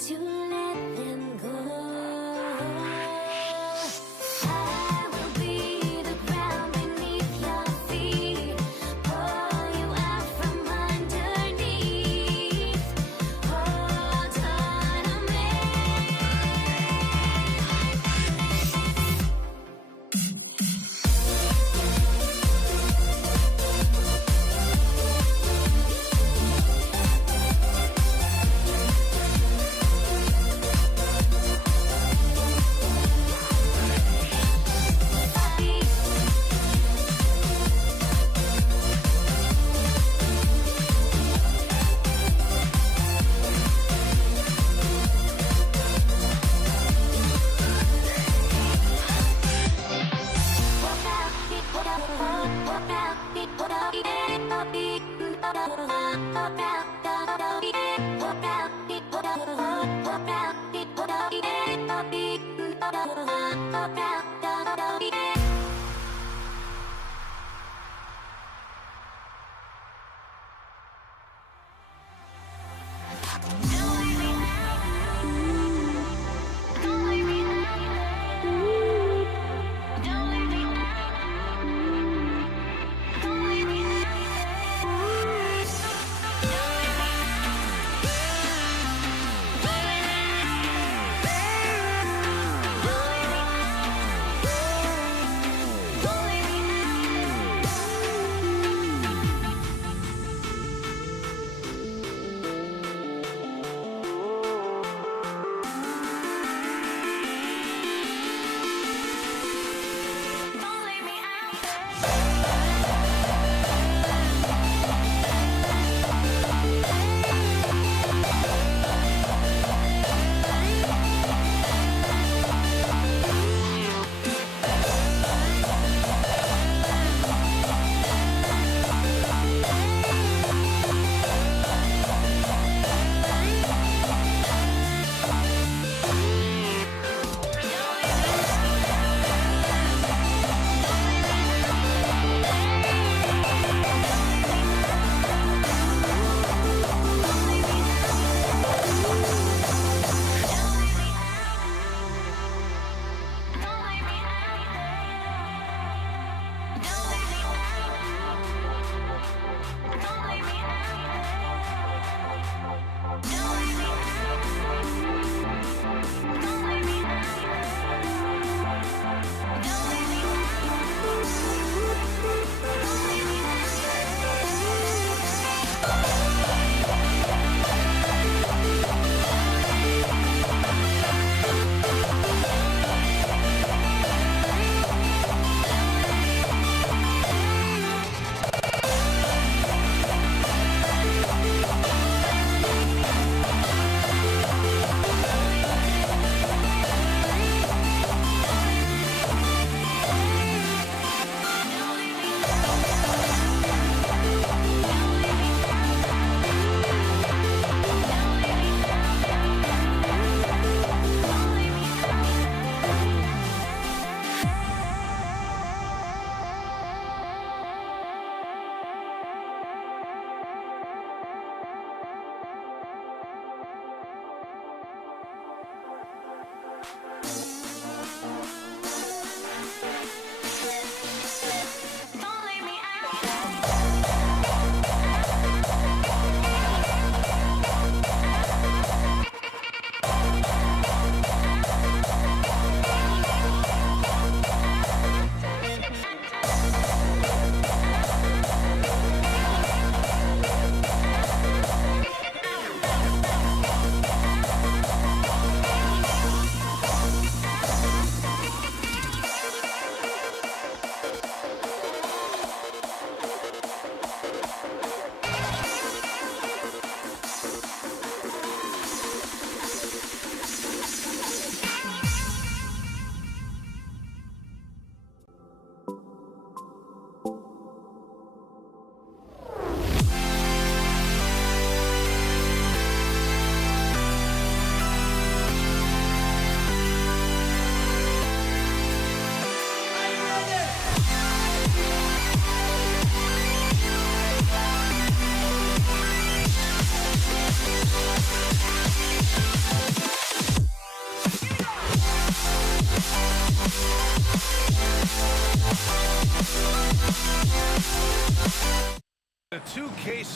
to let them go. I will be the ground beneath your feet, pull you out from underneath. Hold on to me.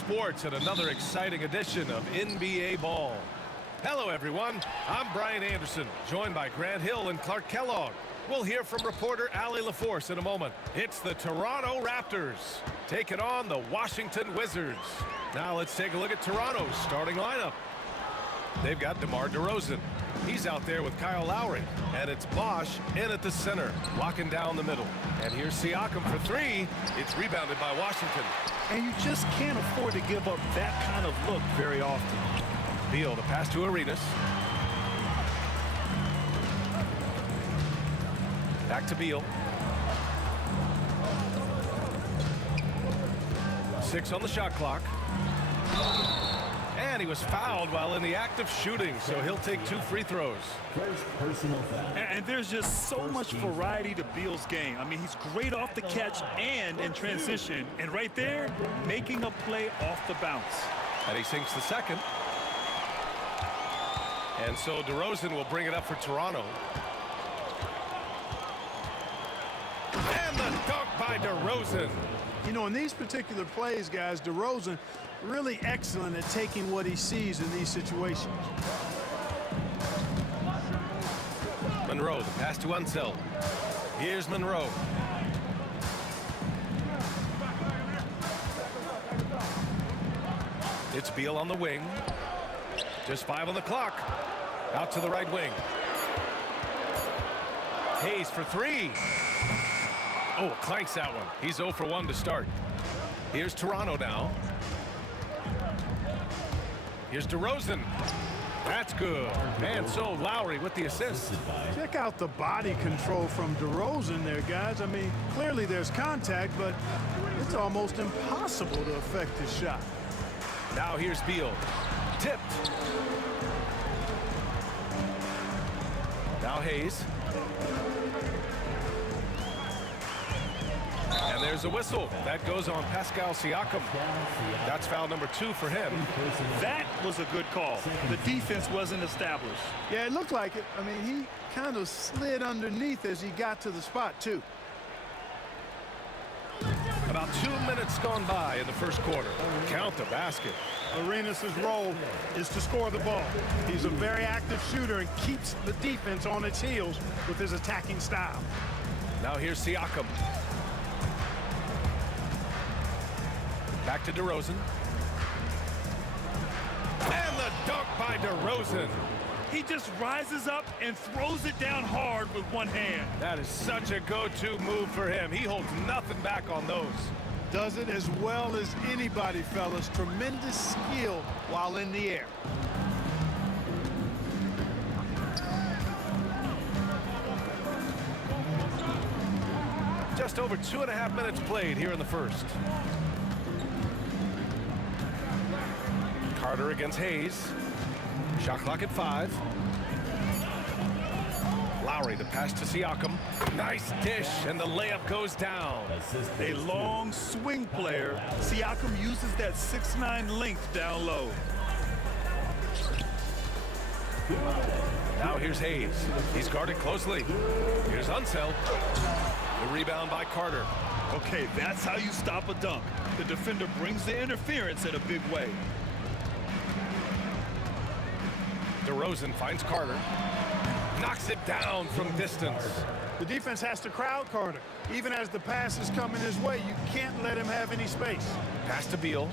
sports and another exciting edition of NBA Ball. Hello, everyone. I'm Brian Anderson, joined by Grant Hill and Clark Kellogg. We'll hear from reporter Allie LaForce in a moment. It's the Toronto Raptors taking on the Washington Wizards. Now let's take a look at Toronto's starting lineup. They've got DeMar DeRozan. He's out there with Kyle Lowry. And it's Bosh in at the center, locking down the middle. And here's Siakam for three. It's rebounded by Washington. And you just can't afford to give up that kind of look very often. Beal to pass to Arenas. Back to Beal. 6 on the shot clock. And he was fouled while in the act of shooting, so he'll take 2 free throws. And there's just so much variety to Beal's game. I mean, he's great off the catch and in transition. And right there, making a play off the bounce. And he sinks the second. And so DeRozan will bring it up for Toronto. And the dunk by DeRozan. You know, in these particular plays, guys, DeRozan really excellent at taking what he sees in these situations. Monroe, the pass to Unseld. Here's Monroe. It's Beal on the wing. Just 5 on the clock. Out to the right wing. Hayes for 3. Oh, clanks that one. He's 0 for 1 to start. Here's Toronto now. Here's DeRozan. That's good. And so Lowry with the assist. Check out the body control from DeRozan there, guys. I mean, clearly there's contact, but it's almost impossible to affect his shot. Now here's Beal. Tipped. Now Hayes. And there's a whistle. That goes on Pascal Siakam. That's foul number 2 for him. That was a good call. The defense wasn't established. Yeah, it looked like it. I mean, he kind of slid underneath as he got to the spot, too. About 2 minutes gone by in the first quarter. Count the basket. Arenas' role is to score the ball. He's a very active shooter and keeps the defense on its heels with his attacking style. Now here's Siakam. Back to DeRozan. And the dunk by DeRozan. He just rises up and throws it down hard with one hand. That is such a go-to move for him. He holds nothing back on those. Does it as well as anybody, fellas. Tremendous skill while in the air. Just over 2.5 minutes played here in the first. Carter against Hayes. Shot clock at 5. Lowry to pass to Siakam. Nice dish, and the layup goes down. A long swing player. Siakam uses that 6'9" length down low. Now here's Hayes. He's guarded closely. Here's Unseld. The rebound by Carter. Okay, that's how you stop a dunk. The defender brings the interference in a big way. DeRozan finds Carter. Knocks it down from distance. The defense has to crowd Carter. Even as the pass is coming his way, you can't let him have any space. Pass to Beal.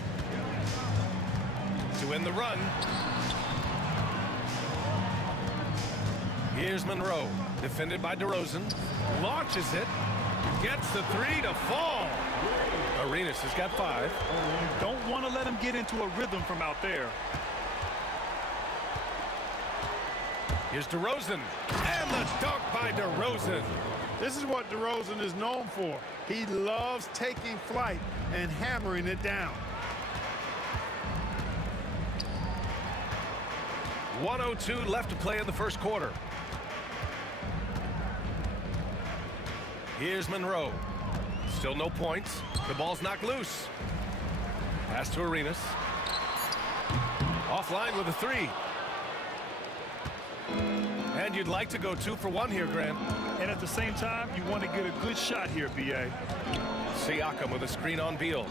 To win the run. Here's Monroe. Defended by DeRozan. Launches it. Gets the 3 to fall. Arenas has got 5. Don't want to let him get into a rhythm from out there. Here's DeRozan. And the dunk by DeRozan. This is what DeRozan is known for. He loves taking flight and hammering it down. 1:02 left to play in the first quarter. Here's Monroe. Still no points. The ball's knocked loose. Pass to Arenas. Offline with a 3. And you'd like to go 2 for 1 here, Grant. And at the same time, you want to get a good shot here, B.A. Siakam with a screen on Beal.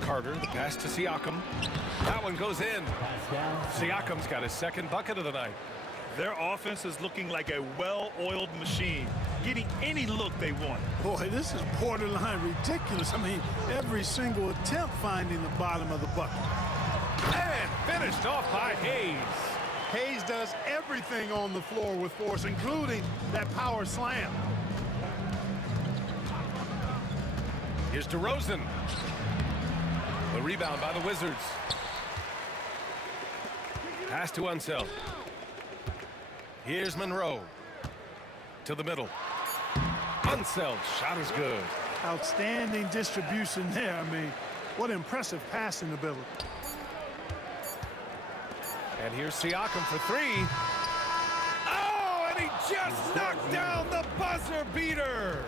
Carter, the pass to Siakam. That one goes in. Siakam's got his second bucket of the night. Their offense is looking like a well-oiled machine, getting any look they want. Boy, this is borderline ridiculous. I mean, every single attempt finding the bottom of the bucket. And finished off by Hayes. Hayes does everything on the floor with force, including that power slam. Here's DeRozan. The rebound by the Wizards. Pass to Unseld. Here's Monroe. To the middle. Unseld. Shot is good. Outstanding distribution there. I mean, what impressive passing ability. And here's Siakam for three. Oh, and he just knocked down the buzzer beater.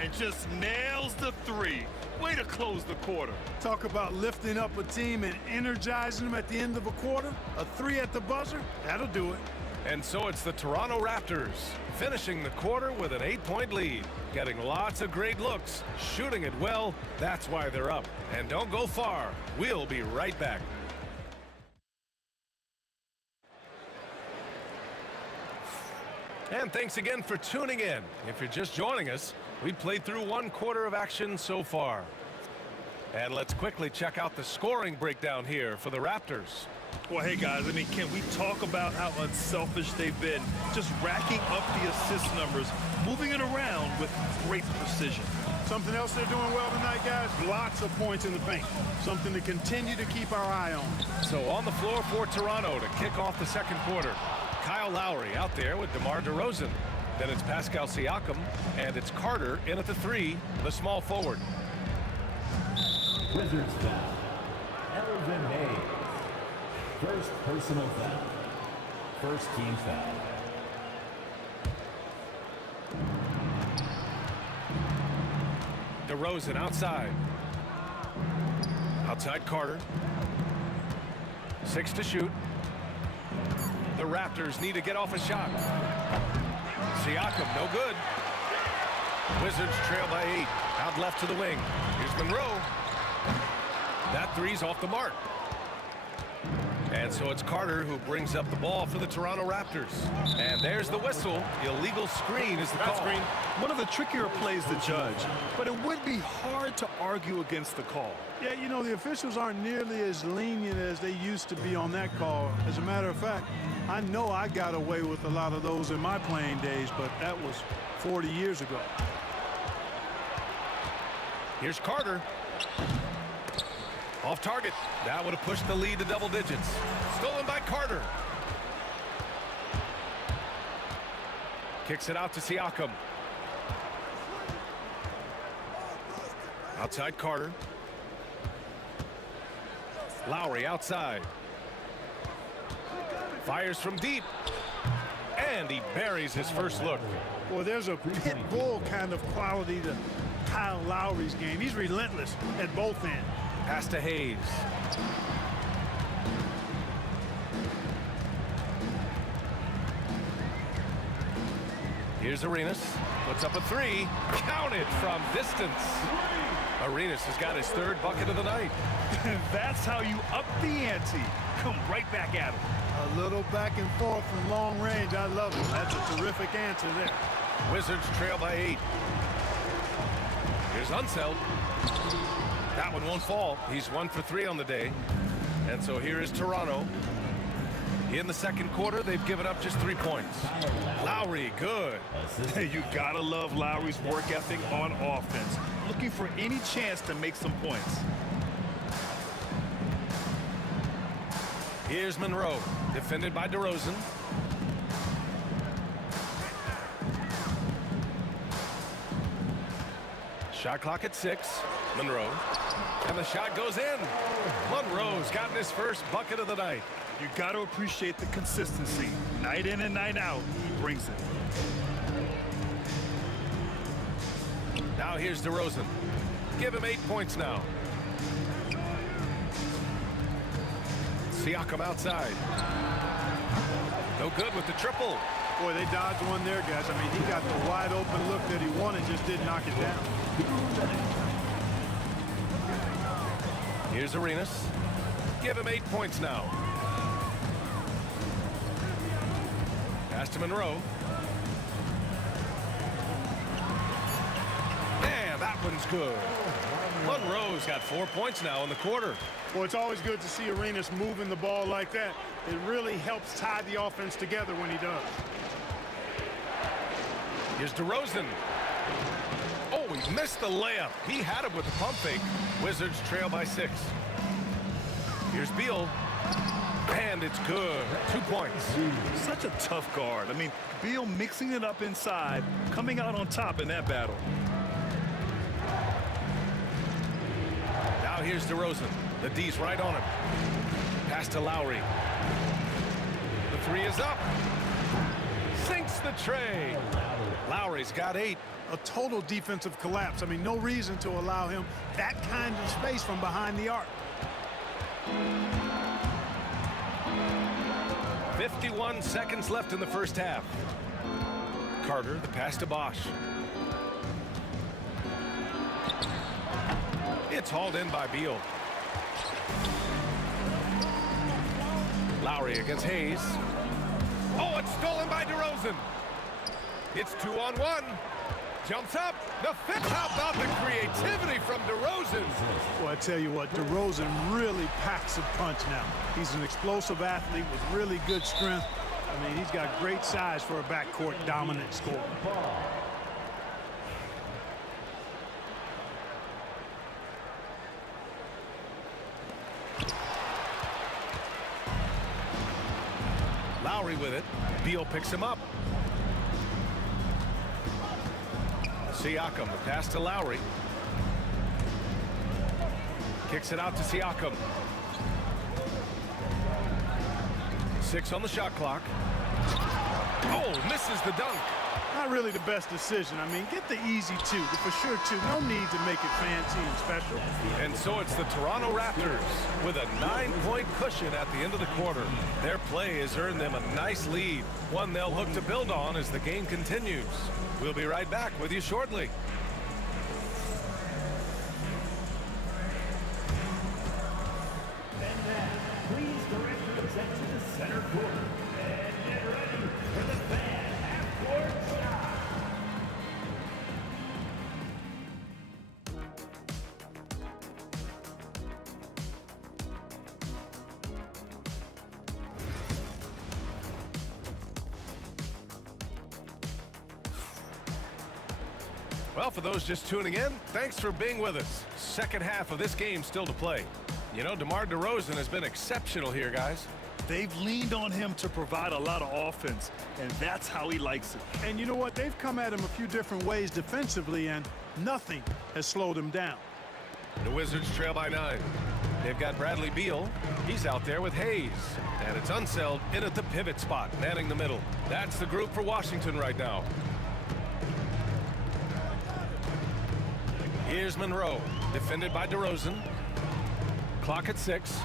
And just nails the three. Way to close the quarter. Talk about lifting up a team and energizing them at the end of a quarter. A three at the buzzer, that'll do it. And so it's the Toronto Raptors finishing the quarter with an 8-point lead. Getting lots of great looks, shooting it well. That's why they're up. And don't go far. We'll be right back. And thanks again for tuning in. If you're just joining us, we played through one quarter of action so far. And let's quickly check out the scoring breakdown here for the Raptors. Well, hey, guys, I mean, can we talk about how unselfish they've been? Just racking up the assist numbers, moving it around with great precision. Something else they're doing well tonight, guys, lots of points in the paint. Something to continue to keep our eye on. So on the floor for Toronto to kick off the second quarter. Kyle Lowry out there with DeMar DeRozan. Then it's Pascal Siakam, and it's Carter in at the three, the small forward. Wizards foul. Elvin Hayes. First personal foul. First team foul. DeRozan outside. Outside Carter. 6 to shoot. The Raptors need to get off a shot. Siakam, no good. Wizards trail by 8. Out left to the wing. Here's Monroe. That three's off the mark. And so it's Carter who brings up the ball for the Toronto Raptors. And there's the whistle. Illegal screen is the call. Screen, one of the trickier plays to judge, but it would be hard to argue against the call. Yeah, you know, the officials aren't nearly as lenient as they used to be on that call. As a matter of fact, I know I got away with a lot of those in my playing days, but that was 40 years ago. Here's Carter. Off target. That would have pushed the lead to double digits. Stolen by Carter. Kicks it out to Siakam. Outside Carter. Lowry outside. Fires from deep. And he buries his first look. Well, there's a pit bull kind of quality to Kyle Lowry's game. He's relentless at both ends. Pass to Hayes. Here's Arenas. Puts up a three. Counted from distance. Arenas has got his third bucket of the night. That's how you up the ante. Come right back at him. A little back and forth from long range. I love it. That's a terrific answer there. Wizards trail by 8. Here's Unseld. That one won't fall. He's 1 for 3 on the day. And so here is Toronto. In the second quarter, they've given up just 3 points. Lowry, good. You gotta love Lowry's work ethic on offense. Looking for any chance to make some points. Here's Monroe, defended by DeRozan. Shot clock at 6. Monroe. And the shot goes in. Monroe's gotten his first bucket of the night. You got to appreciate the consistency. Night in and night out, he brings it. Now here's DeRozan. Give him 8 points now. Siakam outside. No good with the triple. Boy, they dodged one there, guys. I mean, he got the wide open look that he wanted, just didn't knock it down. Here's Arenas. Give him 8 points now. Pass to Monroe. And that one's good. Monroe's got 4 points now in the quarter. Well, it's always good to see Arenas moving the ball like that. It really helps tie the offense together when he does. Here's DeRozan. Oh, he missed the layup. He had it with the pump fake. Wizards trail by 6. Here's Beal. And it's good. 2 points. Such a tough guard. I mean, Beal mixing it up inside, coming out on top in that battle. Now here's DeRozan. The D's right on him. Pass to Lowry. The 3 is up. Sinks the tray. Lowry's got 8. A total defensive collapse. I mean, no reason to allow him that kind of space from behind the arc. 51 seconds left in the first half. Carter, the pass to Bosch. It's hauled in by Beal. Lowry against Hayes. Oh, it's stolen by DeRozan. It's 2-on-1. Jumps up. The fifth. How about the creativity from DeRozan? Well, I tell you what, DeRozan really packs a punch now. He's an explosive athlete with really good strength. I mean, he's got great size for a backcourt dominant scorer. Lowry with it. Beal picks him up. Siakam, the pass to Lowry. Kicks it out to Siakam. 6 on the shot clock. Oh, misses the dunk. Not really the best decision. I mean, get the easy 2, the for sure 2. No need to make it fancy and special. And so it's the Toronto Raptors with a 9-point cushion at the end of the quarter. Their play has earned them a nice lead, one they'll look to build on as the game continues. We'll be right back with you shortly. And now, please direct your attention to center court. And get ready for the fan half-court shot. Well, for those just tuning in, thanks for being with us. Second half of this game still to play. You know, DeMar DeRozan has been exceptional here, guys. They've leaned on him to provide a lot of offense, and that's how he likes it. And you know what? They've come at him a few different ways defensively, and nothing has slowed him down. The Wizards trail by 9. They've got Bradley Beal. He's out there with Hayes. And it's Unseld in at the pivot spot, manning the middle. That's the group for Washington right now. Here's Monroe, defended by DeRozan. Clock at 6.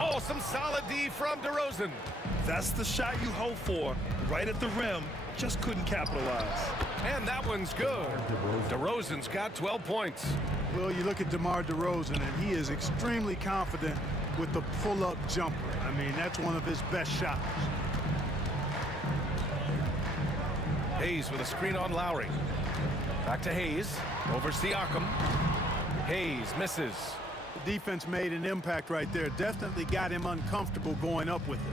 Oh, some solid D from DeRozan. That's the shot you hope for, right at the rim. Just couldn't capitalize. And that one's good. DeRozan's got 12 points. Well, you look at DeMar DeRozan, and he is extremely confident with the pull-up jumper. I mean, that's one of his best shots. Hayes with a screen on Lowry. Back to Hayes. Over Siakam. Hayes misses. The defense made an impact right there. Definitely got him uncomfortable going up with it.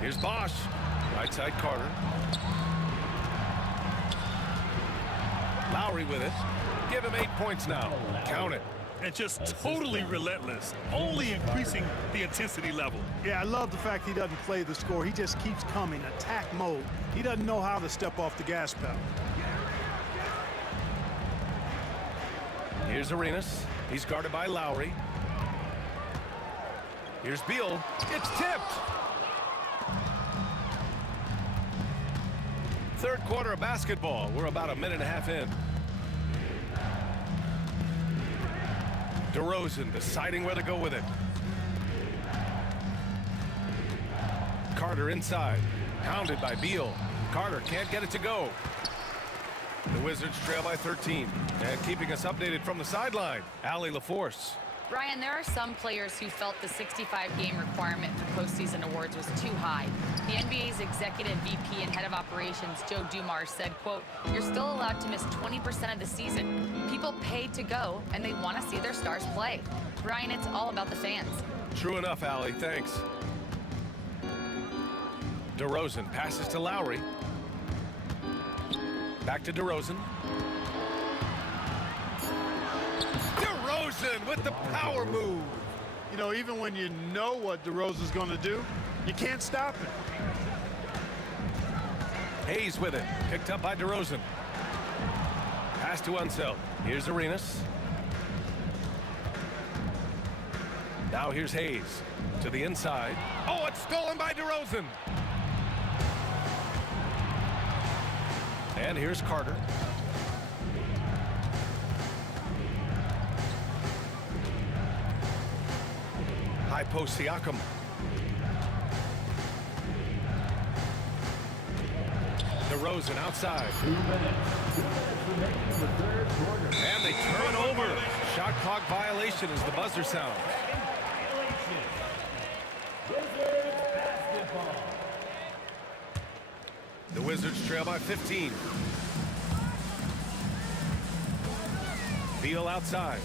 Here's Bosch. Right side Carter. Lowry with it. Give him 8 points now. Count it. And just totally relentless, only increasing the intensity level. Yeah, I love the fact he doesn't play the score. He just keeps coming, attack mode. He doesn't know how to step off the gas pedal. Here's Arenas. He's guarded by Lowry. Here's Beal. It's tipped. Third quarter of basketball. We're about a minute and a half in. DeRozan deciding where to go with it. Carter inside. Pounded by Beal. Carter can't get it to go. The Wizards trail by 13. And keeping us updated from the sideline, Allie LaForce. Brian, there are some players who felt the 65-game requirement for postseason awards was too high. The NBA's executive VP and head of operations, Joe Dumars, said, quote, "You're still allowed to miss 20% of the season. People pay to go, and they want to see their stars play." Brian, it's all about the fans. True enough, Allie. Thanks. DeRozan passes to Lowry. Back to DeRozan. DeRozan with the power move. You know, even when you know what DeRozan's going to do, you can't stop it. Hayes with it. Picked up by DeRozan. Pass to Unseld. Here's Arenas. Now here's Hayes to the inside. Oh, it's stolen by DeRozan. And here's Carter. High post Siakam. DeRozan outside. 2 minutes remaining in the third quarter. And they turn over. Shot clock violation as the buzzer sounds. Violation. Wizards basketball. The Wizards trail by 15. Beal outside.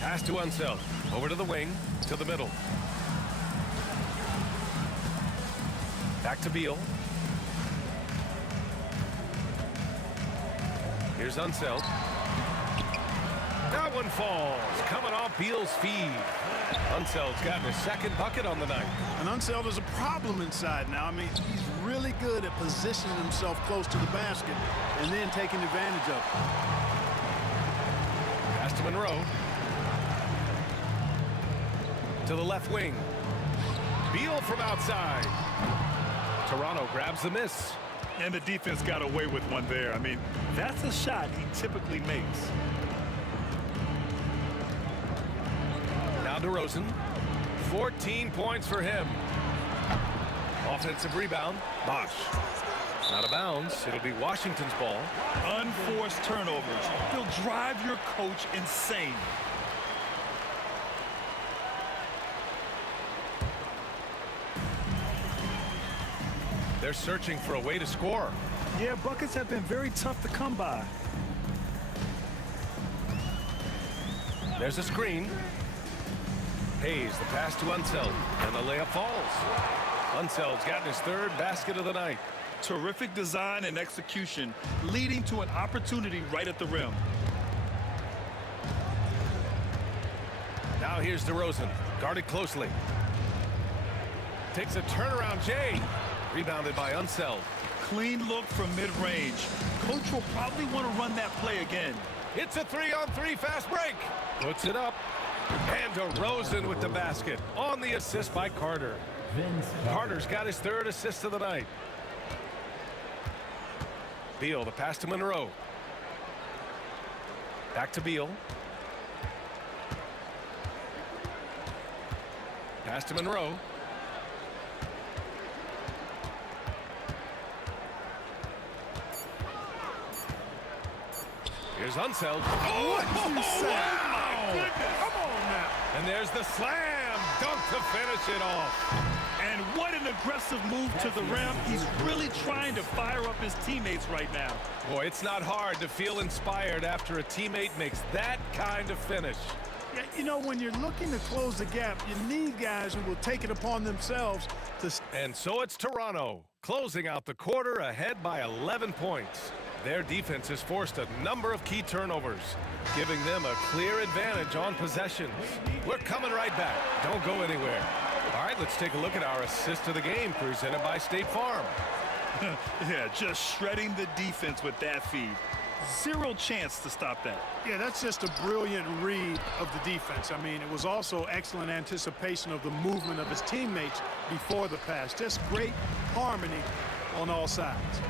Pass to Unseld. Over to the wing. To the middle. Back to Beal. Here's Unseld. That one falls. Coming off Beal's feed. Unseld's gotten his second bucket on the night. And Unseld is a problem inside now. I mean, he's really good at positioning himself close to the basket and then taking advantage of it. Pass to Monroe. To the left wing. Beal from outside. Toronto grabs the miss. And the defense got away with one there. I mean, that's a shot he typically makes. Now DeRozan. 14 points for him. Offensive rebound. Bosh. Out of bounds. It'll be Washington's ball. Unforced turnovers. They'll drive your coach insane. They're searching for a way to score. Yeah, buckets have been very tough to come by. There's a screen. Hayes, the pass to Unseld, and the layup falls. Unseld's gotten his third basket of the night. Terrific design and execution, leading to an opportunity right at the rim. Now here's DeRozan, guarded closely. Takes a turnaround, Jay. Rebounded by Unseld. Clean look from mid-range. Coach will probably want to run that play again. It's a 3-on-3 fast break. Puts it up. And DeRozan with the basket on the assist by Carter. Vince Carter's got his third assist of the night. Beal, the pass to Monroe. Back to Beal. Pass to Monroe. Here's Unseld. Oh, What you say? wow! Come on now. And there's the slam dunk to finish it off. And what an aggressive move to the rim. He's really trying to fire up his teammates right now. Boy, it's not hard to feel inspired after a teammate makes that kind of finish. Yeah, you know, when you're looking to close the gap, you need guys who will take it upon themselves to... And so it's Toronto, closing out the quarter ahead by 11 points. Their defense has forced a number of key turnovers, giving them a clear advantage on possessions. We're coming right back. Don't go anywhere. All right, let's take a look at our assist of the game presented by State Farm. Yeah, just shredding the defense with that feed. Zero chance to stop that. Yeah, that's just a brilliant read of the defense. I mean, it was also excellent anticipation of the movement of his teammates before the pass. Just great harmony on all sides.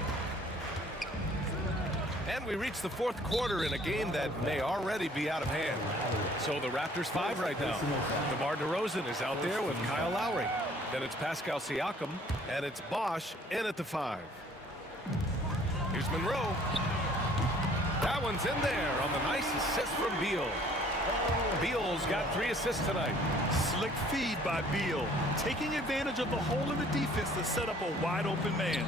And we reach the fourth quarter in a game that may already be out of hand. So the Raptors 5 right now. DeMar DeRozan is out there with Kyle Lowry. Then it's Pascal Siakam, and it's Bosh in at the 5. Here's Monroe. That one's in there on the nice assist from Beal. Beal's got 3 assists tonight. Slick feed by Beal, taking advantage of the hole in the defense to set up a wide open man.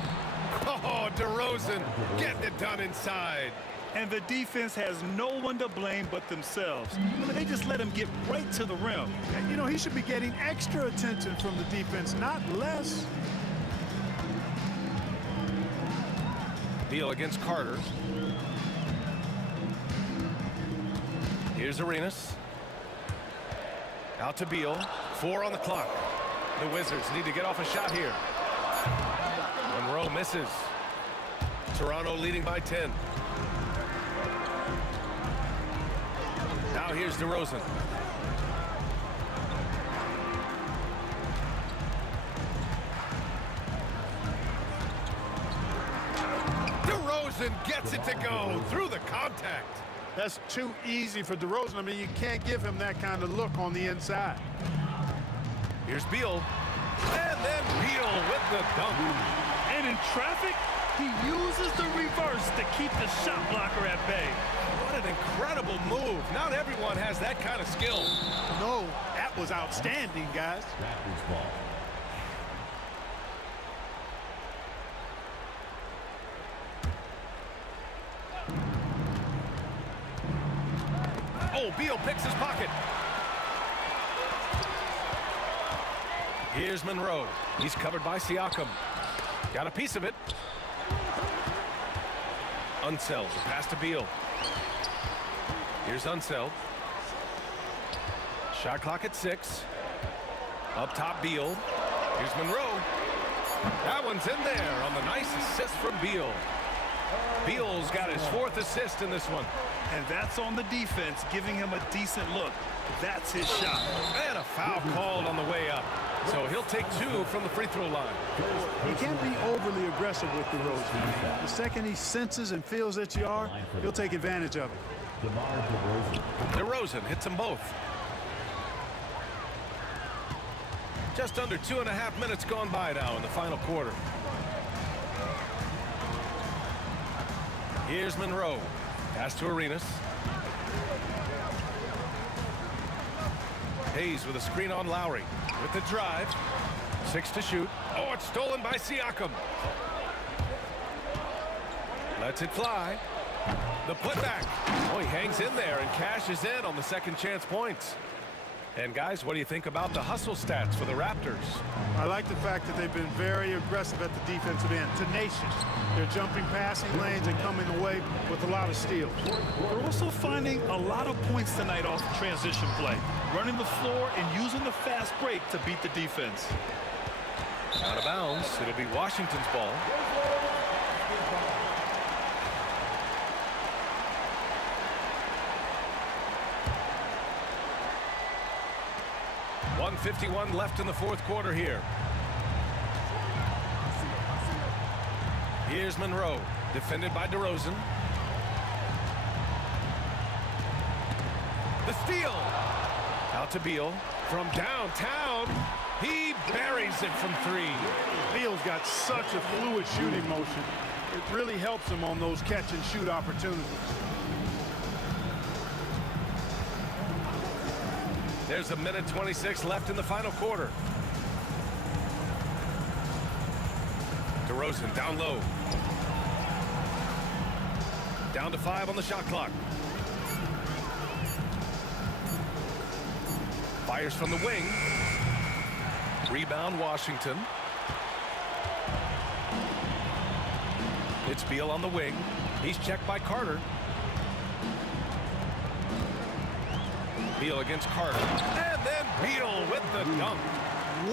Oh, DeRozan getting it done inside. And the defense has no one to blame but themselves. I mean, they just let him get right to the rim. And, you know, he should be getting extra attention from the defense, not less. Beal against Carter. Here's Arenas. Out to Beal. 4 on the clock. The Wizards need to get off a shot here. Monroe misses. Toronto leading by 10. Now here's DeRozan. DeRozan gets it to go through the contact. That's too easy for DeRozan. I mean, you can't give him that kind of look on the inside. Here's Beal. And then Beal with the dunk. And in traffic, he uses the reverse to keep the shot blocker at bay. What an incredible move. Not everyone has that kind of skill. No, that was outstanding, guys. Raptors ball. Oh, Beal picks his pocket. Here's Monroe. He's covered by Siakam. Got a piece of it. Unseld. Pass to Beal. Here's Unseld. Shot clock at 6. Up top, Beal. Here's Monroe. That one's in there on the nice assist from Beal. Beal's got his 4th assist in this one. And that's on the defense, giving him a decent look. That's his shot. And a foul called on the way up. So he'll take 2 from the free throw line. You can't be overly aggressive with DeRozan. The second he senses and feels that you are, he'll take advantage of it. DeRozan hits them both. Just under 2.5 minutes gone by now in the final quarter. Here's Monroe. Pass to Arenas. Hayes with a screen on Lowry. With the drive. 6 to shoot. Oh, it's stolen by Siakam. Lets it fly. The putback. Oh, he hangs in there and cashes in on the second chance points. And guys, what do you think about the hustle stats for the Raptors? I like the fact that they've been very aggressive at the defensive end, tenacious. They're jumping passing lanes and coming away with a lot of steals. We're also finding a lot of points tonight off transition play, running the floor and using the fast break to beat the defense. Out of bounds. It'll be Washington's ball. .151 left in the 4th quarter here. Here's Monroe, defended by DeRozan. The steal. Out to Beal from downtown. He buries it from 3. Beal's got such a fluid shooting motion. It really helps him on those catch and shoot opportunities. There's 1:26 left in the final quarter. DeRozan down low. Down to 5 on the shot clock. Fires from the wing. Rebound Washington. It's Beal on the wing. He's checked by Carter. Beal against Carter. And then Beal with the dunk.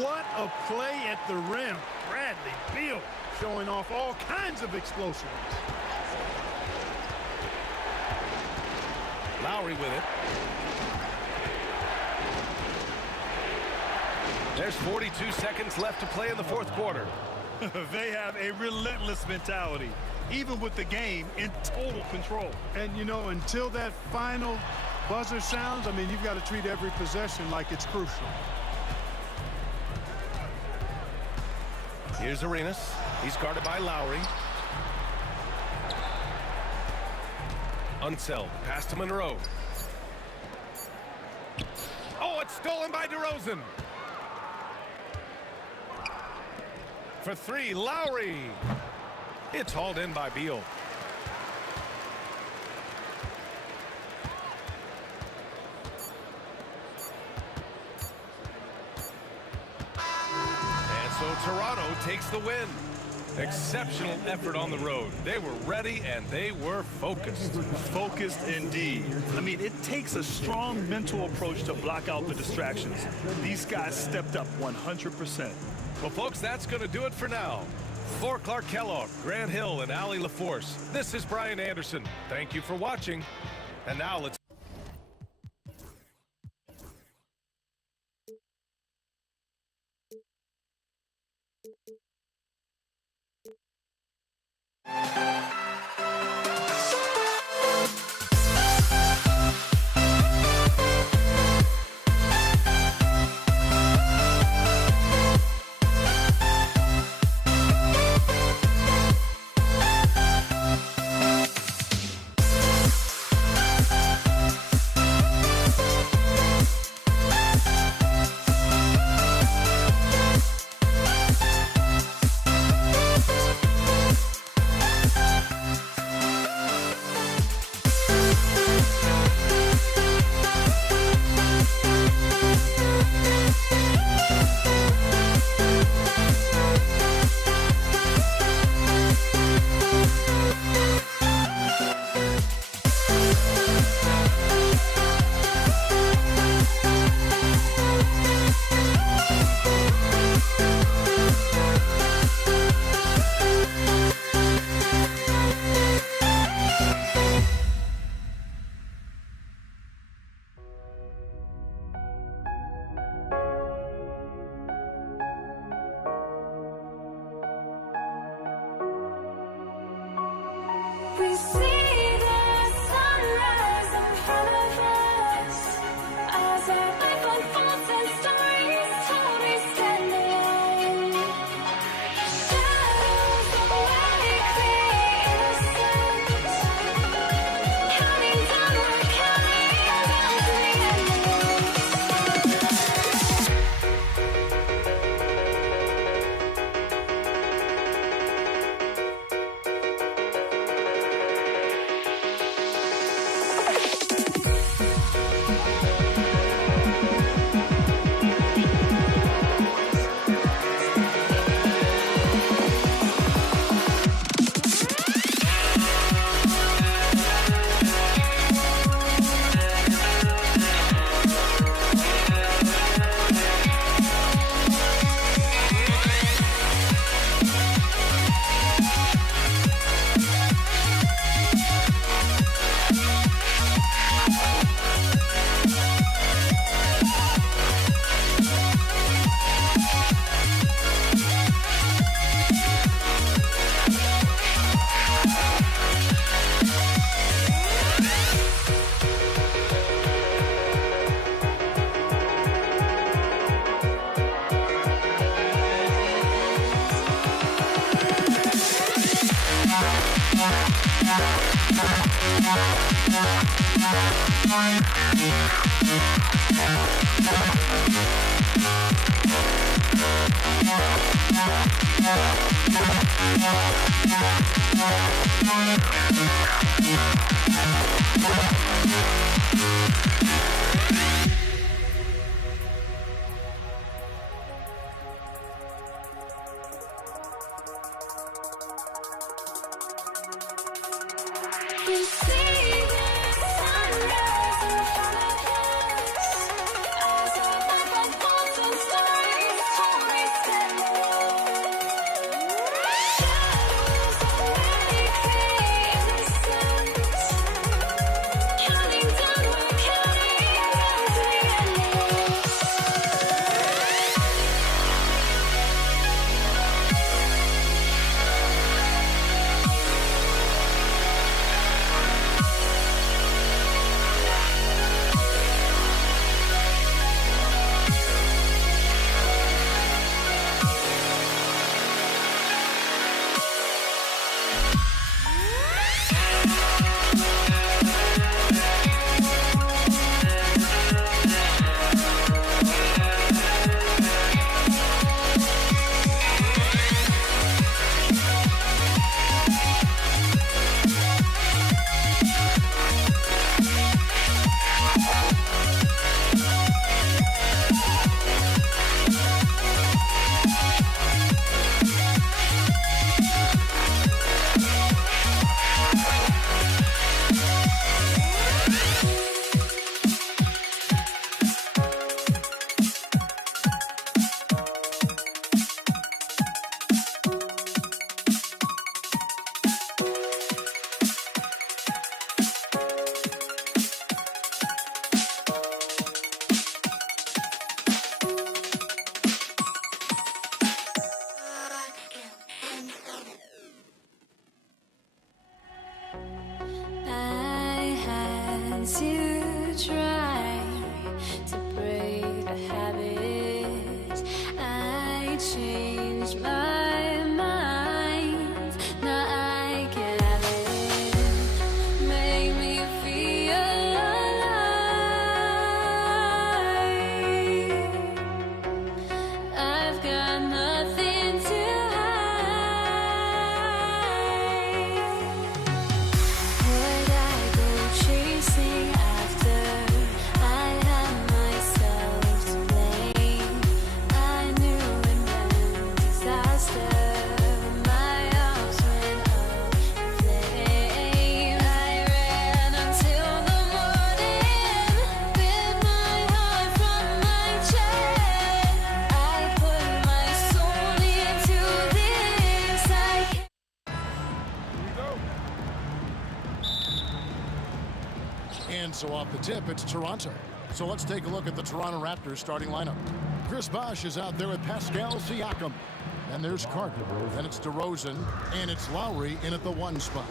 What a play at the rim. Bradley Beal showing off all kinds of explosiveness. Lowry with it. There's 42 seconds left to play in the 4th quarter. They have a relentless mentality, even with the game in total control. And, you know, until that final buzzer sounds, I mean, you've got to treat every possession like it's crucial. Here's Arenas. He's guarded by Lowry. Unseld. Pass to Monroe. Oh, it's stolen by DeRozan. For three, Lowry. It's hauled in by Beal. And so Toronto takes the win. Exceptional effort on the road. They were ready and they were focused. Focused indeed. I mean, it takes a strong mental approach to block out the distractions. These guys stepped up 100%. Well, folks, that's going to do it for now. For Clark Kellogg, Grant Hill, and Allie LaForce, this is Brian Anderson. Thank you for watching. And now let's We see the sunrise in front of us as our life unfolds and stories told. We stand alone. Shadows awake the innocence, counting down, we're counting down to the end. We see the sunrise in front of us as our life unfolds and stories told. We stand alone. Shadows awake the innocence, counting down, we're counting down to the so off the tip, it's Toronto. So let's take a look at the Toronto Raptors starting lineup. Chris Bosh is out there with Pascal Siakam. And there's Carter. Then it's DeRozan, and it's Lowry in at the 1 spot.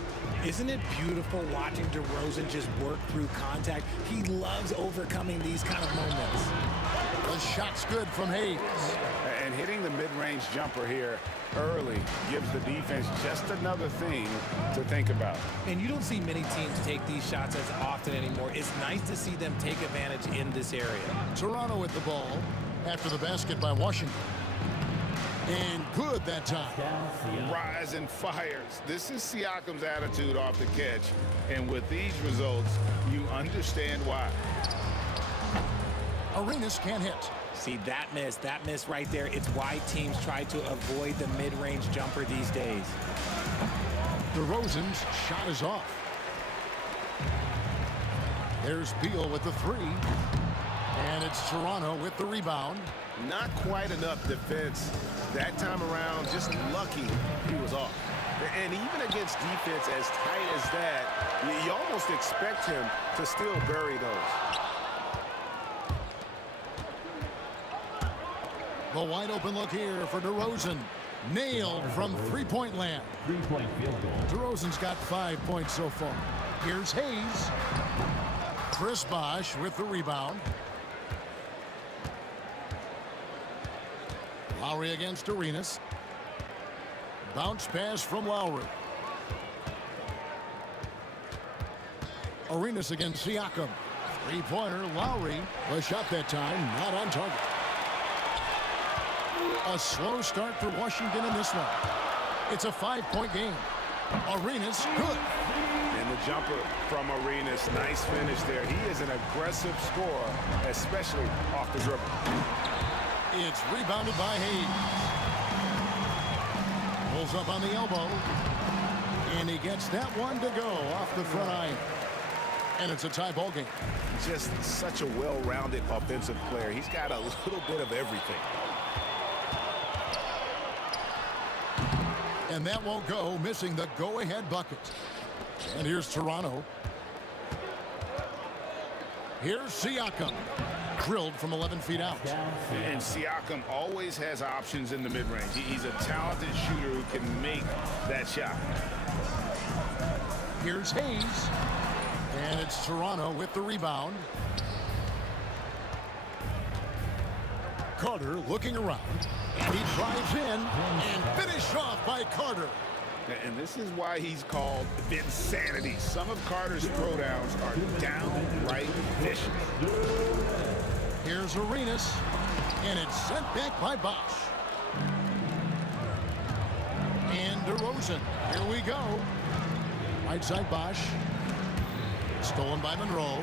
Isn't it beautiful watching DeRozan just work through contact? He loves overcoming these kind of moments. The shot's good from Hayes. And hitting the mid-range jumper here early gives the defense just another thing to think about. And you don't see many teams take these shots as often anymore. It's nice to see them take advantage in this area. Toronto with the ball after the basket by Washington. And good that time. Rise and fires. This is Siakam's attitude off the catch. And with these results, you understand why. Arenas can't hit. See, that miss right there. It's why teams try to avoid the mid-range jumper these days. DeRozan's shot is off. There's Beal with the 3. And it's Toronto with the rebound. Not quite enough defense that time around. Just lucky he was off. And even against defense as tight as that, you almost expect him to still bury those. The wide open look here for DeRozan. Nailed from three-point land. 3-point field goal. DeRozan's got 5 points so far. Here's Hayes. Chris Bosh with the rebound. Lowry against Arenas. Bounce pass from Lowry. Arenas against Siakam. Three-pointer, Lowry. The shot that time, not on target. A slow start for Washington in this one. It's a 5-point game. Arenas, good. And the jumper from Arenas, nice finish there. He is an aggressive scorer, especially off the dribble. It's rebounded by Hayes. Pulls up on the elbow. And he gets that one to go off the front iron. And it's a tie ball game. Just such a well-rounded offensive player. He's got a little bit of everything. And that won't go, missing the go-ahead bucket. And here's Toronto. Here's Siakam. Drilled from 11 feet out. And Siakam always has options in the mid-range. He's a talented shooter who can make that shot. Here's Hayes. And it's Toronto with the rebound. Carter looking around. And he drives in and finished off by Carter. And this is why he's called Vinsanity. Some of Carter's throwdowns are downright vicious. Here's Arenas. And it's sent back by Bosh. And DeRozan. Here we go. Right side Bosh. Stolen by Monroe.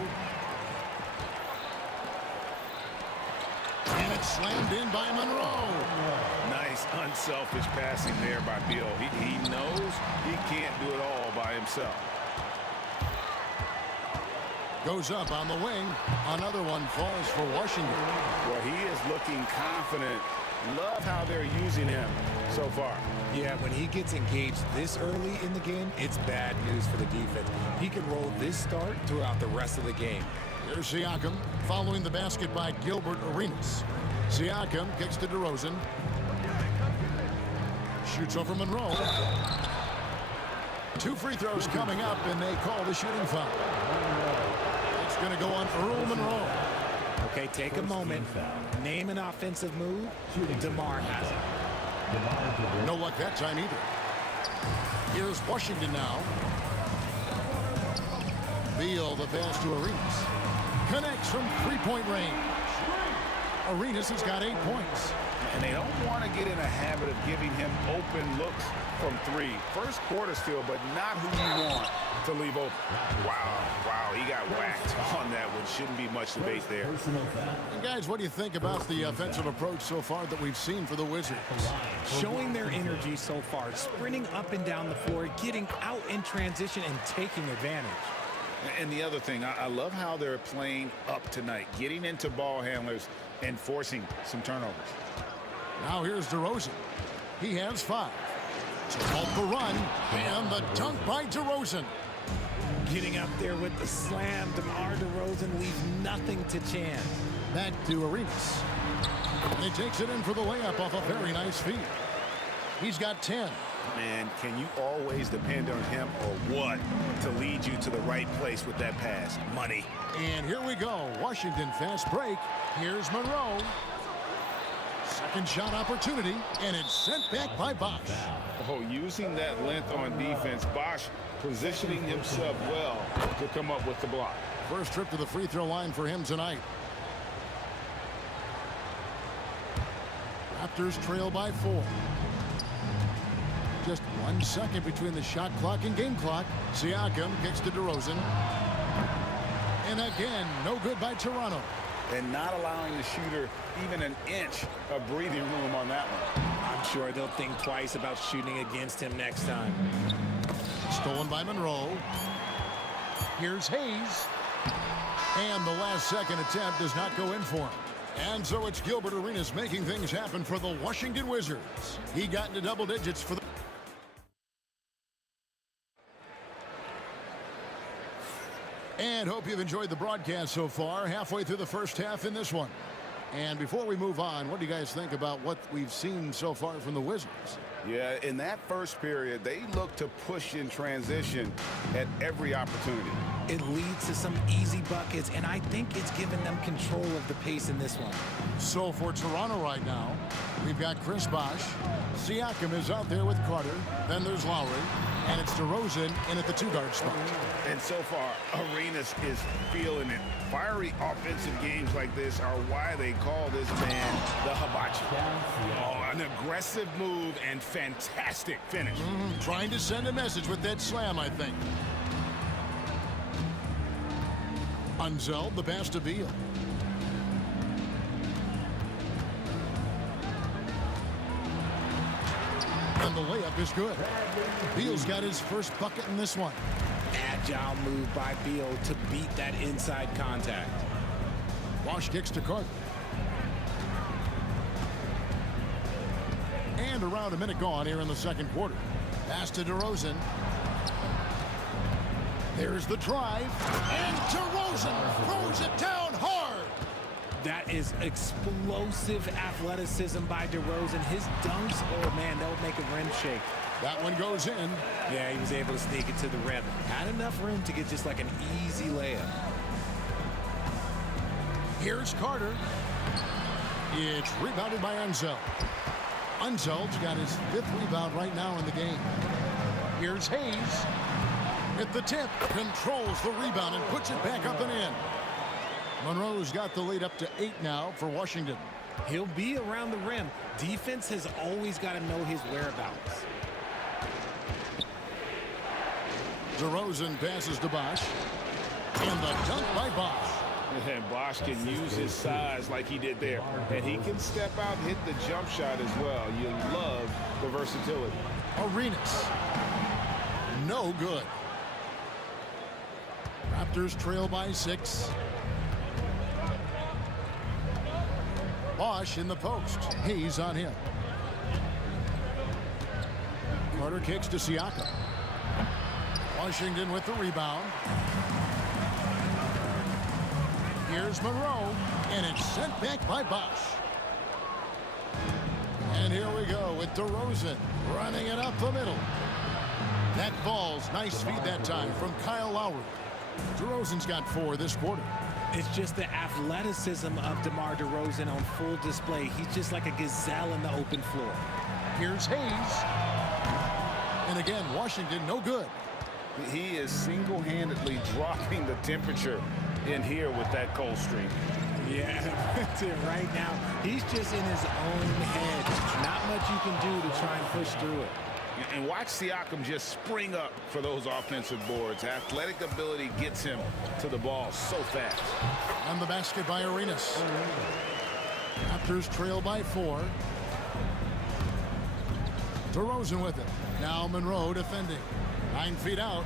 And it's slammed in by Monroe. Nice unselfish passing there by Beal. He knows he can't do it all by himself. Goes up on the wing. Another one falls for Washington. Well, he is looking confident. Love how they're using him so far. Yeah, when he gets engaged this early in the game, it's bad news for the defense. He can roll this start throughout the rest of the game. Here's Siakam following the basket by Gilbert Arenas. Siakam kicks to DeRozan. Shoots over Monroe. 2 free throws coming up, and they call the shooting foul. It's going to go on Earl Monroe. Okay, take a moment. Name an offensive move. DeMar has it. No luck that time either. Here's Washington now. Beal, the pass to Arenas. Connects from three-point range. Arenas has got 8 points. And they don't want to get in a habit of giving him open looks from 3. First quarter still, but not who you want to leave open. Wow, he got whacked on that one. Shouldn't be much debate there. And guys, what do you think about the offensive approach so far that we've seen for the Wizards? Showing their energy so far, sprinting up and down the floor, getting out in transition and taking advantage. And the other thing, I love how they're playing up tonight, getting into ball handlers and forcing some turnovers. Now here's DeRozan. He has 5. So off the run, and the dunk by DeRozan. Getting up there with the slam, DeMar DeRozan leaves nothing to chance. Back to Arenas. And he takes it in for the layup off a very nice feed. He's got 10. Man, can you always depend on him or what to lead you to the right place with that pass? Money. And here we go. Washington fast break. Here's Monroe. Second shot opportunity, and it's sent back by Bosch. Oh, using that length on defense, Bosch positioning himself well to come up with the block. First trip to the free throw line for him tonight. Raptors trail by 4. Just 1 second between the shot clock and game clock. Siakam kicks to DeRozan. And again, no good by Toronto. And not allowing the shooter even an inch of breathing room on that one. I'm sure they'll think twice about shooting against him next time. Stolen by Monroe. Here's Hayes. And the last second attempt does not go in for him. And so it's Gilbert Arenas making things happen for the Washington Wizards. He got into double digits for the... And hope you've enjoyed the broadcast so far. Halfway through the first half in this one. And before we move on, what do you guys think about what we've seen so far from the Wizards? Yeah, in that first period, they look to push in transition at every opportunity. It leads to some easy buckets, and I think it's given them control of the pace in this one. So for Toronto right now, we've got Chris Bosh. Siakam is out there with Carter. Then there's Lowry. And it's DeRozan in at the 2-guard spot. And so far, Arenas is feeling it. Fiery offensive games like this are why they call this man the hibachi. Oh, an aggressive move and fantastic finish. Trying to send a message with that slam, I think. Unzeld, the pass to Beal. And the layup is good. Beal's got his first bucket in this one. Agile move by Beal to beat that inside contact. Bosh kicks to Carter. And around a minute gone here in the second quarter. Pass to DeRozan. There's the drive. And DeRozan throws it down hard. That is explosive athleticism by DeRozan. His dunks, oh man, they'll make a rim shake. That one goes in. Yeah, he was able to sneak it to the rim. Had enough room to get just like an easy layup. Here's Carter. It's rebounded by Unzeld. Unzeld's got his 5th rebound right now in the game. Here's Hayes. At the tip, controls the rebound and puts it back up and in. Monroe's got the lead up to 8 now for Washington. He'll be around the rim. Defense has always got to know his whereabouts. DeRozan passes to Bosh. And the dunk by Bosh. And Bosch can use his size like he did there. And he can step out and hit the jump shot as well. You love the versatility. Arenas. No good. Raptors trail by 6. Bosh in the post. Hayes on him. Carter kicks to Siakam. Washington with the rebound. Here's Monroe, and it's sent back by Bosh. And here we go with DeRozan running it up the middle. That ball's nice feed that time from Kyle Lowry. DeRozan's got 4 this quarter. It's just the athleticism of DeMar DeRozan on full display. He's just like a gazelle in the open floor. Here's Hayes. And again, Washington no good. He is single-handedly dropping the temperature in here with that cold streak. Yeah, that's it right now. He's just in his own head. Not much you can do to try and push through it. And watch Siakam just spring up for those offensive boards. Athletic ability gets him to the ball so fast. And the basket by Arenas. Raptors trail by 4. DeRozan with it. Now Monroe defending. 9 feet out.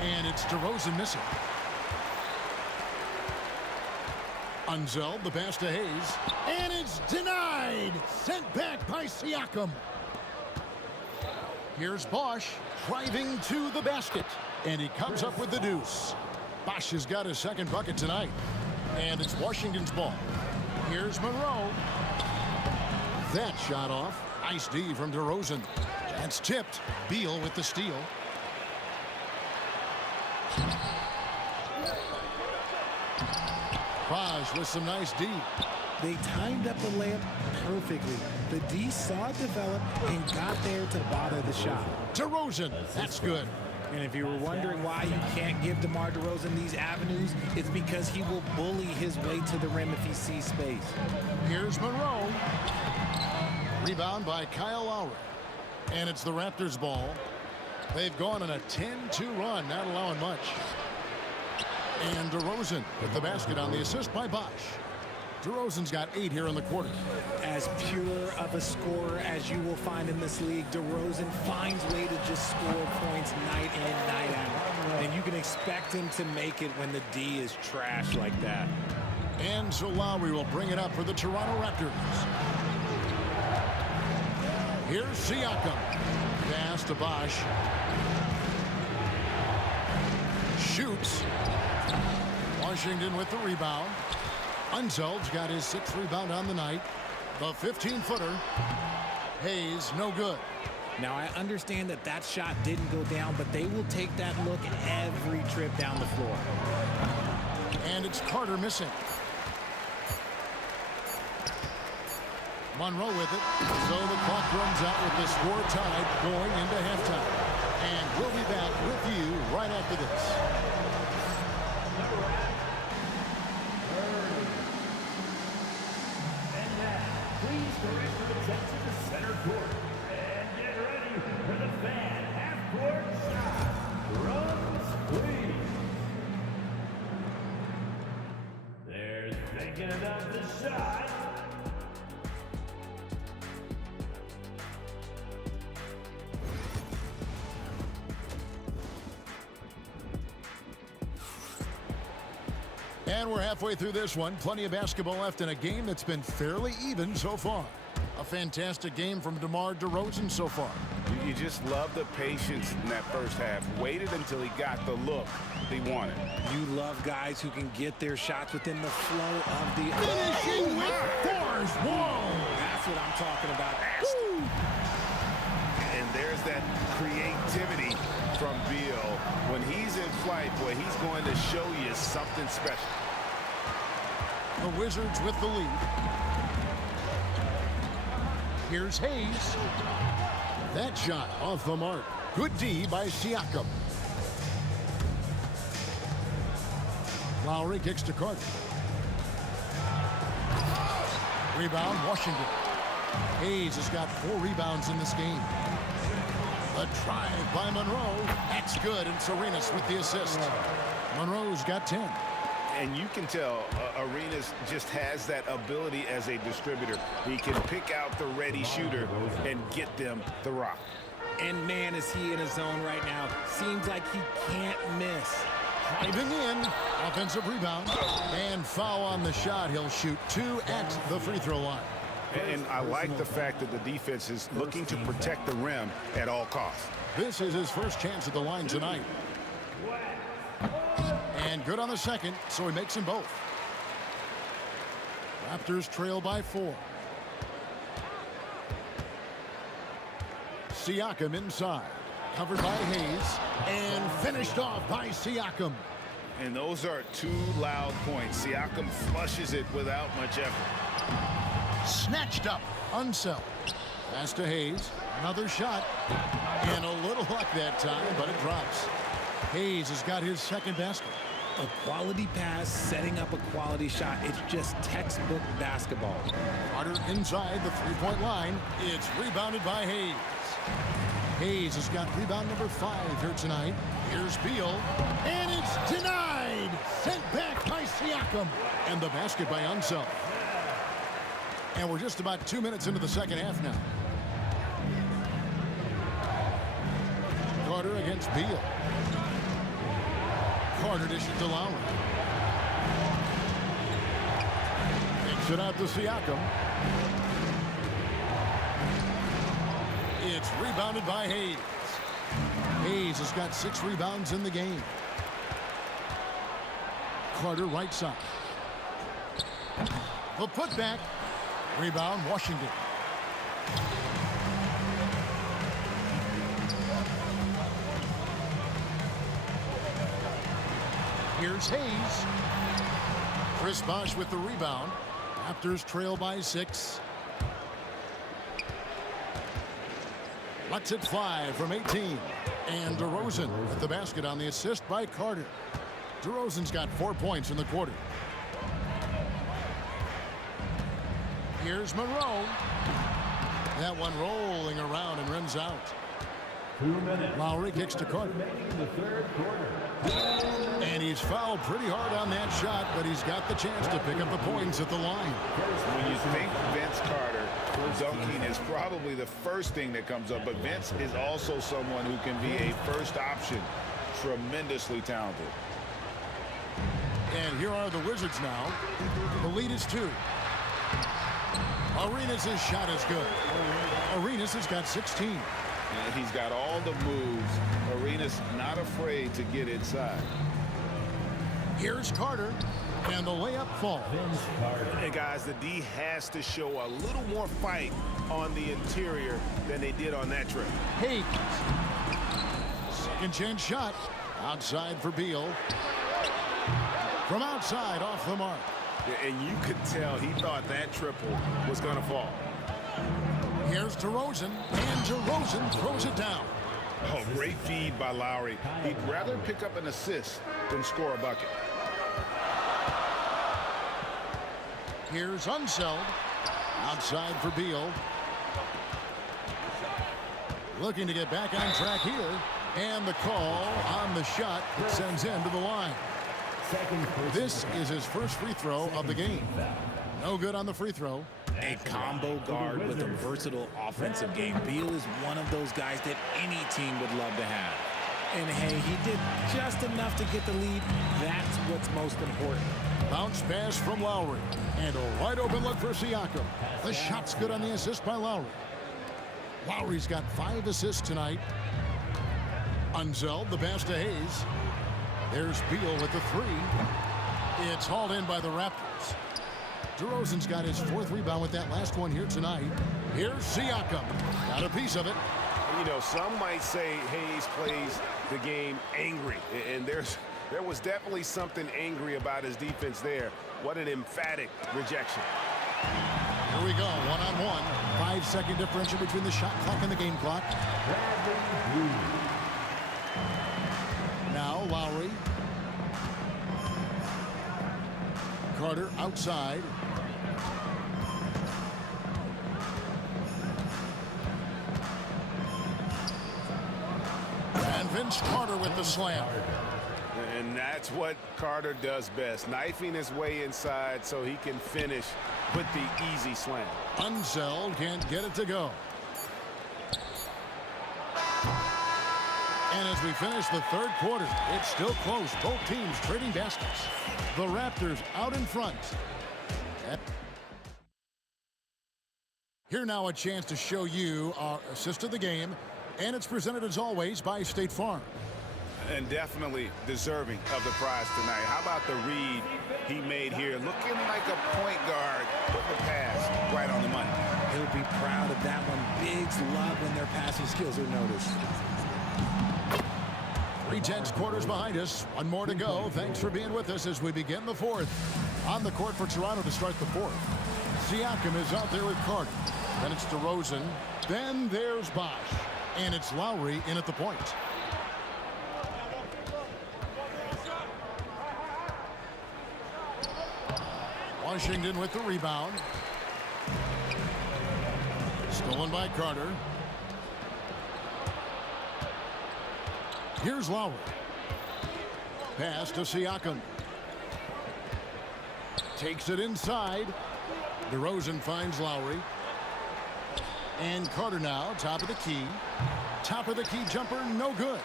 And it's DeRozan missing. Unzeld, the pass to Hayes. And it's denied. Sent back by Siakam. Here's Bosch driving to the basket. And he comes up with the deuce. Bosch has got his second bucket tonight. And it's Washington's ball. Here's Monroe. That shot off. Nice D from DeRozan. That's tipped. Beal with the steal. Bosch with some nice D. They timed up the layup perfectly. The D saw it develop and got there to bother the shot. DeRozan. That's good. And if you were wondering why you can't give DeMar DeRozan these avenues, it's because he will bully his way to the rim if he sees space. Here's Monroe. Rebound by Kyle Lowry. And it's the Raptors' ball. They've gone on a 10-2 run, not allowing much. And DeRozan with the basket on the assist by Bosch. DeRozan's got 8 here in the quarter. As pure of a scorer as you will find in this league, DeRozan finds way to just score points night in, night out. And you can expect him to make it when the D is trash like that. And so Lowry will bring it up for the Toronto Raptors. Here's Siakam. Pass to Bosch. Shoots. Washington with the rebound. Unseld's got his 6th rebound on the night. The 15-footer. Hayes, no good. Now, I understand that that shot didn't go down, but they will take that look every trip down the floor. And it's Carter missing. Monroe with it. So the clock runs out with the score tied going into halftime. And we'll be back with you right after this. Please direct your attention to center court. And get ready for the fan half-court shot. Runs, please. They're thinking about the shot. And we're halfway through this one. Plenty of basketball left in a game that's been fairly even so far. A fantastic game from DeMar DeRozan so far. You just love the patience in that first half. Waited until he got the look he wanted. You love guys who can get their shots within the flow of the... Finishing with force. Whoa! That's what I'm talking about. And there's that creativity from Beal. When he's in flight, boy, he's going to show you something special. The Wizards with the lead. Here's Hayes. That shot off the mark. Good D by Siakam. Lowry kicks to Carter. Rebound, Washington. Hayes has got 4 rebounds in this game. A drive by Monroe. That's good, and Arenas with the assist. Monroe's got 10. And you can tell Arenas just has that ability as a distributor. He can pick out the ready shooter and get them the rock. And man, is he in a zone right now. Seems like he can't miss. Driving in. Offensive rebound. And foul on the shot. He'll shoot 2 at the free throw line. And I like the fact that the defense is looking to protect the rim at all costs. This is his first chance at the line tonight. And good on the second, so he makes them both. Raptors trail by 4. Siakam inside. Covered by Hayes. And finished off by Siakam. And those are 2 loud points. Siakam flushes it without much effort. Snatched up. Unseld. Pass to Hayes. Another shot. And a little luck that time, but it drops. Hayes has got his second basket. A quality pass, setting up a quality shot. It's just textbook basketball. Carter inside the three-point line. It's rebounded by Hayes. Hayes has got rebound number 5 here tonight. Here's Beal. And it's denied. Sent back by Siakam. And the basket by Unseld. And we're just about 2 minutes into the second half now. Carter against Beal. Carter dishes to Lowry. Takes it out to Siakam. It's rebounded by Hayes. Hayes has got 6 rebounds in the game. Carter right side. The putback. Rebound Washington. Here's Hayes. Chris Bosh with the rebound. Raptors trail by 6. Lets it fly from 18. And DeRozan with the basket on the assist by Carter. DeRozan's got 4 points in the quarter. Here's Monroe. That one rolling around and rims out. 2 minutes. Lowry kicks to Carter. In the third quarter. And he's fouled pretty hard on that shot, but he's got the chance to pick up the points at the line. When you think Vince Carter, dunking is probably the first thing that comes up, but Vince is also someone who can be a first option. Tremendously talented. And here are the Wizards now. The lead is 2. Arenas' shot is good. Arenas has got 16. And he's got all the moves. Arenas not afraid to get inside. Here's Carter, and the layup falls. And guys, the D has to show a little more fight on the interior than they did on that trip. Hayes. Second chance shot. Outside for Beal. From outside, off the mark. And you could tell he thought that triple was going to fall. Here's DeRozan, and DeRozan throws it down. Oh, great feed by Lowry. He'd rather pick up an assist than score a bucket. Here's Unseld. Outside for Beal. Looking to get back on track here. And the call on the shot that sends him to the line. This is his first free throw of the game. No good on the free throw. A combo guard with a versatile offensive game. Beal is one of those guys that any team would love to have. And hey, he did just enough to get the lead. That's what's most important. Bounce pass from Lowry. And a wide open look for Siakam. The shot's good on the assist by Lowry. Lowry's got 5 assists tonight. Unseld, the pass to Hayes. There's Beal with the 3. It's hauled in by the Raptors. DeRozan's got his 4th rebound with that last one here tonight. Here's Siakam. Got a piece of it. You know, some might say Hayes plays the game angry. And there was definitely something angry about his defense there. What an emphatic rejection. Here we go, one-on-one. 5-second differential between the shot clock and the game clock. Now Lowry. Carter outside. And Vince Carter with the slam. And that's what Carter does best, knifing his way inside so he can finish with the easy slam. Unseld can't get it to go. And as we finish the third quarter, it's still close. Both teams trading baskets. The Raptors out in front. Here now a chance to show you our assist of the game. And it's presented as always by State Farm. And definitely deserving of the prize tonight. How about the read he made here? Looking like a point guard with the pass right on the money. He'll be proud of that one. Bigs love when their passing skills are noticed. 3/10 quarters behind us. One more to go. Thanks for being with us as we begin the fourth. On the court for Toronto to start the fourth. Siakam is out there with Carter. Then it's DeRozan. Then there's Bosh. And it's Lowry in at the point. Washington with the rebound. Stolen by Carter. Here's Lowry. Pass to Siakam. Takes it inside. DeRozan finds Lowry. And Carter now, top of the key. Top of the key jumper, no good.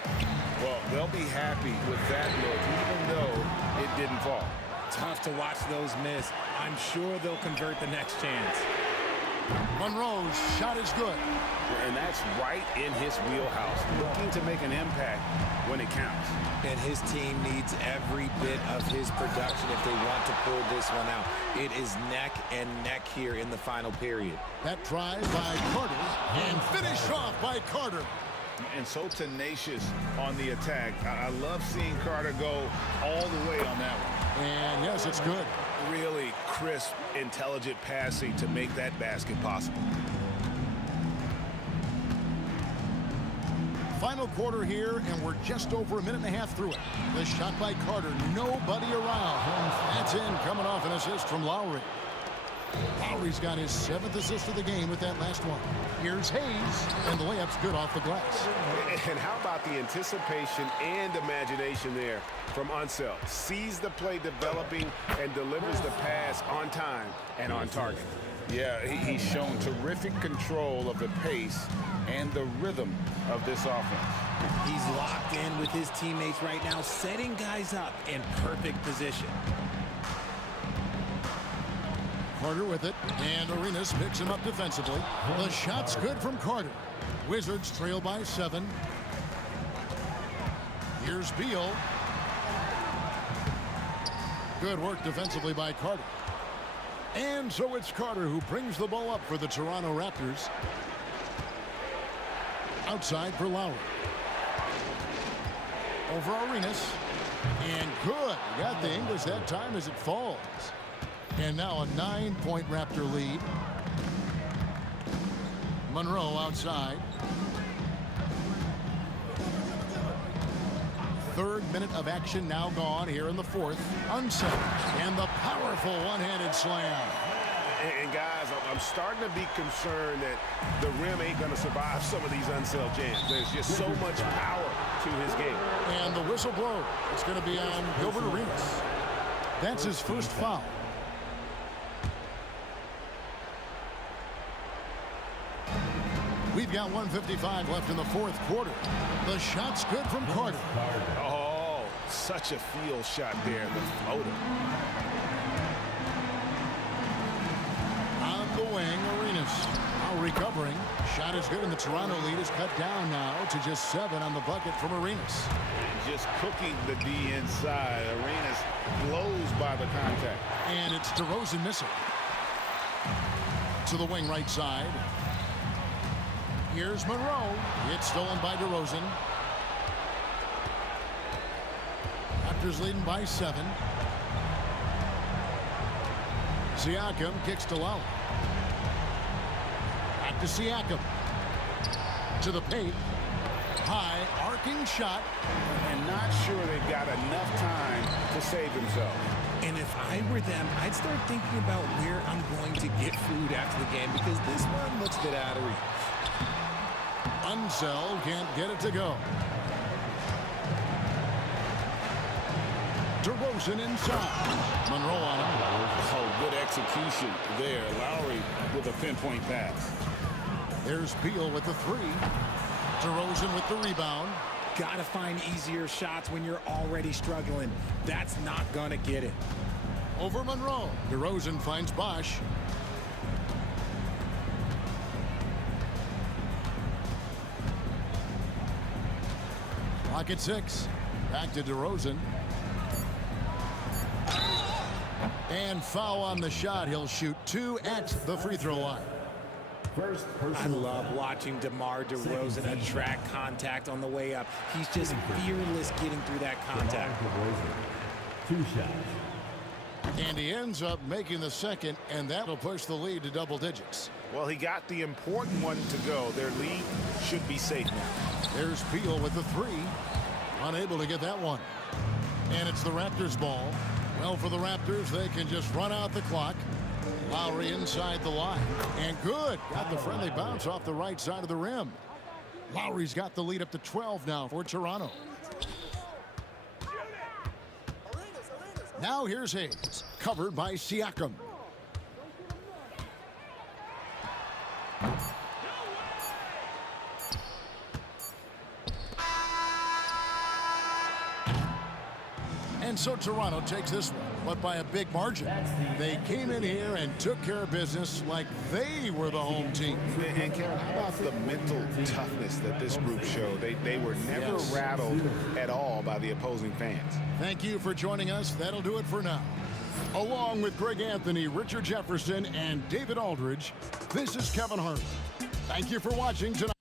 Well, they'll be happy with that look, even though it didn't fall. Tough to watch those miss. I'm sure they'll convert the next chance. Monroe's shot is good. And that's right in his wheelhouse, looking to make an impact when it counts. And his team needs every bit of his production if they want to pull this one out. It is neck and neck here in the final period. That drive by Carter and finished off by Carter. And so tenacious on the attack. I love seeing Carter go all the way on that one. And yes, it's good. Really crisp, intelligent passing to make that basket possible. Final quarter here, and we're just over a minute and a half through it. The shot by Carter, nobody around. That's in, coming off an assist from Lowry. Lowry's got his 7th assist of the game with that last one. Here's Hayes, and the layup's good off the glass. And how about the anticipation and imagination there from Unseld? Sees the play developing and delivers the pass on time and on target. Yeah, he's shown terrific control of the pace and the rhythm of this offense. He's locked in with his teammates right now, setting guys up in perfect position. Carter with it, and Arenas picks him up defensively. The shot's good from Carter. Wizards trail by 7. Here's Beal. Good work defensively by Carter. And so it's Carter who brings the ball up for the Toronto Raptors. Outside for Lowry. Over Arenas. And good. Got the English that time as it falls. And now a 9-point Raptor lead. Monroe outside. 3rd minute of action now gone here in the 4th. Unset. And the powerful one-handed slam. And guys, I'm starting to be concerned that the rim ain't going to survive some of these Unseld jams. There's just so much power to his game. And the whistle blows. It's going to be on Gilbert Arenas. That's his first foul. We've got 1:55 left in the 4th quarter. The shot's good from Carter. Oh, such a field shot there, the floater. On the wing, Arenas. Now recovering. Shot is good, and the Toronto lead is cut down now to just 7 on the bucket from Arenas. Just cooking the D inside. Arenas blows by the contact. And it's DeRozan missing. To the wing right side. Here's Monroe. It's stolen by DeRozan. Raptors leading by 7. Siakam kicks to Lowry. Back to Siakam. To the paint. High, arcing shot. And not sure they've got enough time to save themselves. And if I were them, I'd start thinking about where I'm going to get food after the game because this one looks a bit out of reach. Unseld can't get it to go. DeRozan inside. Monroe on him. Oh, good execution there. Lowry with a pinpoint pass. There's Beal with the 3. DeRozan with the rebound. Gotta find easier shots when you're already struggling. That's not gonna get it. Over Monroe. DeRozan finds Bosch. Clock at 6. Back to DeRozan. And foul on the shot. He'll shoot 2 at the free throw line. I love watching DeMar DeRozan attract contact on the way up. He's just fearless getting through that contact. 2 shots. And he ends up making the second, and that'll push the lead to double digits. Well, he got the important one to go. Their lead should be safe now. There's Beal with the 3. Unable to get that one. And it's the Raptors' ball. Well, for the Raptors, they can just run out the clock. Lowry inside the line. And good. Got the friendly bounce off the right side of the rim. Lowry's got the lead up to 12 now for Toronto. Now here's Hayes. Covered by Siakam. And so Toronto takes this one. but by a big margin. They came in here and took care of business like they were the home team. And Kevin, how about the mental toughness that this group showed? They were never rattled at all by the opposing fans. Thank you for joining us. That'll do it for now. Along with Greg Anthony, Richard Jefferson, and David Aldridge, this is Kevin Hart. Thank you for watching tonight.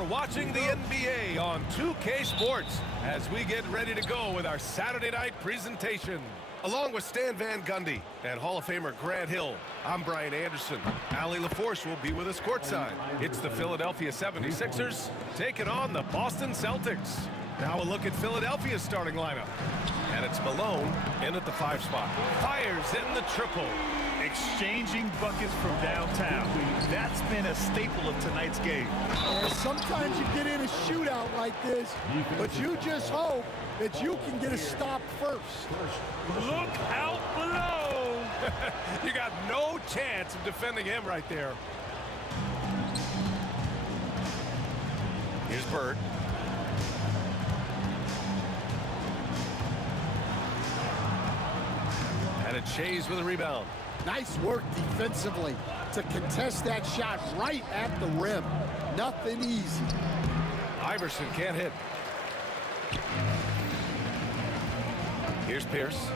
for watching the NBA on 2K Sports as we get ready to go with our Saturday night presentation. Along with Stan Van Gundy and Hall of Famer Grant Hill, I'm Brian Anderson. Allie LaForce will be with us courtside. It's the Philadelphia 76ers taking on the Boston Celtics. Now a look at Philadelphia's starting lineup. And it's Malone in at the 5 spot. Fires in the triple. Exchanging buckets from downtown. That's been a staple of tonight's game. Sometimes you get in a shootout like this, but you just hope that you can get a stop first. Look out below. You got no chance of defending him right there. Here's Bird. And it's Shays with a rebound. Nice work defensively to contest that shot right at the rim. Nothing easy. Iverson can't hit. Here's Pierce.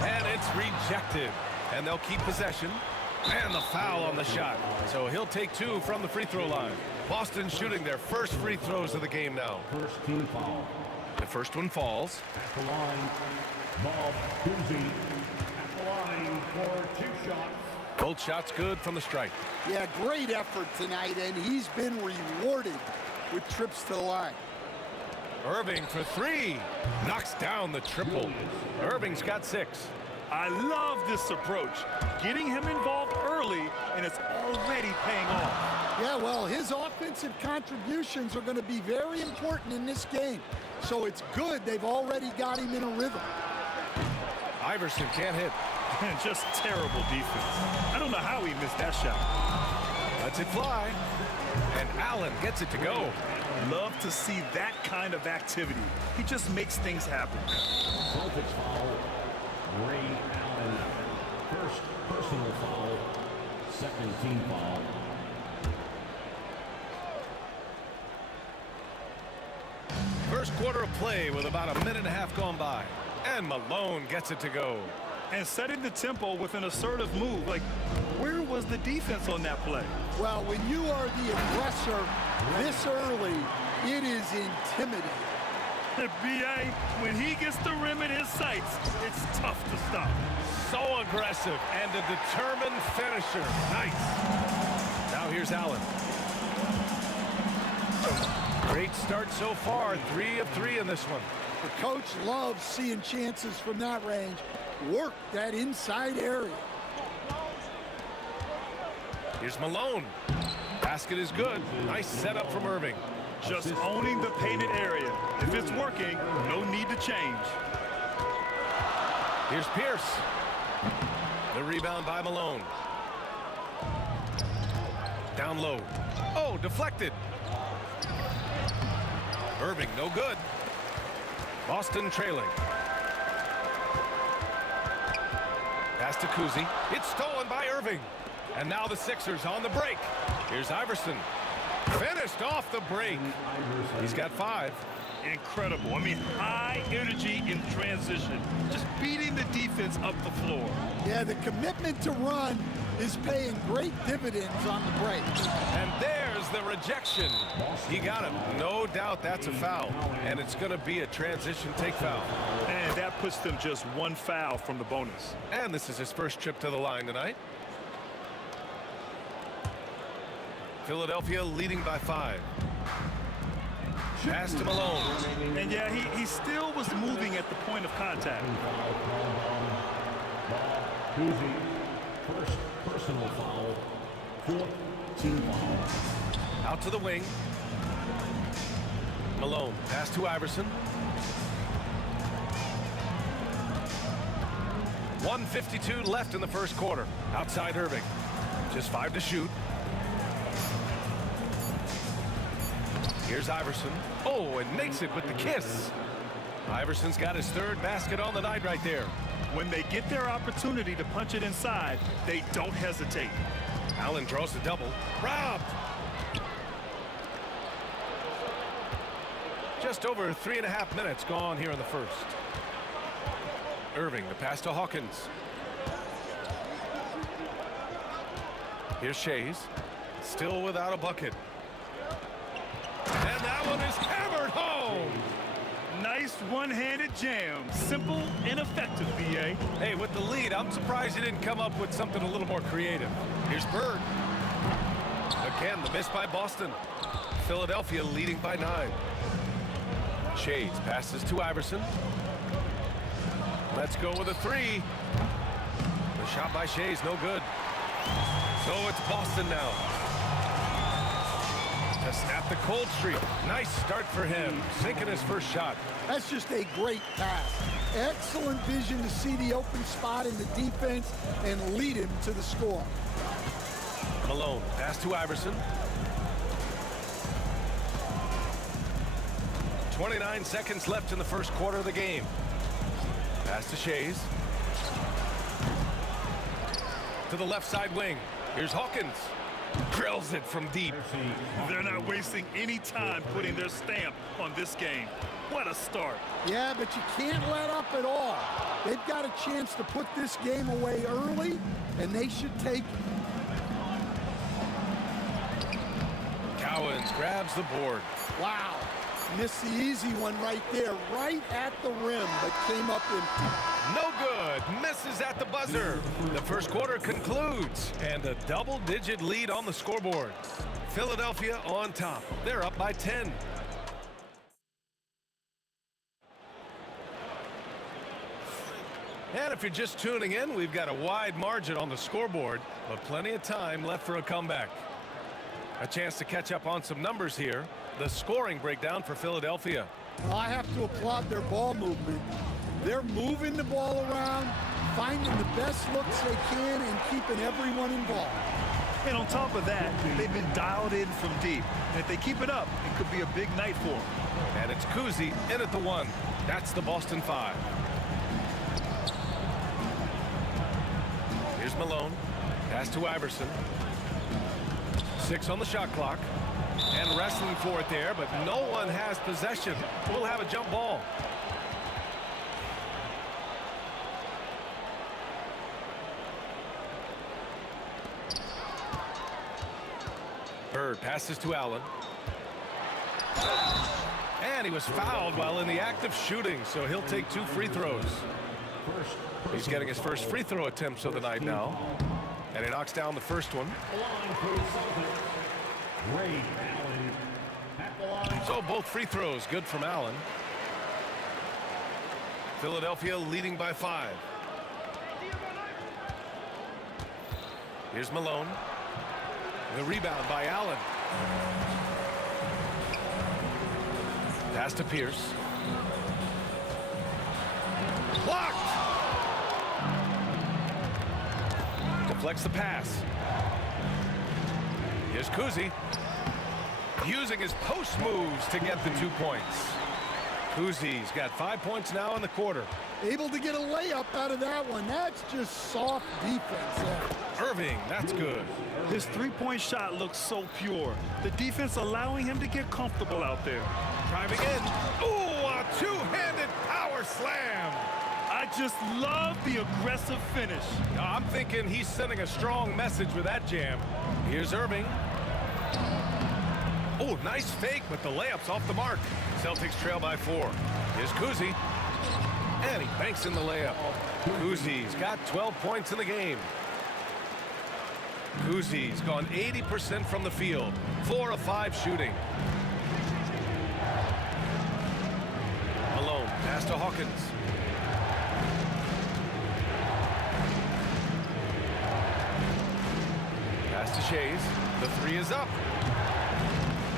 And it's rejected. And they'll keep possession. And the foul on the shot. So he'll take 2 from the free throw line. Boston shooting their first free throws of the game now. First team foul. The first one falls. At the line, ball, Kuzi. At the line for 2 shots. Both shots good from the strike. Yeah, great effort tonight, and he's been rewarded with trips to the line. Irving for 3. Knocks down the triple. Irving's got 6. I love this approach. Getting him involved early, and it's already paying off. Yeah, well, his offensive contributions are going to be very important in this game. So it's good they've already got him in a rhythm. Iverson can't hit. Just terrible defense. I don't know how he missed that shot. Lets it fly. And Allen gets it to go. Love to see that kind of activity. He just makes things happen. Celtics foul. Ray Allen. First personal foul. Second team foul. First quarter of play with about a minute and a half gone by. And Malone gets it to go. And setting the tempo with an assertive move. Like, where was the defense on that play? Well, when you are the aggressor this early, it is intimidating. B.A., when he gets the rim in his sights, it's tough to stop. So aggressive and a determined finisher. Nice. Now here's Allen. Great start so far. 3 of 3 in this one. The coach loves seeing chances from that range. Work that inside area. Here's Malone. Basket is good. Nice setup from Irving. Just owning the painted area. If it's working, no need to change. Here's Pierce. The rebound by Malone. Down low. Oh, deflected. Irving, no good. Boston trailing. Pass to Kuzi. It's stolen by Irving. And now the Sixers on the break. Here's Iverson. Finished off the break. He's got 5. Incredible. I mean, high energy in transition. Just beating the defense up the floor. Yeah, the commitment to run is paying great dividends on the break. And there's the rejection. He got him. No doubt that's a foul. And it's going to be a transition take foul. And that puts them just 1 foul from the bonus. And this is his first trip to the line tonight. Philadelphia leading by 5. Pass to Malone. And yeah, he still was moving at the point of contact. Kuzi. First personal foul. 4th team foul. Out to the wing. Malone. Pass to Iverson. 1:52 left in the first quarter. Outside Irving. Just 5 to shoot. Here's Iverson. Oh, and makes it with the kiss. Iverson's got his 3rd basket on the night right there. When they get their opportunity to punch it inside, they don't hesitate. Allen draws the double. Robbed. Just over 3.5 minutes gone here in the first. Irving, the pass to Hawkins. Here's Shays. Still without a bucket. one is hammered home. Nice one-handed jam. Simple and effective, B.A. Hey, with the lead, I'm surprised he didn't come up with something a little more creative. Here's Bird. Again, the miss by Boston. Philadelphia leading by 9. Shades passes to Iverson. Let's go with a 3. The shot by Shades, no good. So it's Boston now. To snap the cold streak. Nice start for him, sinking his first shot. That's just a great pass. Excellent vision to see the open spot in the defense and lead him to the score. Malone, pass to Iverson. 29 seconds left in the first quarter of the game. Pass to Shays. To the left side wing. Here's Hawkins. Drills it from deep. They're not wasting any time putting their stamp on this game. What a start. Yeah, but you can't let up at all. They've got a chance to put this game away early, and they should take it. Cowens grabs the board. Wow. Missed the easy one right there, right at the rim, but came up empty. No good. Misses at the buzzer. The first quarter concludes, and a double-digit lead on the scoreboard. Philadelphia on top. They're up by 10. And if you're just tuning in, we've got a wide margin on the scoreboard, but plenty of time left for a comeback. A chance to catch up on some numbers here. The scoring breakdown for Philadelphia. Well, I have to applaud their ball movement. They're moving the ball around, finding the best looks they can, and keeping everyone involved. And on top of that, they've been dialed in from deep. And if they keep it up, it could be a big night for them. And it's Kuzi in at the 1. That's the Boston 5. Here's Malone. Pass to Iverson. 6 on the shot clock. And wrestling for it there, but no one has possession. We'll have a jump ball. Bird passes to Allen. And he was fouled while in the act of shooting, so he'll take 2 free throws. He's getting his first free throw attempts of the night now. And he knocks down the first one. So both free throws good from Allen. Philadelphia leading by 5. Here's Malone. The rebound by Allen. Pass to Pierce. Blocked! Deflects the pass. Here's Kuzi. Using his post moves to get the 2 points. Kuzi's got 5 points now in the quarter. Able to get a layup out of that one. That's just soft defense there. Irving, that's good. His three-point shot looks so pure. The defense allowing him to get comfortable out there. Driving in. Ooh, a two-handed power slam. I just love the aggressive finish. I'm thinking he's sending a strong message with that jam. Here's Irving. Oh, nice fake, but the layup's off the mark. Celtics trail by 4. Here's Kuzi. And he banks in the layup. Kuzi's got 12 points in the game. Kuzi's gone 80% from the field. 4 of 5 shooting. Malone, pass to Hawkins. Pass to Shays. The 3 is up.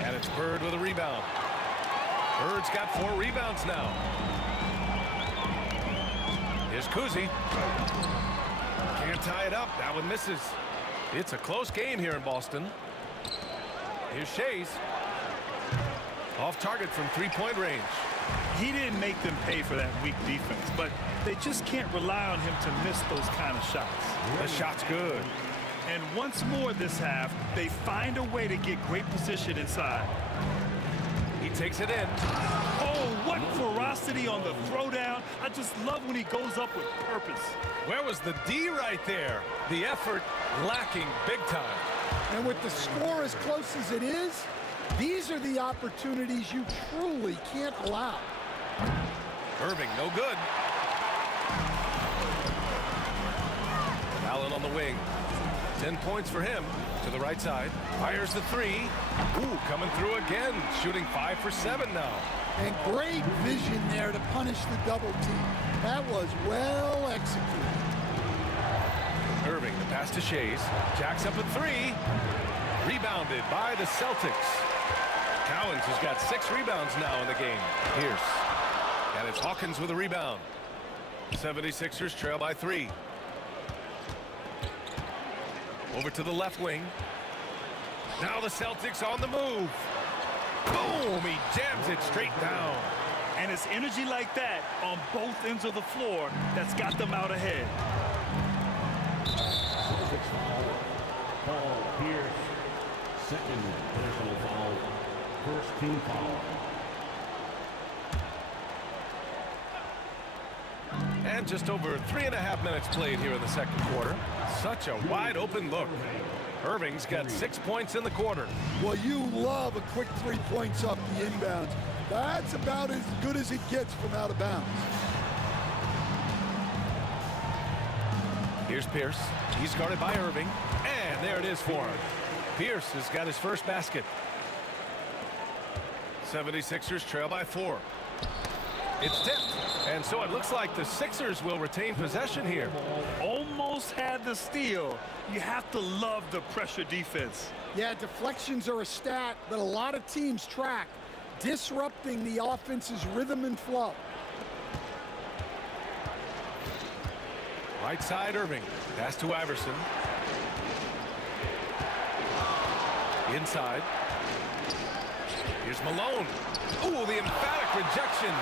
And it's Bird with a rebound. Bird's got 4 rebounds now. Here's Kuzi. Can't tie it up. That one misses. It's a close game here in Boston. Here's Shays. Off target from 3-point range. He didn't make them pay for that weak defense, but they just can't rely on him to miss those kind of shots. The shot's good. And once more this half, they find a way to get great position inside. He takes it in. Oh, what ferocity on the throwdown. I just love when he goes up with purpose. Where was the D right there? The effort lacking big time. And with the score as close as it is, These are the opportunities you truly can't allow. Irving, no good. Allen on the wing. 10 points for him. To the right side. Fires the three. Ooh, coming through again. Shooting 5 for 7 now. And great vision there to punish the double team. That was well executed. Irving, the pass to Shays. Jacks up a three. Rebounded by the Celtics. Cowens has got 6 rebounds now in the game. Pierce. And it's Hawkins with a rebound. 76ers trail by 3. Over to the left wing. Now the Celtics on the move. Boom! He jams it straight down. And it's energy like that on both ends of the floor that's got them out ahead. Paul Pierce, second personal foul, first team foul. And just over 3.5 minutes played here in the second quarter. Such a wide open look. Irving's got 6 points in the quarter. Well, you love a quick 3 points off the inbounds. That's about as good as it gets from out of bounds. Here's Pierce. He's guarded by Irving. And there it is for him. Pierce has got his first basket. 76ers trail by 4. It's tipped. And so it looks like the Sixers will retain possession here. Almost had the steal. You have to love the pressure defense. Yeah, deflections are a stat that a lot of teams track, disrupting the offense's rhythm and flow. Right side, Irving. Pass to Iverson. Inside. Here's Malone. Ooh, the emphatic rejection.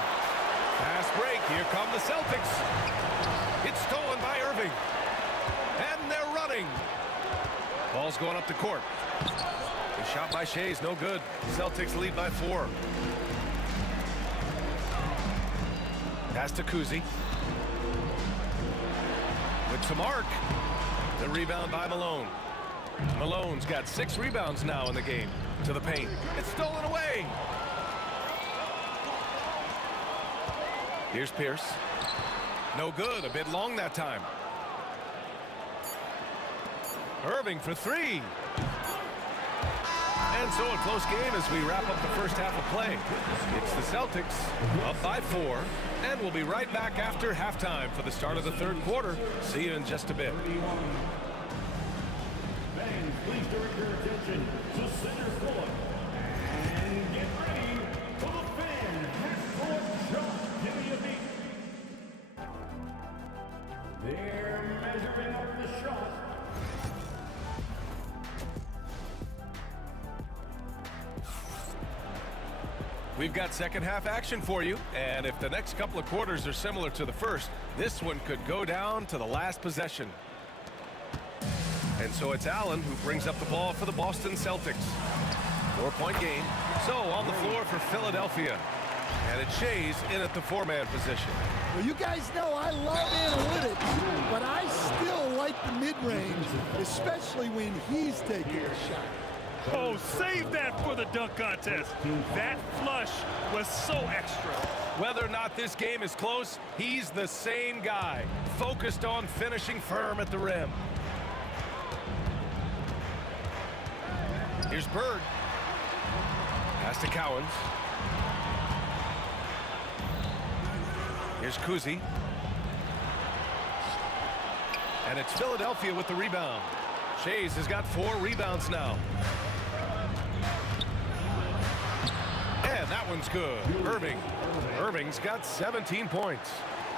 Fast break. Here come the Celtics. It's stolen by Irving. And they're running. Ball's going up the court. The shot by Shays, no good. Celtics lead by 4. Pass to Kuzi. With some arc. The rebound by Malone. Malone's got 6 rebounds now in the game. To the paint. It's stolen away. Here's Pierce. No good. A bit long that time. Irving for 3. And so a close game as we wrap up the first half of play. It's the Celtics up by 4. And we'll be right back after halftime for the start of the third quarter. See you in just a bit. Fans, please direct your attention to center court. And get ready for the fan half-court shot. Give me a beat. They're measuring up the shot. We've got second half action for you, and if the next couple of quarters are similar to the first, this one could go down to the last possession. And so it's Allen who brings up the ball for the Boston Celtics. 4-point game. So on the floor for Philadelphia. And it's Shays in at the 4-man position. Well, you guys know I love analytics, but I still like the mid-range, especially when he's taking a shot. Oh, save that for the dunk contest. That flush was so extra. Whether or not this game is close, he's the same guy, focused on finishing firm at the rim. Here's Bird. Pass to Cowens. Here's Kuzi. And it's Philadelphia with the rebound. Shays has got 4 rebounds now. And that one's good. Irving's got 17 points.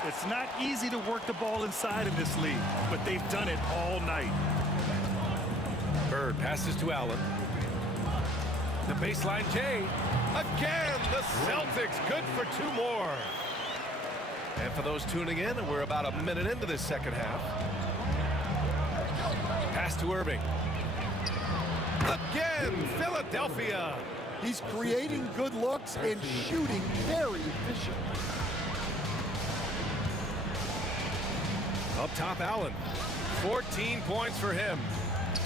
It's not easy to work the ball inside in this league, but they've done it all night. Bird passes to Allen. The baseline J. Again, the Celtics good for 2 more. And for those tuning in, we're about a minute into this second half. Pass to Irving. Again, Philadelphia. He's creating good looks and shooting very efficient. Up top, Allen. 14 points for him.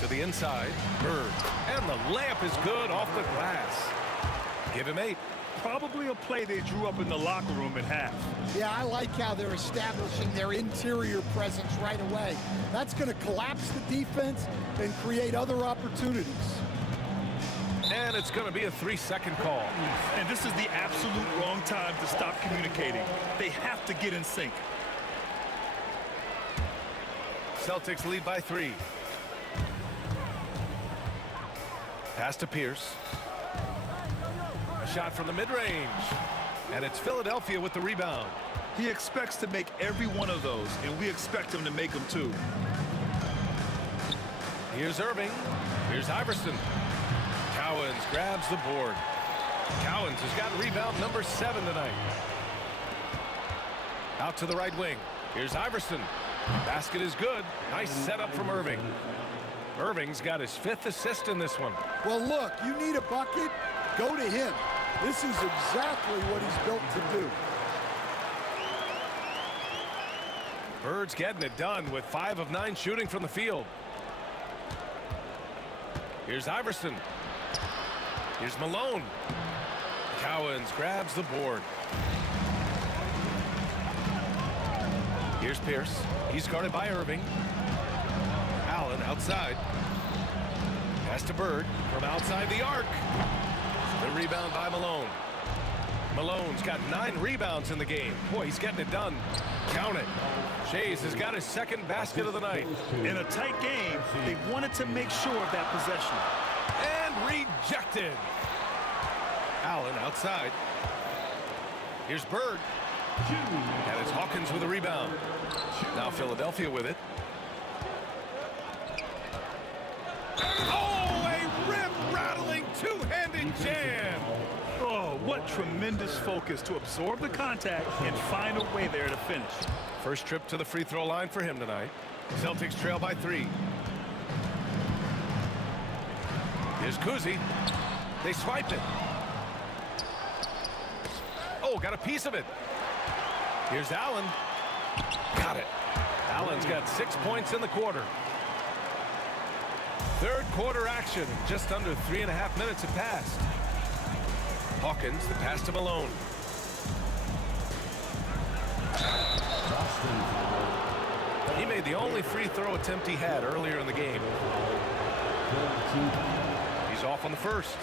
To the inside, Bird. And the layup is good off the glass. Give him 8. Probably a play they drew up in the locker room at half. Yeah, I like how they're establishing their interior presence right away. That's going to collapse the defense and create other opportunities. And it's going to be a 3-second call. And this is the absolute wrong time to stop communicating. They have to get in sync. Celtics lead by 3. Pass to Pierce. A shot from the mid-range. And it's Philadelphia with the rebound. He expects to make every one of those, and we expect him to make them too. Here's Irving. Here's Iverson. Cowens grabs the board. Cowens has got rebound number 7 tonight. Out to the right wing. Here's Iverson. Basket is good. Nice setup from Irving. Irving's got his 5th assist in this one. Well, look, you need a bucket, go to him. This is exactly what he's built to do. Bird's getting it done with 5 of 9 shooting from the field. Here's Iverson. Here's Malone. Cowens grabs the board. Here's Pierce. He's guarded by Irving. Allen outside. Pass to Bird from outside the arc. The rebound by Malone. Malone's got 9 rebounds in the game. Boy, he's getting it done. Count it. Shays has got his 2nd basket of the night. In a tight game, they wanted to make sure of that possession. And rejected. Allen outside. Here's Bird. And it's Hawkins with a rebound. Now Philadelphia with it. Oh, a rim-rattling 2-handed jam. Oh, what tremendous focus to absorb the contact and find a way there to finish. First trip to the free throw line for him tonight. Celtics trail by 3. Here's Kuzi. They swiped it. Oh, got a piece of it. Here's Allen. Got it. Allen's got 6 points in the quarter. Third quarter action. Just under 3.5 minutes have passed. Hawkins, the pass to Malone. He made the only free throw attempt he had earlier in the game. He's off on the first.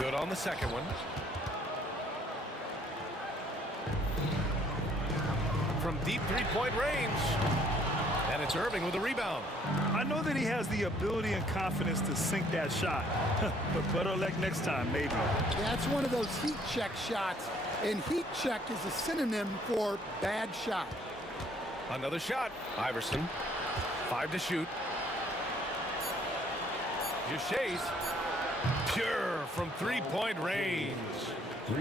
Good on the second one. From deep three-point range. And it's Irving with a rebound. I know that he has the ability and confidence to sink that shot. But better luck next time, maybe. Yeah, it's one of those heat check shots. And heat check is a synonym for bad shot. Another shot. Iverson. 5 to shoot. Here's Shays. Pure from three-point range.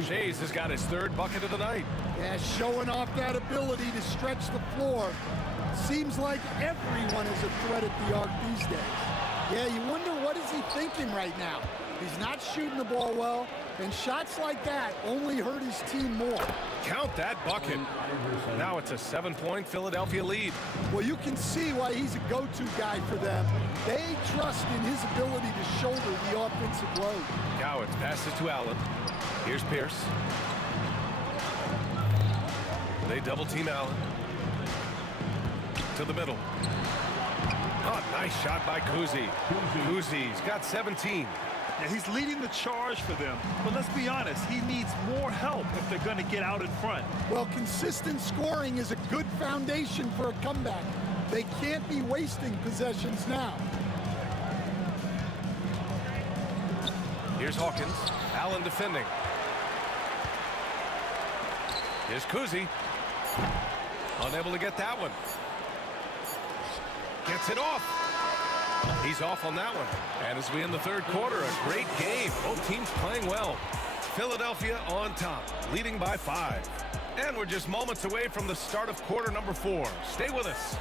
Shays has got his 3rd bucket of the night. Yeah, showing off that ability to stretch the floor. Seems like everyone is a threat at the arc these days. Yeah, you wonder what is he thinking right now. He's not shooting the ball well, and shots like that only hurt his team more. Count that bucket. Now it's a 7-point Philadelphia lead. Well, you can see why he's a go-to guy for them. They trust in his ability to shoulder the offensive load. Cowens passes to Allen. Here's Pierce. They double-team Allen. To the middle. Oh, nice shot by Kuzi. Kuzi's got 17. Yeah, he's leading the charge for them. But let's be honest, he needs more help if they're going to get out in front. Well, consistent scoring is a good foundation for a comeback. They can't be wasting possessions now. Here's Hawkins. Allen defending. Here's Kuzi. Unable to get that one. Gets it off. He's off on that one. And as we end the 3rd quarter, a great game. Both teams playing well. Philadelphia on top, leading by 5. And we're just moments away from the start of quarter number 4. Stay with us.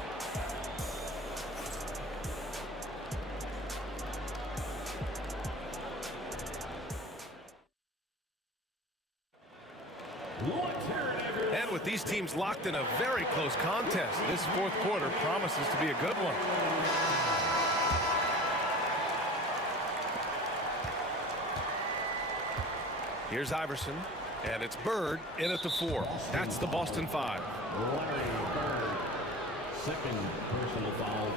And with these teams locked in a very close contest, this fourth quarter promises to be a good one. Here's Iverson, and it's Bird in at the 4. That's the Boston 5. Larry Bird, second personal foul,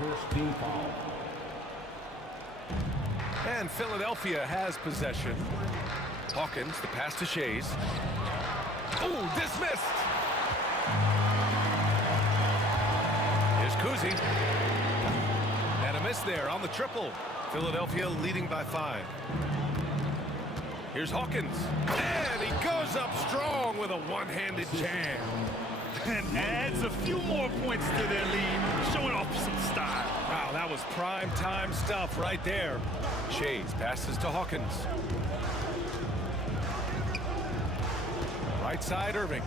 first team foul. And Philadelphia has possession. Hawkins, the pass to Shays. Oh, dismissed. Here's Kuzi. And a miss there on the triple. Philadelphia leading by 5. Here's Hawkins. And he goes up strong with a one-handed jam. And adds a few more points to their lead, showing off some style. Wow, that was prime time stuff right there. Shays passes to Hawkins. Right side, Irving.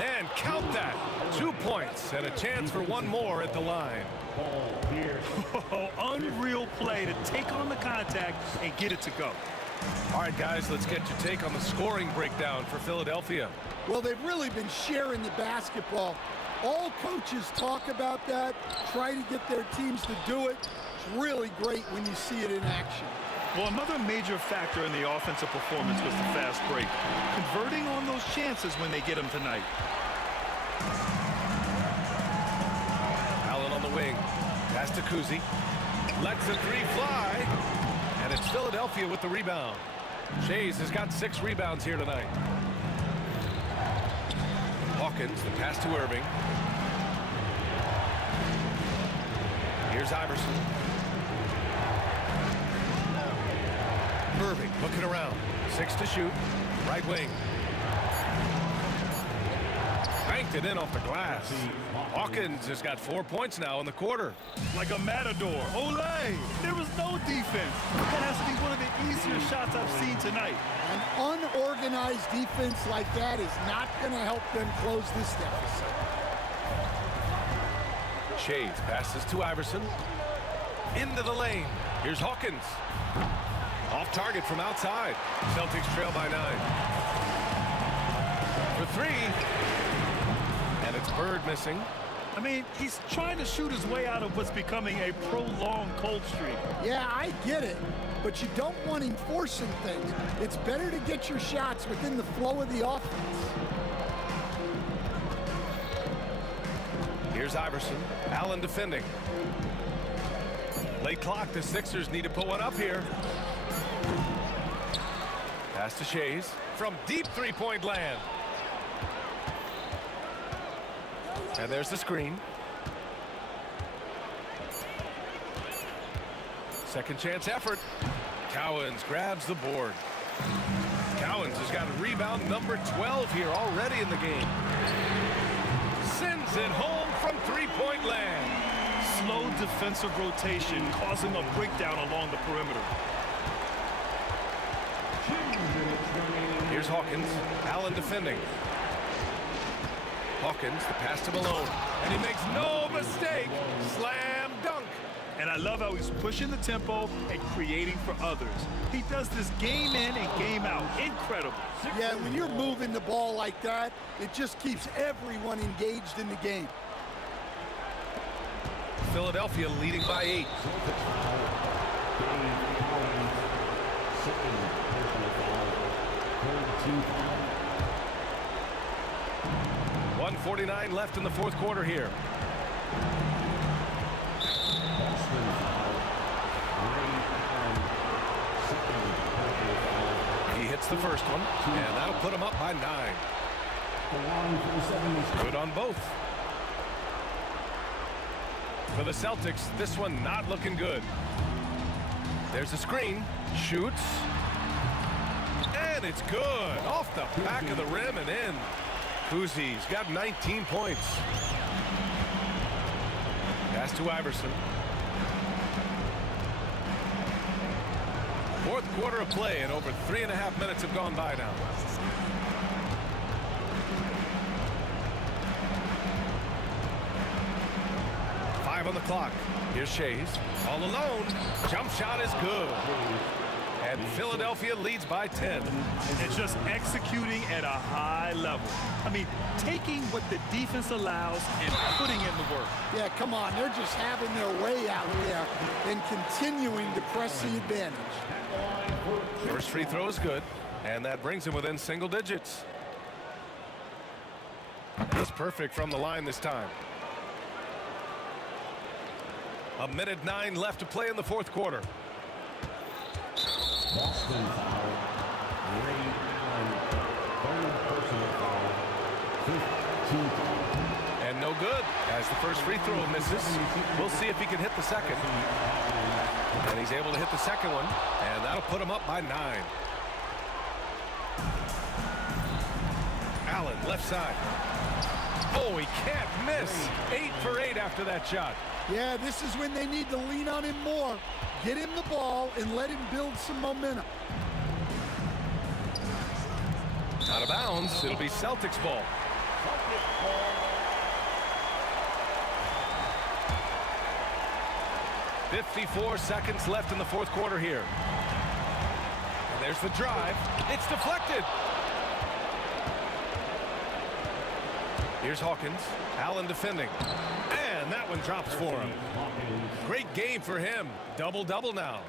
And count that. 2 points and a chance for one more at the line. Unreal play to take on the contact and get it to go. All right, guys, let's get your take on the scoring breakdown for Philadelphia. Well, they've really been sharing the basketball. All coaches talk about that, try to get their teams to do it. It's really great when you see it in action. Well, another major factor in the offensive performance was the fast break. Converting on those chances when they get them tonight. Allen on the wing. Pass to Kuzi. Lets the 3 fly. And it's Philadelphia with the rebound. Shays has got 6 rebounds here tonight. Hawkins, the pass to Irving. Here's Iverson. Irving looking around. 6 to shoot. Right wing. Banked it in off the glass. Hawkins has got 4 points now in the quarter. Like a matador. Olay! There was no defense. That has to be one of the easier shots I've seen tonight. An unorganized defense like that is not going to help them close this deficit. Shays passes to Iverson. Into the lane. Here's Hawkins. Off target from outside. Celtics trail by 9. For 3. And it's Bird missing. I mean, he's trying to shoot his way out of what's becoming a prolonged cold streak. Yeah, I get it, but you don't want him forcing things. It's better to get your shots within the flow of the offense. Here's Iverson. Allen defending. Late clock. The Sixers need to put one up here. Pass to Shays from deep three-point land. And there's the screen. Second chance effort. Cowens grabs the board. Cowens has got rebound number 12 here already in the game. Sends it home from three-point land. Slow defensive rotation causing a breakdown along the perimeter. Here's Hawkins. Allen defending. Hawkins, the pass to Malone. And he makes no mistake. Slam dunk. And I love how he's pushing the tempo and creating for others. He does this game in and game out. Incredible. Yeah, when you're moving the ball like that, it just keeps everyone engaged in the game. Philadelphia leading by 8. 1:49 left in the fourth quarter here. He hits the first one, and that'll put him up by 9. Good on both. For the Celtics, this one not looking good. There's a screen. Shoots. And it's good. Off the back of the rim and in. Kuzi's got 19 points. Pass to Iverson. Fourth quarter of play, and over 3.5 minutes have gone by now. On the clock. Here's Shays. All alone. Jump shot is good. And Philadelphia leads by 10. And just executing at a high level. I mean, taking what the defense allows and putting in the work. Yeah, come on. They're just having their way out there and continuing to press the advantage. First free throw is good, and that brings him within single digits. He's perfect from the line this time. 1:09 left to play in the fourth quarter. Boston foul. Ray Allen, third personal foul. 15th. And no good as the first free throw misses. We'll see if he can hit the second. And he's able to hit the second one, and that'll put him up by 9. Allen, left side. Oh, he can't miss. 8 for 8 after that shot. Yeah, this is when they need to lean on him more. Get him the ball and let him build some momentum. Out of bounds. It'll be Celtics ball. 54 seconds left in the fourth quarter here. And there's the drive. It's deflected. Here's Hawkins. Allen defending. And that one drops for him. Great game for him. Double-double now.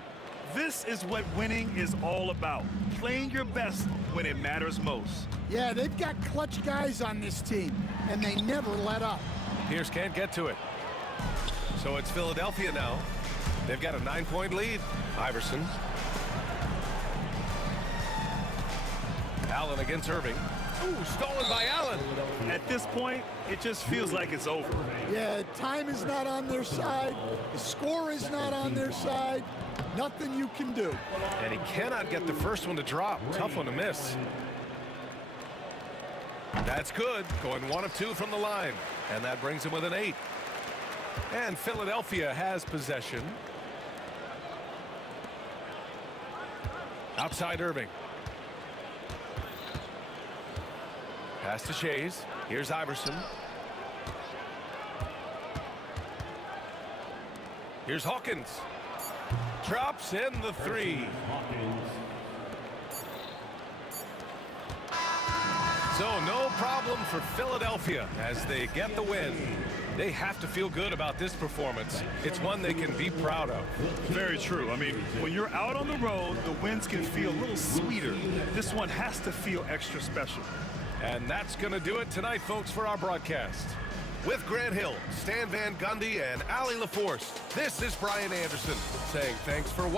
This is what winning is all about. Playing your best when it matters most. Yeah, they've got clutch guys on this team, and they never let up. Pierce can't get to it. So it's Philadelphia now. They've got a 9-point lead. Iverson. Allen against Irving. Ooh, stolen by Allen. At this point, it just feels like it's over. Yeah, time is not on their side. The score is not on their side. Nothing you can do. And he cannot get the first one to drop. Tough one to miss. That's good. Going 1 of 2 from the line. And that brings him with an 8. And Philadelphia has possession. Outside Irving. Pass to Shays. Here's Iverson. Here's Hawkins. Drops in the 3. So no problem for Philadelphia as they get the win. They have to feel good about this performance. It's one they can be proud of. Very true. I mean, when you're out on the road, the wins can feel a little sweeter. This one has to feel extra special. And that's going to do it tonight, folks, for our broadcast. With Grant Hill, Stan Van Gundy, and Ali LaForce, this is Brian Anderson saying thanks for watching.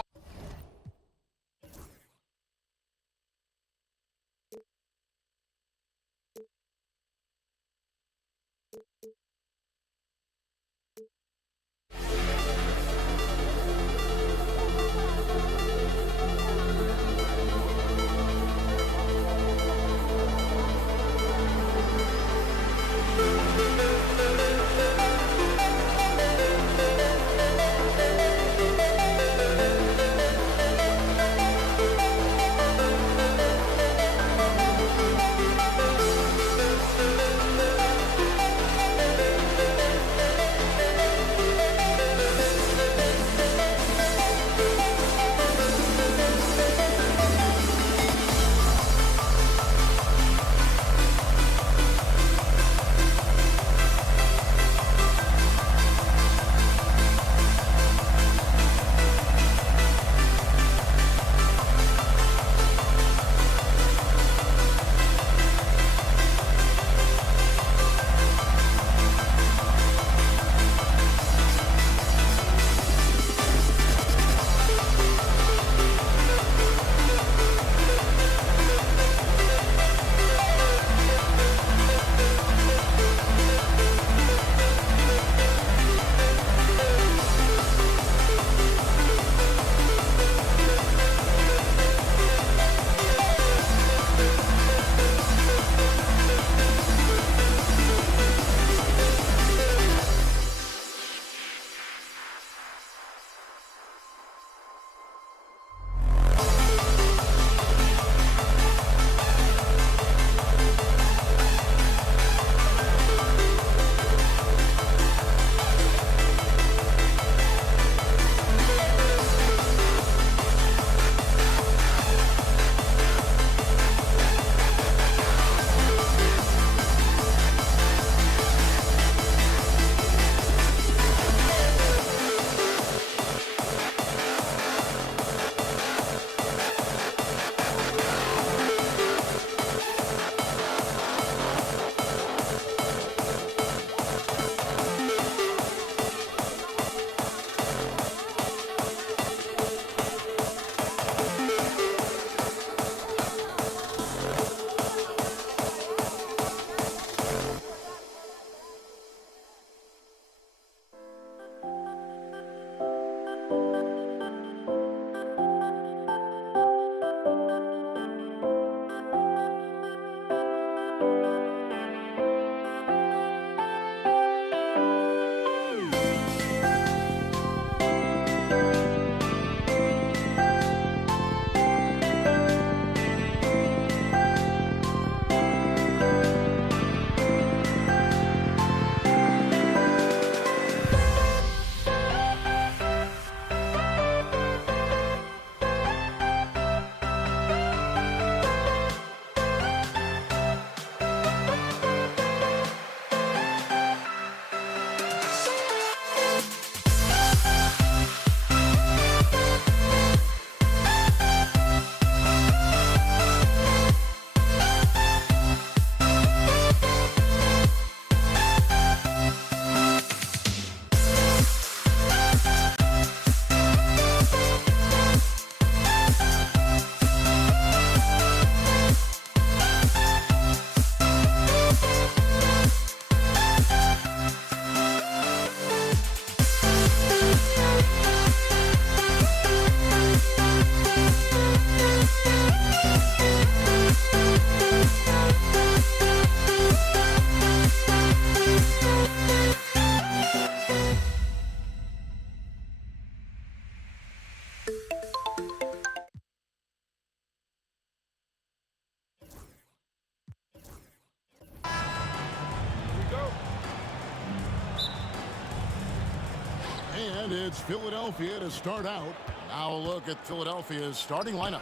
And it's Philadelphia to start out. Now a look at Philadelphia's starting lineup.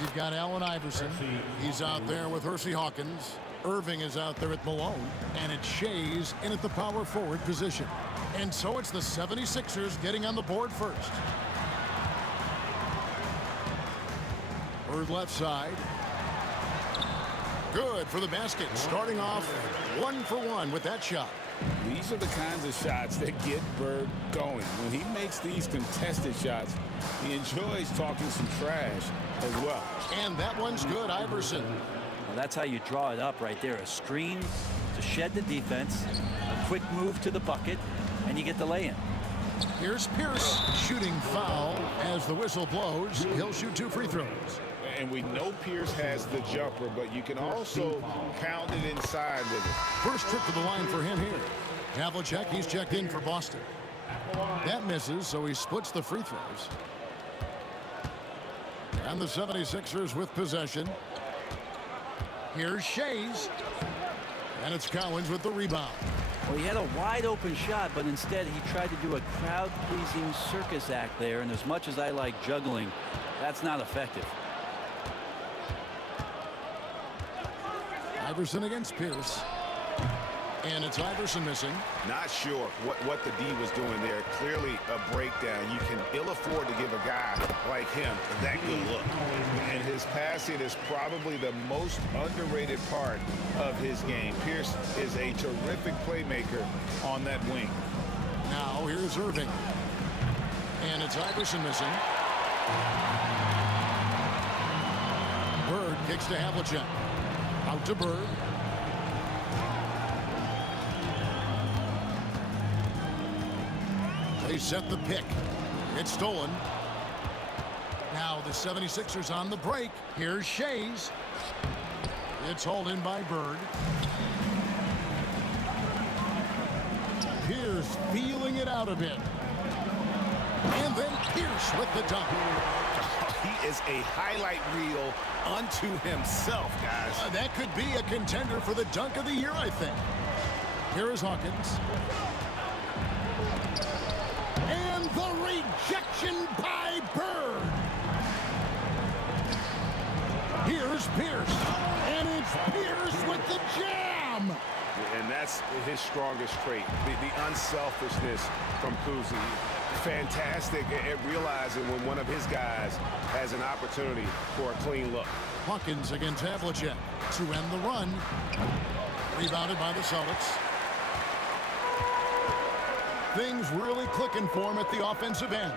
You've got Allen Iverson. He's out there with Hersey Hawkins. Irving is out there at Malone. And it's Shays in at the power forward position. And so it's the 76ers getting on the board first. Bird left side. Good for the basket. Starting off 1-for-1 with that shot. These are the kinds of shots that get Bird going. When he makes these contested shots, he enjoys talking some trash as well. And that one's good, Iverson. Well, that's how you draw it up right there. A screen to shed the defense, a quick move to the bucket, and you get the lay-in. Here's Pierce shooting foul as the whistle blows. He'll shoot 2 free throws. And we know Pierce has the jumper, but you can also pound it inside with it. First trip to the line for him here. Havlicek, he's checked in for Boston. That misses, so he splits the free throws. And the 76ers with possession. Here's Shays. And it's Cowens with the rebound. Well, he had a wide open shot, but instead he tried to do a crowd-pleasing circus act there. And as much as I like juggling, that's not effective. Iverson against Pierce. And it's Iverson missing. Not sure what the D was doing there. Clearly a breakdown. You can ill afford to give a guy like him that good look. And his passing is probably the most underrated part of his game. Pierce is a terrific playmaker on that wing. Now here's Irving. And it's Iverson missing. Bird kicks to Havlicek. Out to Bird. They set the pick. It's stolen. Now the 76ers on the break. Here's Shays. It's hauled in by Bird. Pierce feeling it out a bit. And then Pierce with the dunk. He is a highlight reel unto himself, guys. That could be a contender for the dunk of the year, I think. Here is Hawkins. And the rejection by Bird. Here's Pierce. And it's Pierce with the jam. And that's his strongest trait, the unselfishness from Kuzi. Fantastic at realizing when one of his guys has an opportunity for a clean look. Hawkins against Havlicek to end the run. Rebounded by the Celtics. Things really clicking for him at the offensive end.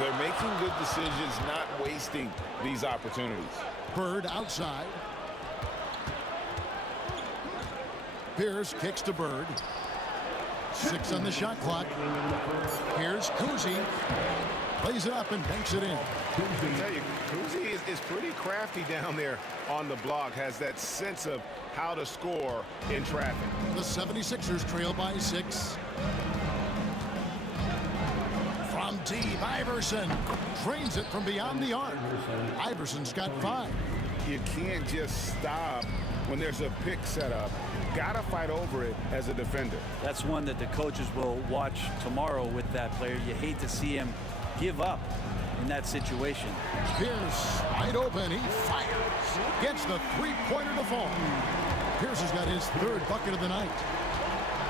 They're making good decisions, not wasting these opportunities. Bird outside. Pierce kicks to Bird. 6 on the shot clock. Here's Kuzi. Plays it up and banks it in. I tell you, Kuzi is pretty crafty down there on the block. Has that sense of how to score in traffic. The 76ers trail by 6. From deep, Iverson drains it from beyond the arc. Iverson's got 5. You can't just stop when there's a pick set up. Gotta fight over it as a defender. That's one that the coaches will watch tomorrow with that player. You hate to see him give up in that situation. Pierce wide open. He fires. Gets the three-pointer to fall. Pierce has got his 3rd bucket of the night.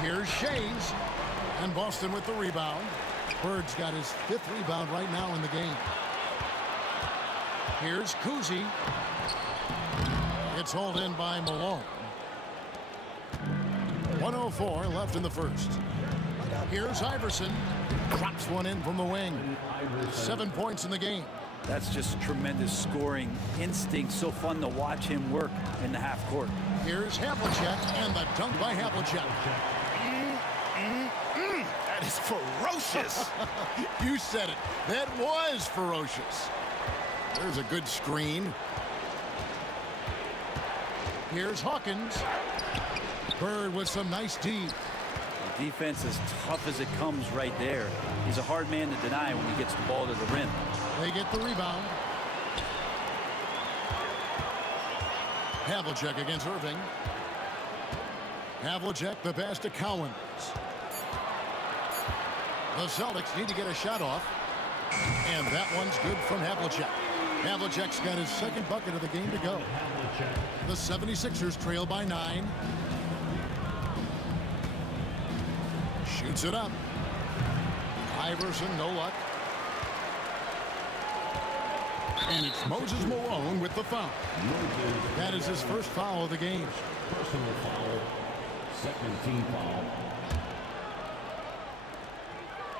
Here's Shays. And Boston with the rebound. Bird's got his 5th rebound right now in the game. Here's Kuzi. It's hauled in by Malone. 1:04 left in the first. Here's Iverson. Drops one in from the wing. 7 points in the game. That's just tremendous scoring instinct. So fun to watch him work in the half court. Here's Havlicek and the dunk by Havlicek. That is ferocious. You said it. That was ferocious. There's a good screen. Here's Hawkins. Bird with some nice D. The defense as tough as it comes right there. He's a hard man to deny when he gets the ball to the rim. They get the rebound. Havlicek against Irving. Havlicek the pass to Cowens. The Celtics need to get a shot off. And that one's good from Havlicek. Havlicek's got his second bucket of the game to go. The 76ers trail by 9. Shoots it up. Iverson, no luck. And it's Moses Malone with the foul. That is his first foul of the game. Personal foul. Second team foul.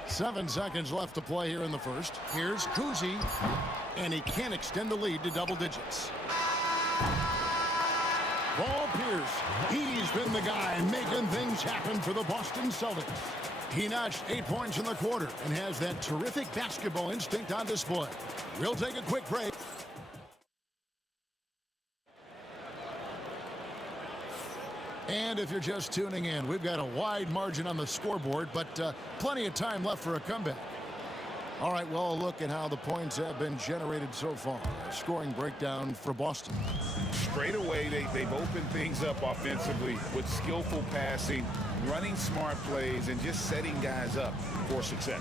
7 seconds left to play here in the first. Here's Kuzi, and he can't extend the lead to double digits. Paul Pierce, he's been the guy making things happen for the Boston Celtics. He notched 8 points in the quarter and has that terrific basketball instinct on display. We'll take a quick break. And if you're just tuning in, we've got a wide margin on the scoreboard, but plenty of time left for a comeback. All right, well, a look at how the points have been generated so far. A scoring breakdown for Boston. Straight away, they've opened things up offensively with skillful passing, running smart plays, and just setting guys up for success.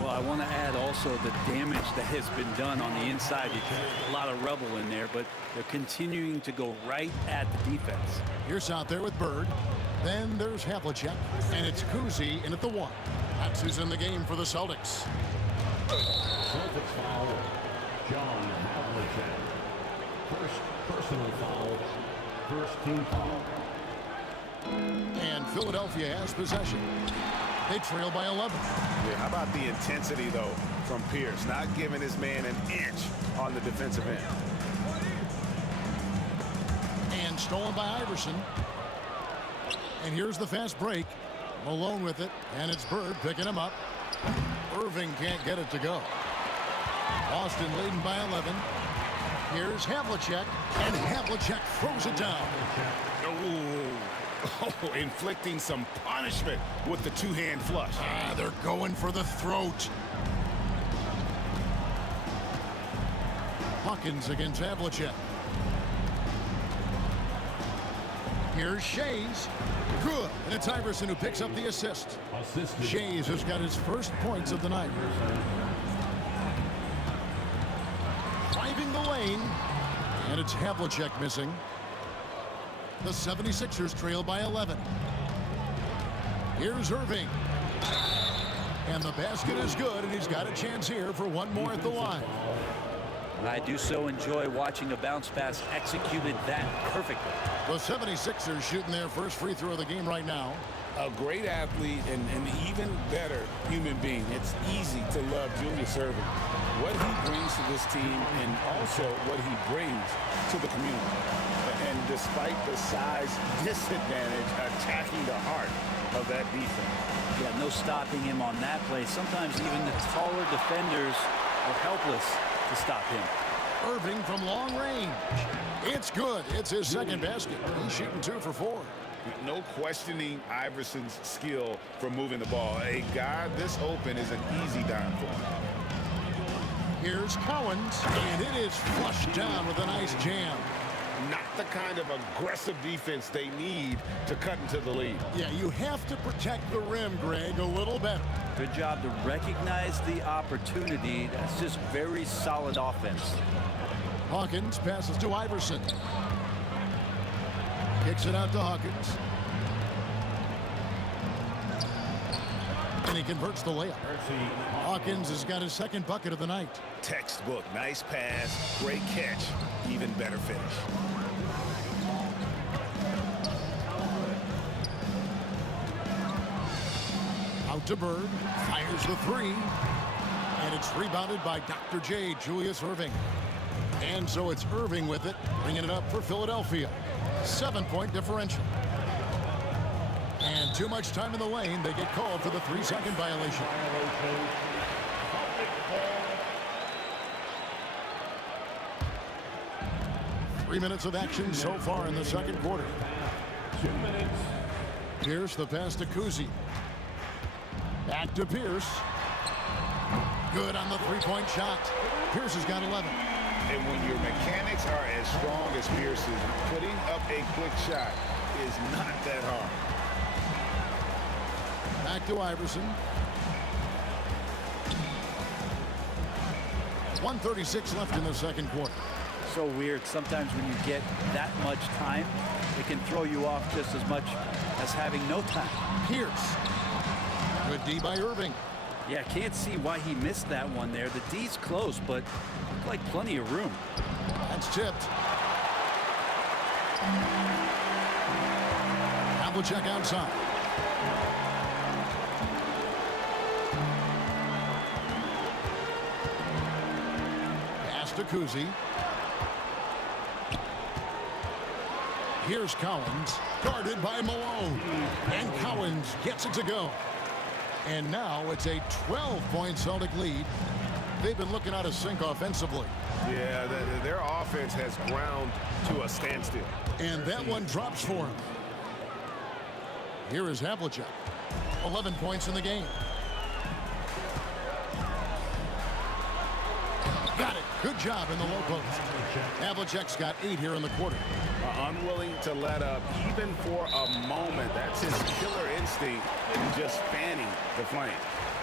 Well, I want to add also the damage that has been done on the inside. You got a lot of rubble in there, but they're continuing to go right at the defense. Here's out there with Bird. Then there's Havlicek, and it's Kuzi in at the 1. That's who's in the game for the Celtics. Celtics foul. John Havlicek. First personal foul. First team foul. And Philadelphia has possession. They trail by 11. Yeah, how about the intensity, though, from Pierce? Not giving his man an inch on the defensive end. And stolen by Iverson. And here's the fast break. Malone with it, and it's Bird picking him up. Irving can't get it to go. Boston leading by 11. Here's Havlicek, and Havlicek throws it down. Oh, inflicting some punishment with the two-hand flush. They're going for the throat. Hawkins against Havlicek. Here's Shays. Good. And it's Iverson who picks up the assist. Shays has got his first points of the night. Driving the lane. And it's Havlicek missing. The 76ers trail by 11. Here's Irving. And the basket is good, and he's got a chance here for one more at the line. And I do so enjoy watching a bounce pass executed that perfectly. The 76ers shooting their first free throw of the game right now. A great athlete and an even better human being. It's easy to love Julius Irving. What he brings to this team and also what he brings to the community. And despite the size disadvantage, attacking the heart of that defense. Yeah, no stopping him on that play. Sometimes even the taller defenders are helpless to stop him. Irving from long range. It's good. It's his second basket. He's shooting 2 for 4. No questioning Iverson's skill for moving the ball. A guy this open is an easy dime for him. Here's Collins, and it is flushed down with a nice jam. Not the kind of aggressive defense they need to cut into the lead. Yeah, you have to protect the rim, Greg, a little better. Good job to recognize the opportunity. That's just very solid offense. Hawkins passes to Iverson. Kicks it out to Hawkins. And he converts the layup. Hawkins has got his second bucket of the night. Textbook. Nice pass. Great catch. Even better finish. Out to Bird. Fires the 3. And it's rebounded by Dr. J, Julius Irving. And so it's Irving with it, bringing it up for Philadelphia. 7-point differential. And too much time in the lane. They get called for the 3-second violation. 3 minutes of action so far in the second quarter. 2 minutes. Pierce, the pass to Kuzi. Back to Pierce. Good on the 3-point shot. Pierce has got 11. And when your mechanics are as strong as Pierce's, putting up a quick shot is not that hard. Back to Iverson. 1:36 left in the second quarter. So weird. Sometimes when you get that much time, it can throw you off just as much as having no time. Pierce. Good D by Irving. Yeah, can't see why he missed that one there. The D's close, but looked like plenty of room. That's tipped. Havlicek outside. Pass to Kuzi. Here's Collins, guarded by Malone. And Collins gets it to go. And now it's a 12-point Celtic lead. They've been looking out of sync offensively. Yeah, their offense has ground to a standstill. And that one drops for him. Here is Havlicek. 11 points in the game. Got it. Good job in the low post. Havlicek's got 8 here in the quarter. Unwilling to let up even for a moment. That's his killer instinct, just fanning the flame.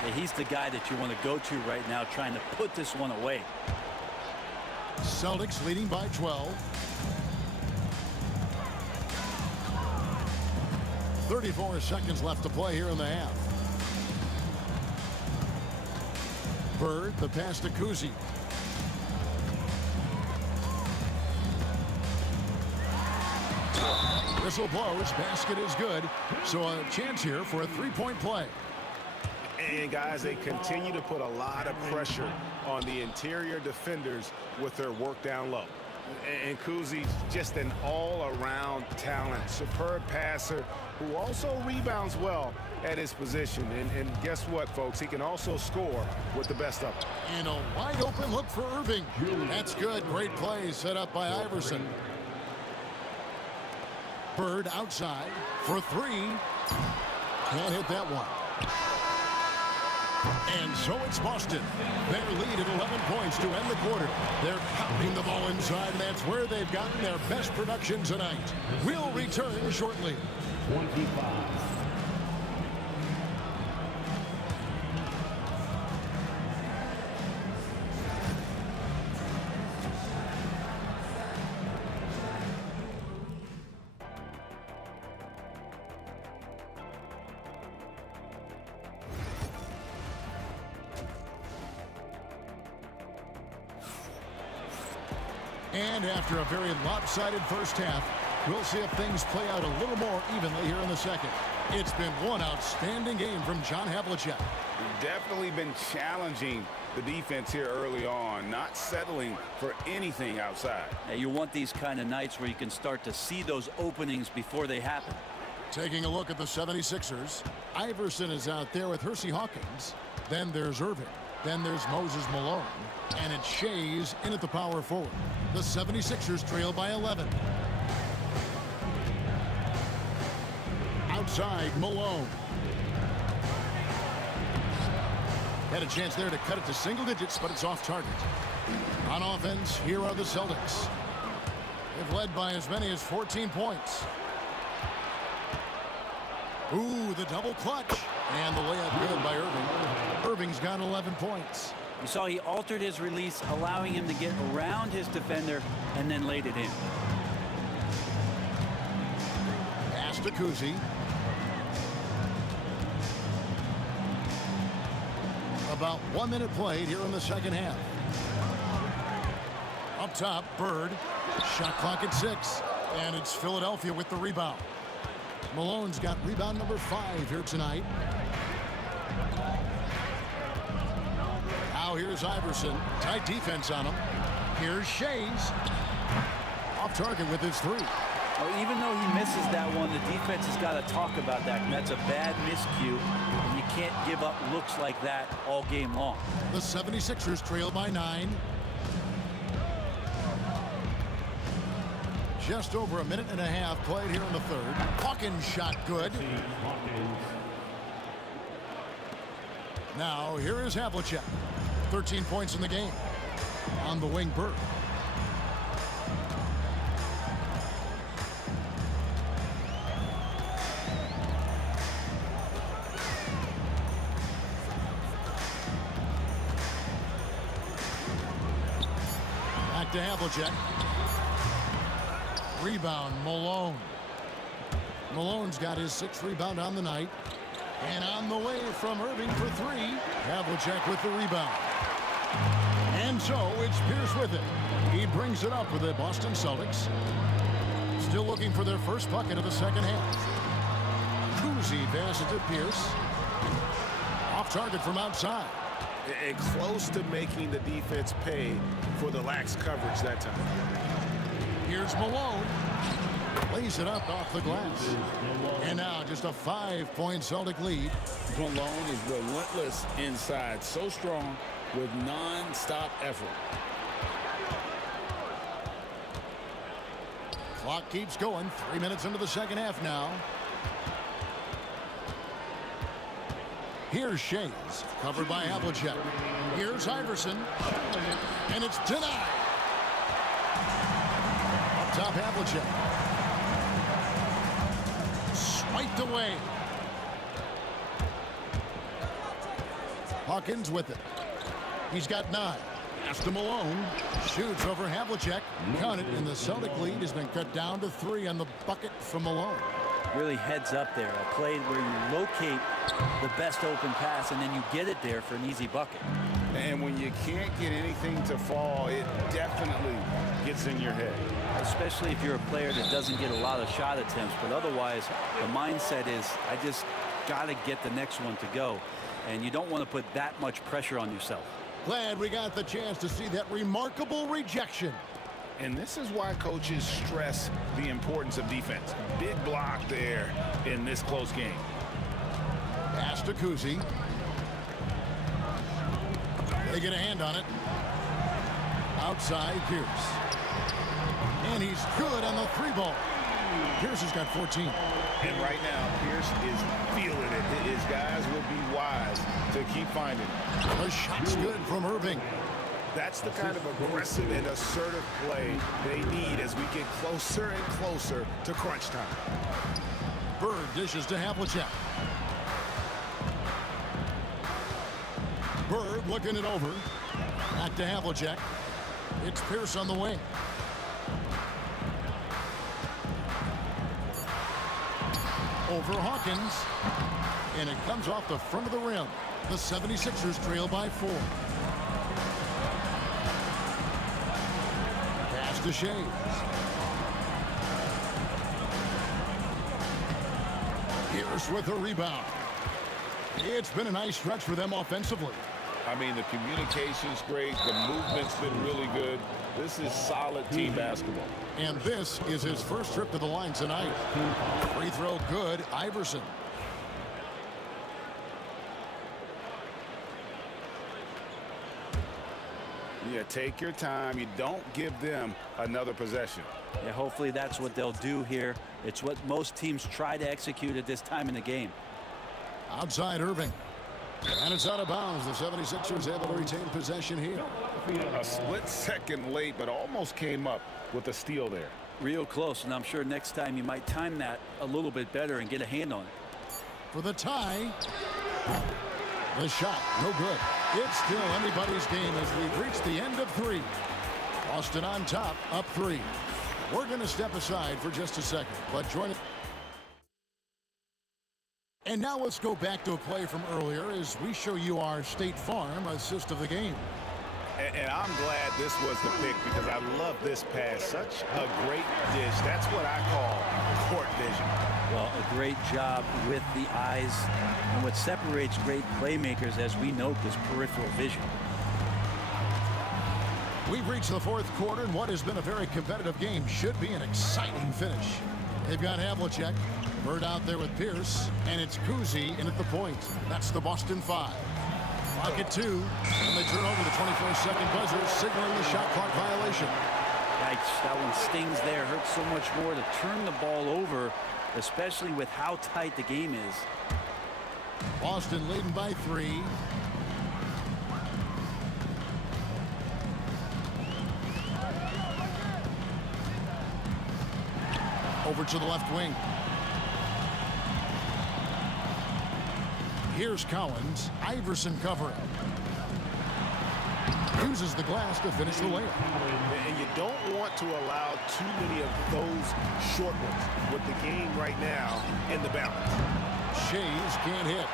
Yeah, he's the guy that you want to go to right now, trying to put this one away. Celtics leading by 12. 34 seconds left to play here in the half. Bird, the pass to Kuzi. Whistle blows, basket is good, so a chance here for a three-point play. And guys, they continue to put a lot of pressure on the interior defenders with their work down low. And Kuzi, just an all-around talent, superb passer who also rebounds well at his position. And guess what, folks? He can also score with the best of them. And a wide-open look for Irving. That's good. Great play set up by Iverson. Bird outside for 3. Can't hit that one. And so it's Boston. Their lead at 11 points to end the quarter. They're pounding the ball inside, and that's where they've gotten their best production tonight. We'll return shortly. 25. And after a very lopsided first half, we'll see if things play out a little more evenly here in the second. It's been one outstanding game from John Havlicek. Definitely been challenging the defense here early on, not settling for anything outside. Now, you want these kind of nights where you can start to see those openings before they happen. Taking a look at the 76ers, Iverson is out there with Hersey Hawkins. Then there's Irving. Then there's Moses Malone. And it's Shays in at the power forward. The 76ers trail by 11. Outside, Malone. Had a chance there to cut it to single digits, but it's off target. On offense, here are the Celtics. They've led by as many as 14 points. Ooh, the double clutch. And the layup good by Irving. Irving's got 11 points. You saw he altered his release, allowing him to get around his defender and then laid it in. Pass to Kuzi. About 1 minute played here in the second half. Up top, Bird. Shot clock at 6. And it's Philadelphia with the rebound. Malone's got rebound number 5 here tonight. Now here's Iverson. Tight defense on him. Here's Shays. Off target with his 3. Well, even though he misses that one, the defense has got to talk about that. And that's a bad miscue. And you can't give up looks like that all game long. The 76ers trail by 9. Just over a minute and a half played here in the third. Hawkins shot good. Now here is Havlicek. 13 points in the game. On the wing, Bird. Back to Havlicek. Rebound, Malone. Malone's got his 6th rebound on the night. And on the way from Irving for 3. Havlicek with the rebound. And so it's Pierce with it. He brings it up for the Boston Celtics. Still looking for their first bucket of the second half. Cousy passes to Pierce. Off target from outside. And close to making the defense pay for the lax coverage that time. Here's Malone. Lays it up off the glass. And now just a 5-point Celtic lead. Malone is relentless inside. So strong with non-stop effort. Clock keeps going. 3 minutes into the second half now. Here's Shays, covered by Havlicek. Here's Iverson, and it's denied. Up top, Havlicek. Swiped away. Hawkins with it. He's got 9. Pass to Malone. Shoots over Havlicek. Count it, and the Celtic lead has been cut down to 3 on the bucket from Malone. Really heads up there. A play where you locate the best open pass and then you get it there for an easy bucket. And when you can't get anything to fall, it definitely gets in your head. Especially if you're a player that doesn't get a lot of shot attempts. But otherwise, the mindset is, I just got to get the next one to go. And you don't want to put that much pressure on yourself. Glad we got the chance to see that remarkable rejection. And this is why coaches stress the importance of defense. Big block there in this close game. Pass to Cousy. They get a hand on it. Outside, Pierce. And he's good on the 3-ball. Pierce has got 14. And right now, Pierce is feeling it. His guys will be wise to keep finding it. The shot's good from Irving. That's the kind of aggressive and assertive play they need as we get closer and closer to crunch time. Bird dishes to Havlicek. Bird looking it over. Back to Havlicek. It's Pierce on the wing. Over Hawkins. And it comes off the front of the rim. The 76ers trail by 4. Pass to Shays. Pierce with a rebound. It's been a nice stretch for them offensively. I mean, the communication's great. The movement's been really good. This is solid team basketball. And this is his first trip to the line tonight. Free throw good, Iverson. Yeah, take your time. You don't give them another possession. Yeah, hopefully that's what they'll do here. It's what most teams try to execute at this time in the game. Outside Irving. And it's out of bounds. The 76ers able to retain possession here. A split second late, but almost came up with a steal there. Real close, and I'm sure next time you might time that a little bit better and get a hand on it. For the tie. The shot, no good. It's still anybody's game as we've reached the end of 3. Boston on top, up 3. We're going to step aside for just a second, but join it. And now let's go back to a play from earlier as we show you our State Farm assist of the game. And I'm glad this was the pick because I love this pass. Such a great dish. That's what I call court vision. Well, a great job with the eyes. And what separates great playmakers, as we note, is peripheral vision. We've reached the 4th quarter, and what has been a very competitive game should be an exciting finish. They've got Havlicek, Bird out there with Pierce, and it's Cousy in at the point. That's the Boston 5. Clock at 2, and they turn over the 24-second buzzer, signaling the shot clock violation. Yikes, that one stings there. Hurts so much more to turn the ball over, especially with how tight the game is. Boston leading by 3. Over to the left wing. Here's Collins. Iverson covering. Uses the glass to finish the layup. And you don't want to allow too many of those short ones with the game right now in the balance. Shays can't hit.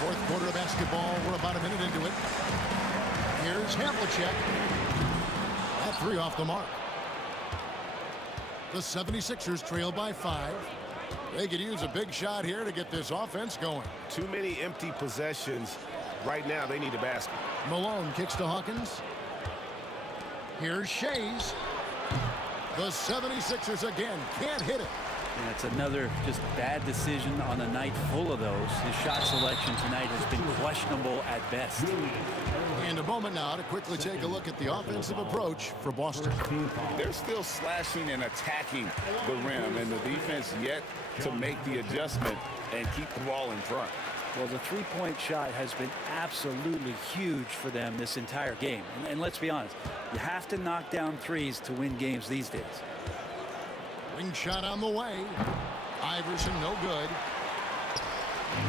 Fourth quarter of basketball. We're about a minute into it. Here's Havlicek. That three off the mark. The 76ers trail by 5. They could use a big shot here to get this offense going. Too many empty possessions. Right now, they need a basket. Malone kicks to Hawkins. Here's Shays. The 76ers again can't hit it. And it's another just bad decision on a night full of those. His shot selection tonight has been questionable at best. And a moment now to quickly take a look at the offensive approach for Boston. They're still slashing and attacking the rim, and the defense yet to make the adjustment and keep the ball in front. Well, the three-point shot has been absolutely huge for them this entire game. And let's be honest, you have to knock down threes to win games these days. Wing shot on the way. Iverson no good.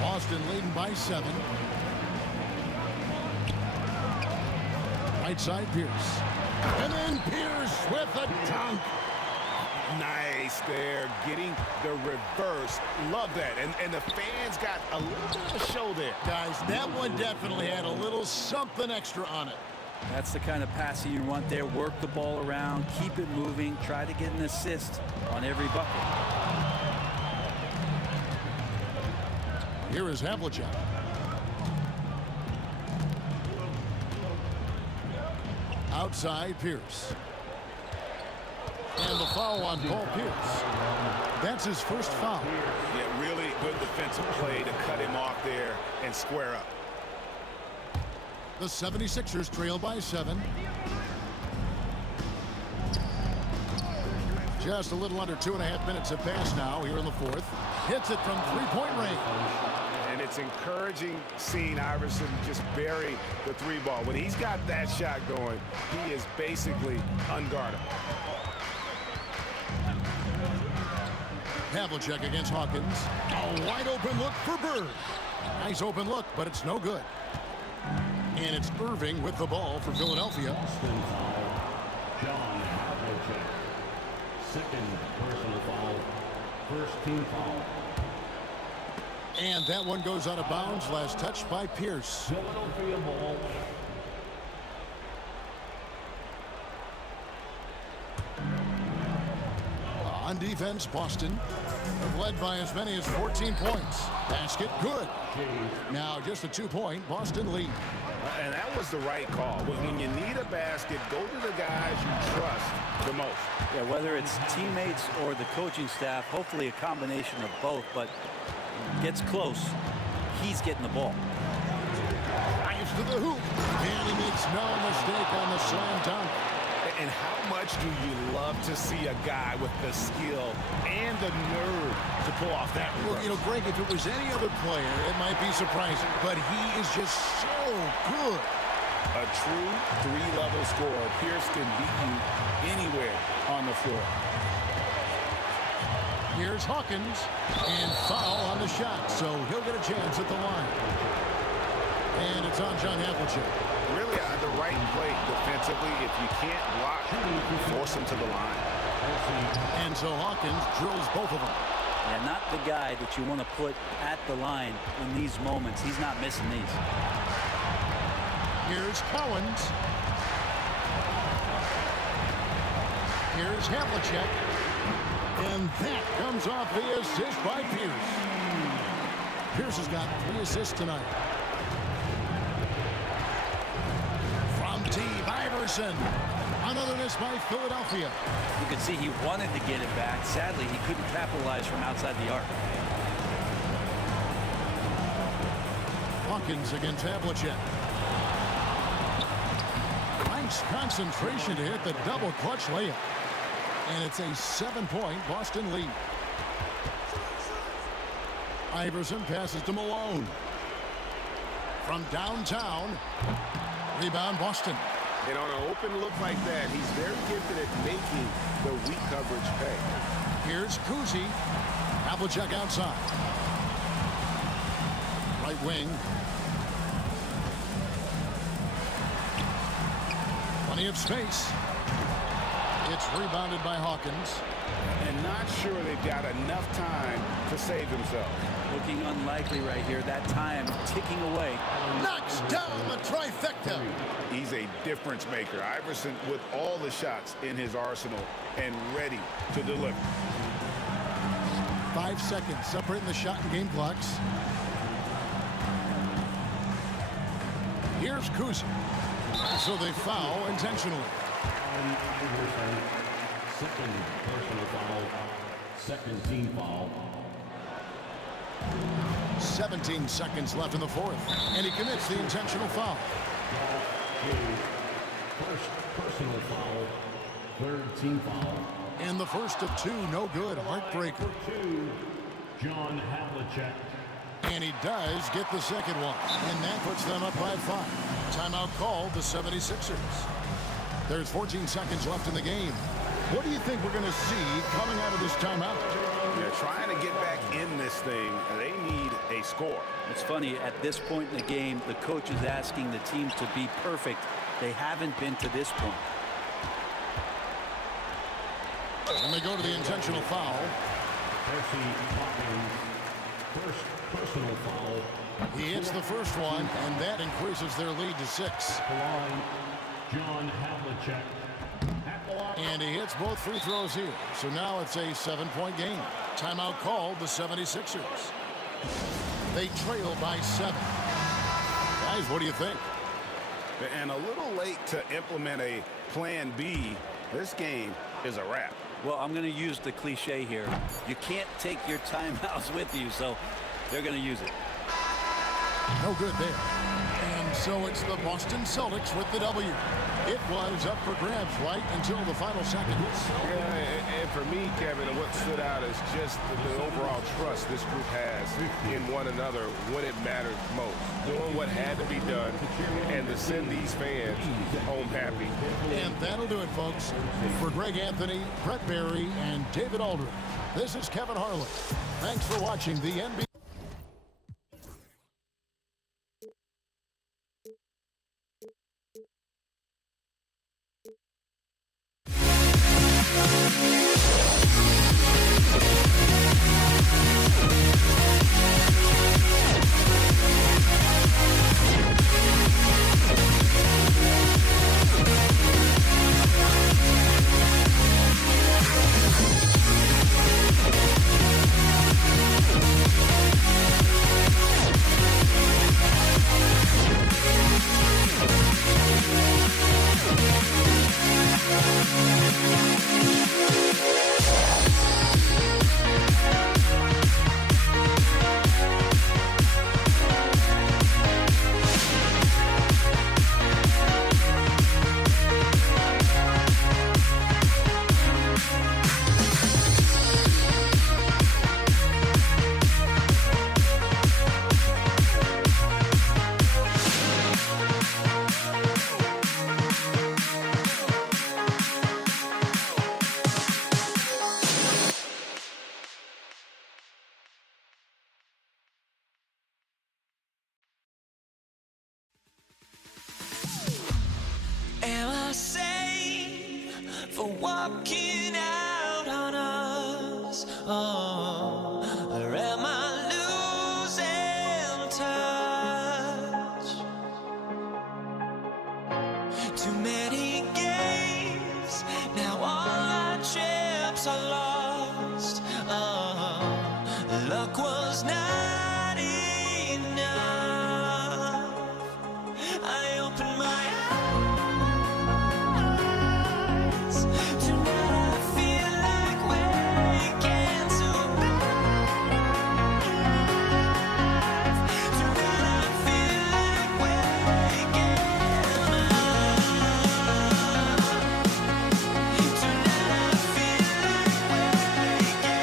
Boston leading by 7. Right side Pierce. And then Pierce with a dunk. Nice there, getting the reverse. Love that. And the fans got a little bit of a show there. Guys, that one definitely had a little something extra on it. That's the kind of passing you want there. Work the ball around, keep it moving, try to get an assist on every bucket. Here is Havlicek. Outside Pierce. And the foul on Paul Pierce. That's his first foul. Yeah, really good defensive play to cut him off there and square up. The 76ers trail by 7. Just a little under 2.5 minutes have passed now here in the fourth. Hits it from three-point range. And it's encouraging seeing Iverson just bury the three ball. When he's got that shot going, he is basically unguardable. Havlicek against Hawkins. A wide open look for Bird. Nice open look, but it's no good. And it's Irving with the ball for Philadelphia. John Havlicek. Second personal foul. First team foul. And that one goes out of bounds. Last touch by Pierce. Philadelphia ball. On defense, Boston have led by as many as 14 points. Basket good. Now just a 2-point Boston lead. And that was the right call. When you need a basket, go to the guys you trust the most. Yeah, whether it's teammates or the coaching staff, hopefully a combination of both, but gets close, he's getting the ball. Drives to the hoop, and he makes no mistake on the slam dunk. And how much do you love to see a guy with the skill and the nerve to pull off that reverse? Well, you know, Greg, if it was any other player, it might be surprising, but he is just so good. A true three-level scorer. Pierce can beat you anywhere on the floor. Here's Hawkins, and foul on the shot, so he'll get a chance at the line. And it's on John Havlicek. Really the right play defensively. If you can't block, force him to the line. And so Hawkins drills both of them. And not the guy that you want to put at the line in these moments. He's not missing these. Here's Collins. Here's Havlicek. And that comes off the assist by Pierce. Pierce has got 3 assists tonight. From Steve Iverson. Another miss by Philadelphia. You could see he wanted to get it back. Sadly, he couldn't capitalize from outside the arc. Hawkins against Havlicek. Nice concentration to hit the double clutch layup. And it's a 7-point Boston lead. Iverson passes to Malone. From downtown. Rebound Boston. And on an open look like that, he's very gifted at making the weak coverage pay. Here's Kuzi. Havlicek outside. Right wing. Plenty of space. It's rebounded by Hawkins. And not sure they've got enough time to save themselves. Looking unlikely right here. That time ticking away. Knocks down the trifecta. He's a difference maker. Iverson with all the shots in his arsenal and ready to deliver. 5 seconds separating the shot and game clocks. Here's Kuzi. So they foul intentionally. Second personal foul. Second team foul. 17 seconds left in the fourth. And he commits the intentional foul. First personal foul. Third team foul. And the first of two, no good. Heartbreaker. 2, John Havlicek. And he does get the second one. And that puts them up by 5. Timeout called the 76ers. There's 14 seconds left in the game. What do you think we're going to see coming out of this timeout? They're trying to get back in this thing. They need a score. It's funny, at this point in the game, the coach is asking the teams to be perfect. They haven't been to this point. And they go to the intentional foul. First personal foul. He hits the first one, and that increases their lead to 6. John Havlicek. And he hits both free throws here. So now it's a 7-point game. Timeout called the 76ers. They trail by 7. Guys, what do you think? And a little late to implement a plan B. This game is a wrap. Well, I'm going to use the cliche here. You can't take your timeouts with you, so they're going to use it. No good there. And so it's the Boston Celtics with the W. It was up for grabs right until the final seconds. Yeah, and for me, Kevin, what stood out is just the overall trust this group has in one another when it mattered most. Doing what had to be done and to send these fans home happy. And that'll do it, folks. For Greg Anthony, Brett Barry, and David Aldridge, this is Kevin Harlan. Thanks for watching the NBA. Am I safe for walking out on us? Oh, or am I losing touch? Too many games, now all our chips are lost. Oh, luck was not enough. I opened my eyes. Tonight I feel like waking to life. Tonight I feel like waking up. Tonight I feel like waking up. Tonight I feel like waking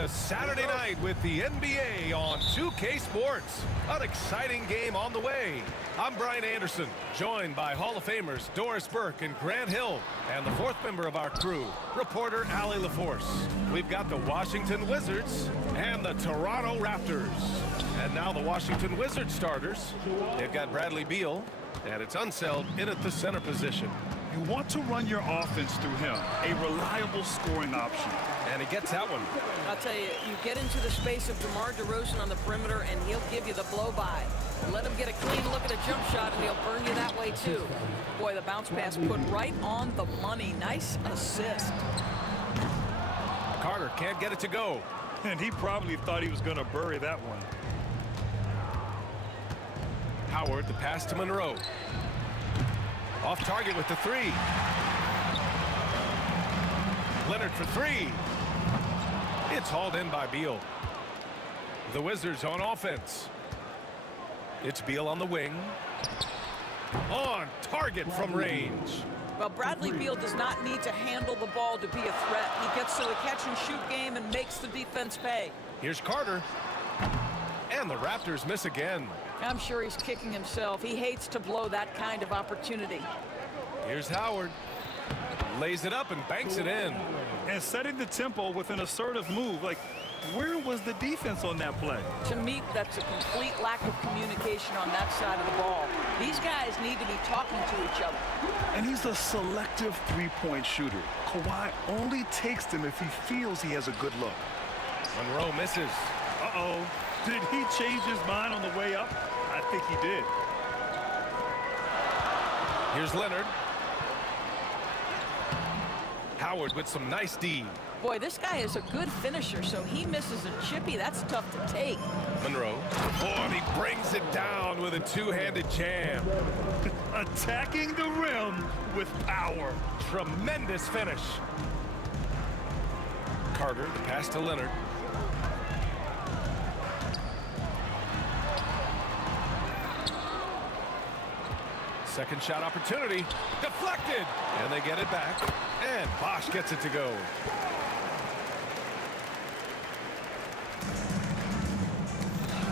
to Saturday night with the NBA on 2K Sports. An exciting game on the way. I'm Brian Anderson, joined by Hall of Famers Doris Burke and Grant Hill, and the fourth member of our crew, reporter Allie LaForce. We've got the Washington Wizards and the Toronto Raptors. And now the Washington Wizards starters. They've got Bradley Beal, and it's Unseld in at the center position. You want to run your offense through him, a reliable scoring option. And he gets that one. I'll tell you, you get into the space of DeMar DeRozan on the perimeter, and he'll give you the blow-by. Let him get a clean look at a jump shot, and he'll burn you that way, too. Boy, the bounce pass put right on the money. Nice assist. Carter can't get it to go. And he probably thought he was going to bury that one. Howard, the pass to Monroe. Off target with the three. Leonard for three. It's hauled in by Beal. The Wizards on offense. It's Beal on the wing. On target from range. Well, Bradley Beal does not need to handle the ball to be a threat. He gets to the catch-and-shoot game and makes the defense pay. Here's Carter. And the Raptors miss again. I'm sure he's kicking himself. He hates to blow that kind of opportunity. Here's Howard. Lays it up and banks it in. And setting the tempo with an assertive move. Like, where was the defense on that play? To me, that's a complete lack of communication on that side of the ball. These guys need to be talking to each other. And he's a selective three-point shooter. Kawhi only takes them if he feels he has a good look. Monroe misses. Uh-oh. Did he change his mind on the way up? I think he did. Here's Leonard. Howard with some nice D. Boy, this guy is a good finisher, so he misses a chippy. That's tough to take. Monroe. Oh, and he brings it down with a two-handed jam. Attacking the rim with power. Tremendous finish. Carter, the pass to Leonard. Second shot opportunity. Deflected. And they get it back. And Bosch gets it to go.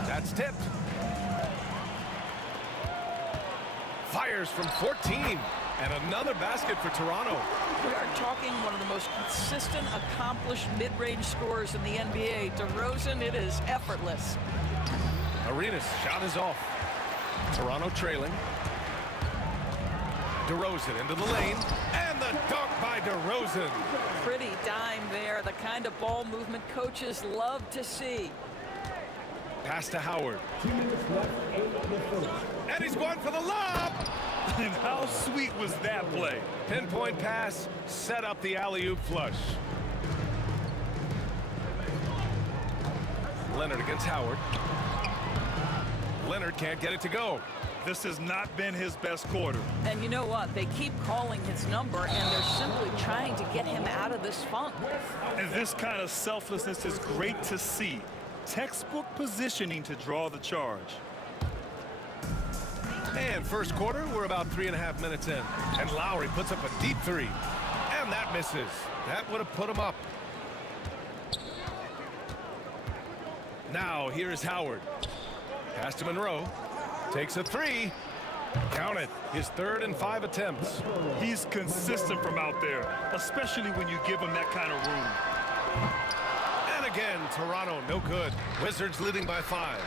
That's tipped. Fires from 14. And another basket for Toronto. We are talking one of the most consistent, accomplished mid-range scorers in the NBA. DeRozan, it is effortless. Arenas' shot is off. Toronto trailing. DeRozan into the lane. And the dunk by DeRozan. Pretty dime there. The kind of ball movement coaches love to see. Pass to Howard. And he's going for the lob. And how sweet was that play? Pinpoint pass, set up the alley-oop flush. Leonard against Howard. Leonard can't get it to go. This has not been his best quarter. And you know what? They keep calling his number, and they're simply trying to get him out of this funk. And this kind of selflessness is great to see. Textbook positioning to draw the charge. And first quarter, we're about 3.5 minutes in. And Lowry puts up a deep three. And that misses. That would have put him up. Now, here's Howard. Pass to Monroe. Takes a three. Count it. His 3rd and 5 attempts. He's consistent from out there, especially when you give him that kind of room. And again, Toronto no good. Wizards leading by 5.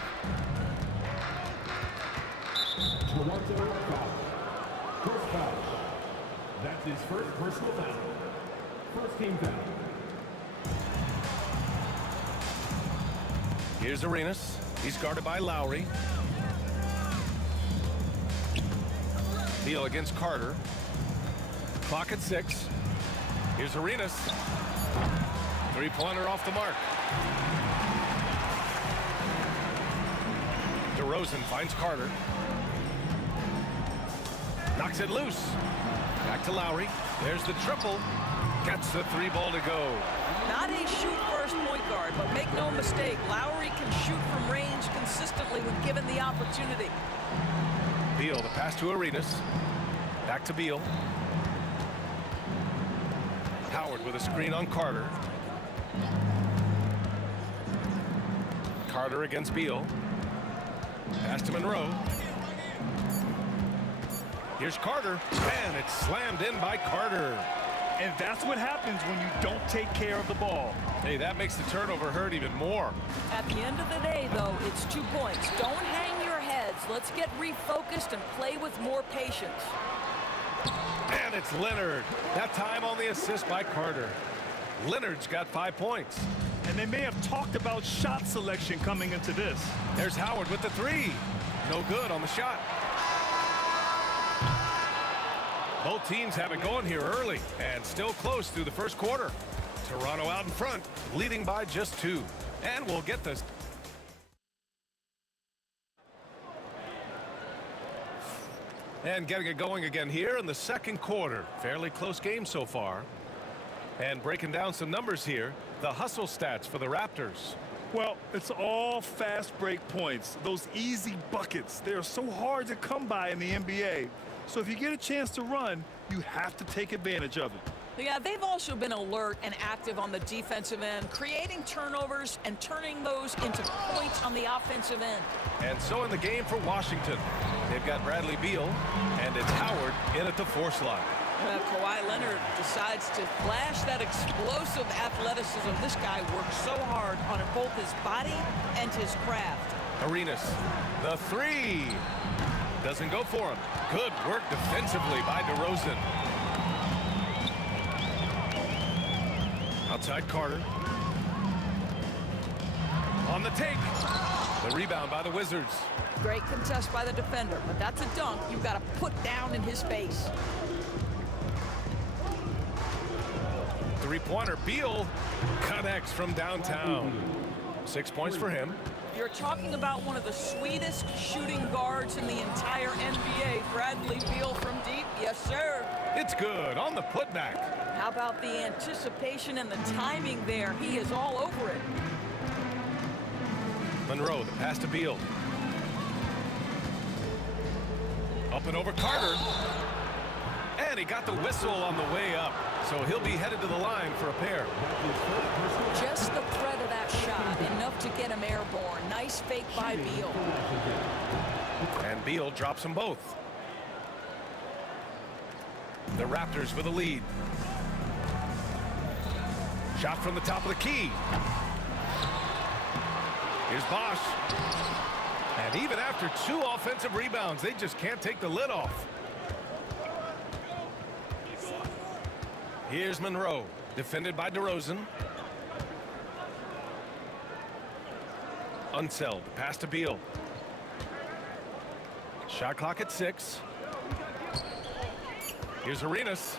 Toronto foul. First foul. That's his first personal foul. First team foul. Here's Arenas. He's guarded by Lowry. Beal against Carter. Clock at 6. Here's Arenas. Three-pointer off the mark. DeRozan finds Carter. Knocks it loose. Back to Lowry. There's the triple. Gets the 3-ball to go. Not a shoot-first point guard, but make no mistake, Lowry can shoot from range consistently when given the opportunity. Beal, the pass to Arenas. Back to Beal. Howard with a screen on Carter. Carter against Beal. Pass to Monroe. Here's Carter, and it's slammed in by Carter. And that's what happens when you don't take care of the ball. Hey, that makes the turnover hurt even more. At the end of the day, though, it's 2 points. Don't hang your heads. Let's get refocused and play with more patience. And it's Leonard. That time on the assist by Carter. Leonard's got 5 points. And they may have talked about shot selection coming into this. There's Howard with the 3. No good on the shot. Both teams have it going here early and still close through the first quarter. Toronto out in front, leading by just 2. And we'll get this. And getting it going again here in the second quarter. Fairly close game so far. And breaking down some numbers here, the hustle stats for the Raptors. Well, it's all fast break points. Those easy buckets. They're so hard to come by in the NBA. So if you get a chance to run, you have to take advantage of it. Yeah, they've also been alert and active on the defensive end, creating turnovers and turning those into points on the offensive end. And so in the game for Washington, they've got Bradley Beal, and it's Howard in at the 4 slot. Kawhi Leonard decides to flash that explosive athleticism. This guy works so hard on both his body and his craft. Arenas, the 3. Doesn't go for him. Good work defensively by DeRozan. Outside Carter. On the take. The rebound by the Wizards. Great contest by the defender, but that's a dunk you've got to put down in his face. Three-pointer. Beal connects from downtown. 6 points for him. You're talking about one of the sweetest shooting guards in the entire NBA. Bradley Beal from deep. Yes, sir. It's good on the putback. How about the anticipation and the timing there? He is all over it. Monroe, the pass to Beal. Up and over Carter. And he got the whistle on the way up. So he'll be headed to the line for a pair. Just the threat of that shot, enough to get him airborne. Nice fake by Beal. And Beal drops them both. The Raptors with a lead. Shot from the top of the key. Here's Bosch. And even after 2 offensive rebounds, they just can't take the lid off. Here's Monroe, defended by DeRozan. Unseld, pass to Beal. Shot clock at 6. Here's Arenas.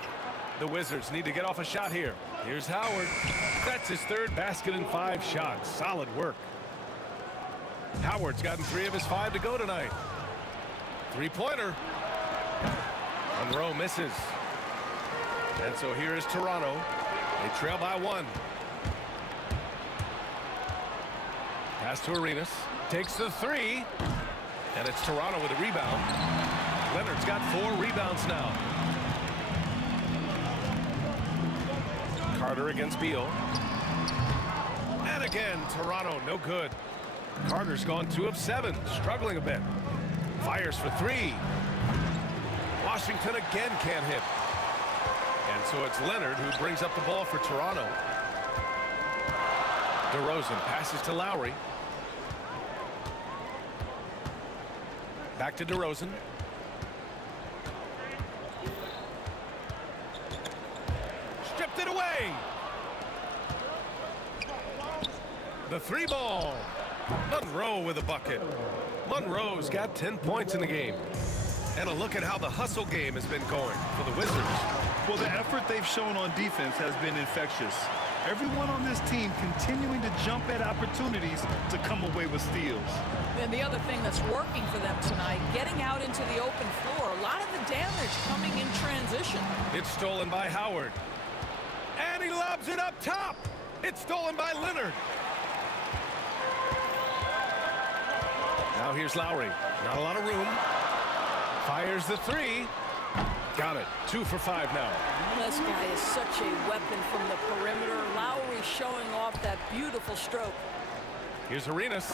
The Wizards need to get off a shot here. Here's Howard. That's his 3rd basket in 5 shots. Solid work. Howard's gotten 3 of his 5 to go tonight. 3-pointer. Monroe misses. And so here is Toronto. They trail by 1. Pass to Arenas. Takes the 3. And it's Toronto with a rebound. Leonard's got 4 rebounds now. Carter against Beal. And again, Toronto, no good. Carter's gone 2 of 7, struggling a bit. Fires for 3. Washington again can't hit. And so it's Leonard who brings up the ball for Toronto. DeRozan passes to Lowry. Back to DeRozan. Stripped it away. The 3 ball. Monroe with a bucket. Monroe's got 10 points in the game. And a look at how the hustle game has been going for the Wizards. Well, the effort they've shown on defense has been infectious. Everyone on this team continuing to jump at opportunities to come away with steals. And the other thing that's working for them tonight, getting out into the open floor. A lot of the damage coming in transition. It's stolen by Howard. And he lobs it up top. It's stolen by Leonard. Now here's Lowry. Not a lot of room. Fires the 3. Got it. 2 for 5 now. This guy is such a weapon from the perimeter. Lowry showing off that beautiful stroke. Here's Arenas.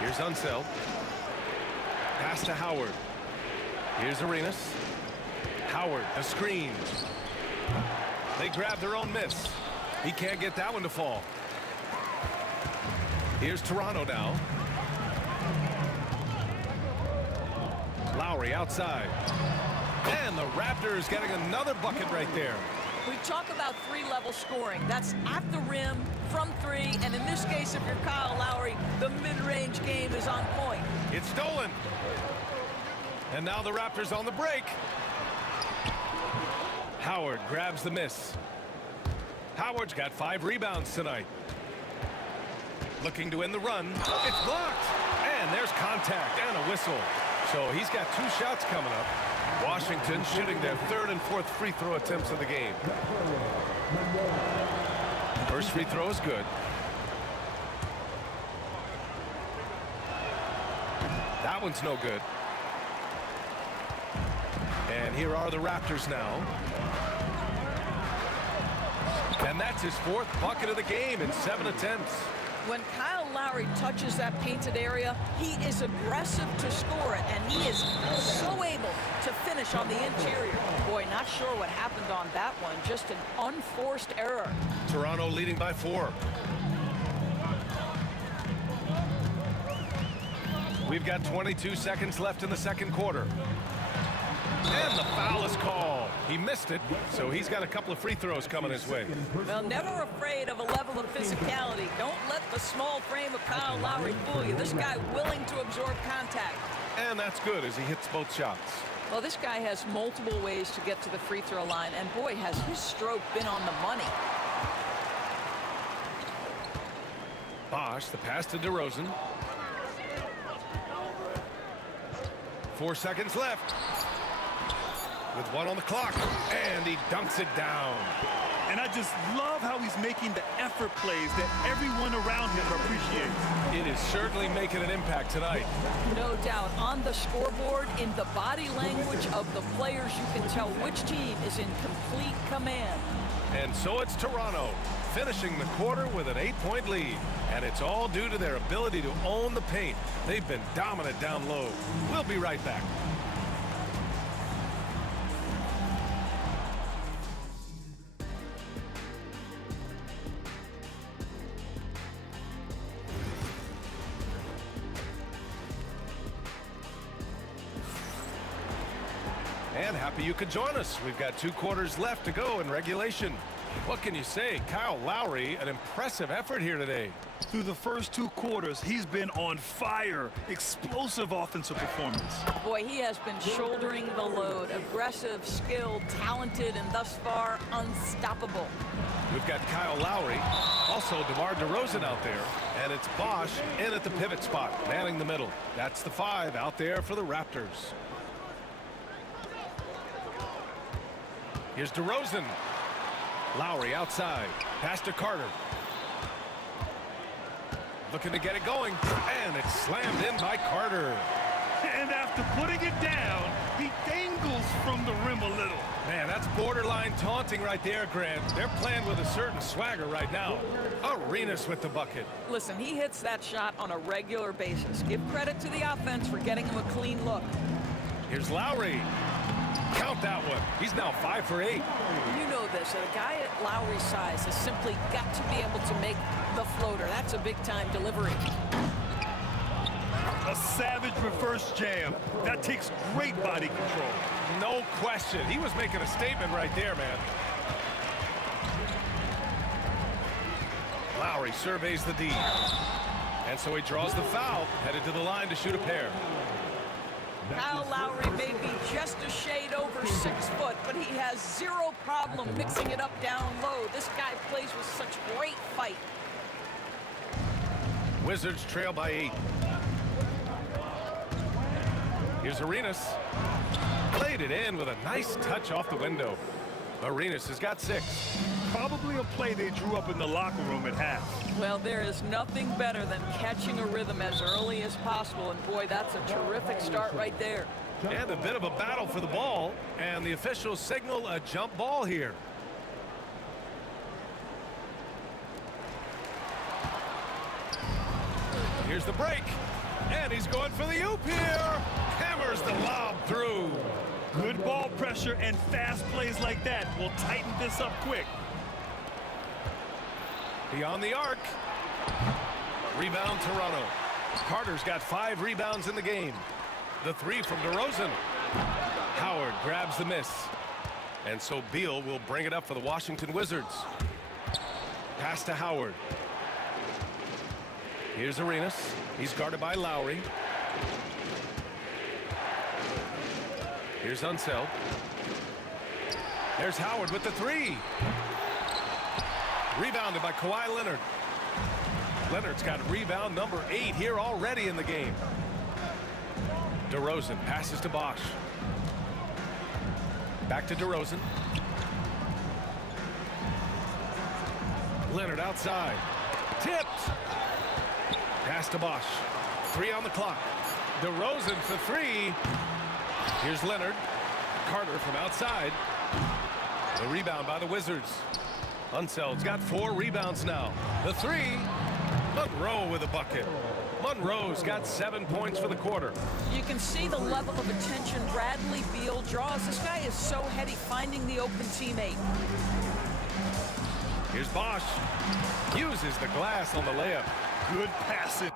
Here's Unseld. Pass to Howard. Here's Arenas. Howard, the screen. They grab their own miss. He can't get that one to fall. Here's Toronto now. Lowry outside. And the Raptors getting another bucket right there. We talk about three-level scoring. That's at the rim, from three, and in this case, if you're Kyle Lowry, the mid-range game is on point. It's stolen. And now the Raptors on the break. Howard grabs the miss. Howard's got 5 rebounds tonight. Looking to win the run. It's blocked. And there's contact and a whistle. So he's got 2 shots coming up. Washington shooting their 3rd and 4th free throw attempts of the game. First free throw is good. That one's no good. And here are the Raptors now. And that's his 4th bucket of the game in 7 attempts. When Kyle Lowry touches that painted area, he is aggressive to score it, and he is so able to finish on the interior. Boy, not sure what happened on that one. Just an unforced error. Toronto leading by 4. We've got 22 seconds left in the second quarter. And the foul is called. He missed it, so he's got a couple of free throws coming his way. Well, never afraid of a level of physicality. Don't let the small frame of Kyle Lowry fool you. This guy willing to absorb contact. And that's good as he hits both shots. Well, this guy has multiple ways to get to the free throw line, and boy, has his stroke been on the money. Bosch, the pass to DeRozan. 4 seconds left. With 1 on the clock, and he dunks it down. And I just love how he's making the effort plays that everyone around him appreciates. It is certainly making an impact tonight. No doubt. On the scoreboard, in the body language of the players, you can tell which team is in complete command. And so it's Toronto, finishing the quarter with an 8-point lead. And it's all due to their ability to own the paint. They've been dominant down low. We'll be right back. And happy you could join us. We've got 2 quarters left to go in regulation. What can you say? Kyle Lowry, an impressive effort here today. Through the first 2 quarters, he's been on fire. Explosive offensive performance. Boy, he has been shouldering the load. Aggressive, skilled, talented, and thus far, unstoppable. We've got Kyle Lowry, also DeMar DeRozan out there, and it's Bosch in at the pivot spot, manning the middle. That's the 5 out there for the Raptors. Here's DeRozan. Lowry outside. Pass to Carter. Looking to get it going. And it's slammed in by Carter. And after putting it down, he dangles from the rim a little. Man, that's borderline taunting right there, Grant. They're playing with a certain swagger right now. Arenas with the bucket. Listen, he hits that shot on a regular basis. Give credit to the offense for getting him a clean look. Here's Lowry. Count that one. He's now 5 for 8. You know this. A guy at Lowry's size has simply got to be able to make the floater. That's a big-time delivery. A savage reverse jam. That takes great body control. No question. He was making a statement right there, man. Lowry surveys the D. And so he draws the foul, headed to the line to shoot a pair. Kyle Lowry may be just a shade over 6 foot, but he has zero problem mixing it up down low. This guy plays with such great fight. Wizards trail by 8. Here's Arenas. Played it in with a nice touch off the window. Arenas has got 6. Probably a play they drew up in the locker room at half. Well, there is nothing better than catching a rhythm as early as possible, and boy, that's a terrific start right there. And a bit of a battle for the ball, and the officials signal a jump ball here. Here's the break. And he's going for the oop here. Hammers the lob through. Good ball pressure and fast plays like that will tighten this up quick. Beyond the arc. Rebound Toronto. Carter's got 5 rebounds in the game. The 3 from DeRozan. Howard grabs the miss. And so Beal will bring it up for the Washington Wizards. Pass to Howard. Here's Arenas. He's guarded by Lowry. Here's Unseld. There's Howard with the 3. Rebounded by Kawhi Leonard. Leonard's got rebound number 8 here already in the game. DeRozan passes to Bosch. Back to DeRozan. Leonard outside. Tipped. Pass to Bosch. 3 on the clock. DeRozan for 3. Here's Leonard. Carter from outside. The rebound by the Wizards. Unseld's got 4 rebounds now. The 3. Monroe with a bucket. Monroe's got 7 points for the quarter. You can see the level of attention Bradley Beal draws. This guy is so heady finding the open teammate. Here's Bosch. Uses the glass on the layup. Good passing.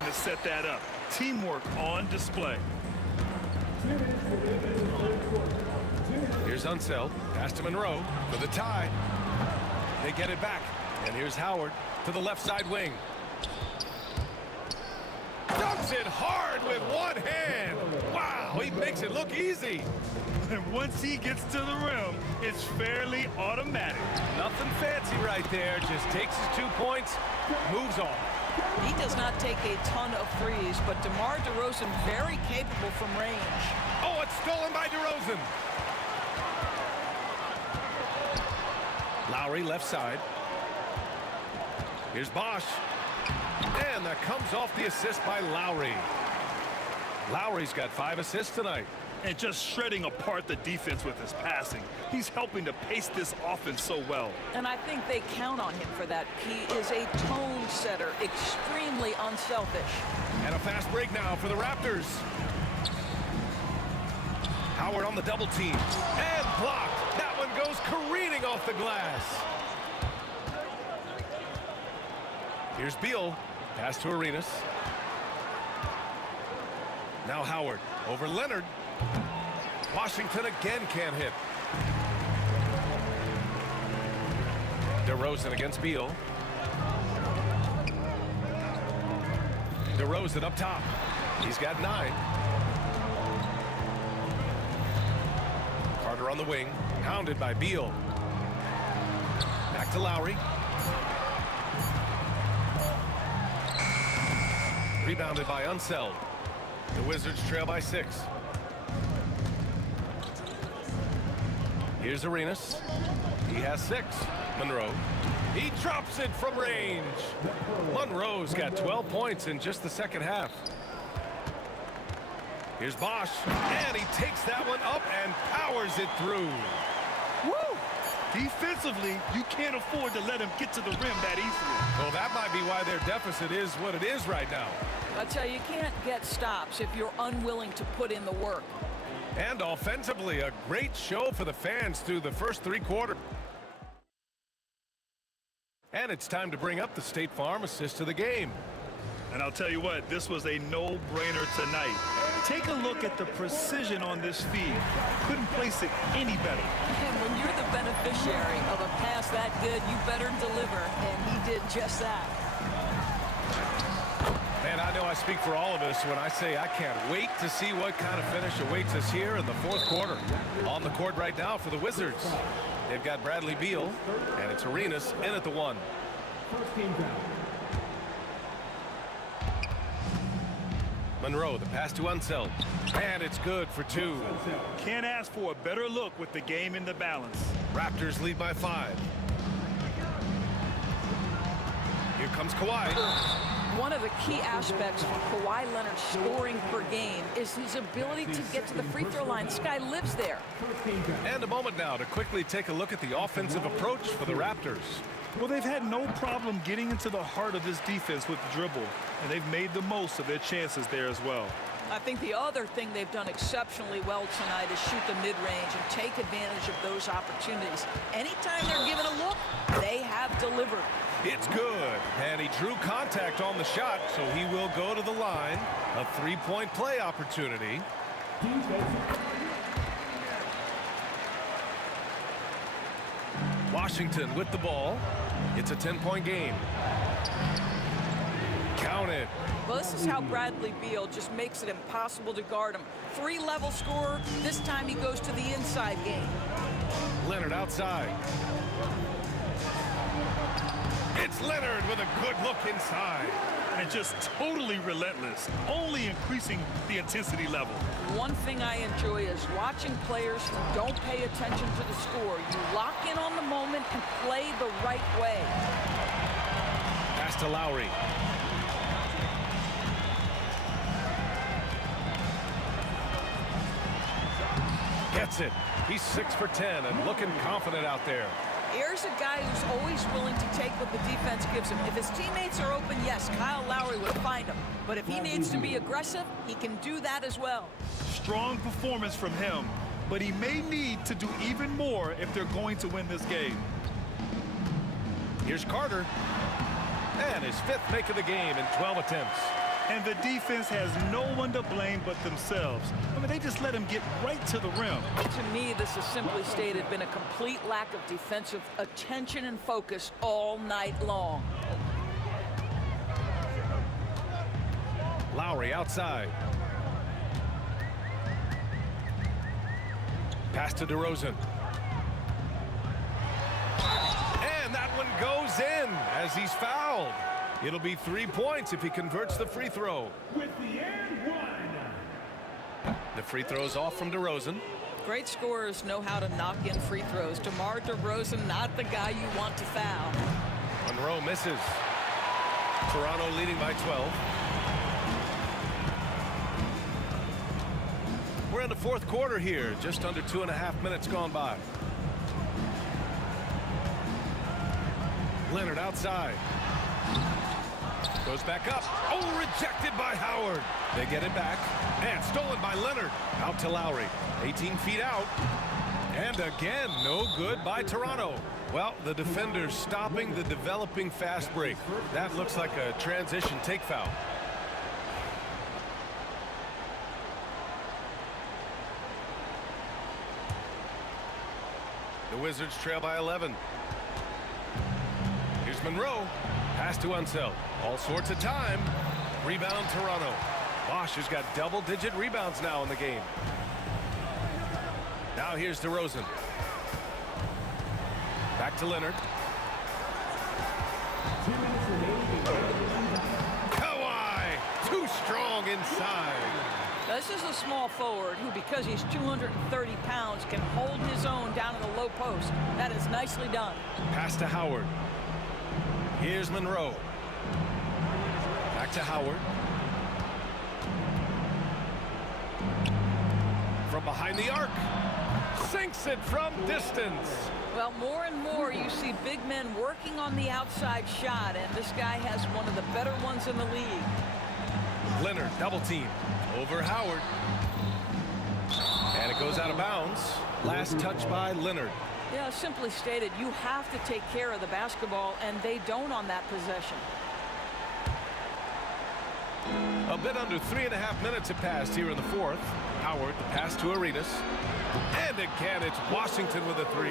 To set that up. Teamwork on display. Here's Unseld. Pass to Monroe for the tie. They get it back. And here's Howard to the left side wing. Dunks it hard with one hand. Wow, he makes it look easy. And once he gets to the rim, it's fairly automatic. Nothing fancy right there. Just takes his 2 points, moves on. He does not take a ton of threes, but DeMar DeRozan very capable from range. Oh, it's stolen by DeRozan. Lowry left side. Here's Bosch. And that comes off the assist by Lowry. Lowry's got 5 assists tonight. And just shredding apart the defense with his passing. He's helping to pace this offense so well. And I think they count on him for that. He is a tone setter, extremely unselfish. And a fast break now for the Raptors. Howard on the double team. And blocked. That one goes careening off the glass. Here's Beal. Pass to Arenas. Now Howard over Leonard. Washington again can't hit. DeRozan against Beal. DeRozan up top. He's got 9. Carter on the wing. Pounded by Beal. Back to Lowry. Rebounded by Unseld. The Wizards trail by 6. Here's Arenas. He has 6. Monroe. He drops it from range. Monroe's got 12 points in just the second half. Here's Bosch. And he takes that one up and powers it through. Woo! Defensively, you can't afford to let him get to the rim that easily. Well, that might be why their deficit is what it is right now. I tell you, you can't get stops if you're unwilling to put in the work. And offensively, a great show for the fans through the first 3 quarters. And it's time to bring up the State Farm assist of the game. And I'll tell you what, this was a no-brainer tonight. Take a look at the precision on this feed. Couldn't place it any better. And when you're the beneficiary of a pass that good, you better deliver, and he did just that. Man, I know I speak for all of us when I say I can't wait to see what kind of finish awaits us here in the 4th quarter. On the court right now for the Wizards. They've got Bradley Beal, and it's Arenas in at the 1. First team foul. Monroe, the pass to Unseld. And it's good for 2. Can't ask for a better look with the game in the balance. Raptors lead by 5. Here comes Kawhi. One of the key aspects for Kawhi Leonard's scoring per game is his ability to get to the free throw line. This guy lives there. And a moment now to quickly take a look at the offensive approach for the Raptors. Well, they've had no problem getting into the heart of this defense with the dribble, and they've made the most of their chances there as well. I think the other thing they've done exceptionally well tonight is shoot the mid-range and take advantage of those opportunities. Anytime they're given a look, they have delivered. It's good, and he drew contact on the shot, so he will go to the line. A three-point play opportunity. Washington with the ball. It's a 10-point game. Count it. Well, this is how Bradley Beal just makes it impossible to guard him. Three-level scorer. This time he goes to the inside game. Leonard outside. It's Leonard with a good look inside. And just totally relentless, only increasing the intensity level. One thing I enjoy is watching players who don't pay attention to the score. You lock in on the moment and play the right way. Pass to Lowry. Gets it. He's 6 for 10 and looking confident out there. Here's a guy who's always willing to take what the defense gives him. If his teammates are open, yes, Kyle Lowry would find him. But if he needs to be aggressive, he can do that as well. Strong performance from him, but he may need to do even more if they're going to win this game. Here's Carter. And his 5th make of the game in 12 attempts. And the defense has no one to blame but themselves. I mean, they just let him get right to the rim. To me, this has simply stated been a complete lack of defensive attention and focus all night long. Lowry outside. Pass to DeRozan. And that one goes in as he's fouled. It'll be 3 points if he converts the free throw. With the and one. The free throw's off from DeRozan. Great scorers know how to knock in free throws. DeMar DeRozan, not the guy you want to foul. Monroe misses. Toronto leading by 12. We're in the 4th quarter here, just under 2.5 minutes gone by. Leonard outside. Goes back up. Oh, rejected by Howard. They get it back. And stolen by Leonard. Out to Lowry. 18 feet out. And again, no good by Toronto. Well, the defenders stopping the developing fast break. That looks like a transition take foul. The Wizards trail by 11. Here's Monroe. Pass to Unseld. All sorts of time. Rebound Toronto. Bosch has got double-digit rebounds now in the game. Now here's DeRozan. Back to Leonard. Kawhi! Too strong inside. Now, this is a small forward who, because he's 230 pounds, can hold his own down in the low post. That is nicely done. Pass to Howard. Here's Monroe. Back to Howard. From behind the arc. Sinks it from distance. Well, more and more you see big men working on the outside shot, and this guy has one of the better ones in the league. Leonard double team over Howard. And it goes out of bounds. Last touch by Leonard. Yeah, simply stated, you have to take care of the basketball, and they don't on that possession. A bit under 3.5 minutes have passed here in the 4th. Howard, the pass to Arenas. And again, it's Washington with a 3.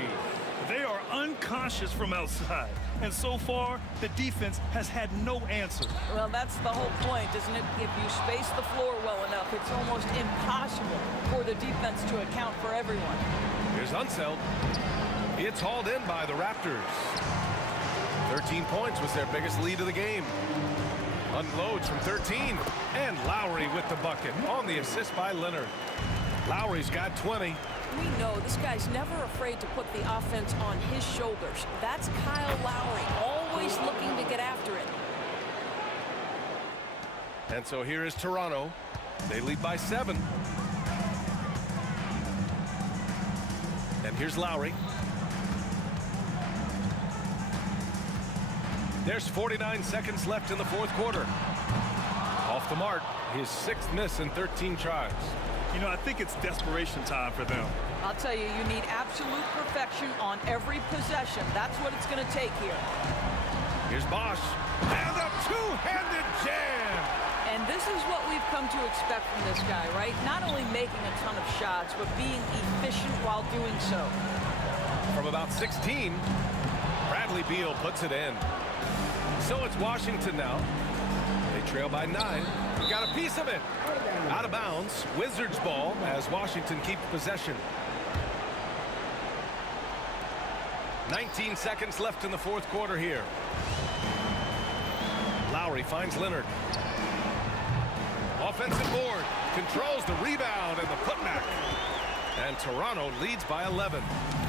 They are unconscious from outside. And so far, the defense has had no answer. Well, that's the whole point, isn't it? If you space the floor well enough, it's almost impossible for the defense to account for everyone. Here's Unseld. It's hauled in by the Raptors. 13 points was their biggest lead of the game. Unloads from 13. And Lowry with the bucket on the assist by Leonard. Lowry's got 20. We know this guy's never afraid to put the offense on his shoulders. That's Kyle Lowry, always looking to get after it. And so here is Toronto. They lead by 7. And here's Lowry. There's 49 seconds left in the fourth quarter. Off the mark, his 6th miss in 13 tries. You know, I think it's desperation time for them. I'll tell you, you need absolute perfection on every possession. That's what it's going to take here. Here's Bosch. And a two-handed jam. And this is what we've come to expect from this guy, right? Not only making a ton of shots, but being efficient while doing so. From about 16, Bradley Beal puts it in. So it's Washington now. They trail by 9. Got a piece of it. Out of bounds. Wizards ball as Washington keeps possession. 19 seconds left in the fourth quarter here. Lowry finds Leonard. Offensive board. Controls the rebound and the putback. And Toronto leads by 11.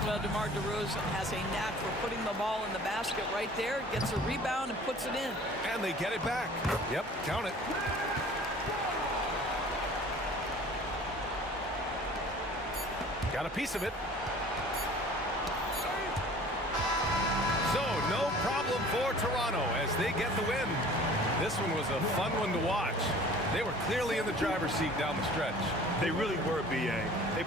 Well, DeMar DeRozan has a knack for putting the ball in the basket right there, gets a rebound and puts it in. And they get it back. Yep, count it. Got a piece of it. So, no problem for Toronto as they get the win. This one was a fun one to watch. They were clearly in the driver's seat down the stretch. They really were, B.A. They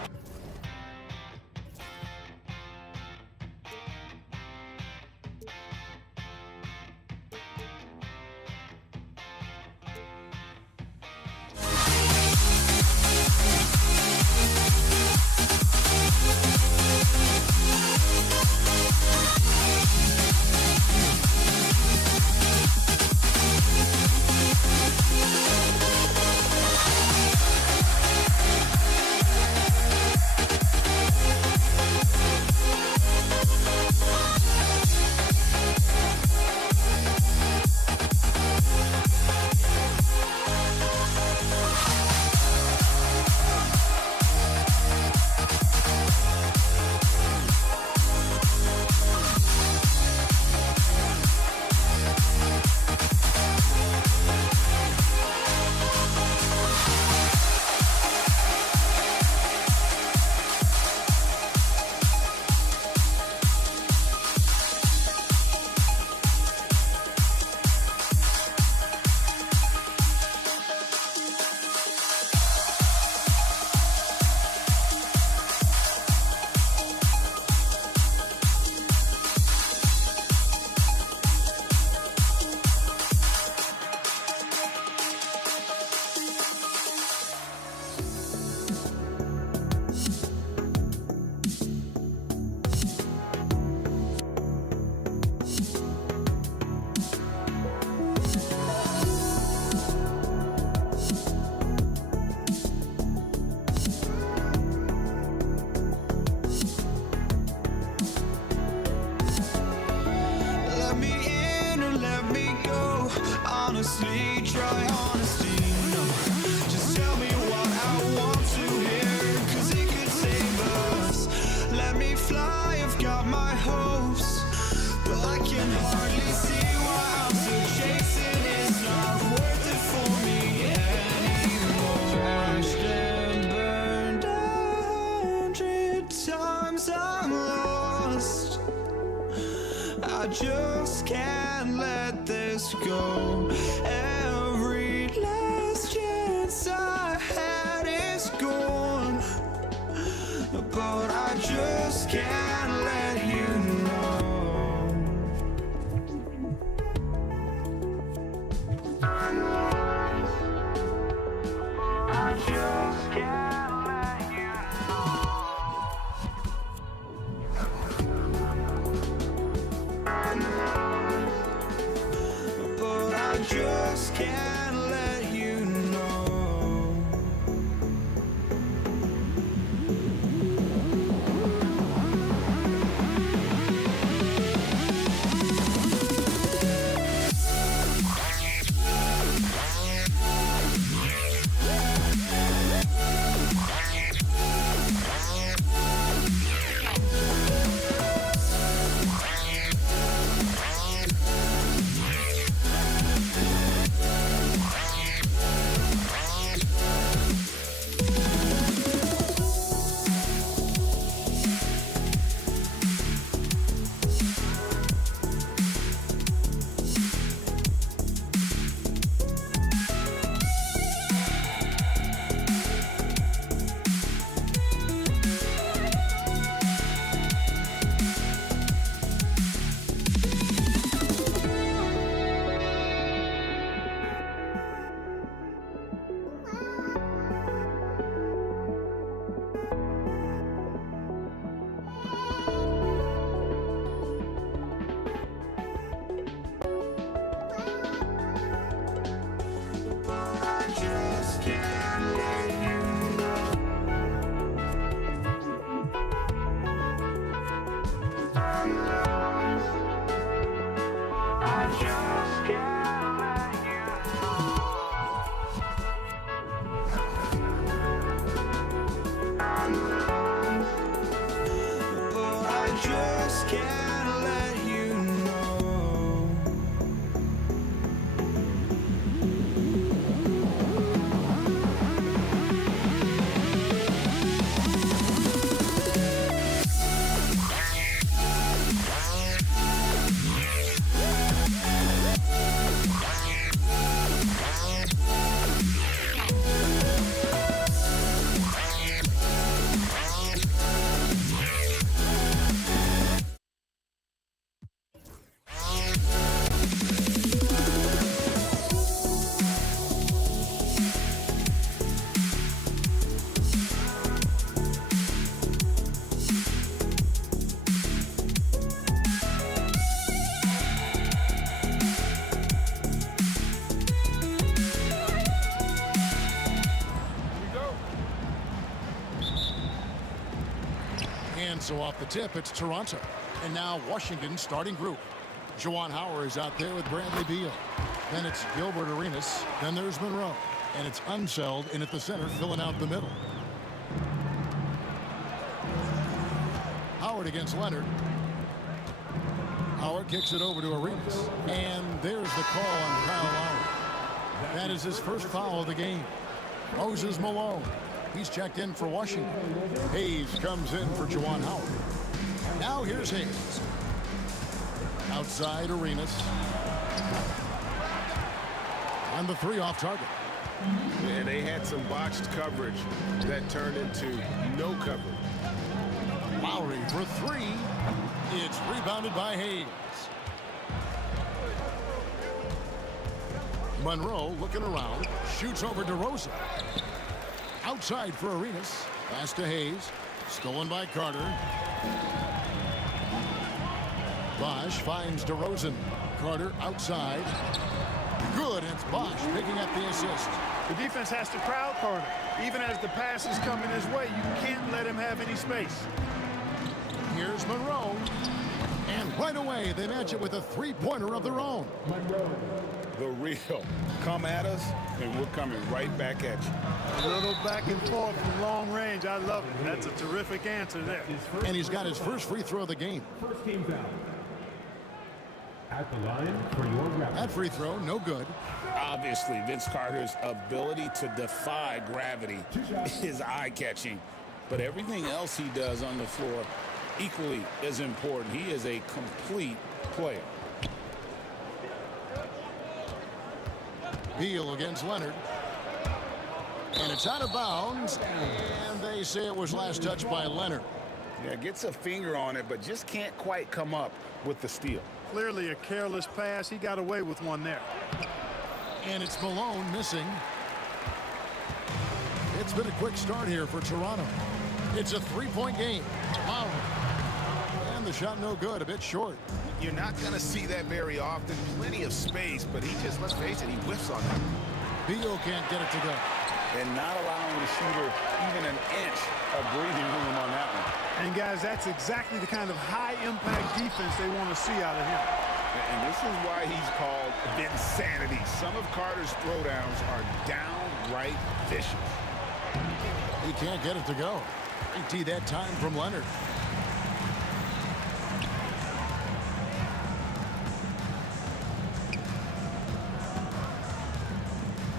honestly, try honesty, no. Just tell me what I want to hear, 'cause it could save us. Let me fly, I've got my hopes, but I can hardly see why I'm still chasing. It's not worth it for me anymore. Crashed and burned 100 times, I'm lost. I just can't let this go. Every last chance I had is gone, but I just can't let you know. I just can't let you know. But I just can't let you know. can't let you know. And so off the tip, it's Toronto. And now Washington's starting group. Juwan Howard is out there with Bradley Beal. Then it's Gilbert Arenas. Then there's Monroe. And it's Unseld in at the center, filling out the middle. Howard against Leonard. Howard kicks it over to Arenas. And there's the call on Kyle Lowry. That is his first foul of the game. Moses Malone. He's checked in for Washington. Hayes comes in for Juwan Howard. Now here's Hayes. Outside Arenas. And the three off target. And they had some botched coverage that turned into no coverage. Lowry for three. It's rebounded by Hayes. Monroe looking around. Shoots over DeRozan. Outside for Arenas. Pass to Hayes. Stolen by Carter. Bosch finds DeRozan. Carter outside. Good, and it's Bosch picking up the assist. The defense has to crowd Carter. Even as the pass is coming his way, you can't let him have any space. Here's Monroe. And right away, they match it with a three-pointer of their own. The real. Come at us, and we're coming right back at you. A little back and forth from long range. I love it. That's a terrific answer there. And he's got his first free throw of the game. First team foul. At the line for your grab. That free throw, no good. Obviously, Vince Carter's ability to defy gravity is eye-catching. But everything else he does on the floor equally as important. He is a complete player. Beal against Leonard. And it's out of bounds. And they say it was last touched by Leonard. Yeah, gets a finger on it, but just can't quite come up with the steal. Clearly a careless pass. He got away with one there. And it's Malone missing. It's been a quick start here for Toronto. It's a three-point game. Lowry. And the shot no good, a bit short. You're not going to see that very often. Plenty of space, but he just, let's face it, he whiffs on that. Beal can't get it to go. And not allowing the shooter even an inch of breathing room on that one. And guys, that's exactly the kind of high-impact defense they want to see out of him. And this is why he's called Vinsanity. Some of Carter's throwdowns are downright vicious. He can't get it to go. He that time from Leonard.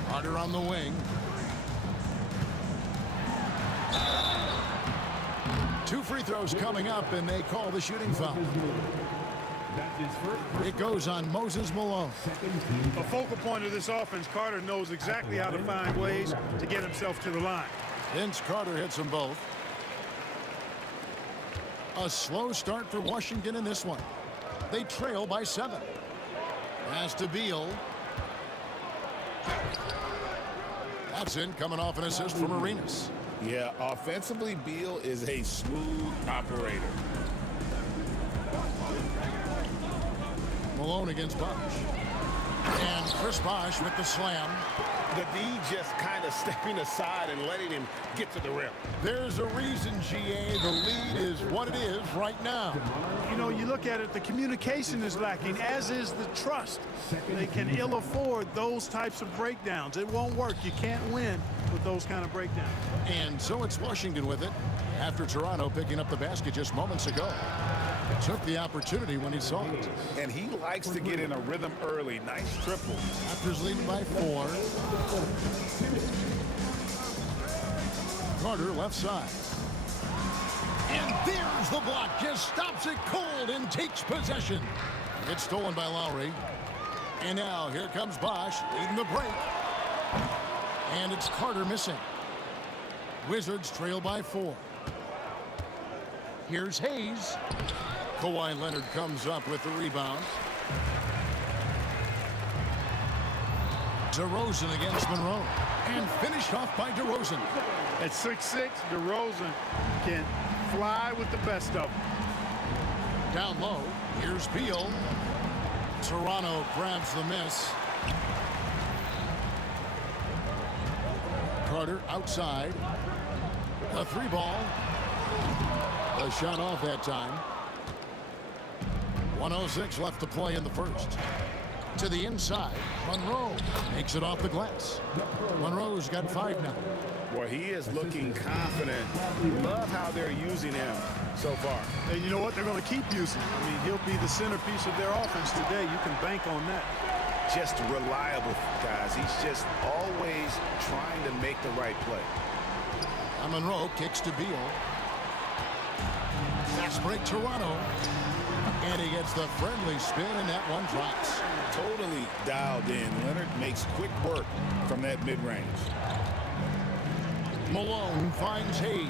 Carter on the wing. Two free throws coming up, and they call the shooting foul. It goes on Moses Malone. A focal point of this offense, Carter knows exactly how to find ways to get himself to the line. Vince Carter hits them both. A slow start for Washington in this one. They trail by 7. Pass to Beal. That's in, coming off an assist from Arenas. Yeah, offensively, Beal is a smooth operator. Malone against Bosch. And Chris Bosch with the slam. The D just kind of stepping aside and letting him get to the rim. There's a reason, GA, the lead is what it is right now. You know, you look at it, the communication is lacking, as is the trust. They can ill afford those types of breakdowns. It won't work. You can't win with those kind of breakdowns. And so it's Washington with it after Toronto picking up the basket just moments ago. Took the opportunity when he saw it. And he likes to get in a rhythm early. Nice triple. Raptors leading by 4. Carter left side. And there's the block. Just stops it cold and takes possession. It's stolen by Lowry. And now here comes Bosch leading the break. And it's Carter missing. Wizards trail by 4. Here's Hayes. Kawhi Leonard comes up with the rebound. DeRozan against Monroe. And finished off by DeRozan. At 6'6", DeRozan can fly with the best of them. Down low, here's Beal. Toronto grabs the miss. Carter outside. A 3-ball. A shot off that time. 1:06 left to play in the first. To the inside, Monroe makes it off the glass. Monroe's got 5 now. Boy, he is looking confident. Love how they're using him so far. And you know what? They're going to keep using him. I mean, he'll be the centerpiece of their offense today. You can bank on that. Just reliable, guys. He's just always trying to make the right play. And Monroe kicks to Beal. Fast break Toronto. And he gets the friendly spin, and that one drops. Totally dialed in. Leonard makes quick work from that mid-range. Malone finds Hayes.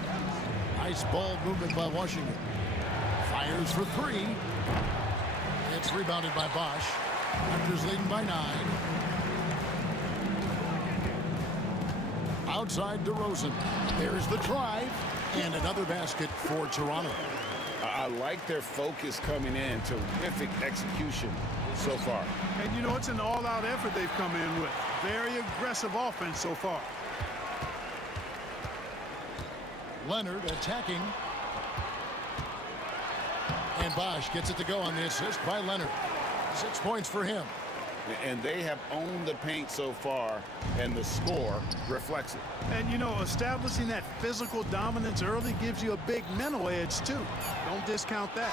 Nice ball movement by Washington. Fires for 3. It's rebounded by Bosch. Raptors leading by 9. Outside DeRozan. There's the drive. And another basket for Toronto. I like their focus coming in. Terrific execution so far. And you know, it's an all-out effort they've come in with. Very aggressive offense so far. Leonard attacking. And Bosch gets it to go on the assist by Leonard. 6 points for him. And they have owned the paint so far, and the score reflects it. And, you know, establishing that physical dominance early gives you a big mental edge, too. Don't discount that.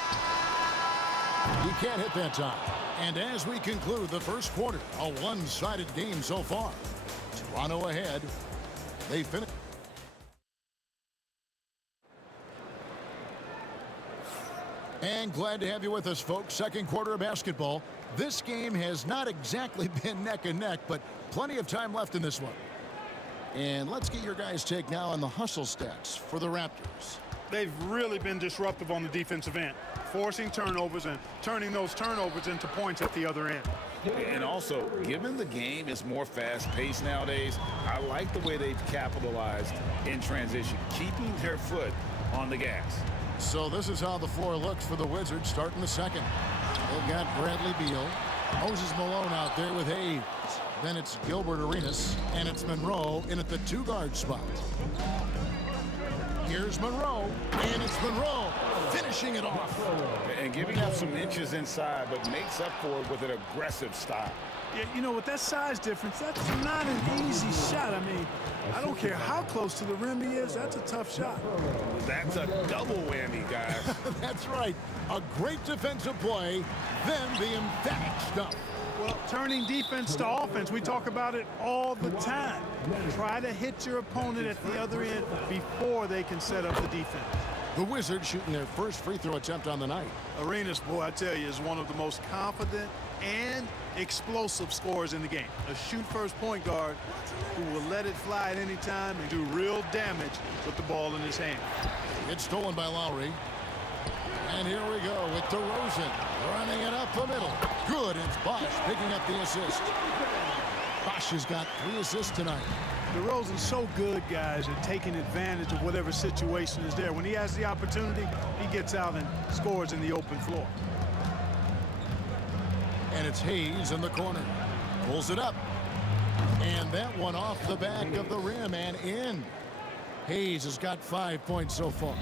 You can't hit that time. And as we conclude the first quarter, a one-sided game so far. Toronto ahead. They finish. And glad to have you with us, folks. Second quarter of basketball. This game has not exactly been neck and neck, but plenty of time left in this one. And let's get your guys' take now on the hustle stats for the Raptors. They've really been disruptive on the defensive end, forcing turnovers and turning those turnovers into points at the other end. And also, given the game is more fast-paced nowadays, I like the way they've capitalized in transition, keeping their foot on the gas. So this is how the floor looks for the Wizards starting the second. They've got Bradley Beal, Moses Malone out there with Hayes. Then it's Gilbert Arenas, and it's Monroe in at the 2-guard spot. Here's Monroe, and it's Monroe finishing it off. And giving up some inches inside, but makes up for it with an aggressive style. Yeah, you know, with that size difference, that's not an easy shot. I mean, I don't care how close to the rim he is, that's a tough shot. That's a double whammy, guys. That's right. A great defensive play, then the emphatic stuff. Well, turning defense to offense, we talk about it all the time. Try to hit your opponent at the other end before they can set up the defense. The Wizards shooting their first free throw attempt on the night. Arenas, boy, I tell you, is one of the most confident and explosive scorers in the game. A shoot-first point guard who will let it fly at any time and do real damage with the ball in his hand. It's stolen by Lowry. And here we go with DeRozan running it up the middle. Good. It's Bosch picking up the assist. Bosch has got 3 assists tonight. DeRozan's so good, guys, at taking advantage of whatever situation is there. When he has the opportunity, he gets out and scores in the open floor. And it's Hayes in the corner. Pulls it up. And that one off the back of the rim and in. Hayes has got 5 points so far.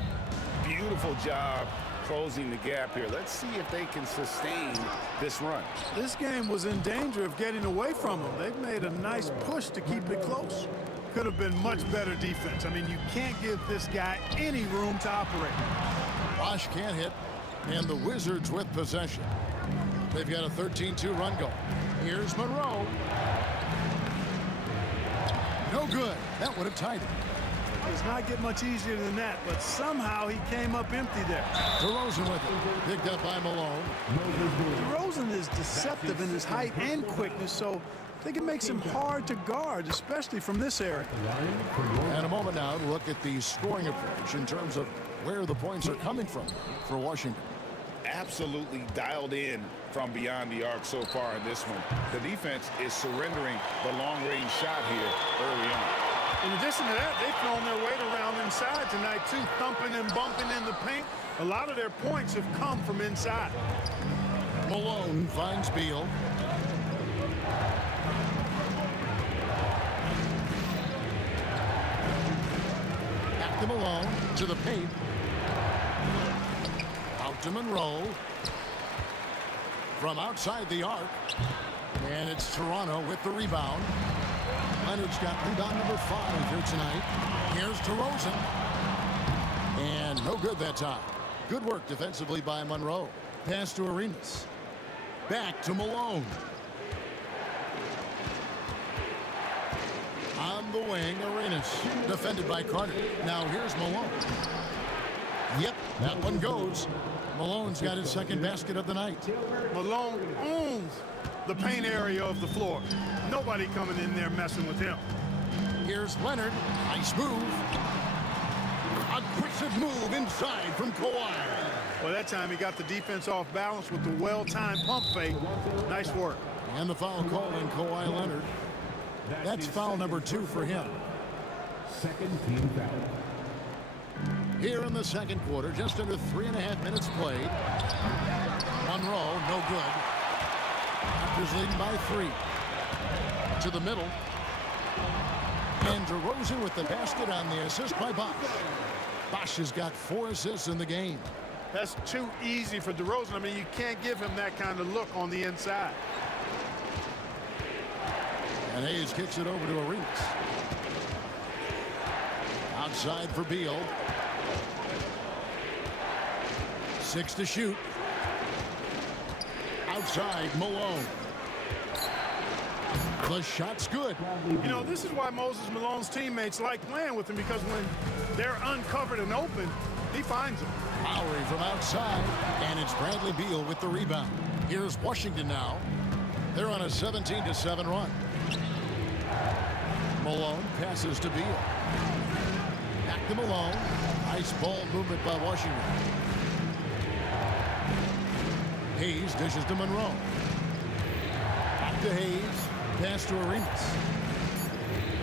Beautiful job closing the gap here. Let's see if they can sustain this run. This game was in danger of getting away from them. They've made a nice push to keep it close. Could have been much better defense. I mean, you can't give this guy any room to operate. Bosch can't hit, and the Wizards with possession. They've got a 13-2 run going. Here's Monroe. No good. That would have tied it. Does not get much easier than that, but somehow he came up empty there. DeRozan with it. Picked up by Malone. DeRozan is deceptive in his height and quickness, so I think it makes him hard to guard, especially from this area. And a moment now to look at the scoring approach in terms of where the points are coming from for Washington. Absolutely dialed in from beyond the arc so far in this one. The defense is surrendering the long-range shot here early on. In addition to that, they've thrown their weight around inside tonight, too, thumping and bumping in the paint. A lot of their points have come from inside. Malone finds Beal. Back to Malone, to the paint. Out to Monroe. From outside the arc. And it's Toronto with the rebound. Leonard's got rebound number 5 here tonight. Here's DeRozan. And no good that time. Good work defensively by Monroe. Pass to Arenas. Back to Malone. On the wing, Arenas. Defended by Carter. Now here's Malone. Yep, that one goes. Malone's got his second basket of the night. Malone owns the paint area of the floor. Nobody coming in there messing with him. Here's Leonard. Nice move. Aggressive move inside from Kawhi. Well, that time he got the defense off balance with the well-timed pump fake. Nice work. And the foul called on Kawhi Leonard. That's foul number 2 for him. Second team foul. Here in the second quarter, just under 3.5 minutes played. Monroe, no good. Raptors leading by 3. To the middle. And DeRozan with the basket on the assist by Bosch. Bosch has got 4 assists in the game. That's too easy for DeRozan. I mean, you can't give him that kind of look on the inside. And Hayes kicks it over to Arenas. Outside for Beal. 6 to shoot. Outside, Malone. The shot's good. You know, this is why Moses Malone's teammates like playing with him, because when they're uncovered and open, he finds them. Lowry from outside, and it's Bradley Beal with the rebound. Here's Washington now. They're on a 17-7 run. Malone passes to Beal. Back to Malone. Nice ball movement by Washington. Hayes dishes to Monroe. Back to Hayes. Pass to Arenas.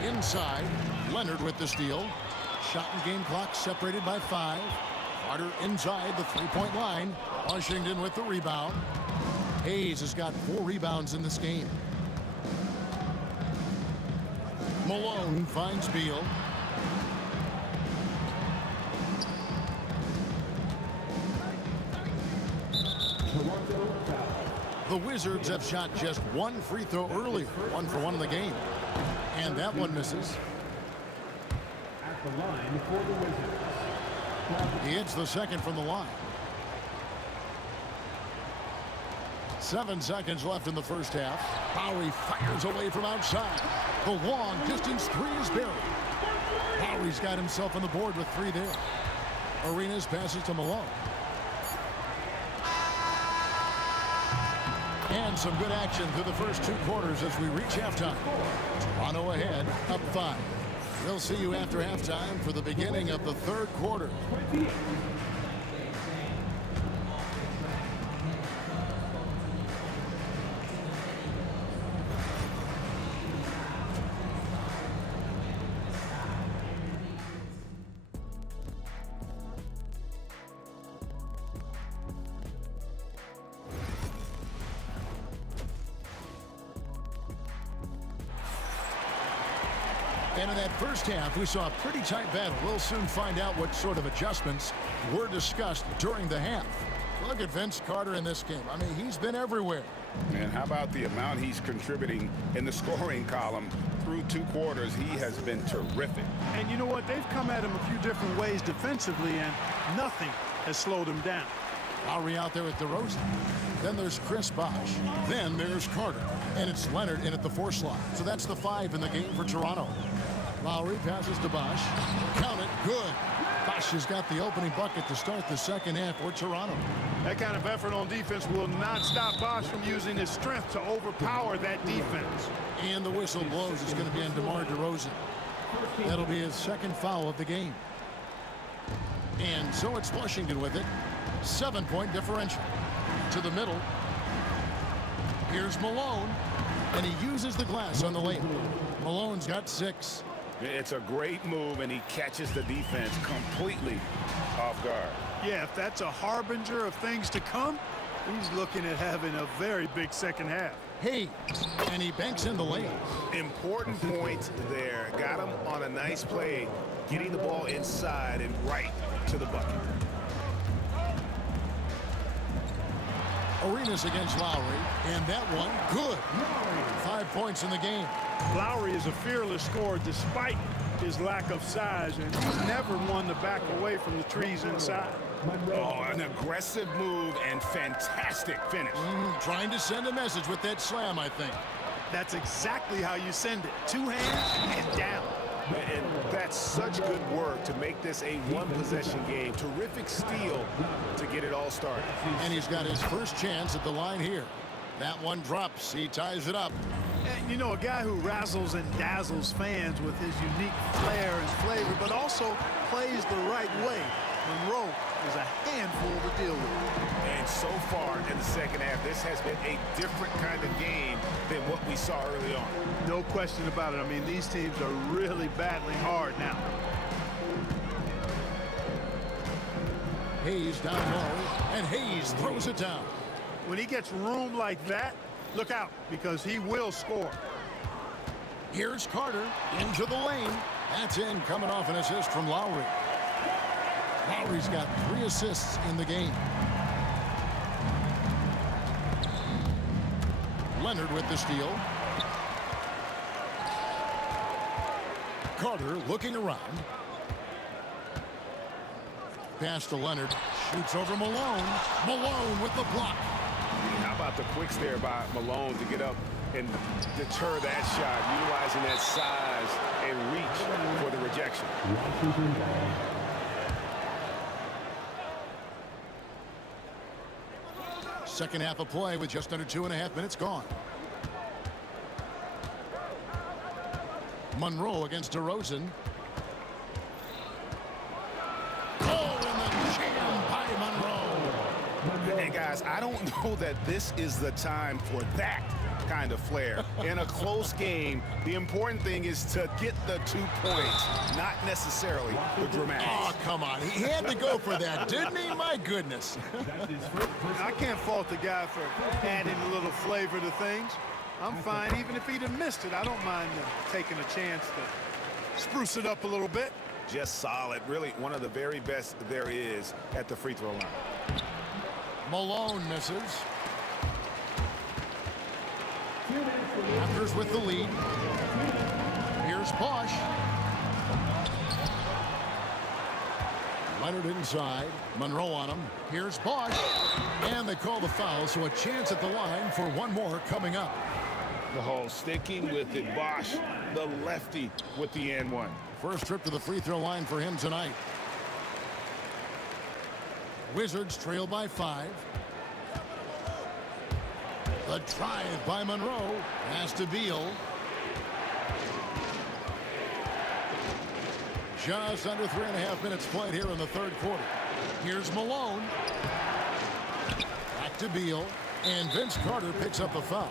Inside, Leonard with the steal. Shot and game clock separated by 5. Carter inside the three-point line. Washington with the rebound. Hayes has got 4 rebounds in this game. Malone finds Beal. The Wizards have shot just 1 free throw earlier, 1 for 1 in the game. And that one misses. At the line for the Wizards. He hits the second from the line. 7 seconds left in the first half. Lowry fires away from outside. The long distance 3 is buried. Lowry's got himself on the board with 3 there. Arenas passes to Malone. And some good action through the first 2 quarters as we reach halftime. Toronto ahead, up 5. We'll see you after halftime for the beginning of the 3rd quarter. And in that first half, we saw a pretty tight battle. We'll soon find out what sort of adjustments were discussed during the half. Look at Vince Carter in this game. I mean, he's been everywhere. And how about the amount he's contributing in the scoring column through 2 quarters, he has been terrific. And you know what? They've come at him a few different ways defensively, and nothing has slowed him down. Lowry out there at DeRozan. Then there's Chris Bosh. Then there's Carter. And it's Leonard in at the 4 slot. So that's the 5 in the game for Toronto. Lowry passes to Bosh. Count it. Good. Bosh has got the opening bucket to start the second half for Toronto. That kind of effort on defense will not stop Bosh from using his strength to overpower that defense. And the whistle blows. It's going to be on DeMar DeRozan. That'll be his second foul of the game. And so it's Washington with it. 7-point differential. To the middle. Here's Malone. And he uses the glass on the layup. Malone's got 6. It's a great move, and he catches the defense completely off guard. Yeah, if that's a harbinger of things to come, he's looking at having a very big second half. Hey, and he banks in the layup. Important point there. Got him on a nice play, getting the ball inside and right to the bucket. Arenas against Lowry, and that one good. 5 points in the game. Lowry is a fearless scorer despite his lack of size, and he's never one to back away from the trees inside. Oh, an aggressive move and fantastic finish. Trying to send a message with that slam, I think. That's exactly how you send it. 2 hands and down. And that's such good work to make this a one-possession game. Terrific steal to get it all started. And he's got his first chance at the line here. That one drops. He ties it up. And you know, a guy who razzles and dazzles fans with his unique flair and flavor, but also plays the right way. Monroe is a handful to deal with. And so far in the second half, this has been a different kind of game than what we saw early on. No question about it. I mean, these teams are really battling hard now. Hayes down low, and Hayes throws it down. When he gets room like that, look out, because he will score. Here's Carter into the lane. That's in, coming off an assist from Lowry. Lowry's got 3 assists in the game. Leonard with the steal. Carter looking around. Pass to Leonard. Shoots over Malone. Malone with the block. How about the quicks there by Malone to get up and deter that shot, utilizing that size and reach for the rejection. Second half of play with just under 2.5 minutes gone. Monroe against DeRozan. Oh, and the jam by Monroe. And guys, I don't know that this is the time for that kind of flair. In a close game, the important thing is to get the 2 points, not necessarily the dramatics. Oh, come on. He had to go for that, didn't he? My goodness. I can't fault the guy for adding a little flavor to things. I'm fine. Even if he'd have missed it, I don't mind taking a chance to spruce it up a little bit. Just solid. Really one of the very best there is at the free throw line. Malone misses. Raptors with the lead. Here's Bosh. Leonard inside. Monroe on him. Here's Bosh. And they call the foul, so a chance at the line for one more coming up. The whole sticking with it. Bosh, the lefty with the and one. First trip to the free throw line for him tonight. Wizards trail by 5. The drive by Monroe. Pass to Beal. Just under 3.5 minutes played here in the third quarter. Here's Malone. Back to Beal. And Vince Carter picks up the foul.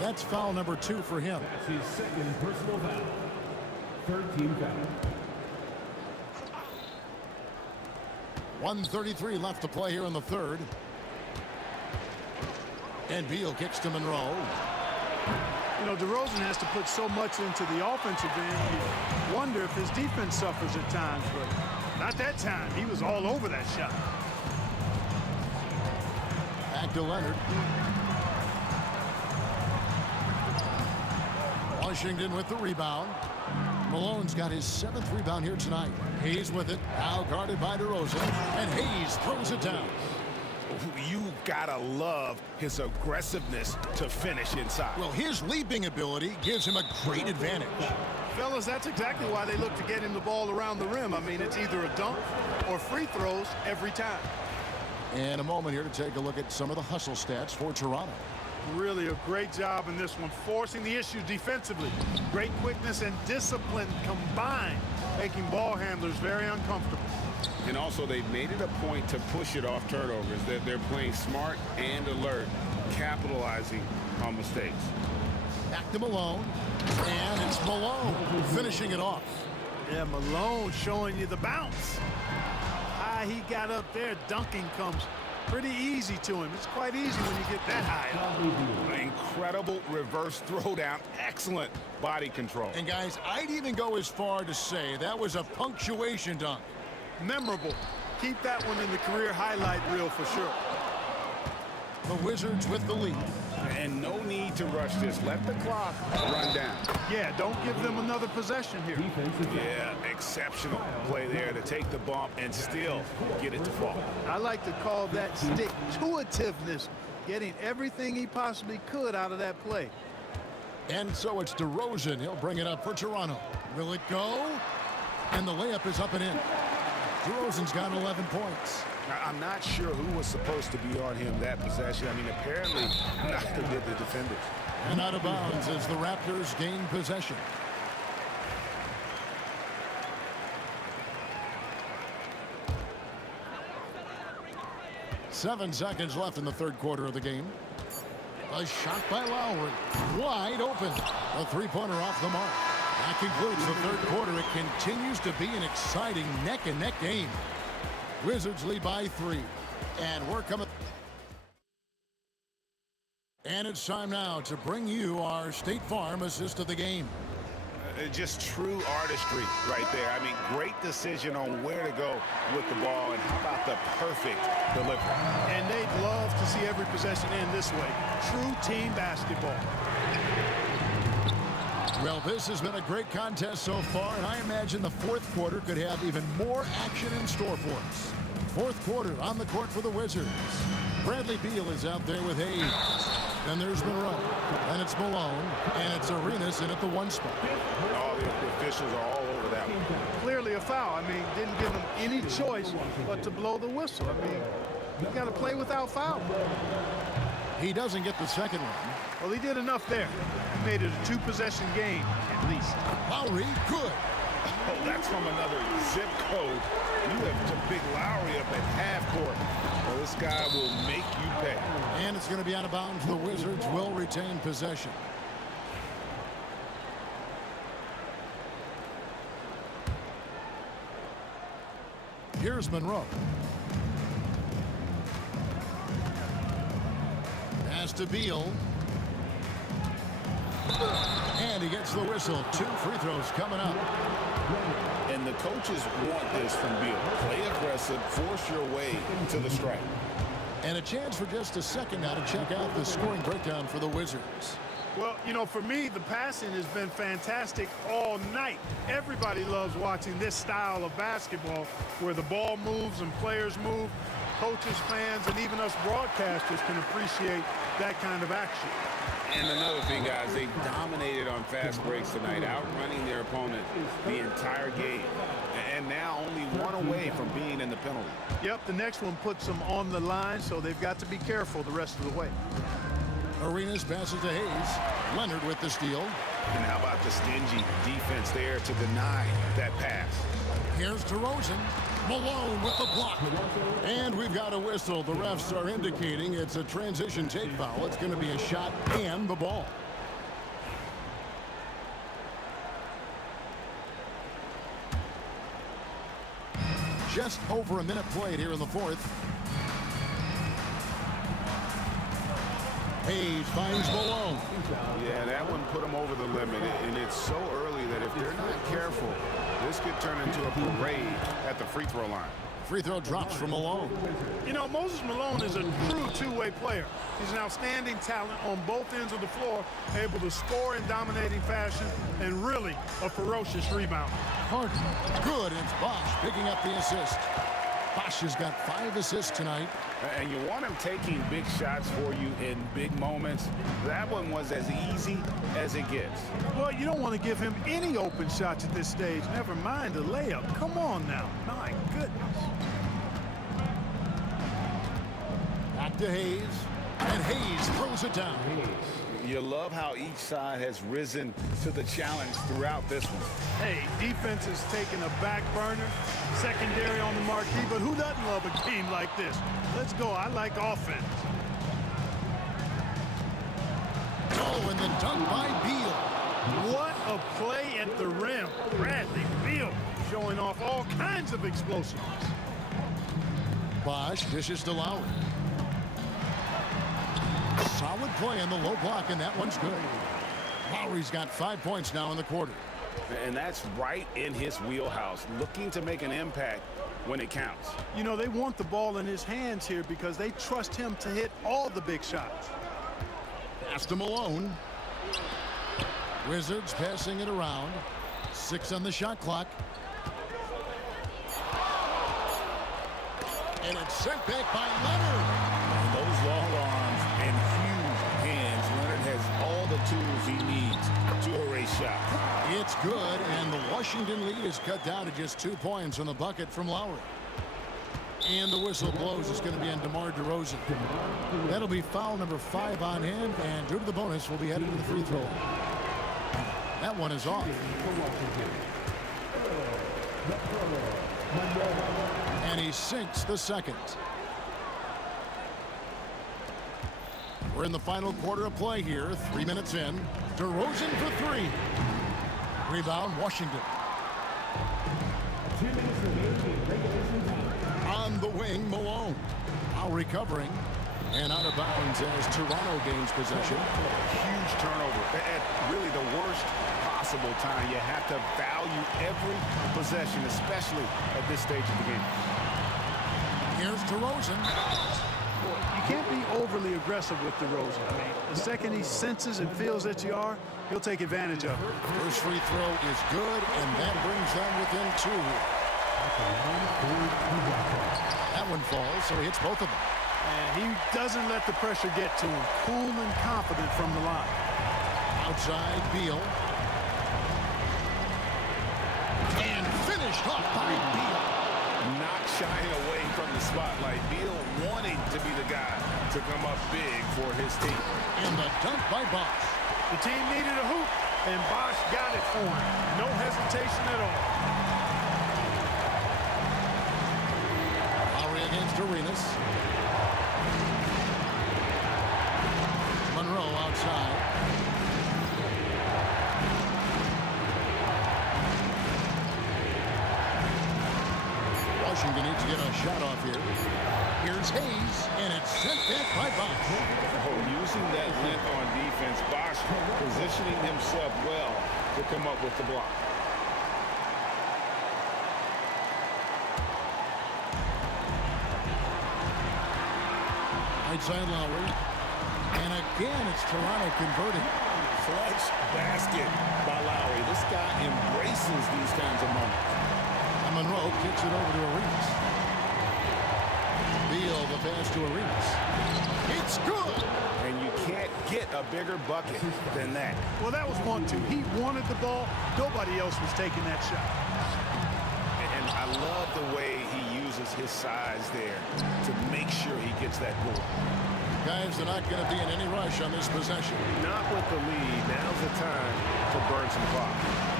That's foul number 2 for him. That's his second personal foul. Third team foul. 1:33 left to play here in the third. And Beal kicks to Monroe. You know, DeRozan has to put so much into the offensive end. You wonder if his defense suffers at times, but not that time. He was all over that shot. Back to Leonard. Washington with the rebound. Malone's got his 7th rebound here tonight. Hayes with it, now guarded by DeRozan, and Hayes throws it down. You gotta love his aggressiveness to finish inside. Well, his leaping ability gives him a great advantage. Fellas, that's exactly why they look to get him the ball around the rim. I mean, it's either a dunk or free throws every time. And a moment here to take a look at some of the hustle stats for Toronto. Really a great job in this one, forcing the issues defensively. Great quickness and discipline combined, making ball handlers very uncomfortable. And also, they've made it a point to push it off turnovers. They're playing smart and alert, capitalizing on mistakes. Back to Malone, and it's Malone finishing it off. Yeah, Malone showing you the bounce. High he got up there, dunking comes pretty easy to him. It's quite easy when you get that high up. Incredible reverse throwdown. Excellent body control. And guys, I'd even go as far to say that was a punctuation dunk. Memorable. Keep that one in the career highlight reel for sure. The Wizards with the lead. And no need to rush this. Let the clock run down. Yeah, don't give them another possession here. Yeah, exceptional play there to take the bump and still get it to fall. I like to call that stick-to-itiveness, getting everything he possibly could out of that play. And so it's DeRozan. He'll bring it up for Toronto. Will it go? And the layup is up and in. DeRozan's got 11 points. I'm not sure who was supposed to be on him that possession. I mean, apparently neither did the defenders. And out of bounds as the Raptors gain possession. Seven seconds left in the third quarter of the game. A shot by Lowry. Wide open. A three-pointer off the mark. That concludes the third quarter. It continues to be an exciting neck-and-neck game. Wizards lead by 3. And we're coming. And it's time now to bring you our State Farm assist of the game. Just true artistry right there. I mean, great decision on where to go with the ball, and how about the perfect delivery. And they'd love to see every possession end this way. True team basketball. Well, this has been a great contest so far, and I imagine the fourth quarter could have even more action in store for us. Fourth quarter on the court for the Wizards. Bradley Beal is out there with Hayes. Then there's Monroe. And it's Malone. And it's Arenas in at the 1 spot. All the officials are all over that one. Clearly a foul. I mean, didn't give him any choice but to blow the whistle. I mean, you got to play without foul. He doesn't get the second one. Well, he did enough there. He made it a 2-possession game, at least. Lowry, good. Oh, that's from another zip code. You have Big Lowry up at half court. Well, this guy will make you pay. And it's going to be out of bounds. The Wizards will retain possession. Here's Monroe. Pass to Beal. And he gets the whistle. 2 free throws coming up. And the coaches want this from Beal. Play aggressive, force your way to the stripe. And a chance for just a second now to check out the scoring breakdown for the Wizards. Well, you know, for me, the passing has been fantastic all night. Everybody loves watching this style of basketball where the ball moves and players move. Coaches, fans, and even us broadcasters can appreciate that kind of action. And another thing, guys, they dominated on fast breaks tonight, outrunning their opponent the entire game. And now only 1 away from being in the penalty. Yep, the next one puts them on the line, so they've got to be careful the rest of the way. Arenas passes to Hayes. Leonard with the steal. And how about the stingy defense there to deny that pass? Here's DeRozan. Malone with the block. And we've got a whistle. The refs are indicating it's a transition take foul. It's going to be a shot and the ball. Just over a minute played here in the fourth. Hayes finds Malone. Yeah, that one put him over the limit, and it's so early that if they're not careful, this could turn into a parade at the free throw line. free throw drops from Malone. You know, Moses Malone is a true two-way player. He's an outstanding talent on both ends of the floor, able to score in dominating fashion, and really a ferocious rebounder. Harden, good, and it's Bosh picking up the assist. Bosh has got 5 assists tonight. And you want him taking big shots for you in big moments. That one was as easy as it gets. Well, you don't want to give him any open shots at this stage. Never mind a layup. Come on now. My goodness. Back to Hayes. And Hayes throws it down. You love how each side has risen to the challenge throughout this one. Hey, defense is taking a back burner, secondary on the marquee, but who doesn't love a game like this? Let's go. I like offense. Oh, and the dunk by Beal. What a play at the rim. Bradley Beal showing off all kinds of explosiveness. Bosh dishes to Lowry. Solid play on the low block, and that one's good. Lowry's got 5 points now in the quarter. And that's right in his wheelhouse, looking to make an impact when it counts. You know, they want the ball in his hands here because they trust him to hit all the big shots. Pass to Malone. Wizards passing it around. 6 on the shot clock. And it's sent back by Leonard. And those long arms and huge hands. Leonard has all the tools he needs to erase shots. It's good, and the Washington lead is cut down to just 2 points on the bucket from Lowry. And the whistle blows. It's going to be on DeMar DeRozan. That'll be foul number 5 on him, and due to the bonus, we'll be headed to the free throw. That one is off. And he sinks the second. We're in the final quarter of play here. 3 minutes in. DeRozan for 3. Rebound, Washington. 2 minutes remaining in regulation time. On the wing, Malone. Now recovering. And out of bounds as Toronto gains possession. Huge turnover at really the worst possible time. You have to value every possession, especially at this stage of the game. Here's DeRozan. You can't be overly aggressive with DeRozan. I mean, the second he senses and feels that you are, he'll take advantage of it. First free throw is good, and that brings them within 2 here. That one falls, so he hits both of them. And he doesn't let the pressure get to him. Cool and confident from the line. Outside, Beal. And finished off by Beal. Not shying away from the spotlight. Beal wanting to be the guy to come up big for his team. And the dunk by Bosh. The team needed a hoop, and Bosh got it for him. No hesitation at all. Lowry against Arenas. Monroe outside. Washington needs to get a shot off here. Here's Hayes, and it's sent back by Bosh. Using that length on defense, Bosh positioning himself well to come up with the block. Right side Lowry. And again, it's Toronto converting. Clutch basket by Lowry. This guy embraces these kinds of moments. And Monroe kicks it over to Arenas. Beal, the pass to Arenas. It's good! And you can't get a bigger bucket than that. Well, that was 1-2. He wanted the ball. Nobody else was taking that shot. And I love the way he uses his size there to make sure he gets that goal. Guys, they're not going to be in any rush on this possession. Not with the lead. Now's the time to burn some clock.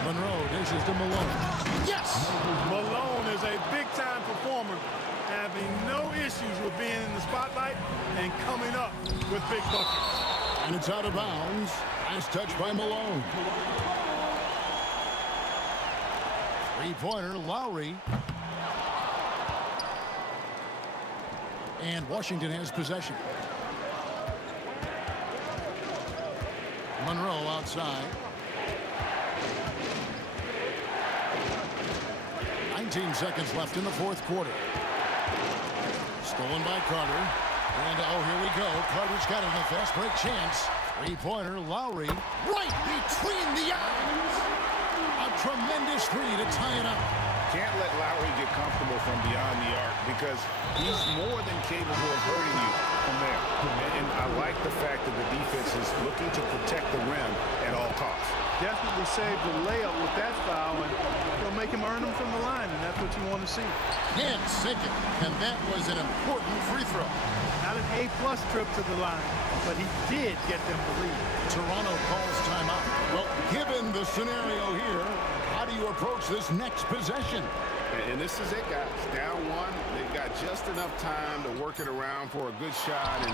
Monroe dishes to Malone. Yes! Malone is a big-time performer, having no issues with being in the spotlight and coming up with big buckets. And it's out of bounds. Nice touch by Malone. Three-pointer, Lowry. And Washington has possession. Monroe outside. 19 seconds left in the fourth quarter. Stolen by Carter. And, oh, here we go. Carter's got it in a fast break chance. Three-pointer, Lowry. Right between the eyes. A tremendous three to tie it up. Can't let Lowry get comfortable from beyond the arc because he's more than capable of hurting you from there. And I like the fact that the defense is looking to protect the rim at all costs. Definitely saved the layup with that foul, and it'll make him earn them from the line, and that's what you want to see. Can't sink it, and that was an important free throw. Not an A-plus trip to the line, but he did get them the lead. Toronto calls timeout. Well, given the scenario here, how do you approach this next possession? And this is it, guys. Down one, they've got just enough time to work it around for a good shot, and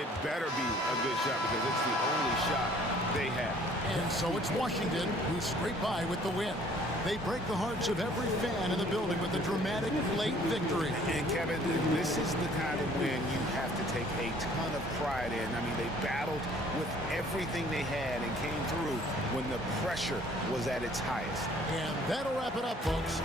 it better be a good shot because it's the only shot they have. And so it's Washington who scrape by with the win. They break the hearts of every fan in the building with a dramatic late victory. And Kevin, this is the kind of win you have to take a ton of pride in. I mean, they battled with everything they had and came through when the pressure was at its highest. And that'll wrap it up, folks.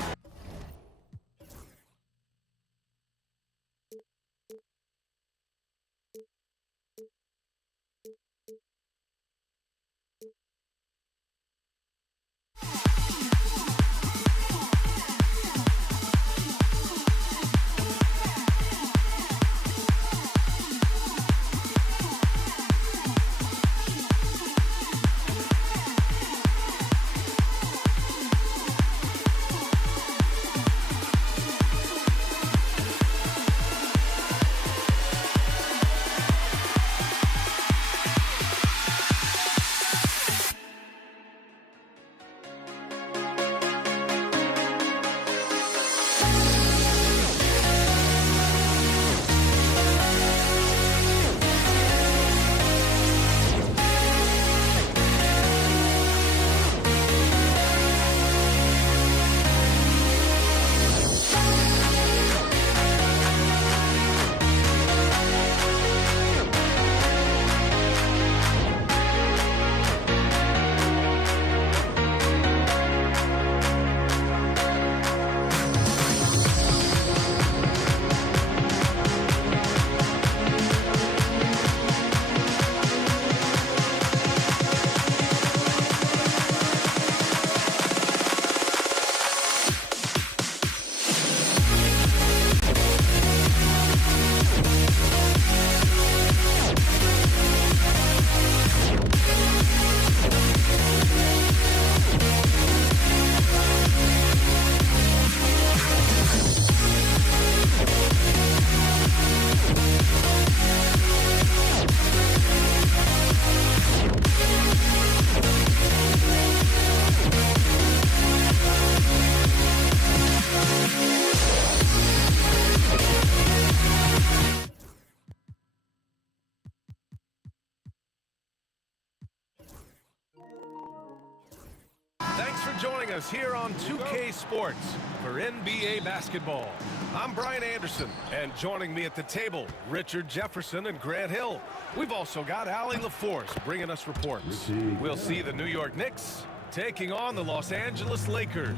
Thanks for joining us here on 2K Sports for NBA basketball. I'm Brian Anderson, and joining me at the table, Richard Jefferson and Grant Hill. We've also got Allie LaForce bringing us reports. We'll see the New York Knicks taking on the Los Angeles Lakers.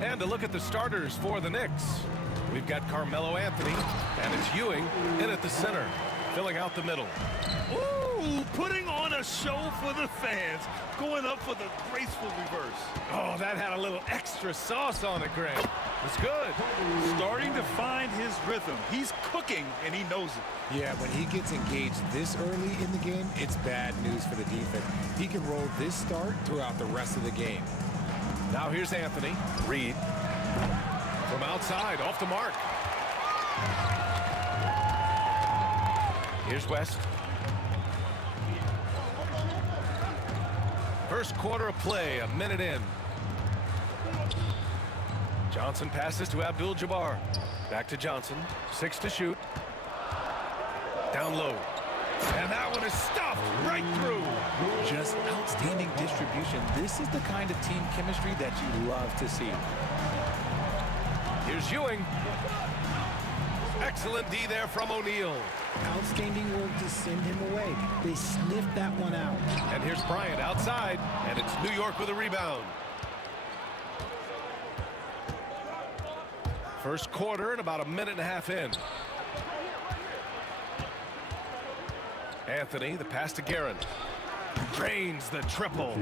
And a look at the starters for the Knicks. We've got Carmelo Anthony, and it's Ewing in at the center, filling out the middle. Ooh, putting on a show for the fans, going up for the graceful reverse. Oh, that had a little extra sauce on it, Grant. It's good. Starting to find his rhythm. He's cooking, and he knows it. Yeah, when he gets engaged this early in the game, it's bad news for the defense. He can roll this start throughout the rest of the game. Now here's Anthony. Reed. From outside, off the mark. Here's West. First quarter of play, a minute in. Johnson passes to Abdul-Jabbar. Back to Johnson. 6 to shoot. Down low. And that one is stuffed right through. Just outstanding distribution. This is the kind of team chemistry that you love to see. Here's Ewing. Excellent D there from O'Neal. Outstanding work to send him away. They sniffed that one out. And here's Bryant outside, and it's New York with a rebound. First quarter and about a minute and a half in. Anthony, the pass to Guerin. Drains the triple.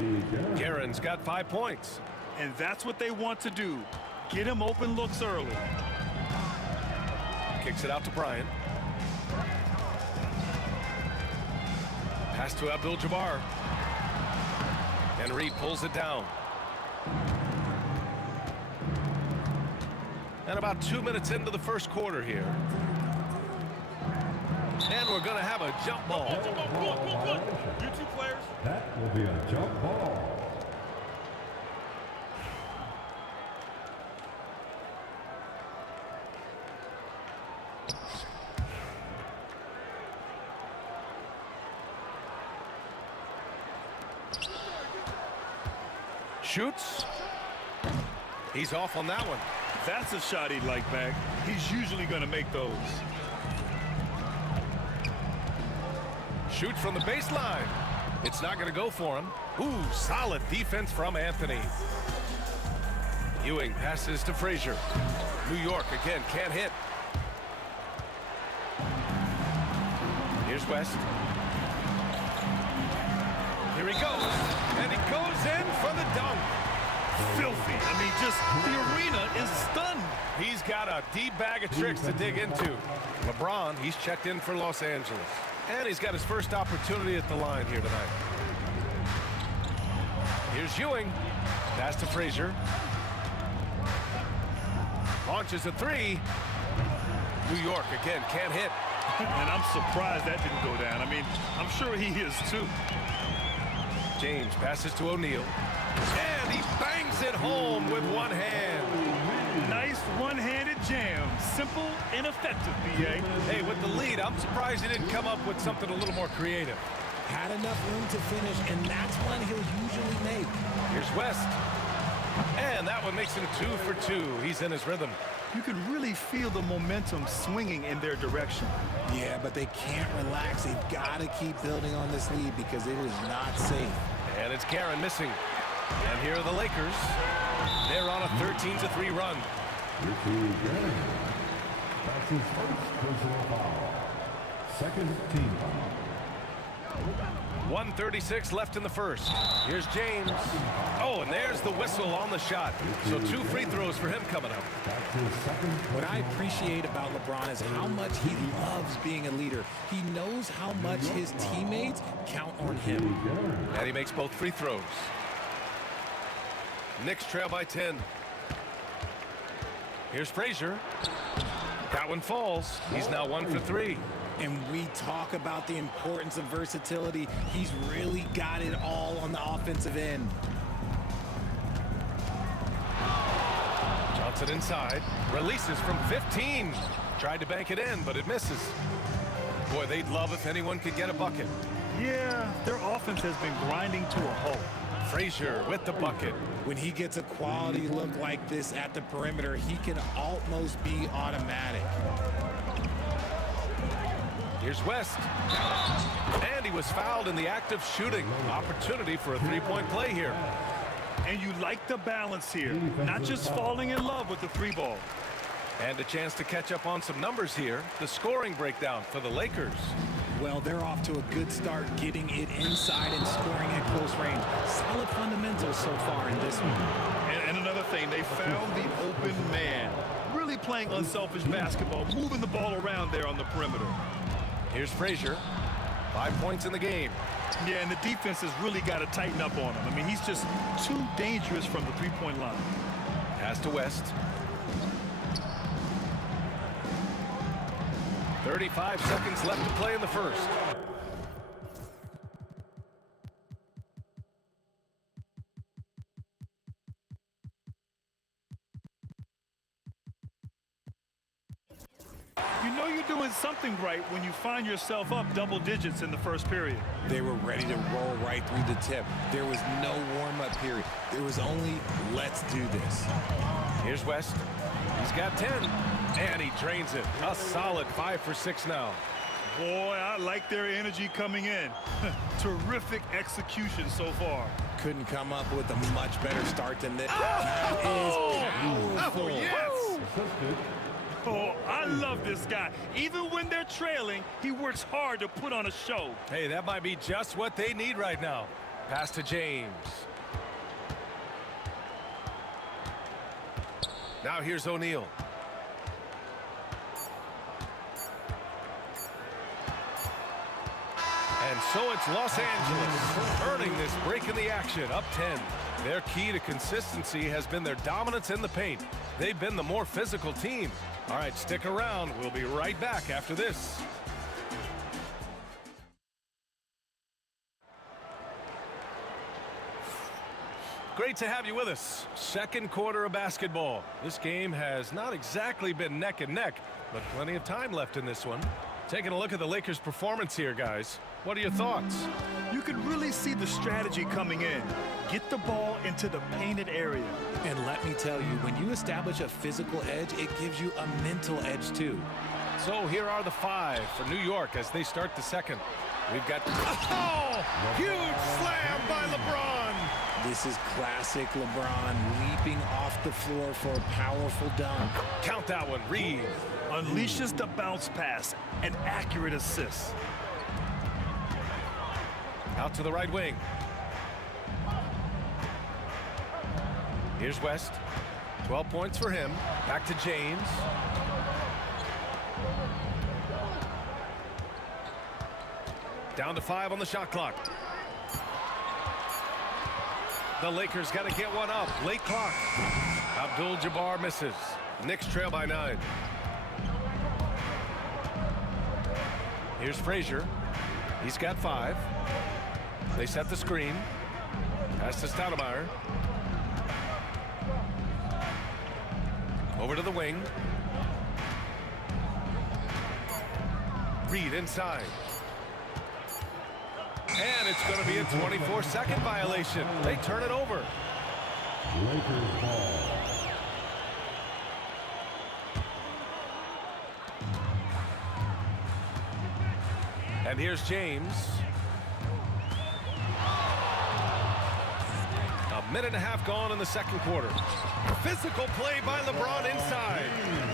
Guerin's got 5 points. And that's what they want to do. Get him open looks early. Kicks it out to Bryant. Pass to Abdul-Jabbar. And Reed pulls it down. And about 2 minutes into the first quarter here. And we're going to have a jump ball. You two players. That will be a jump ball. Shoots. He's off on that one. That's a shot he'd like back. He's usually going to make those. Shoots from the baseline. It's not going to go for him. Ooh, solid defense from Anthony. Ewing passes to Frazier. New York again can't hit. Here's West. Here he goes. And he goes in for the dunk. Filthy. I mean, just the arena is stunned. He's got a deep bag of tricks to dig into. LeBron, he's checked in for Los Angeles. And he's got his first opportunity at the line here tonight. Here's Ewing. Pass to Frazier. Launches a three. New York again can't hit. And I'm surprised that didn't go down. I mean, I'm sure he is too. James passes to O'Neal. And he bangs it home with one hand. Nice one-handed jam. Simple and effective, B.A. Hey, with the lead, I'm surprised he didn't come up with something a little more creative. Had enough room to finish, and that's one he'll usually make. Here's West. And that one makes him 2 for 2. He's in his rhythm. You can really feel the momentum swinging in their direction. Yeah, but they can't relax. They've got to keep building on this lead because it is not safe. And it's Guerin missing. And here are the Lakers. They're on a 13-3 run. That's his first personal foul. Second team foul. 1:36 left in the first. Here's James. Oh, and there's the whistle on the shot. So 2 free throws for him coming up. What I appreciate about LeBron is how much he loves being a leader. He knows how much his teammates count on him. And he makes both free throws. Knicks trail by 10. Here's Frazier. That one falls. He's now 1 for 3. And we talk about the importance of versatility. He's really got it all on the offensive end. Johnson inside. Releases from 15. Tried to bank it in, but it misses. Boy, they'd love if anyone could get a bucket. Yeah, their offense has been grinding to a halt. Frazier with the bucket. When he gets a quality look like this at the perimeter, he can almost be automatic. Here's West. And he was fouled in the act of shooting. Opportunity for a three-point play here. And you like the balance here. Not just falling in love with the 3-ball. And a chance to catch up on some numbers here. The scoring breakdown for the Lakers. Well, they're off to a good start getting it inside and scoring at close range. Solid fundamentals so far in this one. And another thing, they found the open man. Really playing unselfish basketball, moving the ball around there on the perimeter. Here's Frazier. 5 points in the game. Yeah, and the defense has really got to tighten up on him. I mean, he's just too dangerous from the 3-point line. Pass to West. 35 seconds left to play in the first. You know you're doing something right when you find yourself up double digits in the first period. They were ready to roll right through the tip. There was no warm-up period. There was only, let's do this. Here's West. He's got 10. And he drains it. A solid 5 for 6 now. Boy, I like their energy coming in. Terrific execution so far. Couldn't come up with a much better start than this. That is powerful. Oh, yes. Oh, I love this guy. Even when they're trailing, he works hard to put on a show. Hey, that might be just what they need right now. Pass to James. Now here's O'Neal. And so it's Los Angeles earning this break in the action, up 10. Their key to consistency has been their dominance in the paint. They've been the more physical team. All right, stick around. We'll be right back after this. Great to have you with us. Second quarter of basketball. This game has not exactly been neck and neck, but plenty of time left in this one. Taking a look at the Lakers' performance here, guys. What are your thoughts? You can really see the strategy coming in. Get the ball into the painted area. And let me tell you, when you establish a physical edge, it gives you a mental edge too. So here are the 5 for New York as they start the second. We've got, oh, huge slam by LeBron. This is classic LeBron leaping off the floor for a powerful dunk. Count that one, Reed. Unleashes the bounce pass, an accurate assist. Out to the right wing. Here's West. 12 points for him. Back to James. Down to 5 on the shot clock. The Lakers got to get one up. Late clock. Abdul-Jabbar misses. Knicks trail by 9. Here's Frazier. He's got 5. They set the screen. Pass to Stoudemire. Over to the wing. Reed inside. And it's going to be a 24-second violation. They turn it over. Lakers ball. And here's James. A minute and a half gone in the second quarter. Physical play by LeBron inside.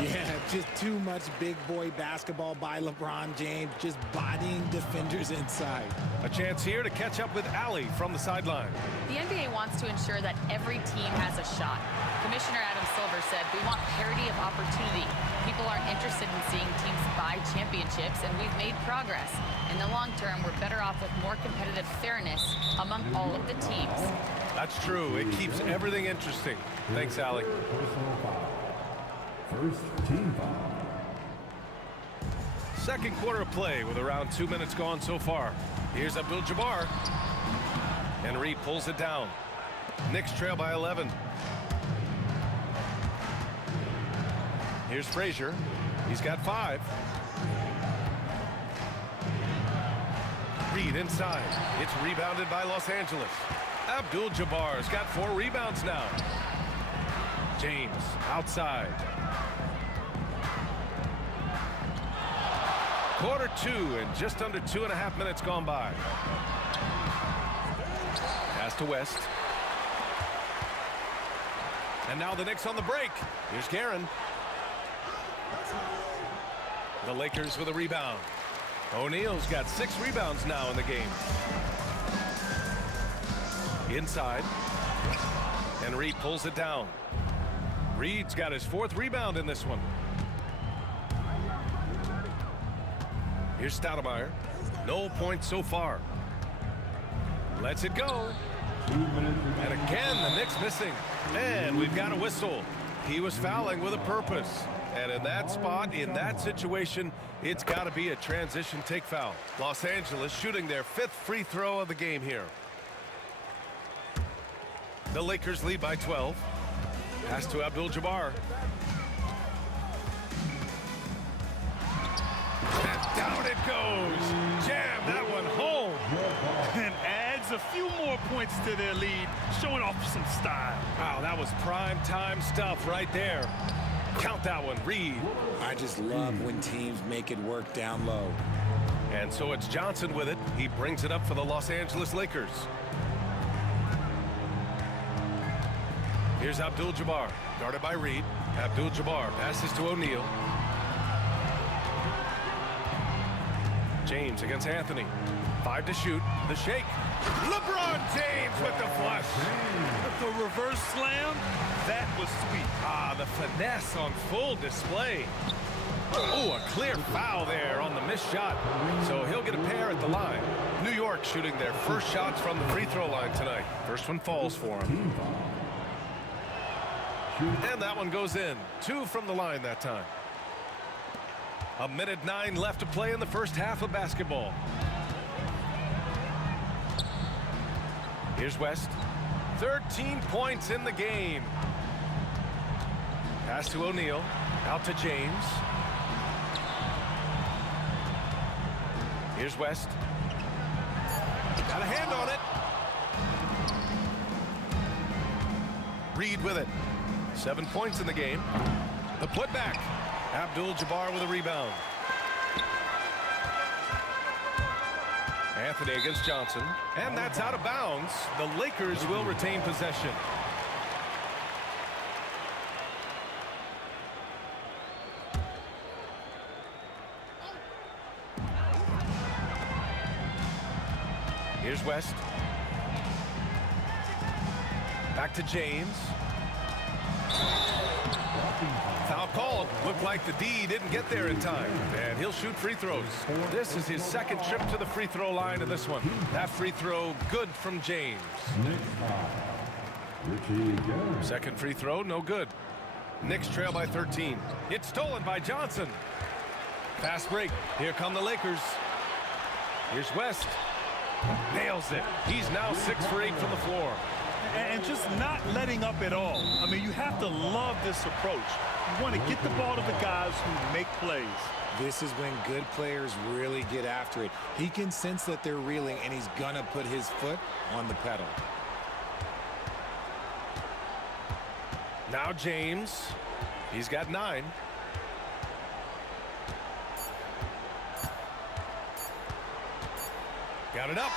Yeah, just too much big boy basketball by LeBron James, just bodying defenders inside. A chance here to catch up with Allie from the sideline. The NBA wants to ensure that every team has a shot. Commissioner Adam Silver said, "We want parity of opportunity. People are interested in seeing teams buy championships, and we've made progress. In the long term, we're better off with more competitive fairness among all of the teams." That's true. It keeps everything interesting. Thanks, Allie. Personal foul. First team foul. Second quarter of play with around 2 minutes gone so far. Here's Abdul-Jabbar. And Reed pulls it down. Knicks trail by 11. Here's Frazier. He's got 5. Reed inside. It's rebounded by Los Angeles. Abdul-Jabbar's got 4 rebounds now. James outside. Quarter 2 and just under 2.5 minutes gone by. Pass to West. And now the Knicks on the break. Here's Guerin. The Lakers with a rebound. O'Neal's got 6 rebounds now in the game. Inside. And Reed pulls it down. Reed's got his 4th rebound in this one. Here's Stoudemire. No points so far. Lets it go. And again, the Knicks missing. And we've got a whistle. He was fouling with a purpose. And in that spot, in that situation, it's got to be a transition take foul. Los Angeles shooting their 5th free throw of the game here. The Lakers lead by 12. Pass to Abdul-Jabbar. And down it goes. Jam that one home. And adds a few more points to their lead, showing off some style. Wow, that was prime time stuff right there. Count that one, Reed. I just love when teams make it work down low. And so it's Johnson with it. He brings it up for the Los Angeles Lakers. Here's Abdul-Jabbar, guarded by Reed. Abdul-Jabbar passes to O'Neal. James against Anthony. 5 to shoot. The shake. LeBron James with the flush. The reverse slam, that was sweet. Ah, the finesse on full display. Oh, a clear foul there on the missed shot. So he'll get a pair at the line. New York shooting their first shots from the free throw line tonight. First one falls for him. And that one goes in. 2 from the line that time. 1:09 left to play in the first half of basketball. Here's West. 13 points in the game. Pass to O'Neal. Out to James. Here's West. Got a hand on it. Reed with it. 7 points in the game. The putback. Abdul-Jabbar with a rebound. Anthony against Johnson. And that's out of bounds. The Lakers will retain possession. Here's West. Back to James. Foul called. Looked like the D didn't get there in time. And he'll shoot free throws. This is his second trip to the free throw line in this one. That free throw good from James. Second free throw, no good. Knicks trail by 13. It's stolen by Johnson. Fast break. Here come the Lakers. Here's West. Nails it. He's now 6 for 8 from the floor. And just not letting up at all. I mean, you have to love this approach. You want to get the ball to the guys who make plays. This is when good players really get after it. He can sense that they're reeling, and he's going to put his foot on the pedal. Now James. He's got 9. Got it up.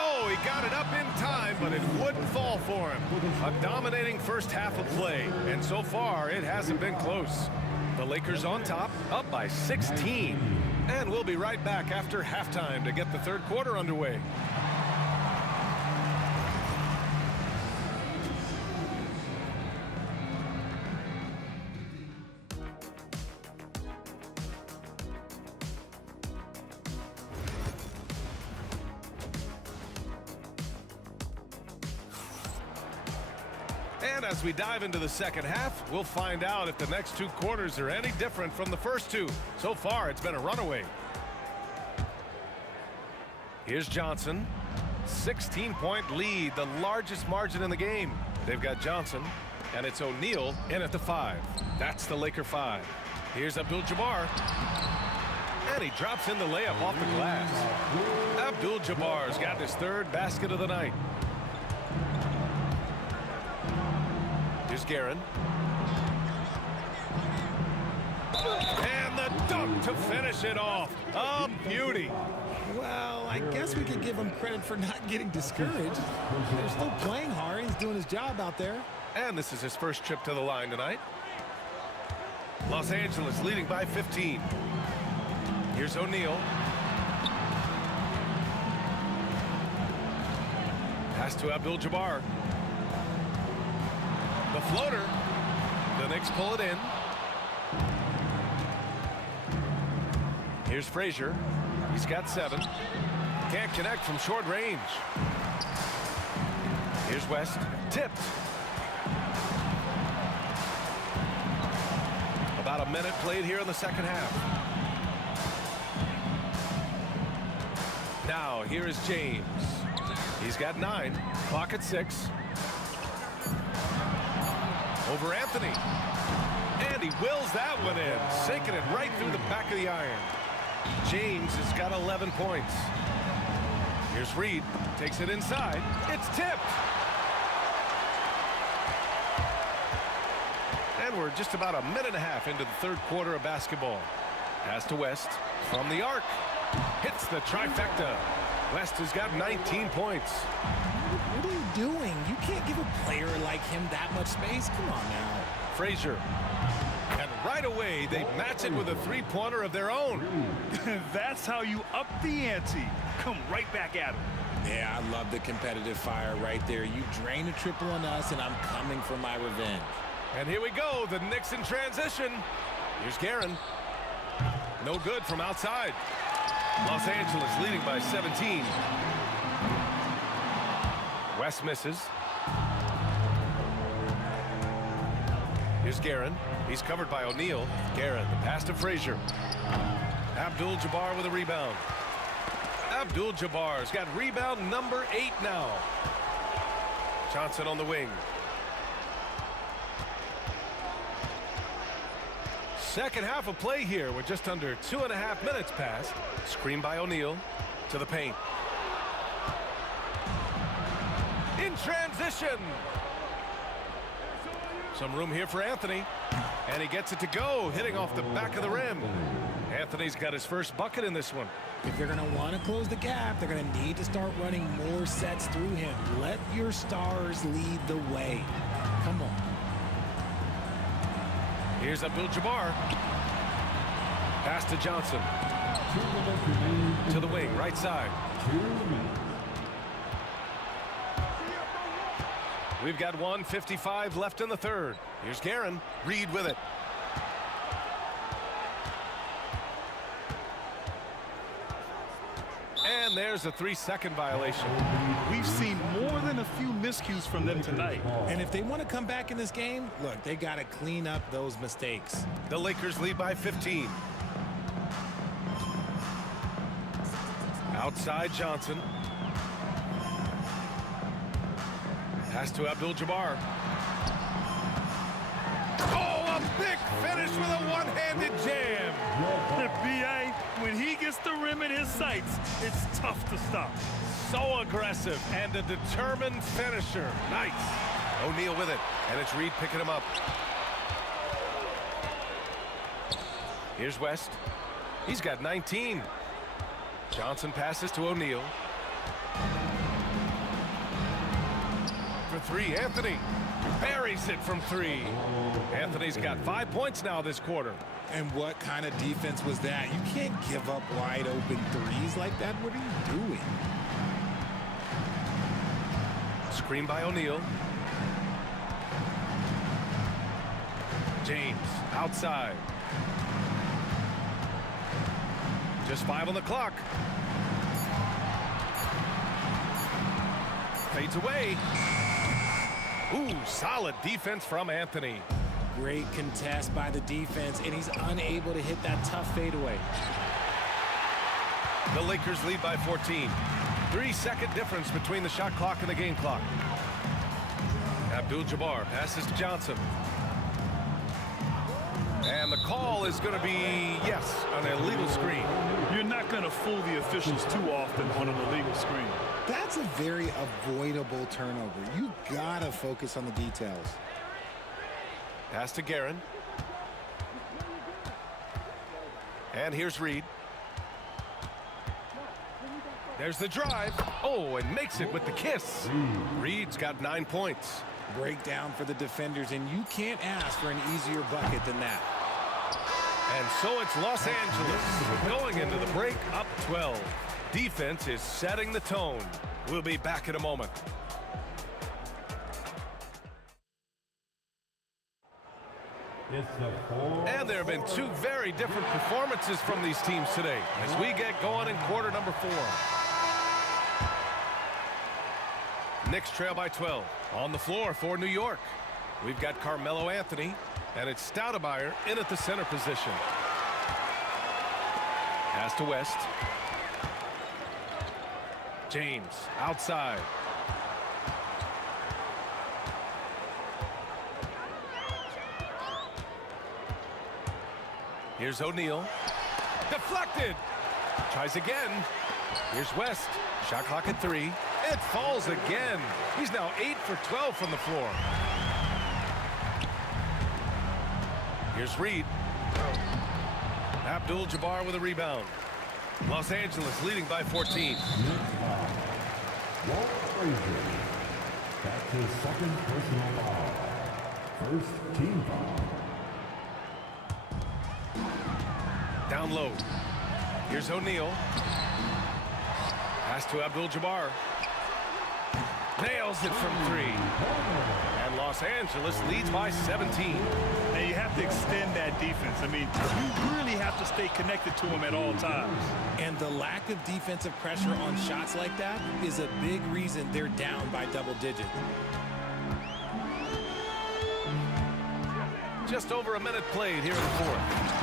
Oh, he got it up in time, but it wouldn't fall for him. A dominating first half of play, and so far it hasn't been close. The Lakers on top, up by 16. And we'll be right back after halftime to get the third quarter underway. And as we dive into the second half, we'll find out if the next 2 quarters are any different from the first 2. So far, it's been a runaway. Here's Johnson. 16-point lead, the largest margin in the game. They've got Johnson, and it's O'Neal in at the 5. That's the Laker 5. Here's Abdul-Jabbar. And he drops in the layup off the glass. Abdul-Jabbar's got his 3rd basket of the night. Here's Guerin. And the dunk to finish it off. A beauty. Well, I guess we could give him credit for not getting discouraged. They're still playing hard. He's doing his job out there. And this is his first trip to the line tonight. Los Angeles leading by 15. Here's O'Neal. Pass to Abdul-Jabbar. The floater. The Knicks pull it in. Here's Frazier. He's got 7. Can't connect from short range. Here's West. Tipped. About a minute played here in the second half. Now here is James. He's got 9. Clock at 6. Over Anthony. And he wills that one in, sinking it right through the back of the iron. James has got 11 points. Here's Reed. Takes it inside. It's tipped. And we're just about a minute and a half into the third quarter of basketball. Pass to West from the arc. Hits the trifecta. West has got 19 points. What are you doing? You can't give a player like him that much space. Come on now. Frazier. And right away, they match it with a three-pointer of their own. That's how you up the ante. Come right back at him. Yeah, I love the competitive fire right there. You drain a triple on us, and I'm coming for my revenge. And here we go, the Knicks in transition. Here's Guerin. No good from outside. Los Angeles leading by 17. West misses. Here's Guerin. He's covered by O'Neal. Guerin, the pass to Frazier. Abdul-Jabbar with a rebound. Abdul-Jabbar's got rebound number 8 now. Johnson on the wing. Second half of play here. We're just under 2.5 minutes past. Screen by O'Neal to the paint. In transition. Some room here for Anthony. And he gets it to go, hitting off the back of the rim. Anthony's got his first bucket in this one. If they're going to want to close the gap, they're going to need to start running more sets through him. Let your stars lead the way. Come on. Here's Abdul-Jabbar. Pass to Johnson. To the wing, right side. We've got 1:55 left in the third. Here's Guerin. Reed with it. And there's a 3-second violation. We've seen more than a few miscues from them tonight. And if they want to come back in this game, look, they got to clean up those mistakes. The Lakers lead by 15. Outside Johnson. Pass to Abdul-Jabbar. Oh, a big finish with a one-handed jam. B.A., when he gets the rim in his sights, it's tough to stop. So aggressive and a determined finisher. Nice. O'Neal with it, and it's Reed picking him up. Here's West. He's got 19. Johnson passes to O'Neal. For three, Anthony buries it from three. Anthony's got 5 points now this quarter. And what kind of defense was that? You can't give up wide open threes like that. What are you doing? Screen by O'Neal. James outside. Just 5 on the clock. Fades away. Ooh, solid defense from Anthony. Great contest by the defense, and he's unable to hit that tough fadeaway. The Lakers lead by 14. 3-second difference between the shot clock and the game clock. Abdul-Jabbar passes to Johnson. And the call is going to be, yes, an illegal screen. You're not going to fool the officials too often on an illegal screen. That's a very avoidable turnover. You got to focus on the details. Pass to Guerin. And here's Reed. There's the drive. Oh, and makes it with the kiss. Reed's got 9 points. Breakdown for the defenders, and you can't ask for an easier bucket than that. And so it's Los Angeles going into the break up 12. Defense is setting the tone. We'll be back in a moment. And there have been two very different performances from these teams today as we get going in quarter number 4. Knicks trail by 12. On the floor for New York, we've got Carmelo Anthony, and it's Stoudemire in at the center position. Pass to West. James outside. Here's O'Neal. Deflected. Tries again. Here's West. Shot clock at 3. It falls again. He's now 8 for 12 from the floor. Here's Reed. Abdul-Jabbar with a rebound. Los Angeles leading by 14. Walt Frazier. That's his second personal foul. First team foul. Down low. Here's O'Neal. Pass to Abdul-Jabbar. Nails it from 3. And Los Angeles leads by 17. And you have to extend that defense. I mean, you really have to stay connected to him at all times. And the lack of defensive pressure on shots like that is a big reason they're down by double digits. Just over a minute played here in the 4th.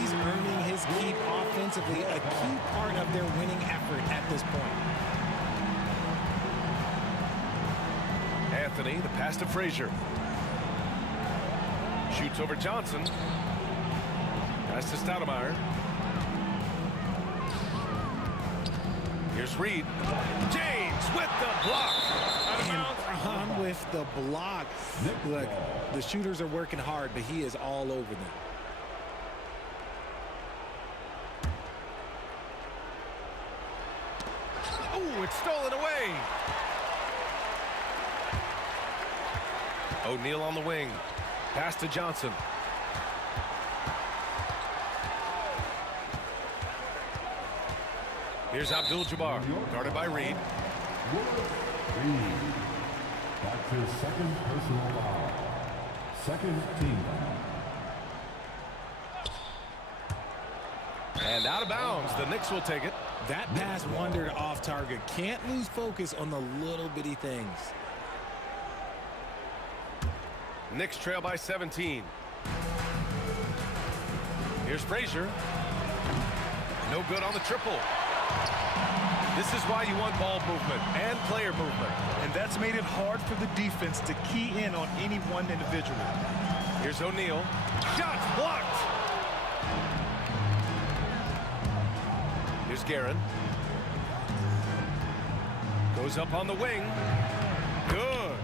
He's earning his keep offensively, a key part of their winning effort at this point. Anthony, the pass to Frazier. Shoots over Johnson. Pass to Stoudemire. Here's Reed. James with the block. And Braun with the block. Look, the shooters are working hard, but he is all over them. Oh, it's stolen away. O'Neal on the wing. Pass to Johnson. Here's Abdul-Jabbar, guarded by Reed. That's his second personal foul. Second team foul. And out of bounds. The Knicks will take it. That pass wandered off target. Can't lose focus on the little bitty things. Knicks trail by 17. Here's Frazier. No good on the triple. This is why you want ball movement and player movement. And that's made it hard for the defense to key in on any one individual. Here's O'Neal. Shots blocked. Here's Guerin. Goes up on the wing. Good.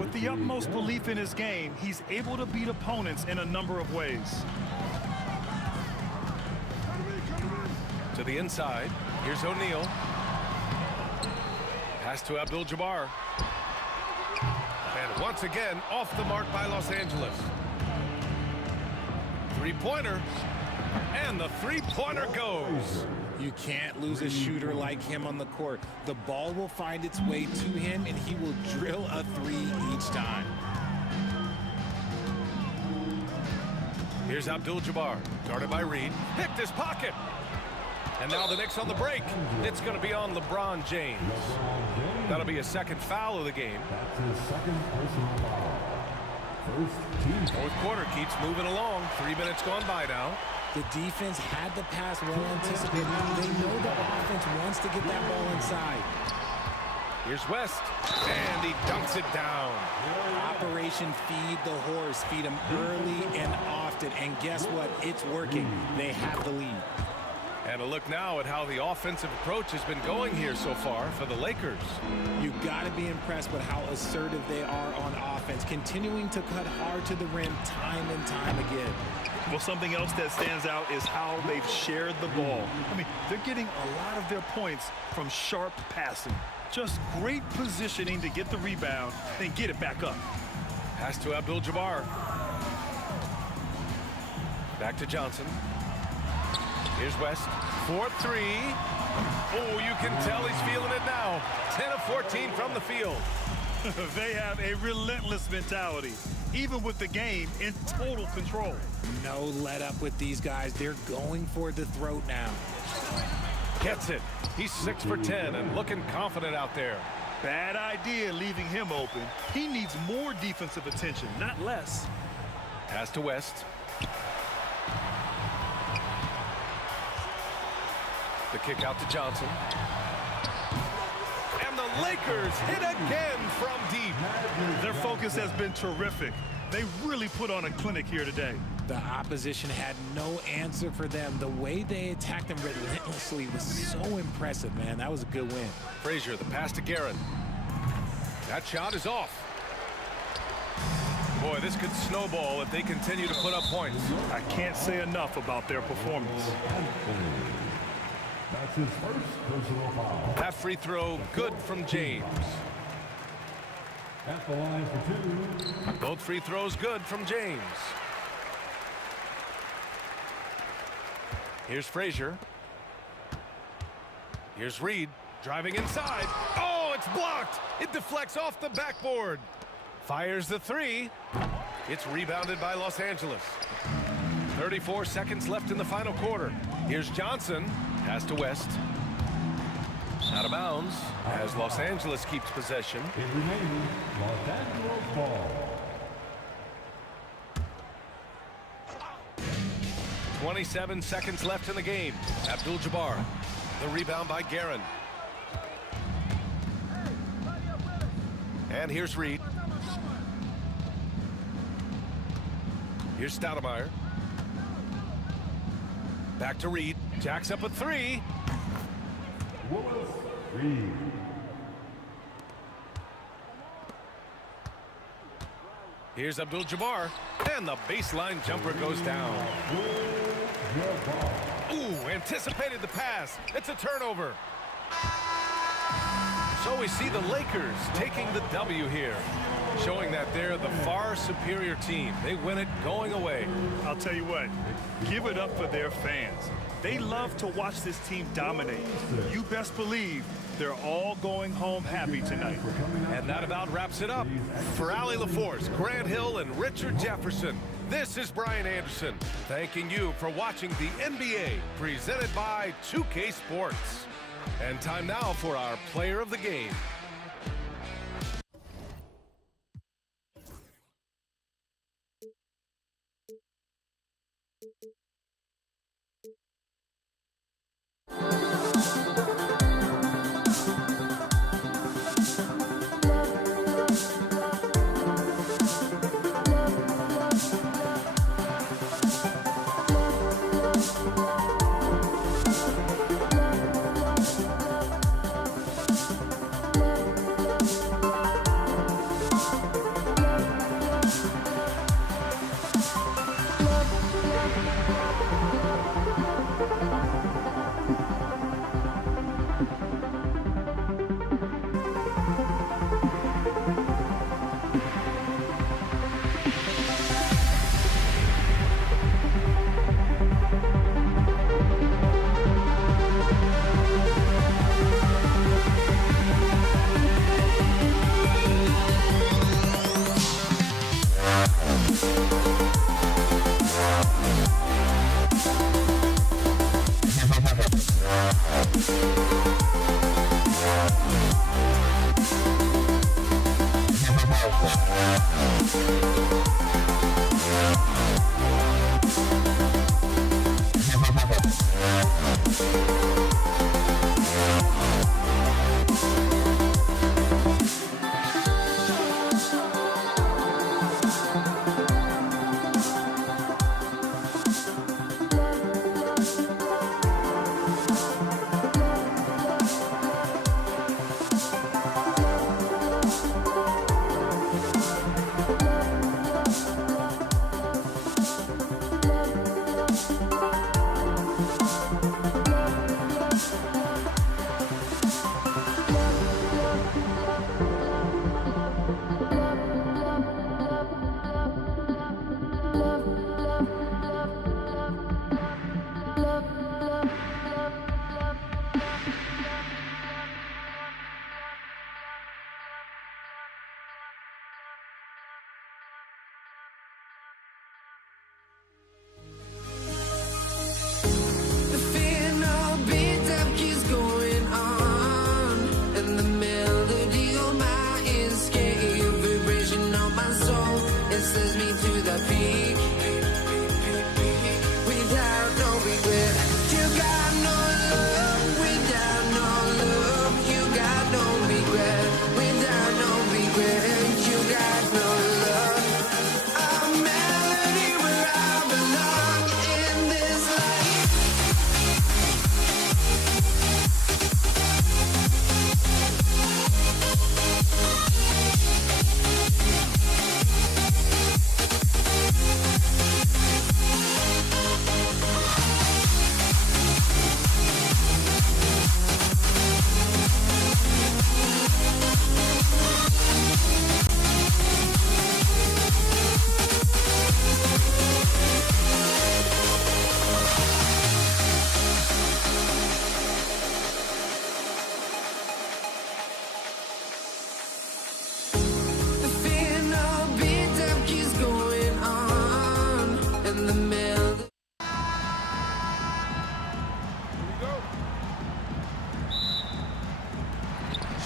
With the utmost belief in his game, he's able to beat opponents in a number of ways. To the inside. Here's O'Neal. Pass to Abdul-Jabbar. And once again, off the mark by Los Angeles. Three-pointer. And the three-pointer goes. You can't lose a shooter like him on the court. The ball will find its way to him, and he will drill a 3 each time. Here's Abdul-Jabbar, guarded by Reed. Picked his pocket. And now the Knicks on the break. It's going to be on LeBron James. That'll be a second foul of the game. That's his second personal foul. First team foul. Fourth quarter keeps moving along. 3 minutes gone by now. The defense had the pass well anticipated. They know the offense wants to get that ball inside. Here's West, and he dunks it down. Operation Feed the Horse. Feed him early and often. And guess what? It's working. They have the lead. And a look now at how the offensive approach has been going here so far for the Lakers. You've got to be impressed with how assertive they are on offense, continuing to cut hard to the rim time and time again. Well, something else that stands out is how they've shared the ball. I mean, they're getting a lot of their points from sharp passing. Just great positioning to get the rebound, then get it back up. Pass to Abdul-Jabbar. Back to Johnson. Here's West. 4-3. Oh, you can tell he's feeling it now. 10 of 14 from the field. They have a relentless mentality, even with the game in total control. No let up with these guys. They're going for the throat now. Gets it. He's 6 for 10 and looking confident out there. Bad idea leaving him open. He needs more defensive attention, not less. Pass to West. The kick out to Johnson. And the Lakers hit again from deep. Their focus has been terrific. They really put on a clinic here today. The opposition had no answer for them. The way they attacked them relentlessly was so impressive, man. That was a good win. Frazier, the pass to Guerin. That shot is off. Boy, this could snowball if they continue to put up points. I can't say enough about their performance. That's his first personal foul. That free throw, good from James. At the line for 2. Both free throws good from James. Here's Frazier. Here's Reed driving inside. Oh, it's blocked. It deflects off the backboard. Fires the three. It's rebounded by Los Angeles. 34 seconds left in the final quarter. Here's Johnson. Pass to West. Out of bounds as Los Angeles keeps possession. It remains Los Angeles ball. 27 seconds left in the game. Abdul-Jabbar. The rebound by Guerin. And here's Reed. Here's Stoudemire. Back to Reed. Jacks up a three. Willis Reed. Here's Abdul-Jabbar. And the baseline jumper goes down. Ooh, anticipated the pass. It's a turnover. So we see the Lakers taking the W here, showing that they're the far superior team. They win it going away. I'll tell you what, give it up for their fans. They love to watch this team dominate. You best believe they're all going home happy tonight. And that about wraps it up. For Allie LaForce, Grant Hill, and Richard Jefferson, this is Brian Anderson, thanking you for watching the NBA presented by 2K Sports. And time now for our player of the game.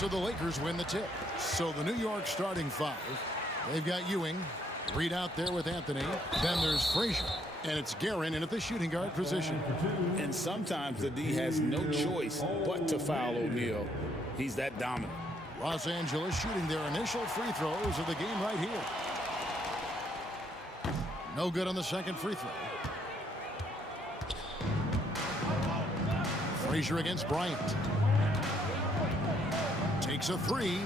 So the Lakers win the tip. So the New York starting five. They've got Ewing. Reed out there with Anthony. Then there's Frazier. And it's Guerin in at the shooting guard position. And sometimes the D has no choice but to foul O'Neal. He's that dominant. Los Angeles shooting their initial free throws of the game right here. No good on the second free throw. Frazier against Bryant. Takes a three.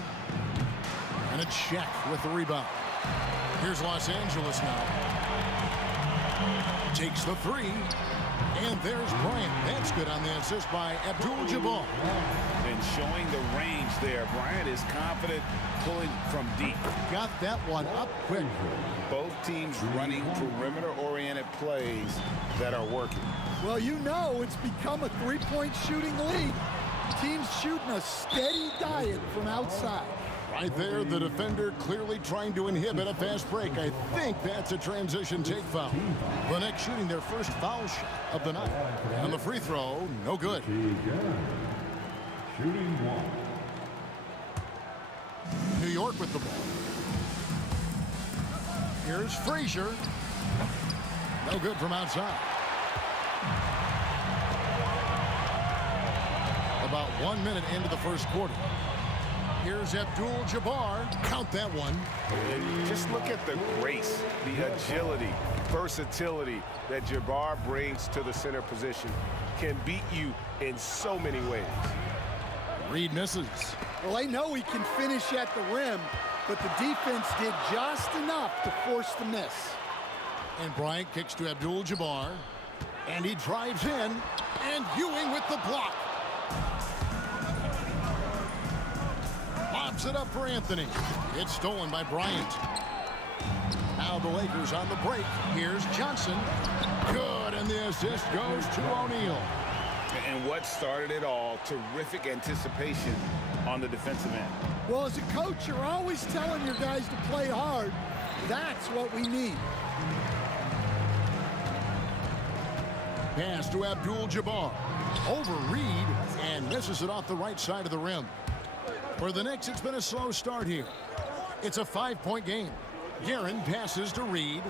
And it's Shaq with the rebound. Here's Los Angeles now. Takes the three. And there's Bryant. That's good on the assist by Abdul-Jabbar. And showing the range there. Bryant is confident pulling from deep. Got that one up quick. Both teams running perimeter-oriented plays that are working. Well, you know it's become a three-point shooting league. Teams shooting a steady diet from outside. Right there, the defender clearly trying to inhibit a fast break. I think that's a transition take foul. The Knicks shooting their first foul shot of the night. And the free throw, no good. Shooting one. New York with the ball. Here's Frazier. No good from outside. About 1 minute into the first quarter. Here's Abdul-Jabbar. Count that one. And just look at the grace, the agility, versatility that Jabbar brings to the center position. Can beat you in so many ways. Reed misses. Well, they know he can finish at the rim, but the defense did just enough to force the miss. And Bryant kicks to Abdul-Jabbar. And he drives in. And Ewing with the block. Lobs it up for Anthony. It's stolen by Bryant. Now the Lakers on the break. Here's Johnson. Good, and the assist goes to O'Neal. And what started it all, terrific anticipation on the defensive end. Well, as a coach, you're always telling your guys to play hard. That's what we need. Pass to Abdul-Jabbar. Over Reed, and misses it off the right side of the rim. For the Knicks, it's been a slow start here. It's a 5-point game. Guerin passes to Reed.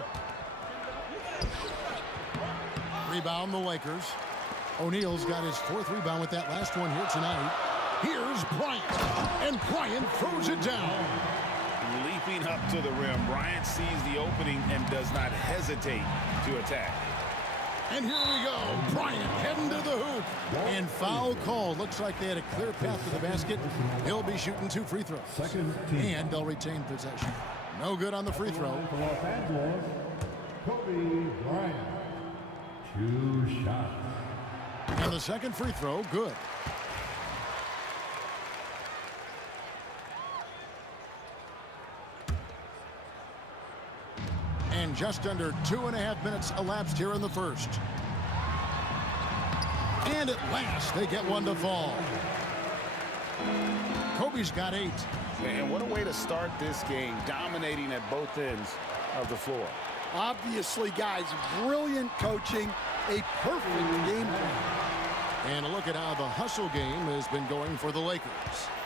Rebound the Lakers. O'Neal's got his fourth rebound with that last one here tonight. Here's Bryant. And Bryant throws it down. Leaping up to the rim, Bryant sees the opening and does not hesitate to attack. And here we go. Bryant heading to the hoop. And foul call. Looks like they had a clear path to the basket. He'll be shooting 2 free throws. And they'll retain possession. No good on the free throw. For Los Angeles, Kobe Bryant. 2 shots. And the second free throw, good. And just under 2.5 minutes elapsed here in the first. And at last, they get one to fall. Kobe's got 8. And what a way to start this game, dominating at both ends of the floor. Obviously, guys, brilliant coaching, a perfect game plan. And a look at how the hustle game has been going for the Lakers.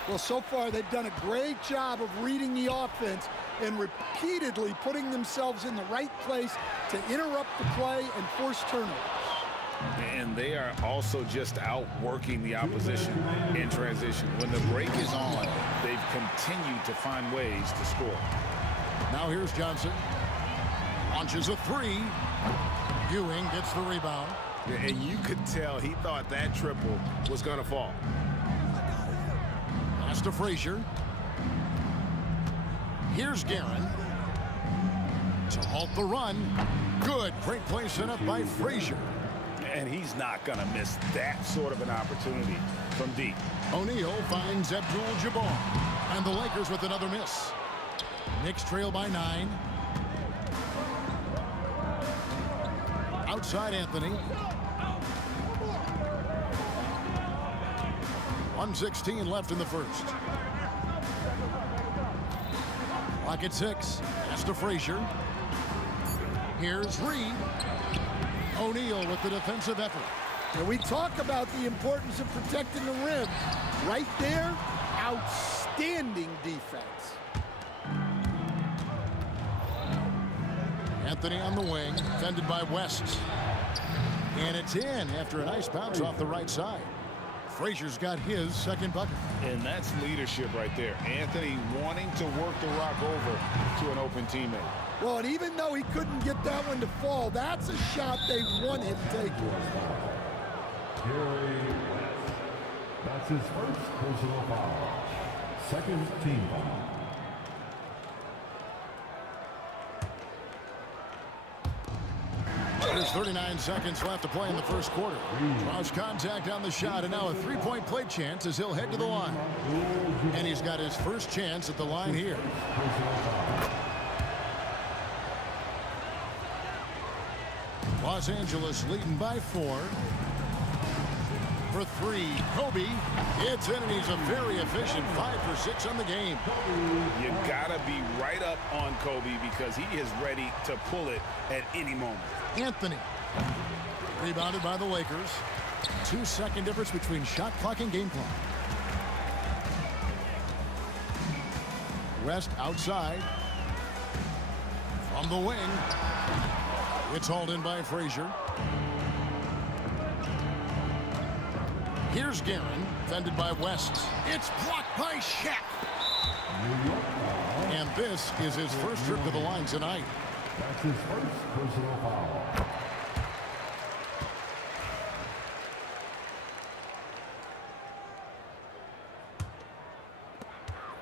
Well, so far, they've done a great job of reading the offense and repeatedly putting themselves in the right place to interrupt the play and force turnovers. And they are also just outworking the opposition in transition. When the break is on, they've continued to find ways to score. Now here's Johnson. Launches a 3. Ewing gets the rebound. And you could tell he thought that triple was going to fall. Pass to Frazier. Here's Guerin. To halt the run. Good. Great play set up by Frazier. And he's not going to miss that sort of an opportunity from deep. O'Neal finds Abdul-Jabbar. And the Lakers with another miss. Knicks trail by 9. Outside Anthony. 1:16 left in the first. Clock at 6. Pass to Frazier. Here's Reed. O'Neal with the defensive effort. And we talk about the importance of protecting the rim. Right there, outstanding defense. Anthony on the wing, defended by West. And it's in after a nice bounce off the right side. Frazier's got his second bucket. And that's leadership right there. Anthony wanting to work the rock over to an open teammate. Well, and even though he couldn't get that one to fall, that's a shot they want him taking. That's his first personal foul. Second team foul. There's 39 seconds left to play in the first quarter. Draws contact on the shot, and now a three-point play chance as he'll head to the line. And he's got his first chance at the line here. Los Angeles leading by 4. For 3, Kobe. It's in, and he's a very efficient 5 for 6 on the game. You gotta be right up on Kobe because he is ready to pull it at any moment. Anthony. Rebounded by the Lakers. 2-second difference between shot clock and game clock. West outside. From the wing. It's hauled in by Frazier. Here's Guerin, defended by West. It's blocked by Shaq. And this is his first trip to the line tonight. That's his first personal foul.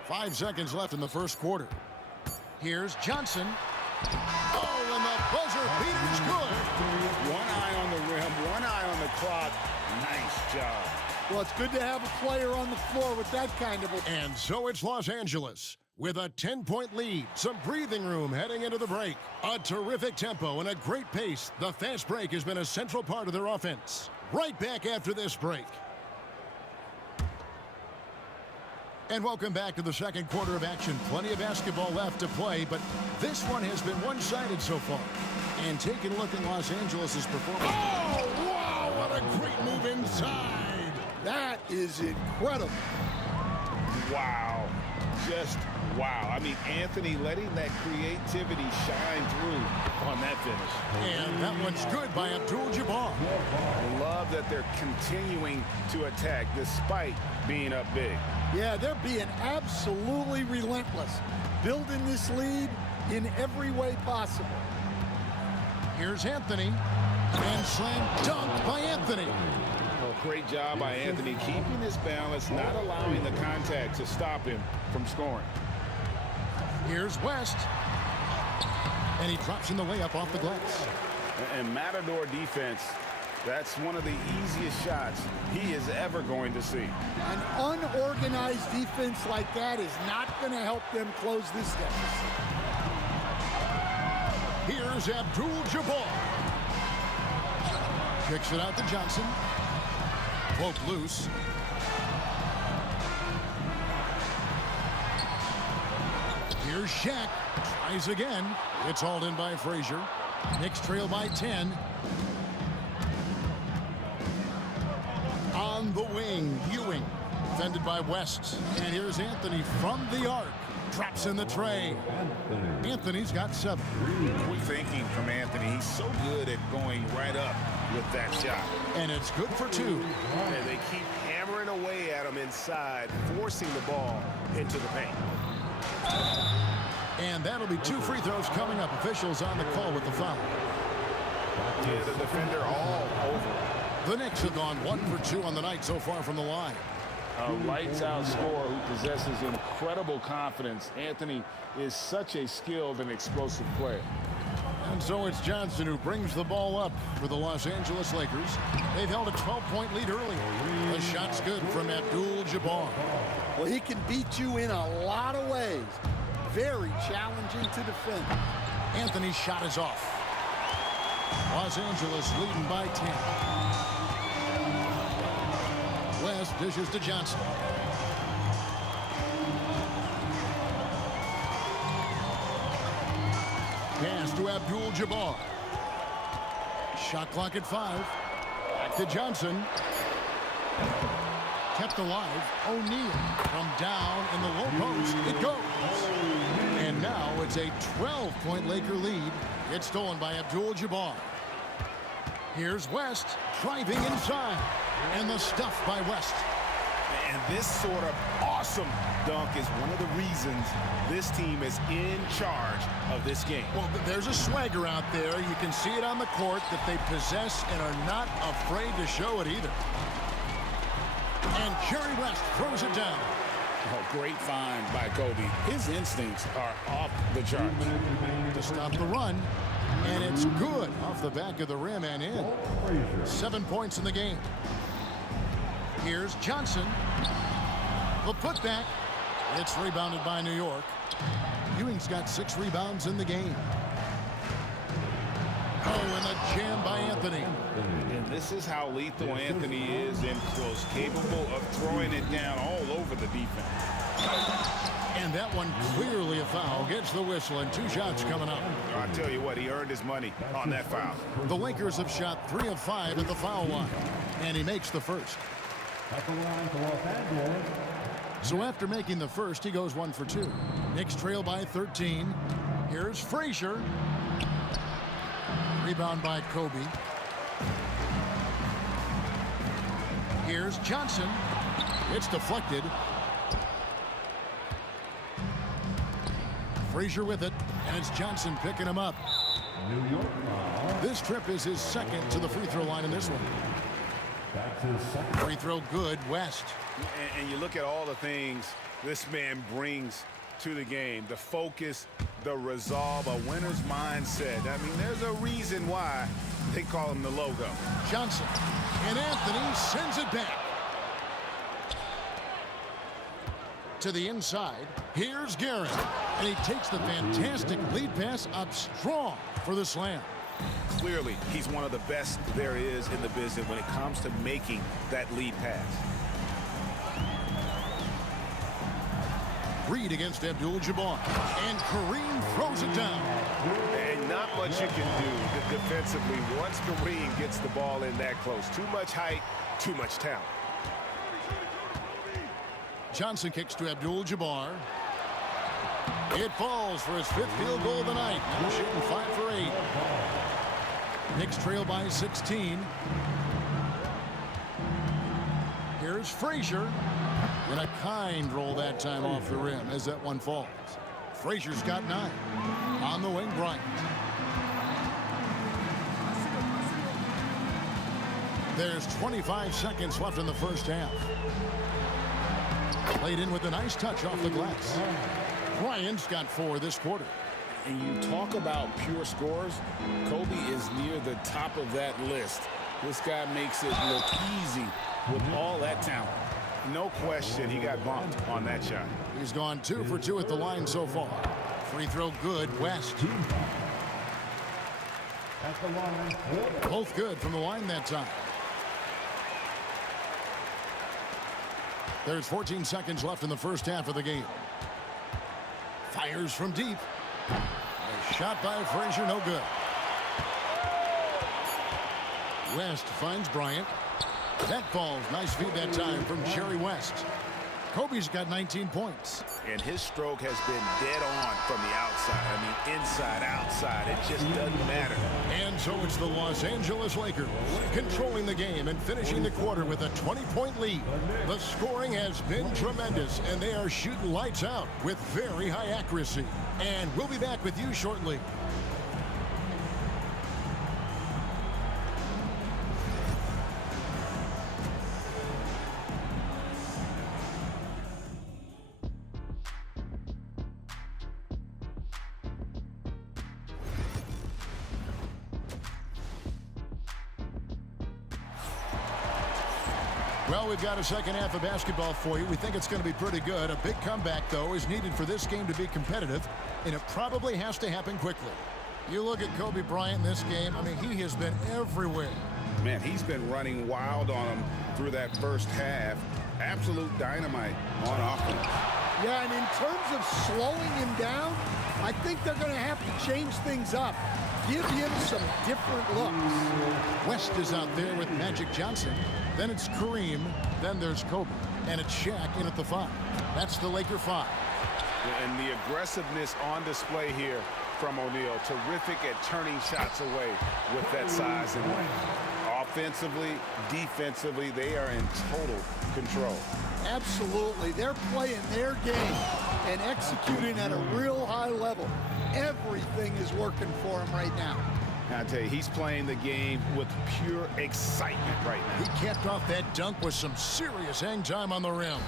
5 seconds left in the first quarter. Here's Johnson. Oh, and the buzzer beater's good. One eye on the rim, one eye on the clock. Nice job. Well, it's good to have a player on the floor with that kind of a... And so it's Los Angeles with a 10-point lead, some breathing room heading into the break. A terrific tempo and a great pace. The fast break has been a central part of their offense. Right back after this break. And welcome back to the second quarter of action. Plenty of basketball left to play, but this one has been one-sided so far. And taking a look at Los Angeles' performance. Oh, wow, what a great move inside. That is incredible. Wow. Just wow. I mean, Anthony letting that creativity shine through on that finish. And that one's good by Abdul-Jabbar. I love that they're continuing to attack despite being up big. Yeah, they're being absolutely relentless, building this lead in every way possible. Here's Anthony, and slam dunk by Anthony. Well, great job by Anthony keeping his balance, not allowing the contact to stop him from scoring. Here's West, and he drops in the layup off the glass. And Matador defense, that's one of the easiest shots he is ever going to see. An unorganized defense like that is not going to help them close this deficit. Here's Abdul-Jabbar. Kicks it out to Johnson. Poke loose. Here's Shaq. Tries again. It's hauled in by Frazier. Knicks trail by 10. On the wing, Ewing. Defended by West. And here's Anthony from the arc. Drops in the tray. Anthony's got 7. Quick thinking from Anthony. He's so good at going right up with that shot. And it's good for 2. And they keep hammering away at him inside, forcing the ball into the paint. And that'll be 2 free throws coming up. Officials on the call with the foul. Yeah, the defender all over. The Knicks have gone 1 for 2 on the night so far from the line. A lights-out scorer who possesses incredible confidence. Anthony is such a skilled and explosive player. And so it's Johnson who brings the ball up for the Los Angeles Lakers. They've held a 12-point lead earlier. The shot's good from Abdul-Jabbar. Well, he can beat you in a lot of ways. Very challenging to defend. Anthony's shot is off. Los Angeles leading by 10. West dishes to Johnson. Pass to Abdul-Jabbar. Shot clock at 5. Back to Johnson. kept alive. O'Neal from down in the low post. It goes. And now it's a 12-point Laker lead. It's stolen by Abdul-Jabbar. Here's West driving inside. And the stuff by West. And this sort of awesome dunk is one of the reasons this team is in charge of this game. Well, there's a swagger out there. You can see it on the court that they possess and are not afraid to show it either. And Jerry West throws it down. Oh, great find by Kobe. His instincts are off the charts. To stop the run. And it's good off the back of the rim and in. 7 points in the game. Here's Johnson. The putback. It's rebounded by New York. Ewing's got 6 rebounds in the game. Oh, and a jam by Anthony. And this is how lethal Anthony is in close, capable of throwing it down all over the defense. And that one clearly a foul. Gets the whistle and 2 shots coming up. I tell you what, he earned his money on that foul. The Lakers have shot 3 of 5 at the foul line. And he makes the first. At the line for Los Angeles. So after making the first, he goes 1 for 2. Knicks trail by 13. Here's Frazier. Rebound by Kobe. Here's Johnson. It's deflected. Frazier with it, and it's Johnson picking him up. New York foul. This trip is his second to the free throw line in this one. That's his second. Free throw good, West. And you look at all the things this man brings to the game. The focus, the resolve, a winner's mindset. I mean, there's a reason why they call him the logo. Johnson, and Anthony sends it back. To the inside, here's Garrett. And he takes the fantastic lead pass up strong for the slam. Clearly, he's one of the best there is in the business when it comes to making that lead pass. Reed against Abdul-Jabbar. And Kareem throws it down. And not much you can do defensively once Kareem gets the ball in that close. Too much height, too much talent. Johnson kicks to Abdul-Jabbar. It falls for his 5th field goal of the night. Now shooting 5 for 8. Knicks trail by 16. Here's Frazier. And a kind roll that time off the rim as that one falls. Frazier's got 9. On the wing, Bryant. There's 25 seconds left in the first half. Played in with a nice touch off the glass. Bryant's got 4 this quarter. And you talk about pure scores, Kobe is near the top of that list. This guy makes it look easy with all that talent. No question he got bumped on that shot. He's gone 2 for 2 at the line so far. Free throw good, West. At the line. Both good from the line that time. There's 14 seconds left in the first half of the game. Fires from deep. A shot by Frazier, no good. West finds Bryant. That falls. Nice feed that time from Jerry West. Kobe's got 19 points. And his stroke has been dead on from the outside. I mean, inside, outside. It just doesn't matter. And so it's the Los Angeles Lakers controlling the game and finishing the quarter with a 20-point lead. The scoring has been tremendous, and they are shooting lights out with very high accuracy. And we'll be back with you shortly. Well, we've got a second half of basketball for you. We think it's going to be pretty good. A big comeback, though, is needed for this game to be competitive, and it probably has to happen quickly. You look at Kobe Bryant in this game, I mean, he has been everywhere. Man, he's been running wild on him through that first half. Absolute dynamite on offense. Yeah, and in terms of slowing him down, I think they're going to have to change things up. give him some different looks. West is out there with Magic Johnson. Then it's Kareem. Then there's Kobe. And it's Shaq in at the 5. That's the Laker 5. And the aggressiveness on display here from O'Neal. Terrific at turning shots away with that size and length. Offensively, defensively, they are in total control. Absolutely. They're playing their game and executing at a real high level. Everything is working for him right now. I tell you, he's playing the game with pure excitement right now. He capped off that dunk with some serious hang time on the rim.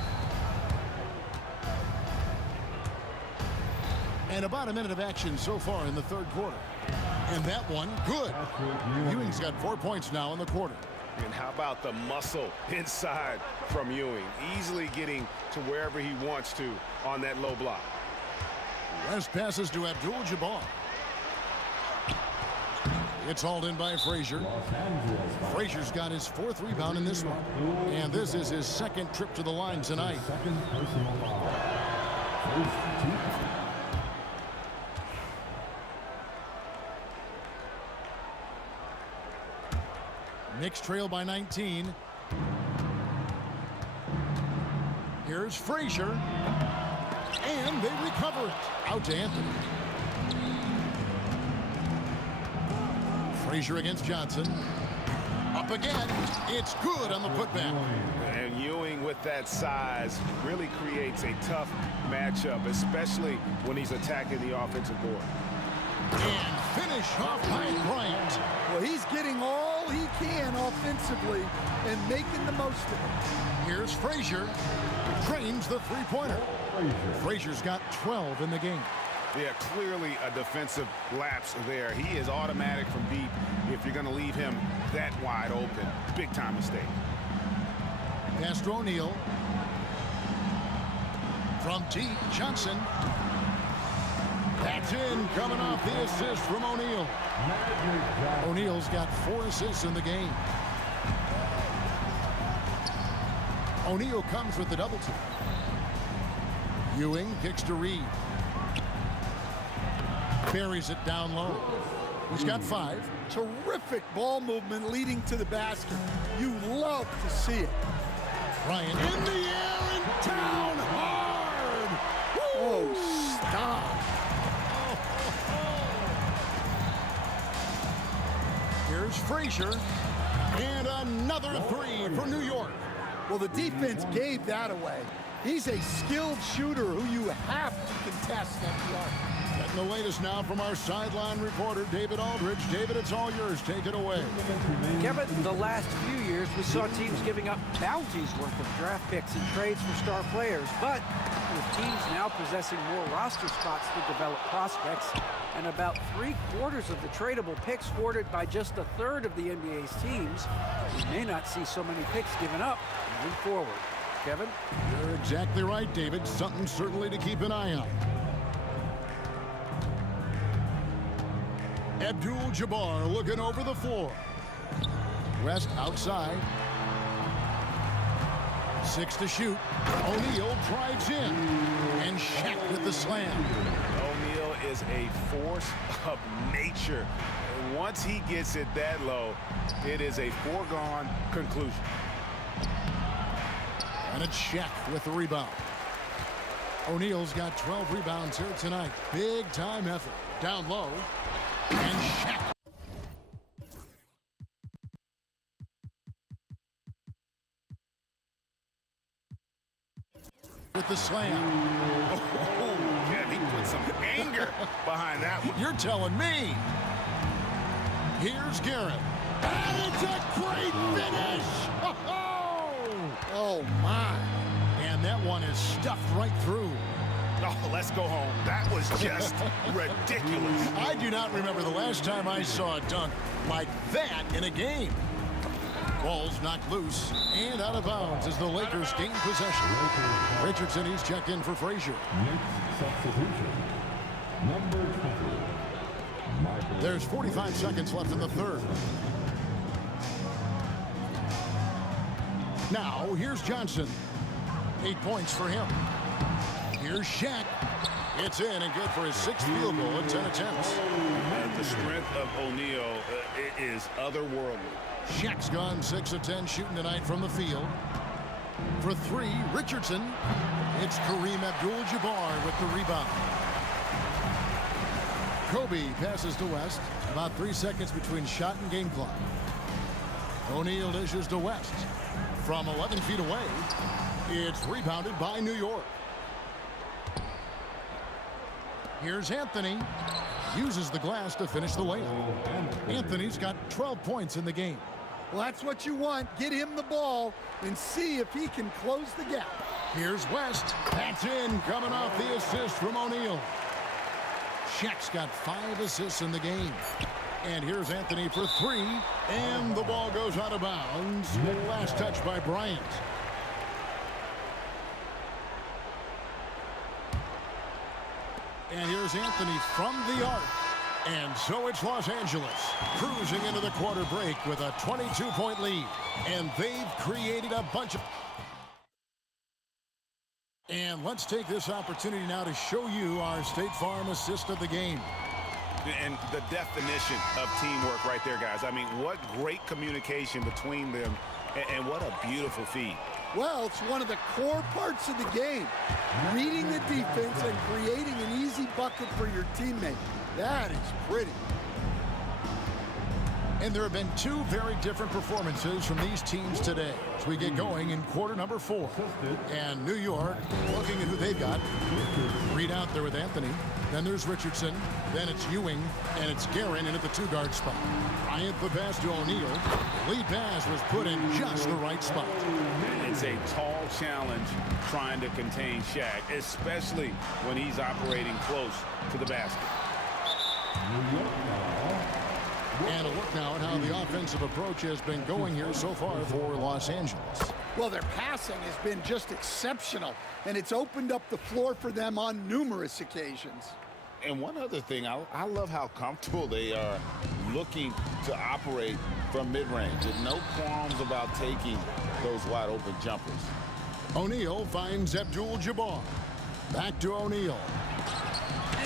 And about a minute of action so far in the third quarter. And that one, good. Ewing's got 4 points now in the quarter. And how about the muscle inside from Ewing? Easily getting to wherever he wants to on that low block. West passes to Abdul-Jabbar. It's hauled in by Frazier. Frazier's got his 4th rebound in this one. And this is his 2nd trip to the line tonight. Second personal foul. First team. Knicks trail by 19. Here's Frazier. And they recover it. Out to Anthony. Frazier against Johnson. Up again. It's good on the putback. And Ewing with that size really creates a tough matchup, especially when he's attacking the offensive board. And finish off by Bryant. Well, he's getting all he can offensively and making the most of it. Here's Frazier. Drains the three-pointer. Frazier's got 12 in the game. Yeah, clearly a defensive lapse there. He is automatic from deep if you're going to leave him that wide open. Big time mistake. Pass to O'Neal. From deep, Johnson. That's in, coming off the assist from O'Neal. O'Neal's got 4 assists in the game. O'Neal comes with the double team. Ewing kicks to Reed. Buries it down low. He's got 5. Terrific ball movement leading to the basket. You love to see it. Bryant in the air and down hard. Woo! Oh, stop. Here's Frazier. And another 3 for New York. Well, the defense gave that away. He's a skilled shooter who you have to contest at the arc. Getting the latest now from our sideline reporter, David Aldridge. David, it's all yours. Take it away. Kevin, the last few years, we saw teams giving up bounties worth of draft picks and trades for star players. But with teams now possessing more roster spots to develop prospects, and about 3/4 of the tradable picks hoarded by just a third of the NBA's teams, we may not see so many picks given up moving forward. Kevin? You're exactly right, David. Something certainly to keep an eye on. Abdul-Jabbar looking over the floor. West outside. 6 to shoot. O'Neal drives in. And Shaq with the slam. O'Neal is a force of nature. And once he gets it that low, it is a foregone conclusion. And it's Shaq with the rebound. O'Neal's got 12 rebounds here tonight. Big time effort. Down low. And Shaq. With the slam. Oh, yeah, he put some anger behind that one. You're telling me. Here's Garrett. And it's a great finish. Oh, my. And that one is stuffed right through. Oh, let's go home. That was just ridiculous. I do not remember the last time I saw a dunk like that in a game. Ball's knocked loose and out of bounds as the Lakers gain possession. Richardson, he's checked in for Frazier. Next substitution. Number 20. Michael. There's 45 seconds left in the third. Now, here's Johnson. 8 points for him. Here's Shaq. It's in and good for his 6th field goal in 10 attempts. And the strength of O'Neal is otherworldly. Shaq's gone 6 of 10 shooting tonight from the field. For 3, Richardson. It's Kareem Abdul-Jabbar with the rebound. Kobe passes to West. About 3 seconds between shot and game clock. O'Neal dishes to West. From 11 feet away, it's rebounded by New York. Here's Anthony. Uses the glass to finish the layup. Anthony's got 12 points in the game. Well, that's what you want. Get him the ball and see if he can close the gap. Here's West. That's in, coming off the assist from O'Neal. Shaq's got 5 assists in the game. And here's Anthony for 3. And the ball goes out of bounds. Last touch by Bryant. And here's Anthony from the arc. And so it's Los Angeles cruising into the quarter break with a 22-point lead. And they've created a bunch of... And let's take this opportunity now to show you our State Farm assist of the game. And the definition of teamwork right there, guys. I mean, what great communication between them, and what a beautiful feed. Well, it's one of the core parts of the game. Reading the defense and creating an easy bucket for your teammate. That is pretty. And there have been 2 very different performances from these teams today as we get going in quarter number 4. And New York looking at who they've got. Reed out there with Anthony. Then there's Richardson. Then it's Ewing. And it's Guerin in at the 2-guard spot. Bryant the pass to O'Neal. Lead pass was put in just the right spot. It's a tall challenge trying to contain Shaq, especially when he's operating close to the basket. And a look now at how the offensive approach has been going here so far for Los Angeles. Well, their passing has been just exceptional, and it's opened up the floor for them on numerous occasions. And one other thing, I love how comfortable they are looking to operate from mid-range. And no qualms about taking those wide-open jumpers. O'Neal finds Abdul-Jabbar. Back to O'Neal.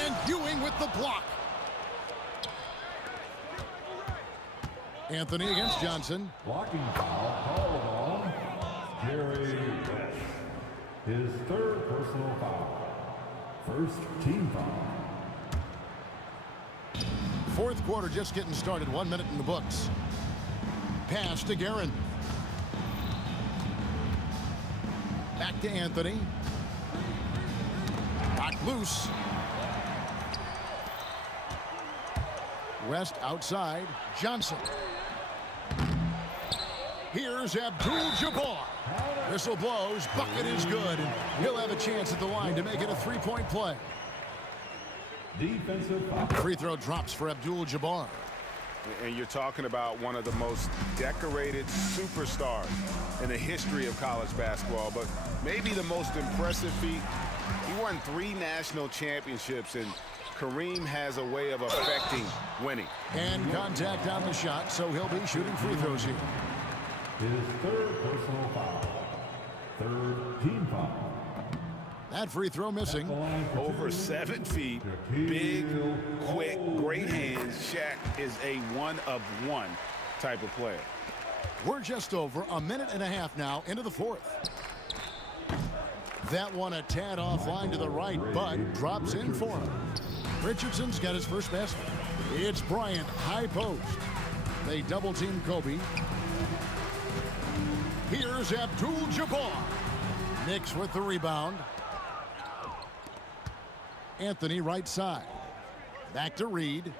And Ewing with the block. Anthony against Johnson. Blocking foul called on Jerry West. His 3rd personal foul. 1st team foul. 4th quarter just getting started. 1 minute in the books. Pass to Guerin. Back to Anthony. Back loose. West outside. Johnson. Here's Abdul-Jabbar. Whistle blows. Bucket is good. And he'll have a chance at the line to make it a 3-point play. Defensive foul. Free throw drops for Abdul-Jabbar. And you're talking about one of the most decorated superstars in the history of college basketball, but maybe the most impressive feat. He won 3 national championships, and Kareem has a way of affecting winning. And contact on the shot, so he'll be shooting free throws here. His 3rd personal foul. 3rd team foul. That free throw missing. Over 7 feet, big, quick, great hands. Shaq is a one-of-one type of player. We're just over a minute and a half now into the 4th. That one a tad offline to the right, but drops in for him. Richardson's got his first basket. It's Bryant, high post. They double-team Kobe. Here's Abdul-Jabbar. Knicks with the rebound. Anthony right side. Back to Reed.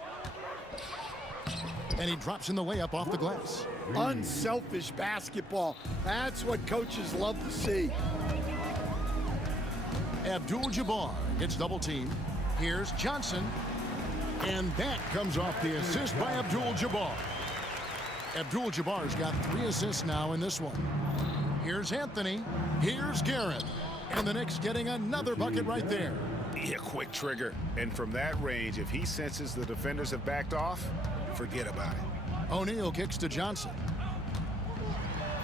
And he drops in the layup off the glass. Unselfish basketball. That's what coaches love to see. Abdul-Jabbar gets double teamed. Here's Johnson. And that comes off the assist by Abdul-Jabbar. Abdul-Jabbar's got 3 assists now in this one. Here's Anthony. Here's Guerin. And the Knicks getting another bucket right there. Yeah, quick trigger. And from that range, if he senses the defenders have backed off, forget about it. O'Neal kicks to Johnson.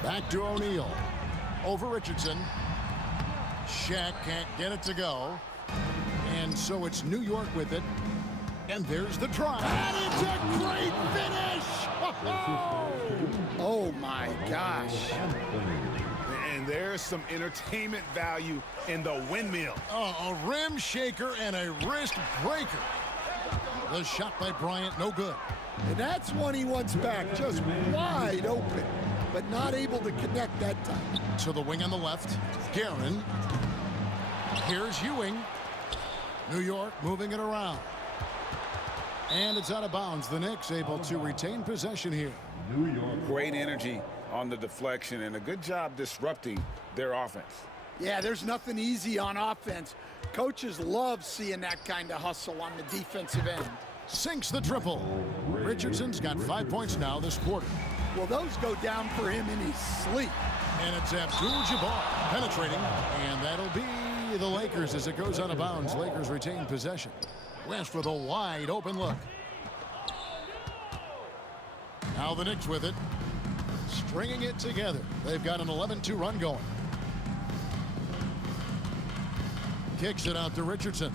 Back to O'Neal. Over Richardson. Shaq can't get it to go. And And so it's New York with it. And there's the drive. And it's a great finish! Oh, my gosh. And there's some entertainment value in the windmill. Oh, a rim shaker and a wrist breaker. The shot by Bryant, no good. And that's one he wants back, just wide open, but not able to connect that time. To the wing on the left, Guerin. Here's Ewing. New York moving it around. And it's out of bounds. The Knicks able to retain possession here. New York. Great energy on the deflection and a good job disrupting their offense. Yeah, there's nothing easy on offense. Coaches love seeing that kind of hustle on the defensive end. Sinks the triple. Richardson's got 5 points now this quarter. Well, those go down for him in his sleep. And it's Abdul-Jabbar penetrating. And that'll be the Lakers as it goes out of bounds. Lakers retain possession. West with a wide open look. Now the Knicks with it. Stringing it together. They've got an 11-2 run going. Kicks it out to Richardson.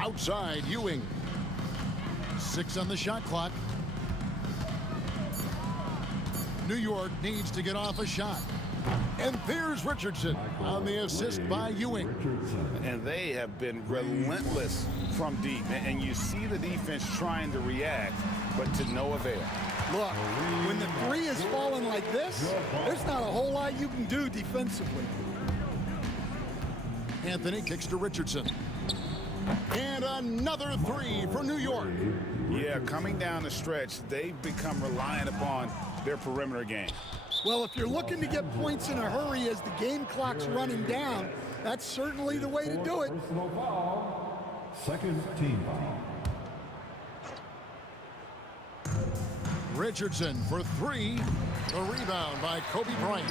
Outside, Ewing. 6 on the shot clock. New York needs to get off a shot. And there's Richardson on the assist by Ewing. And they have been relentless from deep. And you see the defense trying to react, but to no avail. Look, when the three is falling like this, there's not a whole lot you can do defensively. Anthony kicks to Richardson. And another three for New York. Yeah, coming down the stretch, they've become reliant upon their perimeter game. Well, if you're looking to get points in a hurry as the game clock's running down, that's certainly the way to do it. Second team foul. Richardson for 3. The rebound by Kobe Bryant.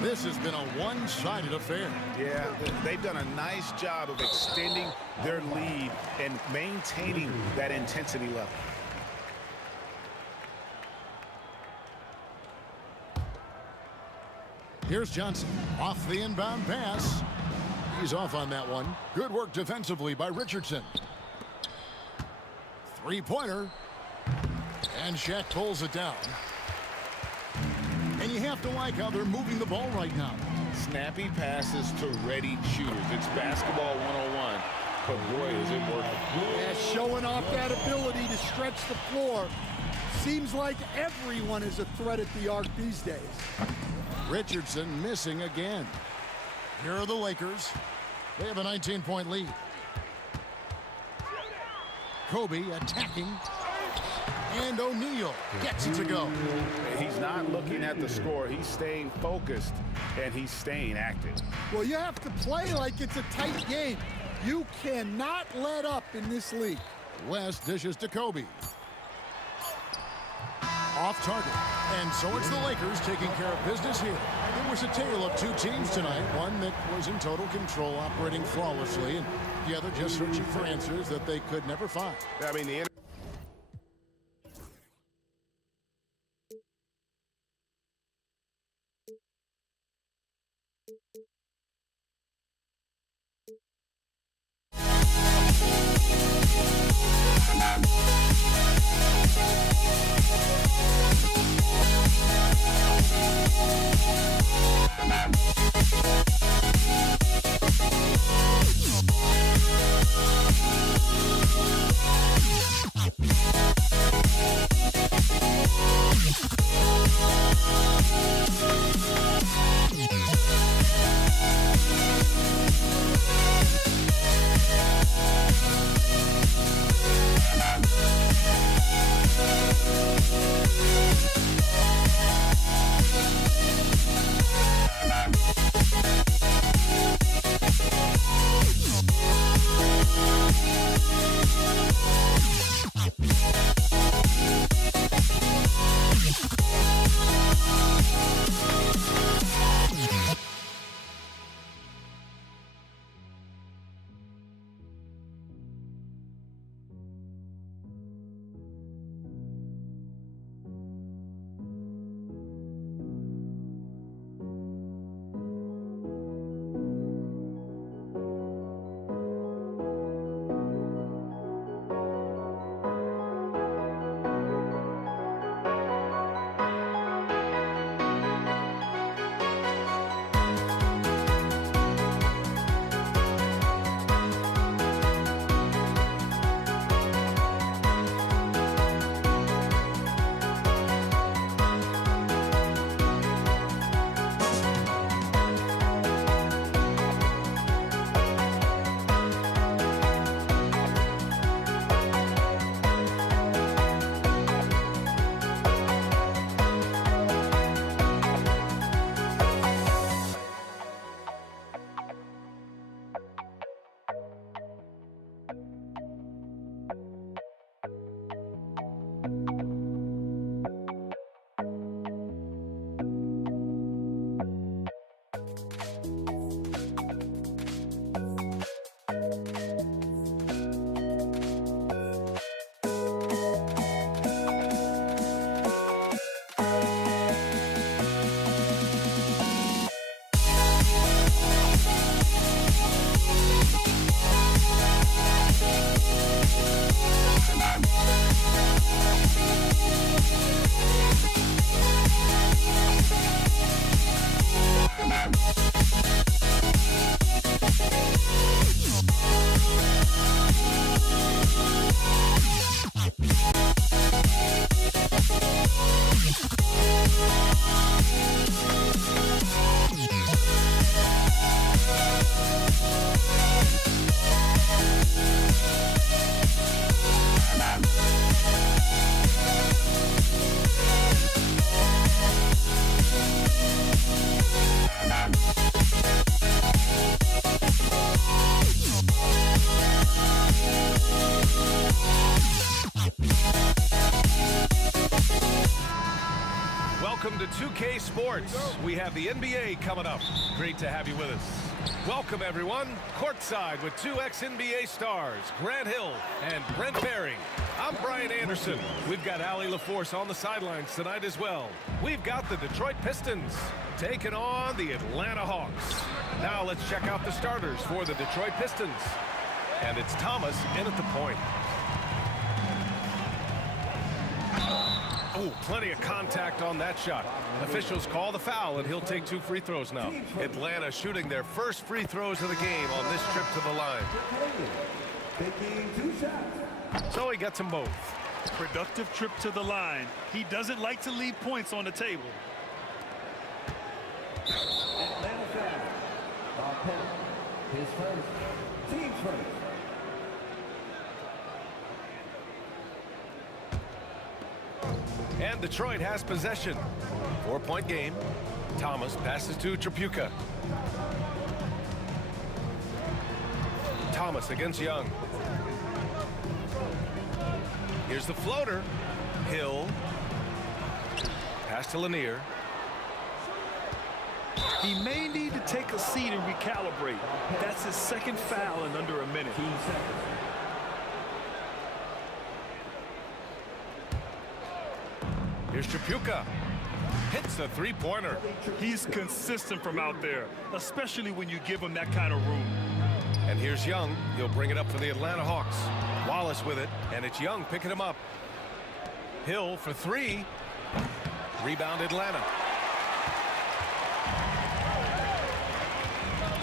This has been a one-sided affair. Yeah, they've done a nice job of extending their lead and maintaining that intensity level. Here's Johnson off the inbound pass. He's off on that one. Good work defensively by Richardson. Three-pointer. And Shaq pulls it down. And you have to like how they're moving the ball right now. Snappy passes to ready shooters. It's basketball 101, but boy, is it working. Yeah, showing off that ability to stretch the floor. Seems like everyone is a threat at the arc these days. Richardson missing again. Here are the Lakers. They have a 19-point lead. Kobe attacking. And O'Neal gets it to go. He's not looking at the score. He's staying focused, and he's staying active. Well, you have to play like it's a tight game. You cannot let up in this league. West dishes to Kobe. Off target. And so it's the Lakers taking care of business here. It was a tale of two teams tonight. One that was in total control, operating flawlessly, and the other just searching for answers that they could never find. I mean, the Welcome to 2K Sports. We have the NBA coming up. Great to have you with us. Welcome, everyone. Courtside with two ex-NBA stars, Grant Hill and Brent Barry. I'm Brian Anderson. We've got Allie LaForce on the sidelines tonight as well. We've got the Detroit Pistons taking on the Atlanta Hawks. Now let's check out the starters for the Detroit Pistons. And it's Thomas in at the point. Oh, plenty of contact on that shot. Officials call the foul, and he'll take 2 free throws now. Atlanta shooting their first free throws of the game on this trip to the line. Taking 2 shots. So he gets them both. Productive trip to the line. He doesn't like to leave points on the table. Atlanta foul. Bob Penn, his first. Team's first. And Detroit has possession. 4-point game. Thomas passes to Tripucka. Thomas against Young. Here's the floater. Hill. Pass to Lanier. He may need to take a seat and recalibrate. That's his second foul in under a minute. 2 seconds. Here's Tripucka. Hits the 3-pointer. He's consistent from out there, especially when you give him that kind of room. And here's Young. He'll bring it up for the Atlanta Hawks. Wallace with it, and it's Young picking him up. Hill for 3. Rebound Atlanta.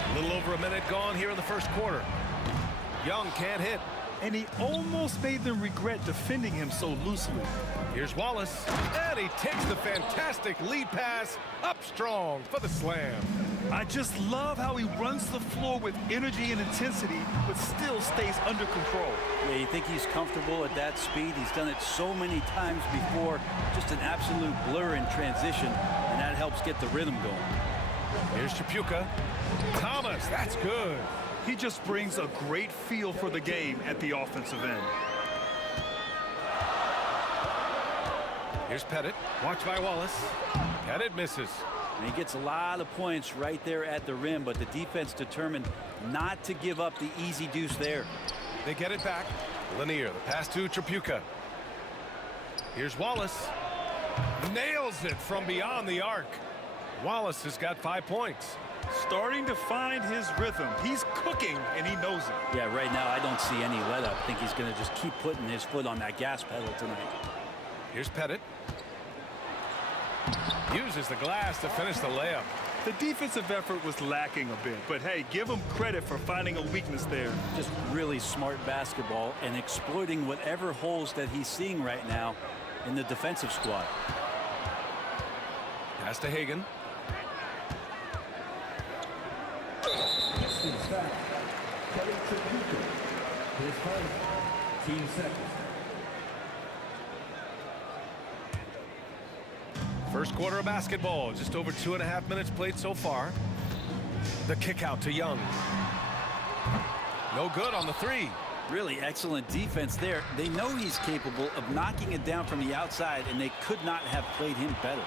A little over a minute gone here in the first quarter. Young can't hit. And he almost made them regret defending him so loosely. Here's Wallace, and he takes the fantastic lead pass up strong for the slam. I just love how he runs the floor with energy and intensity, but still stays under control. Yeah, you think he's comfortable at that speed? He's done it so many times before. Just an absolute blur in transition, and that helps get the rhythm going. Here's Tripucka. Thomas, that's good. He just brings a great feel for the game at the offensive end. Here's Pettit. Watch by Wallace. Pettit misses. And he gets a lot of points right there at the rim, but the defense determined not to give up the easy deuce there. They get it back. Lanier, the pass to Tripucka. Here's Wallace. Nails it from beyond the arc. Wallace has got 5 points. Starting to find his rhythm. He's cooking, and he knows it. Yeah, right now I don't see any let up. I think he's going to just keep putting his foot on that gas pedal tonight. Here's Pettit. Uses the glass to finish the layup. The defensive effort was lacking a bit, but hey, give him credit for finding a weakness there. Just really smart basketball and exploiting whatever holes that he's seeing right now in the defensive squad. Pass to Hagan. Pistons foul. Kevin Tripucka, his first. Team second. First quarter of basketball, just over 2.5 minutes played so far. The kick out to Young. No good on the 3. Really excellent defense there. They know he's capable of knocking it down from the outside, and they could not have played him better.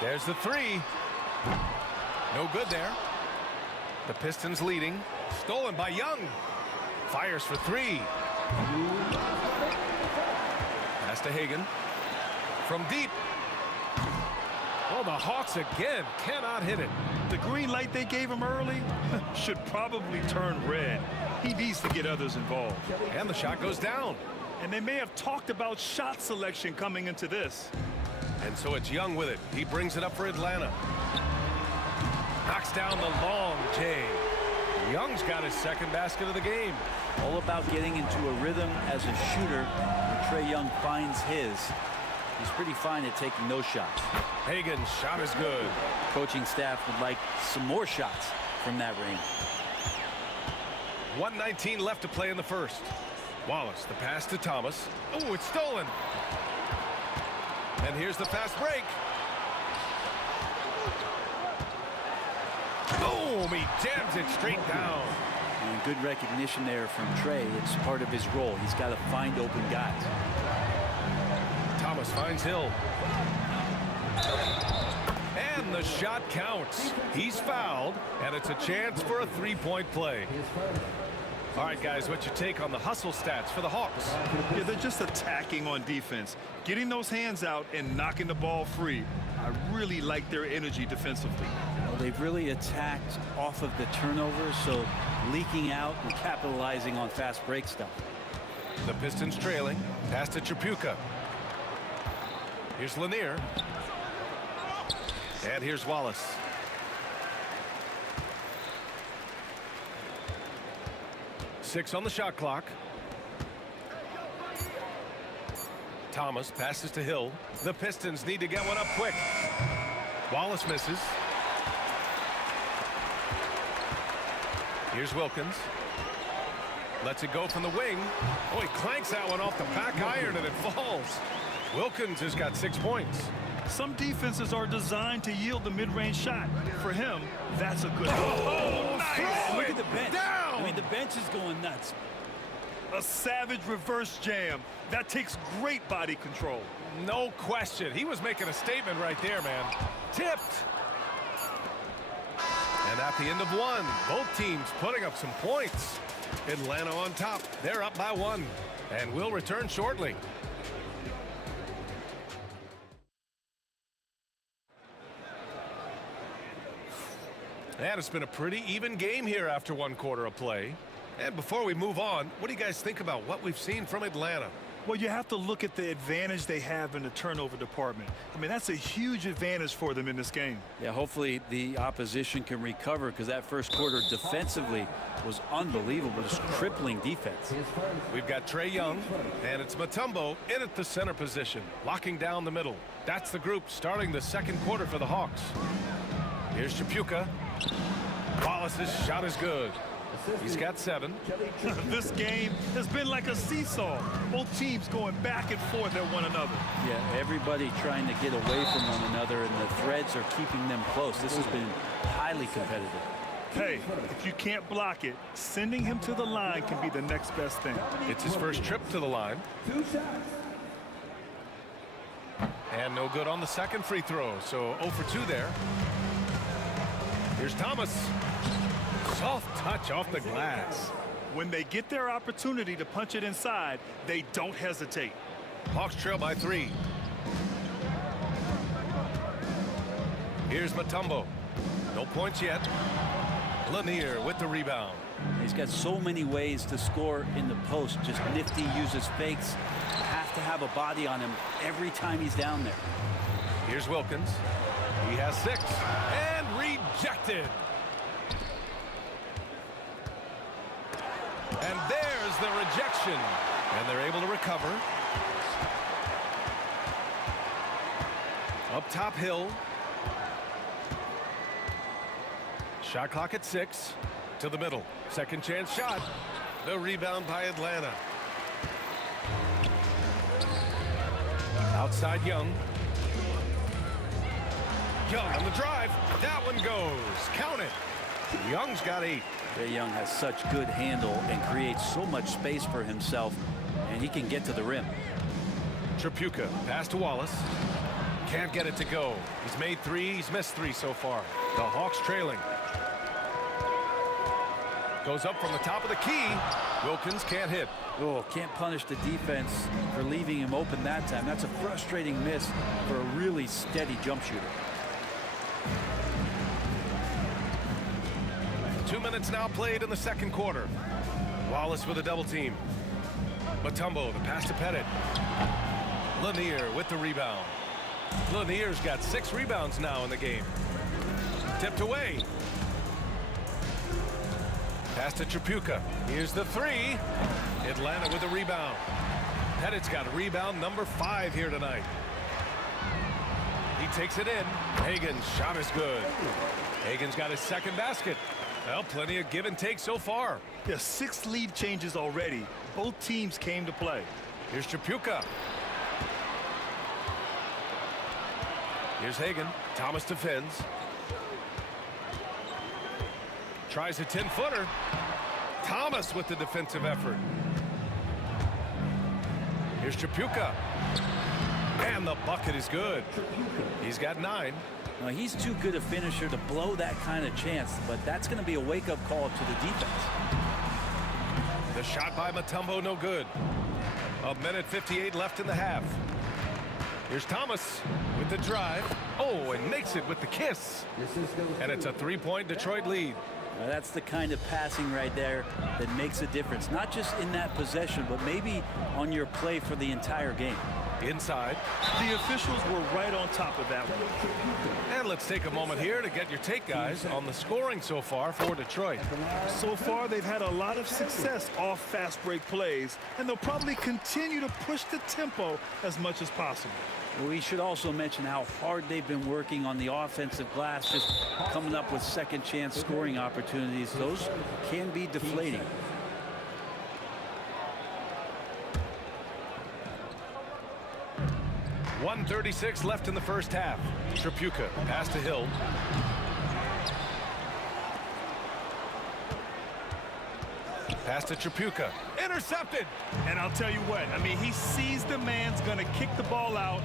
There's the 3. No good there. The Pistons leading. Stolen by Young. Fires for 3. Pass to Hagan. From deep. Oh, the Hawks again cannot hit it. The green light they gave him early should probably turn red. He needs to get others involved. And the shot goes down. And they may have talked about shot selection coming into this. And so it's Young with it. He brings it up for Atlanta. Knocks down the long J. Young's got his second basket of the game. All about getting into a rhythm as a shooter. When Trae Young finds his, he's pretty fine at taking those shots. Hagan's shot is good. Coaching staff would like some more shots from that range. 1:19 left to play in the first. Wallace, the pass to Thomas. Oh, it's stolen. And here's the fast break. Boom, he jams it straight down. And good recognition there from Trae. It's part of his role. He's got to find open guys. Thomas finds Hill. shot counts. He's fouled, and it's a chance for a three-point play. All right, guys, what's your take on the hustle stats for the Hawks? Yeah, they're just attacking on defense, getting those hands out and knocking the ball free. I really like their energy defensively. Well, they've really attacked off of the turnovers, so leaking out and capitalizing on fast break stuff. The Pistons trailing. Pass to Tripucka. Here's Lanier. And here's Wallace. Six on the shot clock. Thomas passes to Hill. The Pistons need to get one up quick. Wallace misses. Here's Wilkins. Lets it go from the wing. Oh, he clanks that one off the back iron and it falls. Wilkins has got 6 points. Some defenses are designed to yield the mid-range shot. For him, that's a good Nice. Look at the bench. Down. I mean, the bench is going nuts. A savage reverse jam. That takes great body control. No question. He was making a statement right there, man. Tipped. And at the end of one, both teams putting up some points. Atlanta on top. They're up by 1. And we'll return shortly. And it's been a pretty even game here after 1 quarter of play. And before we move on, what do you guys think about what we've seen from Atlanta? Well, you have to look at the advantage they have in the turnover department. I mean, that's a huge advantage for them in this game. Yeah, hopefully the opposition can recover, because that first quarter defensively was unbelievable. Just crippling defense. We've got Trae Young, and it's Mutombo in at the center position, locking down the middle. That's the group starting the second quarter for the Hawks. Here's Tripucka. Wallace's shot is good. He's got 7. This game has been like a seesaw. Both teams going back and forth at one another. Yeah, everybody trying to get away from one another, and the threads are keeping them close. This has been highly competitive. Hey, if you can't block it, sending him to the line can be the next best thing. It's his first trip to the line. And no good on the second free throw, so 0 for 2 there. Here's Thomas. Soft touch off the glass. When they get their opportunity to punch it inside, they don't hesitate. Hawks trail by 3. Here's Mutombo. No points yet. Lanier with the rebound. He's got so many ways to score in the post. Just nifty, uses fakes. Have to have a body on him every time he's down there. Here's Wilkins. He has 6. And rejected. And there's the rejection. And they're able to recover. Up top, Hill. Shot clock at 6. To the middle. Second chance shot. The rebound by Atlanta. Outside Young. Young on the drive. That one goes. Count it. Young's got 8. Trae Young has such good handle and creates so much space for himself, and he can get to the rim. Tripucka, pass to Wallace. Can't get it to go. He's made 3, he's missed 3 so far. The Hawks trailing. Goes up from the top of the key. Wilkins can't hit. Oh, can't punish the defense for leaving him open that time. That's a frustrating miss for a really steady jump shooter. 2 minutes now played in the second quarter. Wallace with a double team. Mutombo, the pass to Pettit. Lanier with the rebound. Lanier's got 6 rebounds now in the game. Tipped away. Pass to Tripucka. Here's the 3. Atlanta with a rebound. Pettit's got rebound number 5 here tonight. He takes it in. Hagan's shot is good. Hagan's got his second basket. Well, plenty of give and take so far. Yeah, 6 lead changes already. Both teams came to play. Here's Tripucka. Here's Hagan. Thomas defends. Tries a 10-footer. Thomas with the defensive effort. Here's Tripucka. And the bucket is good. He's got 9. Now, he's too good a finisher to blow that kind of chance, but that's going to be a wake-up call to the defense. The shot by Mutombo, no good. A minute 58 left in the half. Here's Thomas with the drive. Oh, and makes it with the kiss. And it's a 3-point Detroit lead. Now, that's the kind of passing right there that makes a difference, not just in that possession, but maybe on your play for the entire game. Inside. The officials were right on top of that one. And let's take a moment here to get your take, guys, on the scoring so far for Detroit. So far, they've had a lot of success off fast break plays, and they'll probably continue to push the tempo as much as possible. We should also mention how hard they've been working on the offensive glass, just coming up with second chance scoring opportunities. Those can be deflating. .136 left in the first half. Tripucka pass to Hill. Pass to Tripucka. Intercepted. And I'll tell you what, I mean, he sees the man's going to kick the ball out.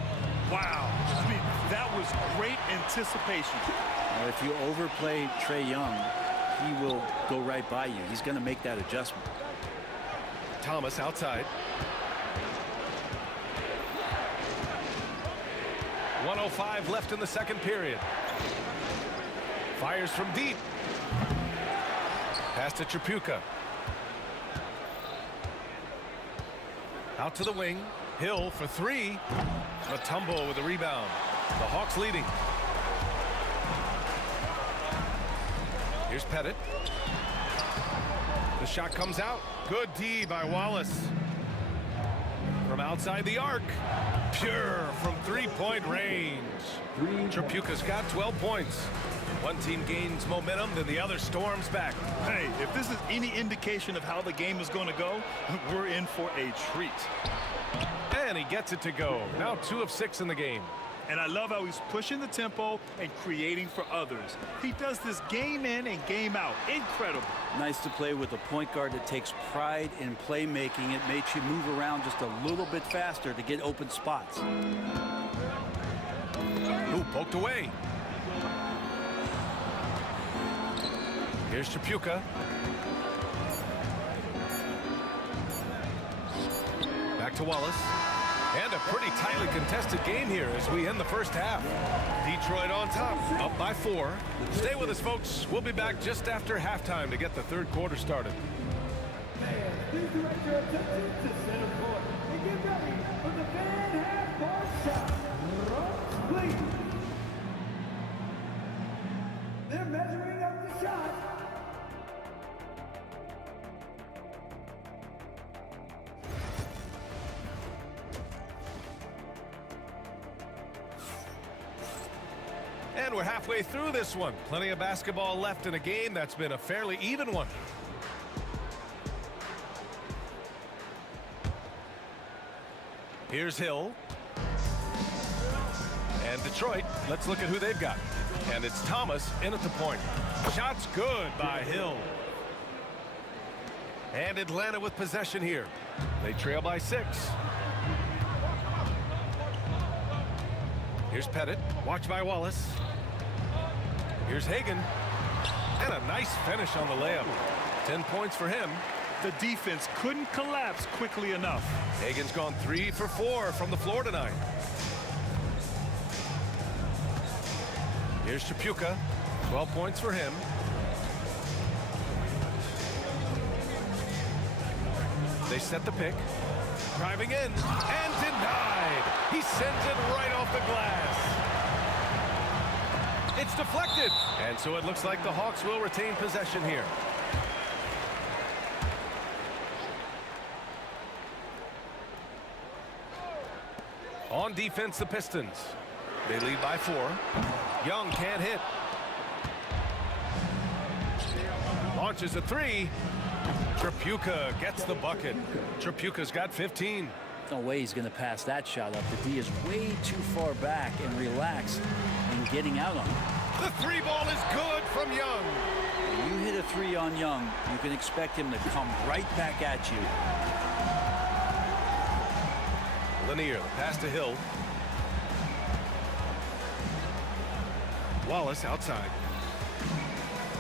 Wow. I mean, that was great anticipation. Well, if you overplay Trae Young, he will go right by you. He's going to make that adjustment. Thomas outside. 1:05 left in the second period. Fires from deep. Pass to Tripucka. Out to the wing. Hill for three. Mutombo with a rebound. The Hawks leading. Here's Pettit. The shot comes out. Good D by Wallace. From outside the arc. Pure from three-point range. Tripucka's got 12 points. One team gains momentum, then the other storms back. Hey, if this is any indication of how the game is going to go, we're in for a treat. And he gets it to go. Now 2 of 6 in the game. And I love how he's pushing the tempo and creating for others. He does this game in and game out. Incredible. Nice to play with a point guard that takes pride in playmaking. It makes you move around just a little bit faster to get open spots. Ooh, poked away. Here's Tripucka. Back to Wallace. And a pretty tightly contested game here as we end the first half. Detroit on top, up by 4. Stay with us, folks. We'll be back just after halftime to get the third quarter started. Please direct your attention to center court and get ready for the fan half-court shot. Please. They're measuring up the shot. And we're halfway through this one. Plenty of basketball left in a game that's been a fairly even one. Here's Hill. And Detroit, let's look at who they've got. And it's Thomas in at the point. Shot's good by Hill. And Atlanta with possession here. They trail by 6. Here's Pettit. Watch by Wallace. Here's Hagan. And a nice finish on the layup. 10 points for him. The defense couldn't collapse quickly enough. Hagan's gone 3 for 4 from the floor tonight. Here's Tripucka. 12 points for him. They set the pick. Driving in and denied. He sends it right off the glass. It's deflected. And so it looks like the Hawks will retain possession here. On defense, the Pistons. They lead by 4. Young can't hit. Launches a 3. Tripucka gets the bucket. Tripucka's got 15. No way he's going to pass that shot up. The D is way too far back and relaxed in getting out on it. The 3 ball is good from Young. When you hit a 3 on Young, you can expect him to come right back at you. Lanier, the pass to Hill. Wallace outside.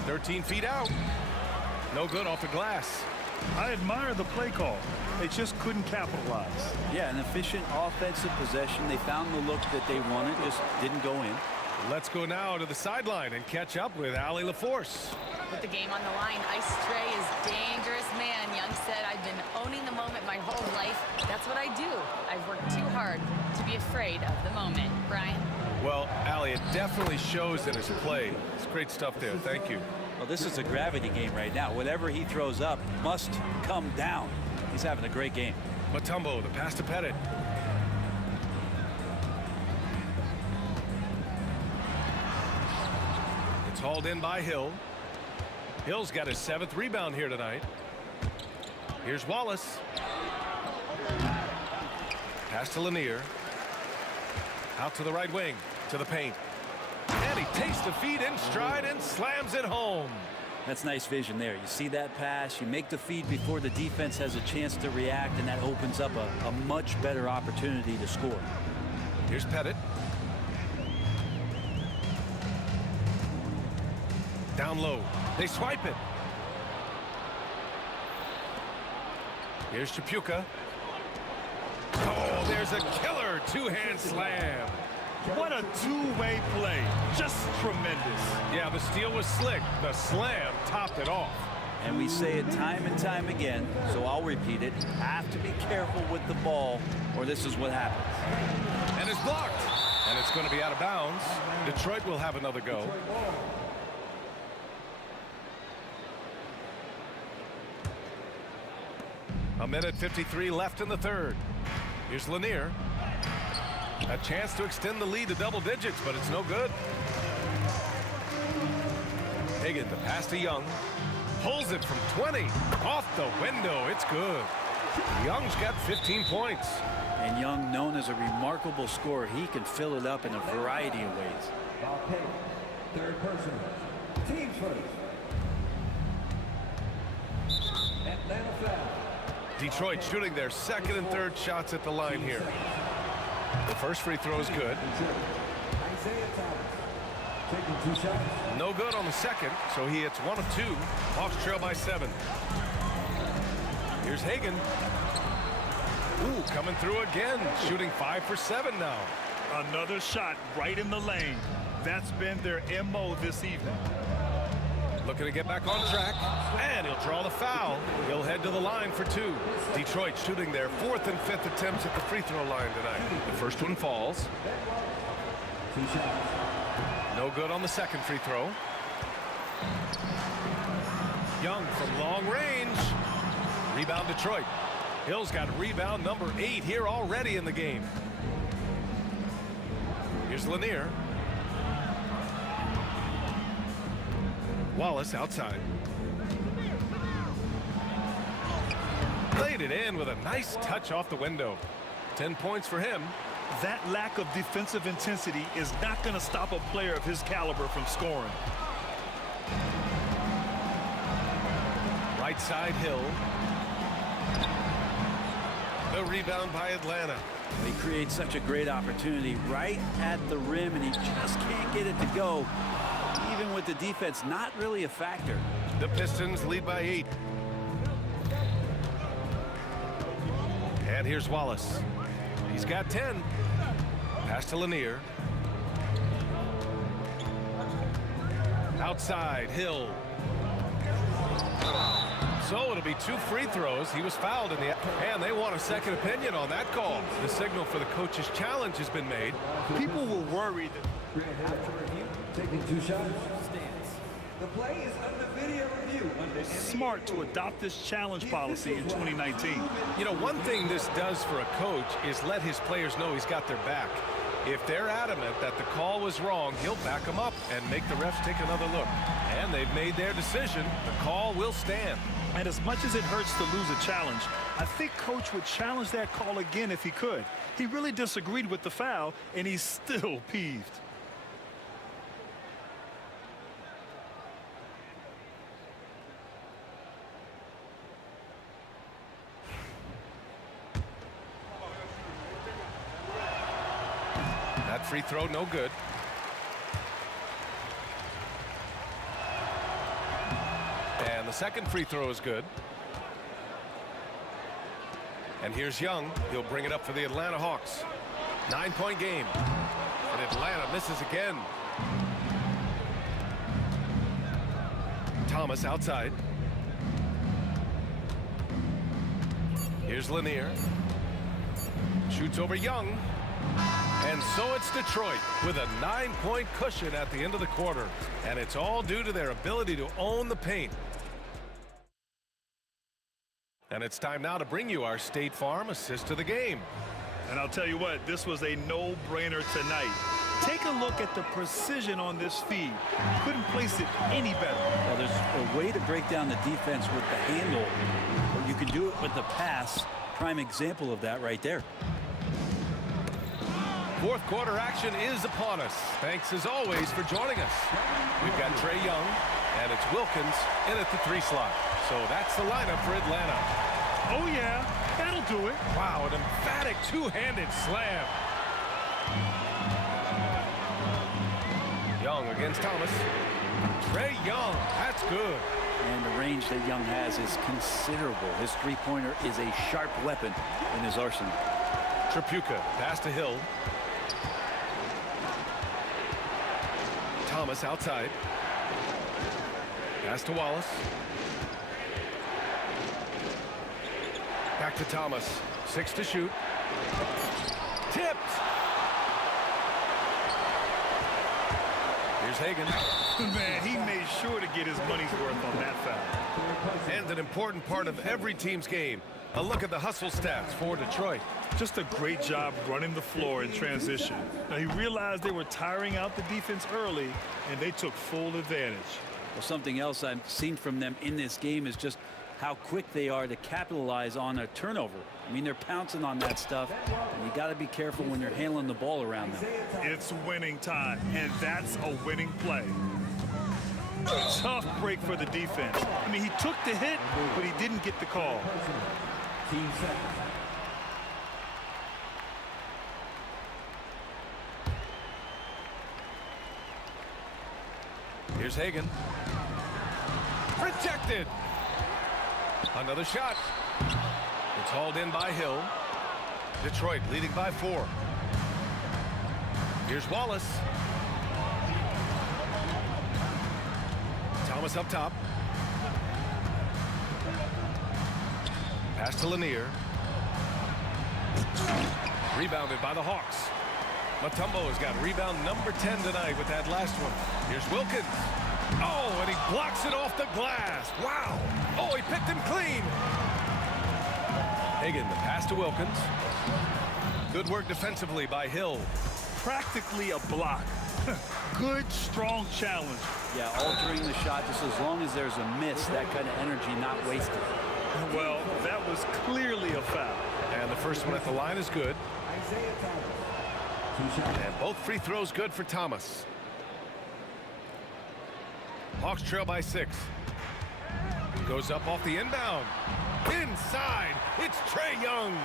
13 feet out. No good off the glass. I admire the play call. They just couldn't capitalize. Yeah, an efficient offensive possession. They found the look that they wanted, just didn't go in. Let's go now to the sideline and catch up with Allie LaForce. With the game on the line, Ice Stray is dangerous, man. Young said, I've been owning the moment my whole life. That's what I do. I've worked too hard to be afraid of the moment. Brian? Well, Allie, it definitely shows in his play. It's great stuff there. Thank you. Well, this is a gravity game right now. Whatever he throws up must come down. He's having a great game. Mutombo, the pass to Pettit. It's hauled in by Hill. Hill's got his 7th rebound here tonight. Here's Wallace. Pass to Lanier. Out to the right wing, to the paint. And he takes the feed in stride and slams it home. That's nice vision there. You see that pass, you make the feed before the defense has a chance to react, and that opens up a much better opportunity to score. Here's Pettit. Down low. They swipe it. Here's Chapuka. Oh, there's a killer two-hand slam. What a two-way play. Just tremendous. Yeah, the steal was slick. The slam topped it off. And we say it time and time again, so I'll repeat it. Have to be careful with the ball, or this is what happens. And it's blocked. And it's going to be out of bounds. Detroit will have another go. A minute 53 left in the third. Here's Lanier. A chance to extend the lead to double digits, but it's no good. Hagan, the pass to Young. Pulls it from 20. Off the window. It's good. Young's got 15 points. And Young, known as a remarkable scorer, he can fill it up in a variety of ways. Third person. Team first. Atlanta foul. Detroit shooting their second and third shots at the line here. The first free throw is good. No good on the second, so he hits 1 of 2. Hawks trail by 7. Here's Hagan. Ooh, coming through again, shooting 5 for 7 now. Another shot right in the lane. That's been their MO this evening. Looking to get back on track, and he'll draw the foul. He'll head to the line for 2. Detroit shooting their 4th and 5th attempts at the free throw line tonight. The first one falls. No good on the second free throw. Young from long range. Rebound Detroit. Hill's got rebound number 8 here already in the game. Here's Lanier. Wallace outside. Laid it in with a nice touch off the window. 10 points for him. That lack of defensive intensity is not going to stop a player of his caliber from scoring. Right side Hill. The rebound by Atlanta. He creates such a great opportunity right at the rim, and he just can't get it to go. Even with the defense not really a factor. The Pistons lead by 8. And here's Wallace. He's got 10. Pass to Lanier. Outside, Hill. So it'll be 2 free throws. He was fouled in the... And they want a second opinion on that call. The signal for the coach's challenge has been made. People were worried that... After review, taking 2 shots. The play is under video review. Smart to adopt this challenge policy in 2019. You know, one thing this does for a coach is let his players know he's got their back. If they're adamant that the call was wrong, he'll back them up and make the refs take another look. And they've made their decision. The call will stand. And as much as it hurts to lose a challenge, I think Coach would challenge that call again if he could. He really disagreed with the foul, and he's still peeved. That free throw, no good. And the second free throw is good. And here's Young. He'll bring it up for the Atlanta Hawks. 9-point game. And Atlanta misses again. Thomas outside. Here's Lanier. Shoots over Young. And so it's Detroit with a 9-point cushion at the end of the quarter. And it's all due to their ability to own the paint. And it's time now to bring you our State Farm assist of the game. And I'll tell you what, this was a no-brainer tonight. Take a look at the precision on this feed. Couldn't place it any better. Well, there's a way to break down the defense with the handle, or you can do it with the pass. Prime example of that right there. Fourth quarter action is upon us. Thanks as always for joining us. We've got Trae Young, and it's Wilkins in at the 3 slot. So that's the lineup for Atlanta. Oh yeah, that'll do it. Wow, an emphatic two-handed slam. Young against Thomas. Trae Young, that's good. And the range that Young has is considerable. His three-pointer is a sharp weapon in his arsenal. Tripucka, pass to Hill. Thomas outside. Pass to Wallace. Back to Thomas. 6 to shoot. Tipped. Here's Hagan. Man, he made sure to get his money's worth on that foul. And an important part of every team's game. A look at the hustle stats for Detroit. Just a great job running the floor in transition. Now, he realized they were tiring out the defense early, and they took full advantage. Well, something else I've seen from them in this game is just how quick they are to capitalize on a turnover. I mean, they're pouncing on that stuff, and you got to be careful when you're handling the ball around them. It's winning time, and that's a winning play. Tough break for the defense. I mean, he took the hit, but he didn't get the call. Team second. Here's Hagan. Rejected. Another shot. It's hauled in by Hill. Detroit leading by 4. Here's Wallace. Thomas up top. Pass to Lanier. Rebounded by the Hawks. Mutombo has got rebound number 10 tonight with that last one. Here's Wilkins. Oh, and he blocks it off the glass. Wow. Oh, he picked him clean. Hagan, the pass to Wilkins. Good work defensively by Hill. Practically a block. Good, strong challenge. Yeah, altering the shot just as long as there's a miss, that kind of energy not wasted. Well, that was clearly a foul. And the first one at the line is good. And both free throws good for Thomas. Hawks trail by 6. Goes up off the inbound. Inside, it's Trae Young.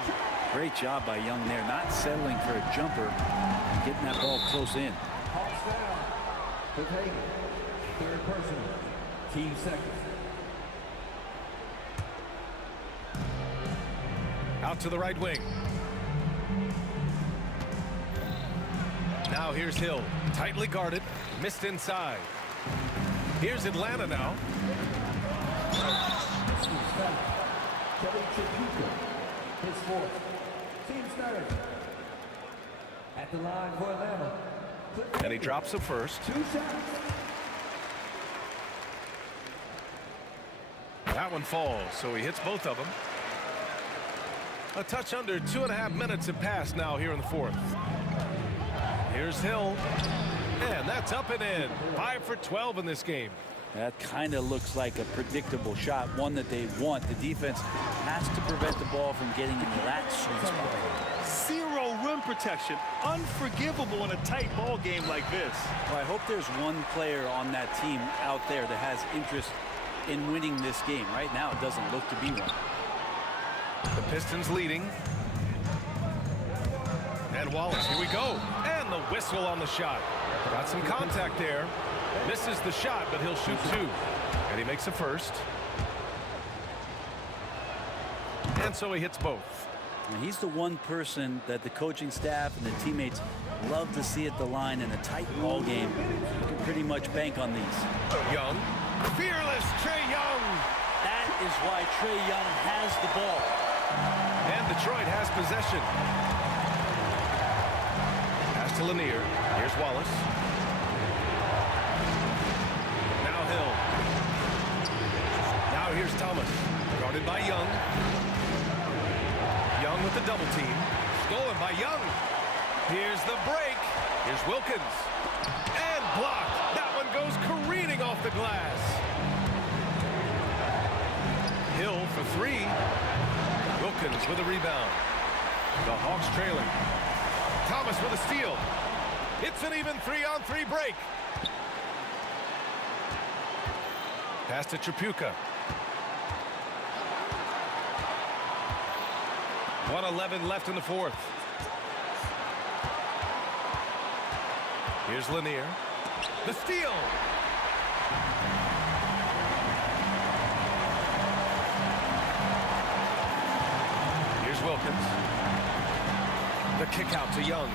Great job by Young there, not settling for a jumper and getting that ball close in. Hawks down. With Hagan. Third personal. Team second. Out to the right wing. Now here's Hill. Tightly guarded. Missed inside. Here's Atlanta now. His fourth. Team's third. At the line for Atlanta. And he drops the first. 2 shots. That one falls, so he hits both of them. A touch under 2.5 minutes have passed now here in the fourth. Here's Hill. And that's up and in. 5 for 12 in this game. That kind of looks like a predictable shot, one that they want. The defense has to prevent the ball from getting into that sweet spot. 0 rim protection. Unforgivable in a tight ball game like this. Well, I hope there's one player on that team out there that has interest in winning this game. Right now, it doesn't look to be one. The Pistons leading. And Wallace, here we go. And the whistle on the shot. Got some contact there. Misses the shot, but he'll shoot 2. And he makes a first. And so he hits both. And he's the one person that the coaching staff and the teammates love to see at the line in a tight ball game. You can pretty much bank on these. Young. Fearless Trae Young. That is why Trae Young has the ball. And Detroit has possession. Pass to Lanier. Here's Wallace. Now Hill. Now here's Thomas. Guarded by Young. Young with the double team. Stolen by Young. Here's the break. Here's Wilkins. And blocked. That one goes careening off the glass. Hill for three. Wilkins with a rebound. The Hawks trailing. Thomas with a steal. It's an even 3-on-3 break. Pass to Tripucka. 1:11 left in the fourth. Here's Lanier. The steal. Here's Wilkins. The kick out to Young.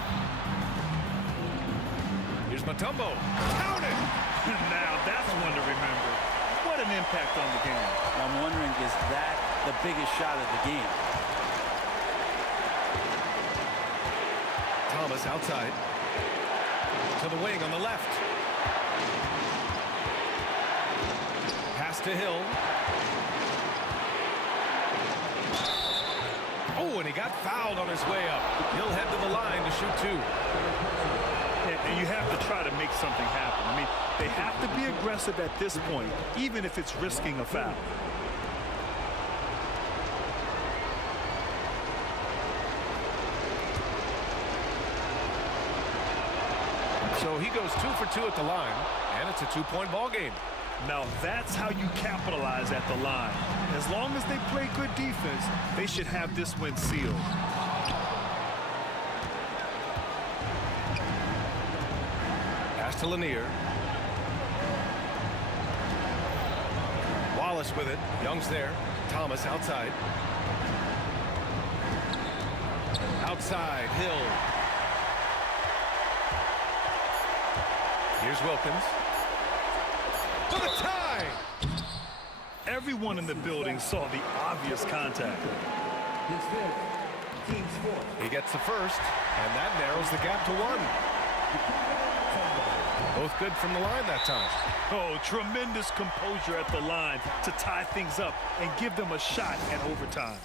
Here's Mutombo. Count it! Now that's one to remember. What an impact on the game. I'm wondering, is that the biggest shot of the game? Thomas outside. To the wing on the left. Pass to Hill. Oh, and he got fouled on his way up. He'll head to the line to shoot two. And you have to try to make something happen. I mean, they have to be aggressive at this point, even if it's risking a foul. So he goes 2 for 2 at the line, and it's a 2-point ball game. Now that's how you capitalize at the line. As long as they play good defense, they should have this win sealed. Pass to Lanier. Wallace with it. Young's there. Thomas outside. Outside, Hill. Here's Wilkins. For the tie! Everyone in the building saw the obvious contact. He gets the first, and that narrows the gap to 1. Both good from the line that time. Oh, tremendous composure at the line to tie things up and give them a shot at overtime.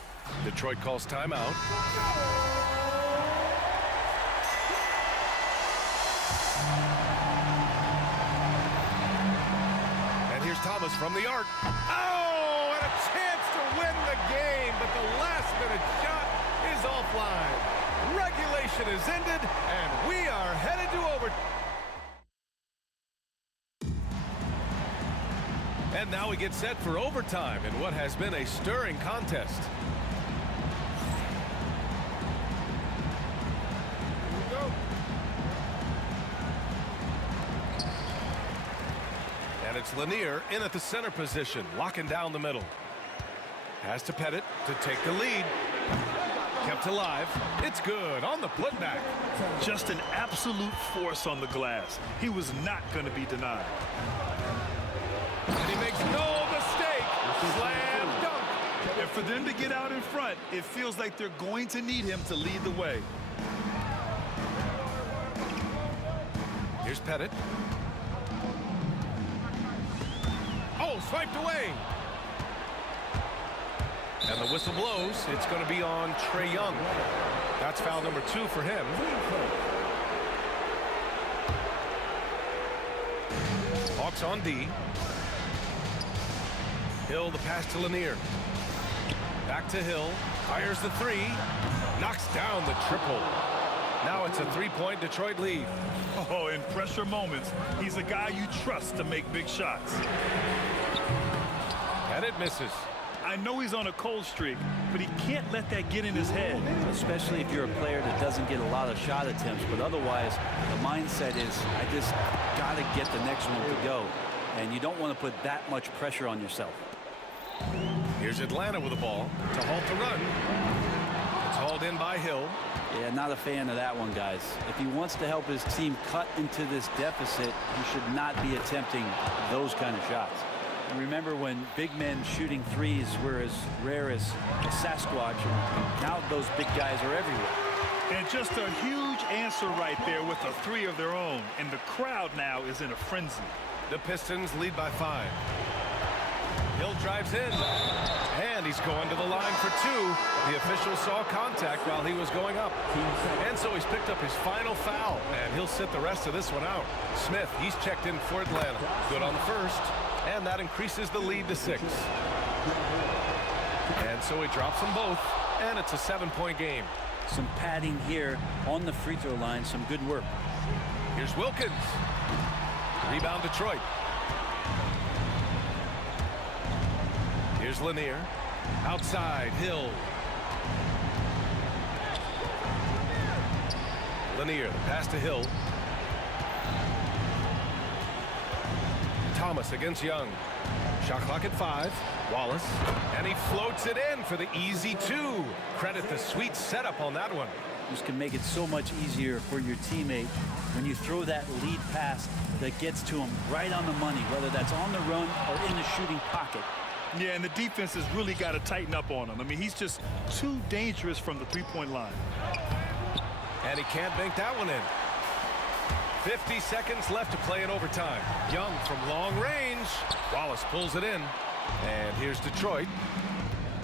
Detroit calls timeout. Thomas from the arc. Oh, and a chance to win the game, but the last-minute shot is offline. Regulation is ended, and we are headed to overtime. And now we get set for overtime in what has been a stirring contest. And it's Lanier in at the center position, locking down the middle. Pass to Pettit to take the lead. Kept alive. It's good on the putback. Just an absolute force on the glass. He was not going to be denied. And he makes no mistake. Slam dunk. And for them to get out in front, it feels like they're going to need him to lead the way. Here's Pettit. Oh, swiped away. And the whistle blows. It's going to be on Trae Young. That's foul number 2 for him. Hawks on D. Hill, the pass to Lanier. Back to Hill. Fires the 3. Knocks down the triple. Now it's a 3-point Detroit lead. Oh, in pressure moments, he's a guy you trust to make big shots. And it misses. I know he's on a cold streak, but he can't let that get in his head. Especially if you're a player that doesn't get a lot of shot attempts, but otherwise the mindset is, I just got to get the next one to go. and you don't want to put that much pressure on yourself. Here's Atlanta with the ball to halt the run. It's hauled in by Hill. Yeah, not a fan of that one, guys. If he wants to help his team cut into this deficit, he should not be attempting those kind of shots. And remember when big men shooting threes were as rare as a Sasquatch, now those big guys are everywhere. And just a huge answer right there with a three of their own. And the crowd now is in a frenzy. The Pistons lead by 5. Hill drives in, and he's going to the line for 2. The official saw contact while he was going up. And so he's picked up his final foul, and he'll sit the rest of this one out. Smith, he's checked in for Atlanta. Good on the first, and that increases the lead to 6. And so he drops them both, and it's a 7-point game. Some padding here on the free throw line, some good work. Here's Wilkins. Rebound Detroit. Here's Lanier. Outside, Hill. Lanier, the pass to Hill. Thomas against Young. Shot clock at 5. Wallace. And he floats it in for the easy 2. Credit the sweet setup on that one. This can make it so much easier for your teammate when you throw that lead pass that gets to him right on the money, whether that's on the run or in the shooting pocket. Yeah, and the defense has really got to tighten up on him. I mean, he's just too dangerous from the three-point line. And he can't bank that one in. 50 seconds left to play in overtime. Young from long range. Wallace pulls it in. And here's Detroit.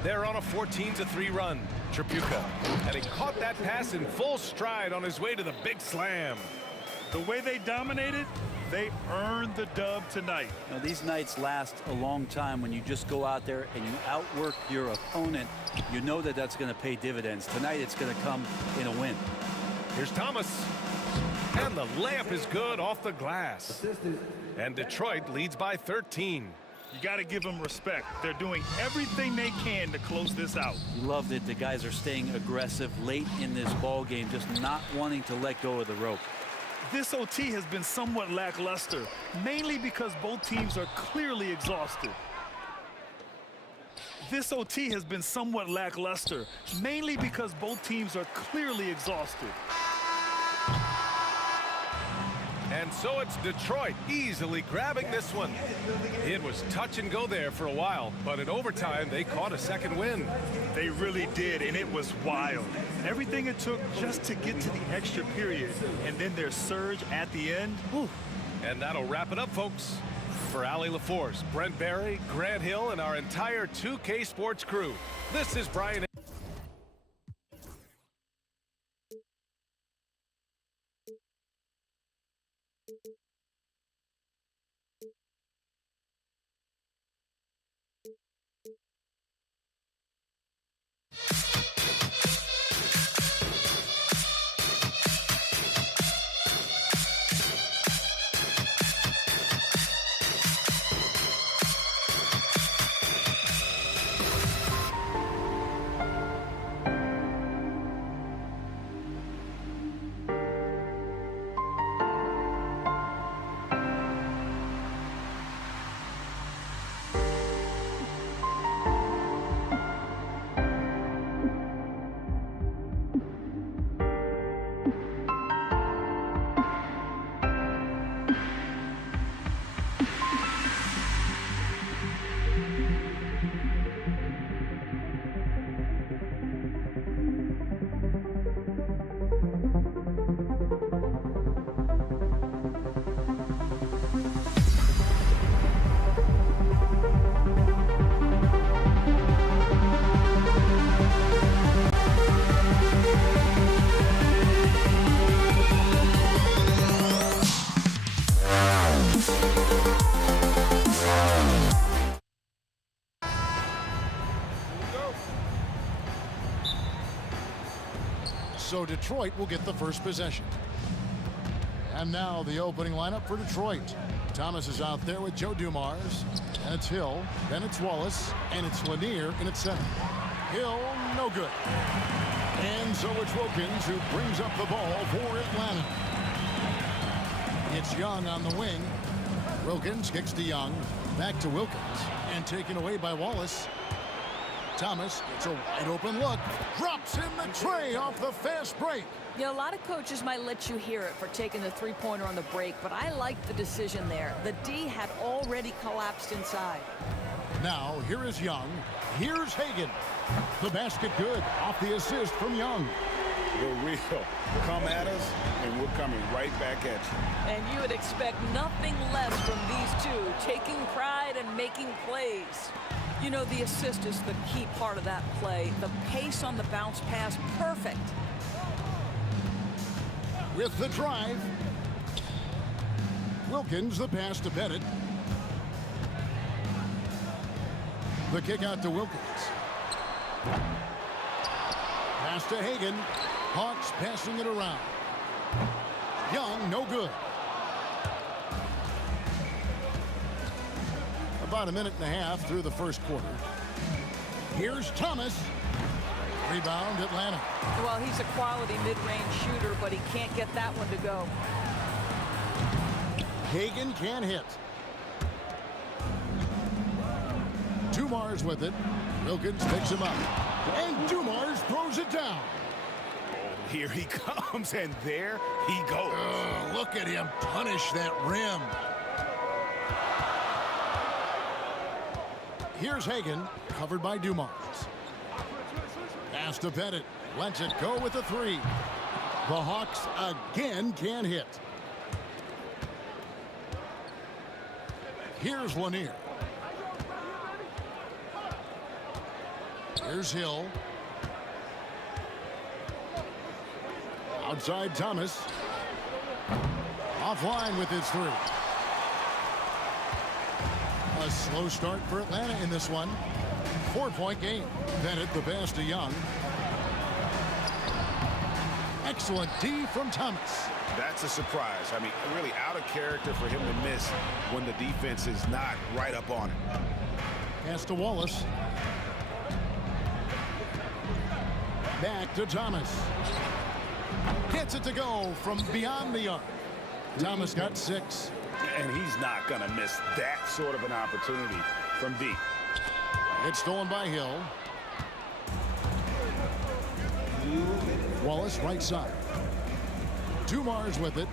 They're on a 14-3 run. Tripucka. And he caught that pass in full stride on his way to the big slam. The way they dominated, they earned the dub tonight. Now, these nights last a long time when you just go out there and you outwork your opponent. You know that that's going to pay dividends. Tonight it's going to come in a win. Here's Thomas. And the layup is good off the glass. And Detroit leads by 13. You got to give them respect. They're doing everything they can to close this out. Loved it. The guys are staying aggressive late in this ball game, just not wanting to let go of the rope. This OT has been somewhat lackluster, mainly because both teams are clearly exhausted. This OT has been somewhat lackluster, mainly because both teams are clearly exhausted. And so it's Detroit easily grabbing this one. It was touch and go there for a while, but in overtime, they caught a second win. They really did, and it was wild. Everything it took just to get to the extra period, and then their surge at the end. Whew. And that'll wrap it up, folks. For Allie LaForce, Brent Barry, Grant Hill, and our entire 2K Sports crew, this is Brian. So Detroit will get the first possession. And now the opening lineup for Detroit. Thomas is out there with Joe Dumars. And it's Hill. Then it's Wallace. And it's Lanier in at center. Hill, no good. And so it's Wilkins who brings up the ball for Atlanta. It's Young on the wing. Wilkins kicks to Young. Back to Wilkins. And taken away by Wallace. Thomas gets a wide open look. Drops in the tray off the fast break. You know, a lot of coaches might let you hear it for taking the three-pointer on the break, but I like the decision there. The D had already collapsed inside. Now, here is Young. Here's Hagan. The basket good off the assist from Young. We're real. Come at us, and we're coming right back at you. And you would expect nothing less from these two, taking pride and making plays. You know, the assist is the key part of that play. The pace on the bounce pass, perfect. With the drive. Wilkins, the pass to Bennett. The kick out to Wilkins. Pass to Hagan. Hawks passing it around. Young, no good. About a minute and a half through the first quarter. Here's Thomas. Rebound, Atlanta. Well, he's a quality mid-range shooter, but he can't get that one to go. Hagan can hit. Dumars with it. Wilkins picks him up. And Dumars throws it down. Here he comes, and there he goes. Look at him punish that rim. Here's Hagan, covered by Dumars. Pass to Bennett. Lets it go with a three. The Hawks again can't hit. Here's Lanier. Here's Hill. Outside Thomas. Offline with his three. A slow start for Atlanta in this one. 4-point game. Bennett the pass to Young. Excellent D from Thomas. That's a surprise. I mean, really out of character for him to miss when the defense is not right up on it. Pass to Wallace. Back to Thomas. Gets it to go from beyond the arc. Thomas got 6. And he's not going to miss that sort of an opportunity from deep. It's stolen by Hill. Wallace right side. Dumars with it.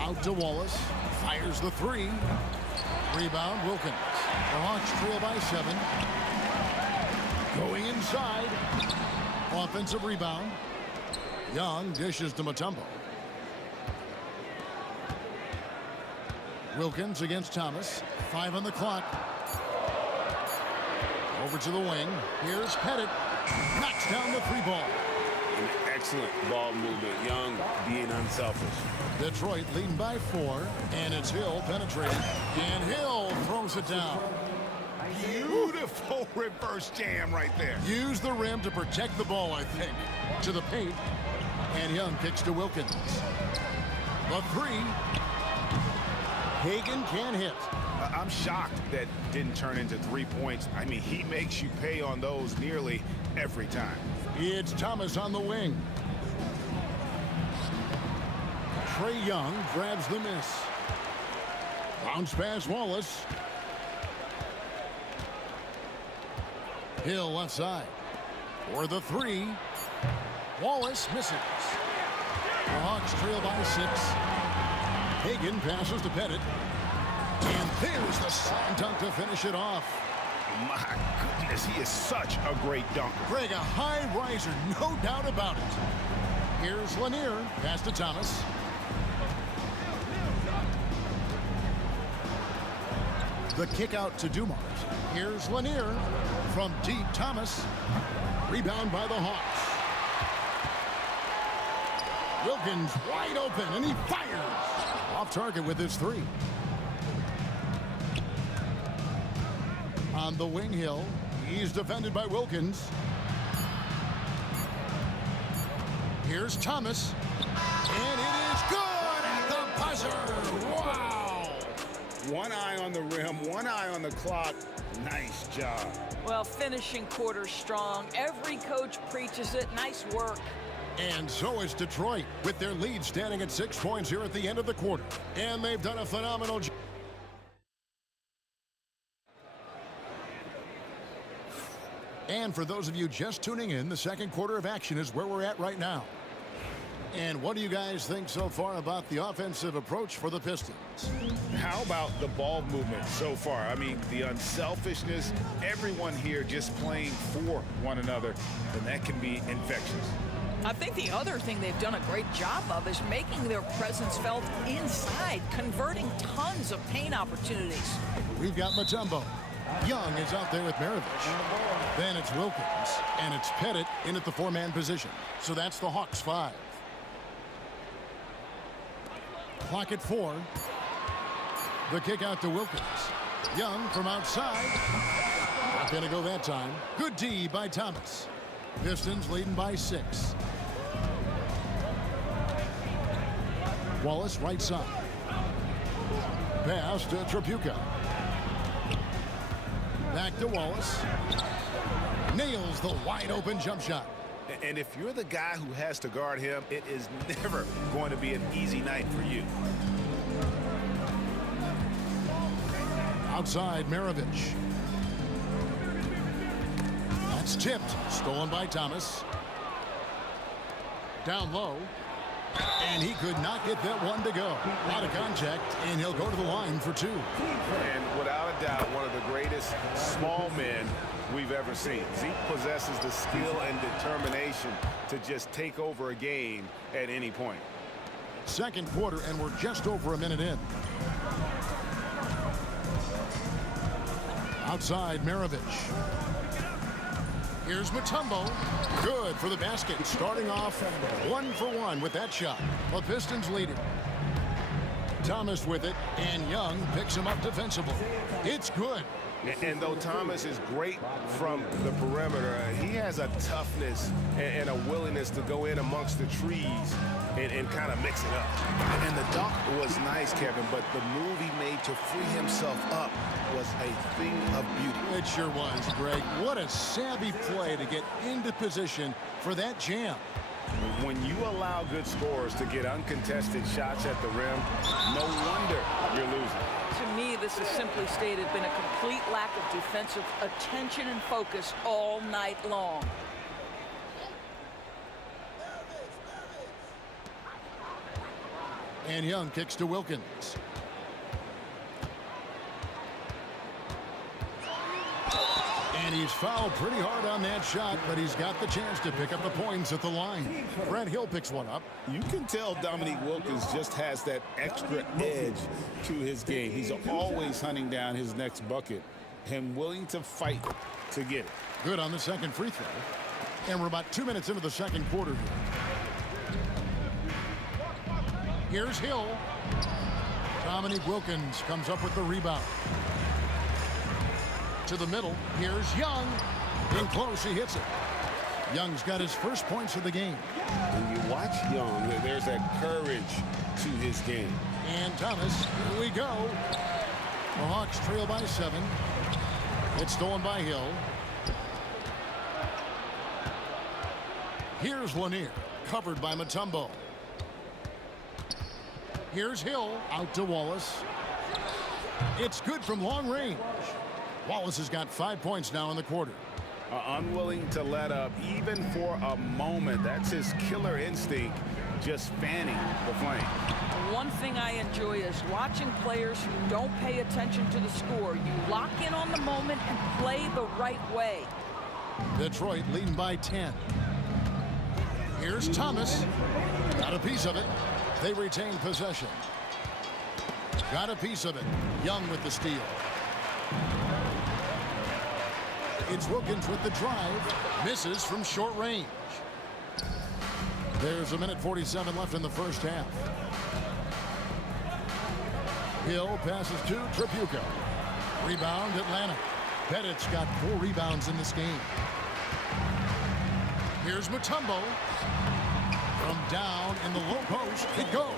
Out to Wallace. Fires the three. Rebound Wilkins. The Hawks trail by 7. Going inside. Offensive rebound. Young dishes to Mutombo. Wilkins against Thomas. 5 on the clock. Over to the wing. Here's Pettit. Knocks down the 3-ball. An excellent ball movement. Young being unselfish. Detroit leading by 4. And it's Hill penetrating. And Hill throws it down. Beautiful reverse jam right there. Use the rim to protect the ball, I think. To the paint. And Young kicks to Wilkins. The 3. Hagan can hit. I'm shocked that didn't turn into 3 points. I mean, he makes you pay on those nearly every time. It's Thomas on the wing. Trae Young grabs the miss. Bounce pass Wallace. Hill left side. For the 3. Wallace misses. The Hawks trail by 6. Hagan passes to Pettit. And there's the slam dunk to finish it off. My goodness, he is such a great dunker. Greg, a high riser, no doubt about it. Here's Lanier. Pass to Thomas. The kick out to Dumars. Here's Lanier. From deep, Thomas. Rebound by the Hawks. Wilkins wide open, and he fires. Off target with his 3. On the wing, Hill. He's defended by Wilkins. Here's Thomas. And it is good at the buzzer. Wow. One eye on the rim, one eye on the clock. Nice job. Well, finishing quarter strong. Every coach preaches it. Nice work. And so is Detroit, with their lead standing at 6 points here at the end of the quarter. And they've done a phenomenal job. And for those of you just tuning in, the second quarter of action is where we're at right now. And what do you guys think so far about the offensive approach for the Pistons? How about the ball movement so far? I mean, the unselfishness, everyone here just playing for one another, and that can be infectious. I think the other thing they've done a great job of is making their presence felt inside, converting tons of paint opportunities. We've got Mutombo. Young is out there with Maravich. Then it's Wilkins, and it's Pettit in at the four-man position. So that's the Hawks 5. Clock at 4. The kick out to Wilkins. Young from outside. Not going to go that time. Good D by Thomas. Pistons leading by 6. Wallace right side. Pass to Tripucka. Back to Wallace. Nails the wide open jump shot. And if you're the guy who has to guard him, it is never going to be an easy night for you. Outside Maravich. That's tipped. Stolen by Thomas. Down low. And he could not get that one to go. Out of contact, and he'll go to the line for 2. And without a doubt, one of the greatest small men we've ever seen. Zeke possesses the skill and determination to just take over a game at any point. Second quarter, and we're just over a minute in. Outside Maravich. Here's Mutombo. Good for the basket. Starting off 1 for 1 with that shot. The Pistons lead it. Thomas with it, and Young picks him up defensively. It's good. And though Thomas is great from the perimeter, he has a toughness and a willingness to go in amongst the trees and kind of mix it up. And the dunk was nice, Kevin, but the move he made to free himself up was a thing of beauty. It sure was, Greg. What a savvy play to get into position for that jam. When you allow good scorers to get uncontested shots at the rim, no wonder you're losing. To me, this has simply stated been a complete lack of defensive attention and focus all night long. And Young kicks to Wilkins. And he's fouled pretty hard on that shot, but he's got the chance to pick up the points at the line. Grant Hill picks one up. You can tell Dominique Wilkins just has that extra edge to his game. He's always hunting down his next bucket and willing to fight to get it. Good on the second free throw. And we're about 2 minutes into the second quarter here. Here's Hill. Dominique Wilkins comes up with the rebound. To the middle. Here's Young. In close, he hits it. Young's got his first points of the game. When you watch Young, there's that courage to his game. And Thomas, here we go. The Hawks trail by 7. It's stolen by Hill. Here's Lanier, covered by Mutombo. Here's Hill, out to Wallace. It's good from long range. Wallace has got 5 points now in the quarter. Unwilling to let up even for a moment. That's his killer instinct, just fanning the flame. One thing I enjoy is watching players who don't pay attention to the score. You lock in on the moment and play the right way. Detroit leading by 10. Here's Thomas. Got a piece of it. They retain possession. Got a piece of it. Young with the steal. It's Wilkins with the drive. Misses from short range. There's a minute 47 left in the first half. Hill passes to Tripucka. Rebound Atlanta. Pettit's got 4 rebounds in this game. Here's Mutombo. From down in the low post, it goes.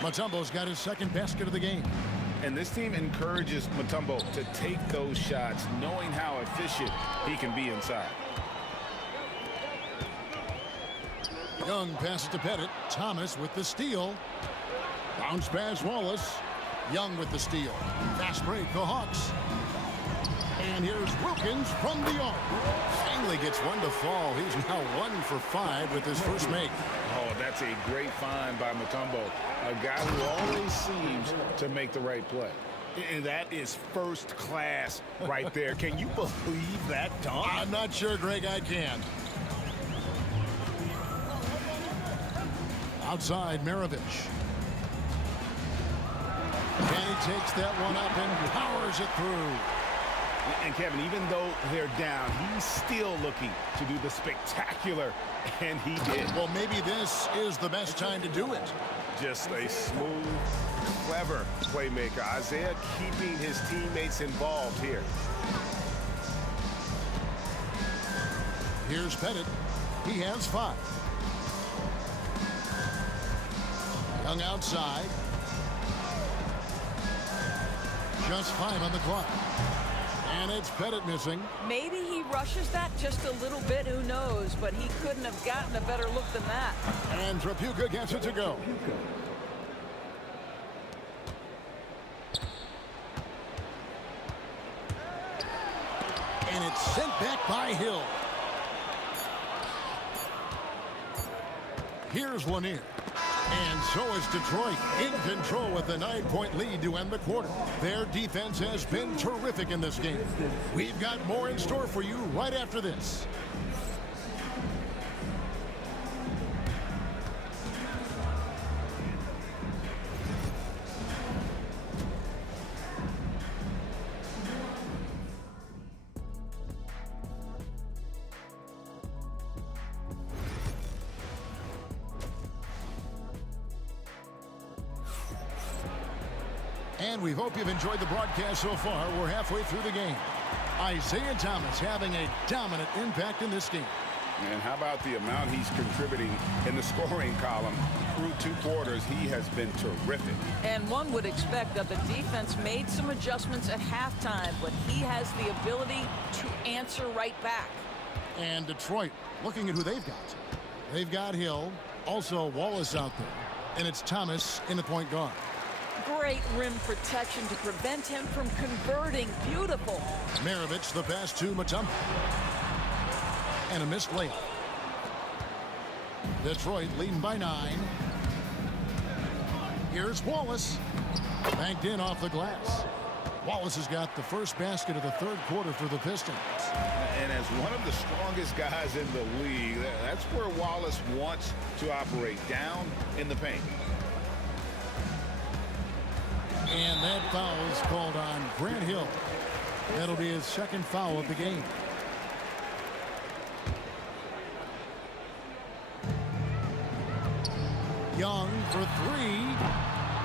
Mutombo's got his second basket of the game. And this team encourages Mutombo to take those shots, knowing how efficient he can be inside. Young passes to Pettit. Thomas with the steal. Bounce pass Wallace. Young with the steal. Fast break the Hawks. And here's Wilkins from the arc. Finally gets one to fall. He's now 1 for 5 with his first make. Oh, that's a great find by Mutombo. A guy who always seems to make the right play. And that is first class right there. Can you believe that dunk? I'm not sure, Greg, I can. Outside, Maravich. And he takes that one up and powers it through. And Kevin, even though they're down, he's still looking to do the spectacular, and he did. Well, maybe this is the best time to do it. Just a smooth, clever playmaker. Isaiah keeping his teammates involved here. Here's Pettit. He has 5. Young outside. Just 5 on the clock. And it's Pettit missing. Maybe he rushes that just a little bit, who knows, but he couldn't have gotten a better look than that. And Trapuka gets it to go. And it's sent back by Hill. Here's Lanier. And so is Detroit in control with a 9-point lead to end the quarter. Their defense has been terrific in this game. We've got more in store for you right after this. And we hope you've enjoyed the broadcast so far. We're halfway through the game. Isaiah Thomas having a dominant impact in this game. And how about the amount he's contributing in the scoring column? Through 2 quarters, he has been terrific. And one would expect that the defense made some adjustments at halftime, but he has the ability to answer right back. And Detroit, looking at who they've got. They've got Hill, also Wallace out there. And it's Thomas in the point guard. Great rim protection to prevent him from converting. Beautiful. Maravich the pass to Mutombo. And a missed layup. Detroit leading by 9. Here's Wallace. Banked in off the glass. Wallace has got the first basket of the 3rd quarter for the Pistons. And as one of the strongest guys in the league, that's where Wallace wants to operate, down in the paint. And that foul is called on Grant Hill. That'll be his 2nd foul of the game. Young for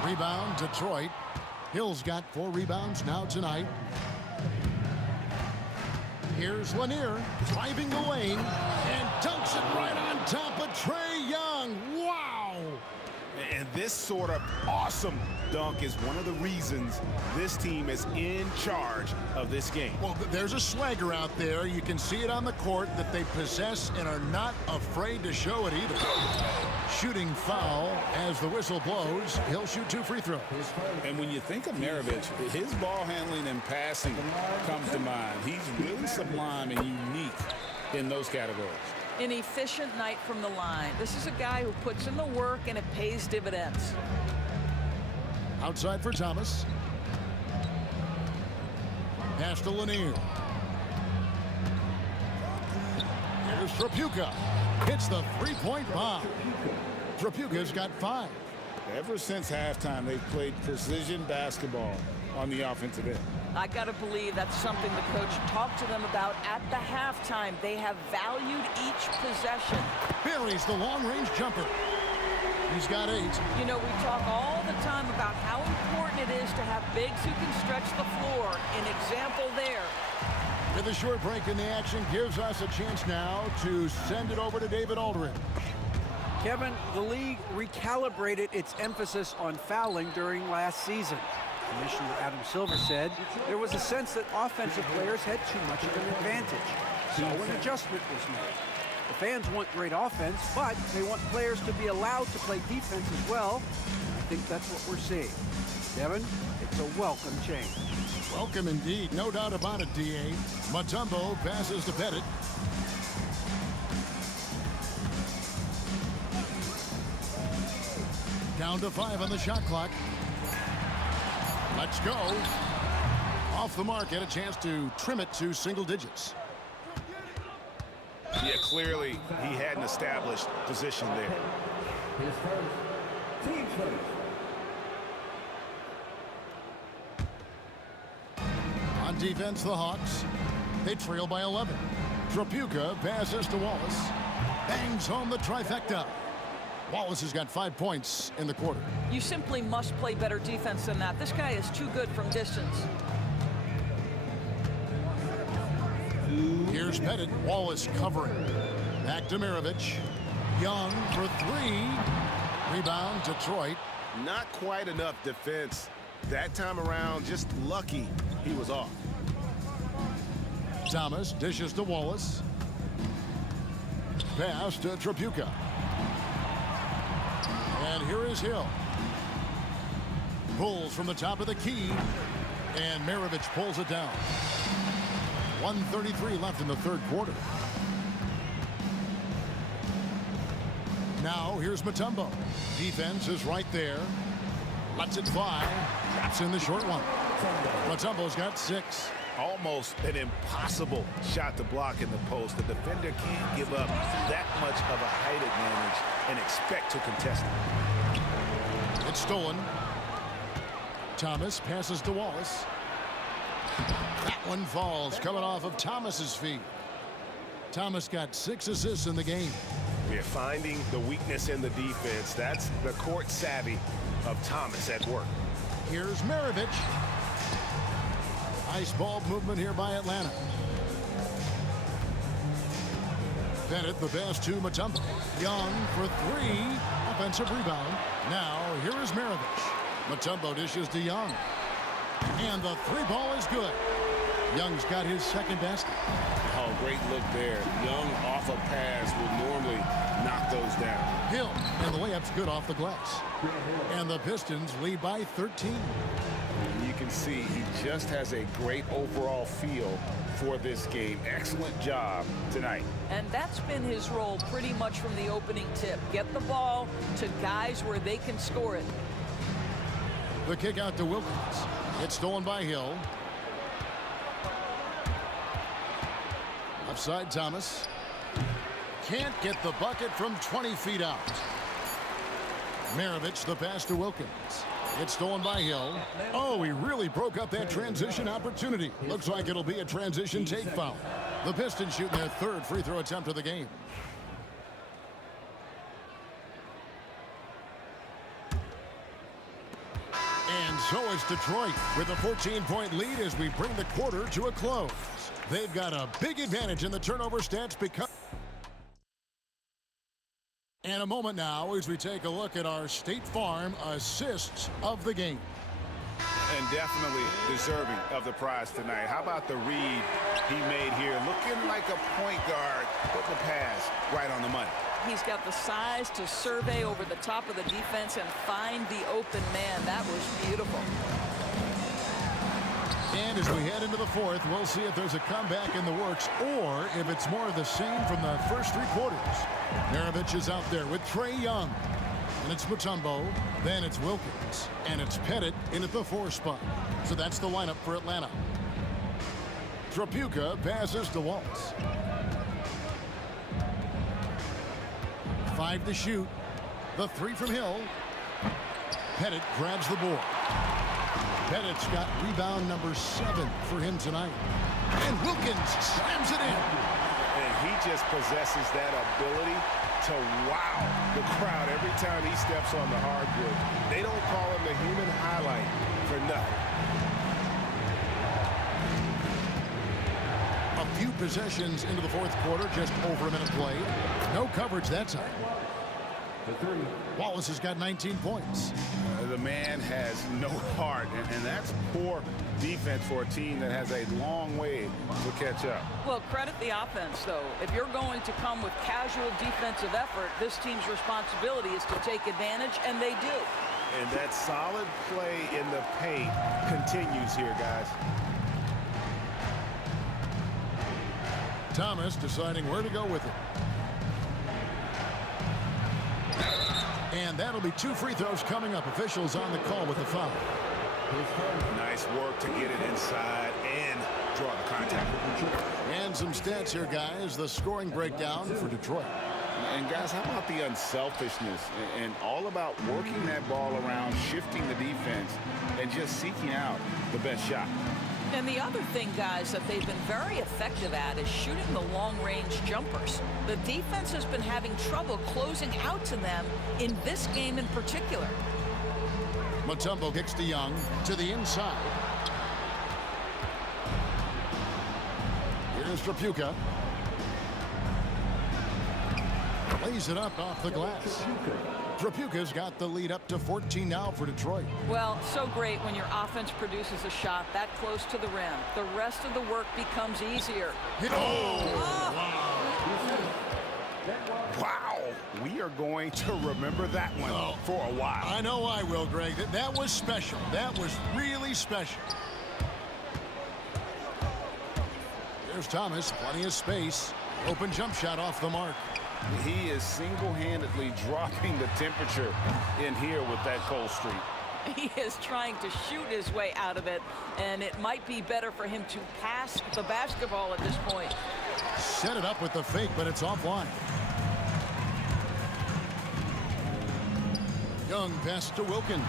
3. Rebound, Detroit. Hill's got 4 rebounds now tonight. Here's Lanier driving the lane and dunks it right on top of Trae Young. Wow! And this sort of awesome dunk is one of the reasons this team is in charge of this game. Well, there's a swagger out there. You can see it on the court that they possess and are not afraid to show it either. Shooting foul as the whistle blows. He'll shoot 2 free throws. And when you think of Maravich, his ball handling and passing comes to mind. He's really sublime and unique in those categories. An efficient night from the line. This is a guy who puts in the work and it pays dividends. Outside for Thomas. Pass to Lanier. Here's Trapuka. Hits the 3-point bomb. Trapuka's got 5. Ever since halftime, they've played precision basketball on the offensive end. I got to believe that's something the coach talked to them about at the halftime. They have valued each possession. Buries the long-range jumper. He's got 8. You know, we talk all the time about how important it is to have bigs who can stretch the floor. An example there. With a short break in the action gives us a chance now to send it over to David Aldridge. Kevin, the league recalibrated its emphasis on fouling during last season. Commissioner Adam Silver said there was a sense that offensive players had too much of an advantage. So an adjustment was made. The fans want great offense, but they want players to be allowed to play defense as well. I think that's what we're seeing. Devin, it's a welcome change. Welcome indeed, no doubt about it, D.A. Mutombo passes to Pettit. Down to 5 on the shot clock. Let's go. Off the mark, had a chance to trim it to single digits. Yeah, clearly he had an established position there. His first, team first. On defense, the Hawks. They trail by 11. Trapuka passes to Wallace. Bangs home the trifecta. Wallace has got 5 points in the quarter. You simply must play better defense than that. This guy is too good from distance. Here's Pettit. Wallace covering. Back to Maravich. Young for 3. Rebound, Detroit. Not quite enough defense. That time around, just lucky he was off. Thomas dishes to Wallace. Pass to Trapuka. And here is Hill. Pulls from the top of the key. And Maravich pulls it down. 1:33 left in the third quarter. Now here's Mutombo. Defense is right there. Lets it fly. Traps in the short one. Mutombo's got 6. Almost an impossible shot to block in the post. The defender can't give up that much of a height advantage and expect to contest it. It's stolen. Thomas passes to Wallace. That one falls, coming off of Thomas's feet. Thomas got 6 assists in the game. We're finding the weakness in the defense. That's the court savvy of Thomas at work. Here's Maravich. Nice ball movement here by Atlanta. Pettit the pass to Mutombo. Young for 3. Offensive rebound. Now here is Maravich. Mutombo dishes to Young. And the 3 ball is good. Young's got his second basket. Oh, great look there. Young off a pass would normally knock those down. Hill, and the layup's good off the glass. And the Pistons lead by 13. You can see he just has a great overall feel for this game. Excellent job tonight. And that's been his role pretty much from the opening tip. Get the ball to guys where they can score it. The kick out to Wilkins. It's stolen by Hill. Offside Thomas. Can't get the bucket from 20 feet out. Maravich the pass to Wilkins. It's stolen by Hill. Oh, he really broke up that transition opportunity. Looks like it'll be a transition take foul. The Pistons shooting their 3rd free throw attempt of the game. And so is Detroit with a 14-point lead as we bring the quarter to a close. They've got a big advantage in the turnover stats because... And a moment now as we take a look at our State Farm assists of the game. And definitely deserving of the prize tonight. How about the read he made here? Looking like a point guard, put the pass right on the money. He's got the size to survey over the top of the defense and find the open man. That was beautiful. And as we head into the 4th, we'll see if there's a comeback in the works or if it's more of the same from the first 3 quarters. Maravich is out there with Trae Young. And it's Mutombo, then it's Wilkins, and it's Pettit in at the 4 spot. So that's the lineup for Atlanta. Trapuka passes to Wallace. 5 to shoot. The 3 from Hill. Pettit grabs the board. Pettit's got rebound number 7 for him tonight. And Wilkins slams it in. And he just possesses that ability to wow the crowd every time he steps on the hardwood. They don't call him the human highlight for nothing. A few possessions into the 4th quarter, just over a minute played. No coverage that time. Wallace has got 19 points. the man has no heart, and that's poor defense for a team that has a long way to catch up. Well, credit the offense, though. If you're going to come with casual defensive effort, this team's responsibility is to take advantage, and they do. And that solid play in the paint continues here, guys. Thomas deciding where to go with it. And that'll be 2 free throws coming up. Officials on the call with the foul. Nice work to get it inside and draw the contact. And some stats here, guys. The scoring breakdown for Detroit. And guys, how about the unselfishness and all about working that ball around, shifting the defense, and just seeking out the best shot. And the other thing, guys, that they've been very effective at is shooting the long-range jumpers. The defense has been having trouble closing out to them in this game in particular. Mutombo kicks to Young to the inside. Here's Trapuka. Lays it up off the glass. Trapuka's got the lead up to 14 now for Detroit. Well, so great when your offense produces a shot that close to the rim. The rest of the work becomes easier. Wow. We are going to remember that one for a while. I know I will, Greg. That was special. That was really special. There's Thomas. Plenty of space. Open jump shot off the mark. He is single-handedly dropping the temperature in here with that cold streak. He is trying to shoot his way out of it, and it might be better for him to pass the basketball at this point. Set it up with the fake, but it's offline. Young pass to Wilkins.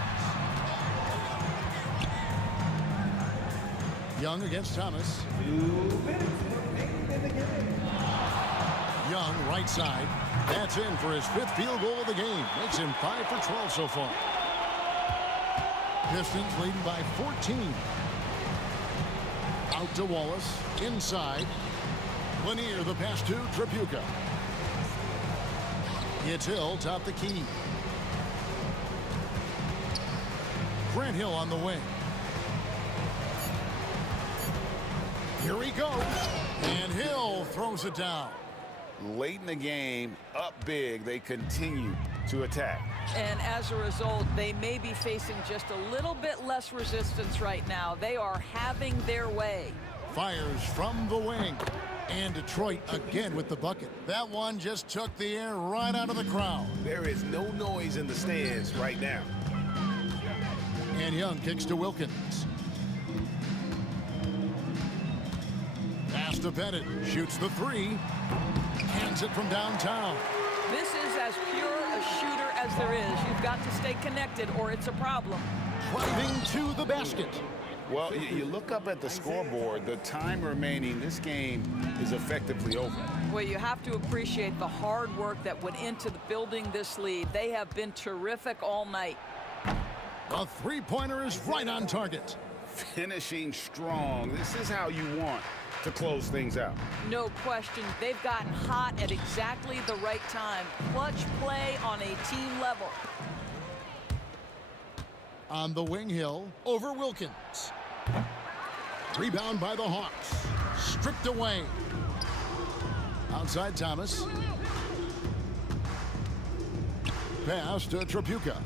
Young against Thomas. Young, right side. That's in for his 5th field goal of the game. Makes him 5 for 12 so far. Pistons leading by 14. Out to Wallace. Inside. Lanier, the pass to Trapuka. It's Hill, top the key. Grant Hill on the wing. Here he goes. And Hill throws it down. Late in the game, up big, they continue to attack. And as a result, they may be facing just a little bit less resistance right now. They are having their way. Fires from the wing. And Detroit again with the bucket. That one just took the air right out of the crowd. There is no noise in the stands right now. And Young kicks to Wilkins. Pass to Bennett. Shoots the 3. Hands it from downtown. This is as pure a shooter as there is. You've got to stay connected or it's a problem. Driving to the basket. Well, you look up at the scoreboard, the time remaining, this game is effectively over. Well, you have to appreciate the hard work that went into building this lead. They have been terrific all night. The 3-pointer is right on target. Finishing strong. This is how you want to close things out. No question. They've gotten hot at exactly the right time. Clutch play on a team level. On the wing, Hill over Wilkins. Rebound by the Hawks. Stripped away. Outside Thomas. Pass to Trapuka.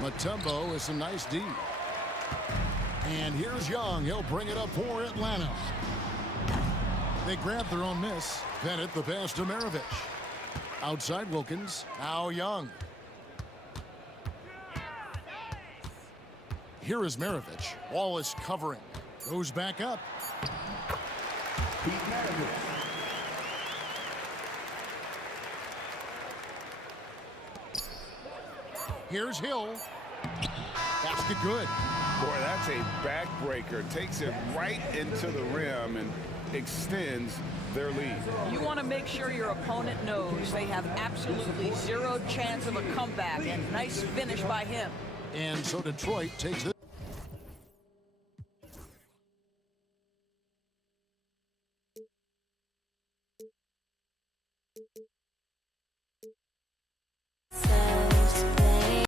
Mutombo with some nice D. And here's Young. He'll bring it up for Atlanta. They grab their own miss. Bennett the pass to Maravich. Outside Wilkins. Now Young. Here is Maravich. Wallace covering. Goes back up. Here's Hill. Basket good. Boy, that's a backbreaker. Takes it right into the rim and extends their lead. You want to make sure your opponent knows they have absolutely zero chance of a comeback, and nice finish by him. And so Detroit takes this.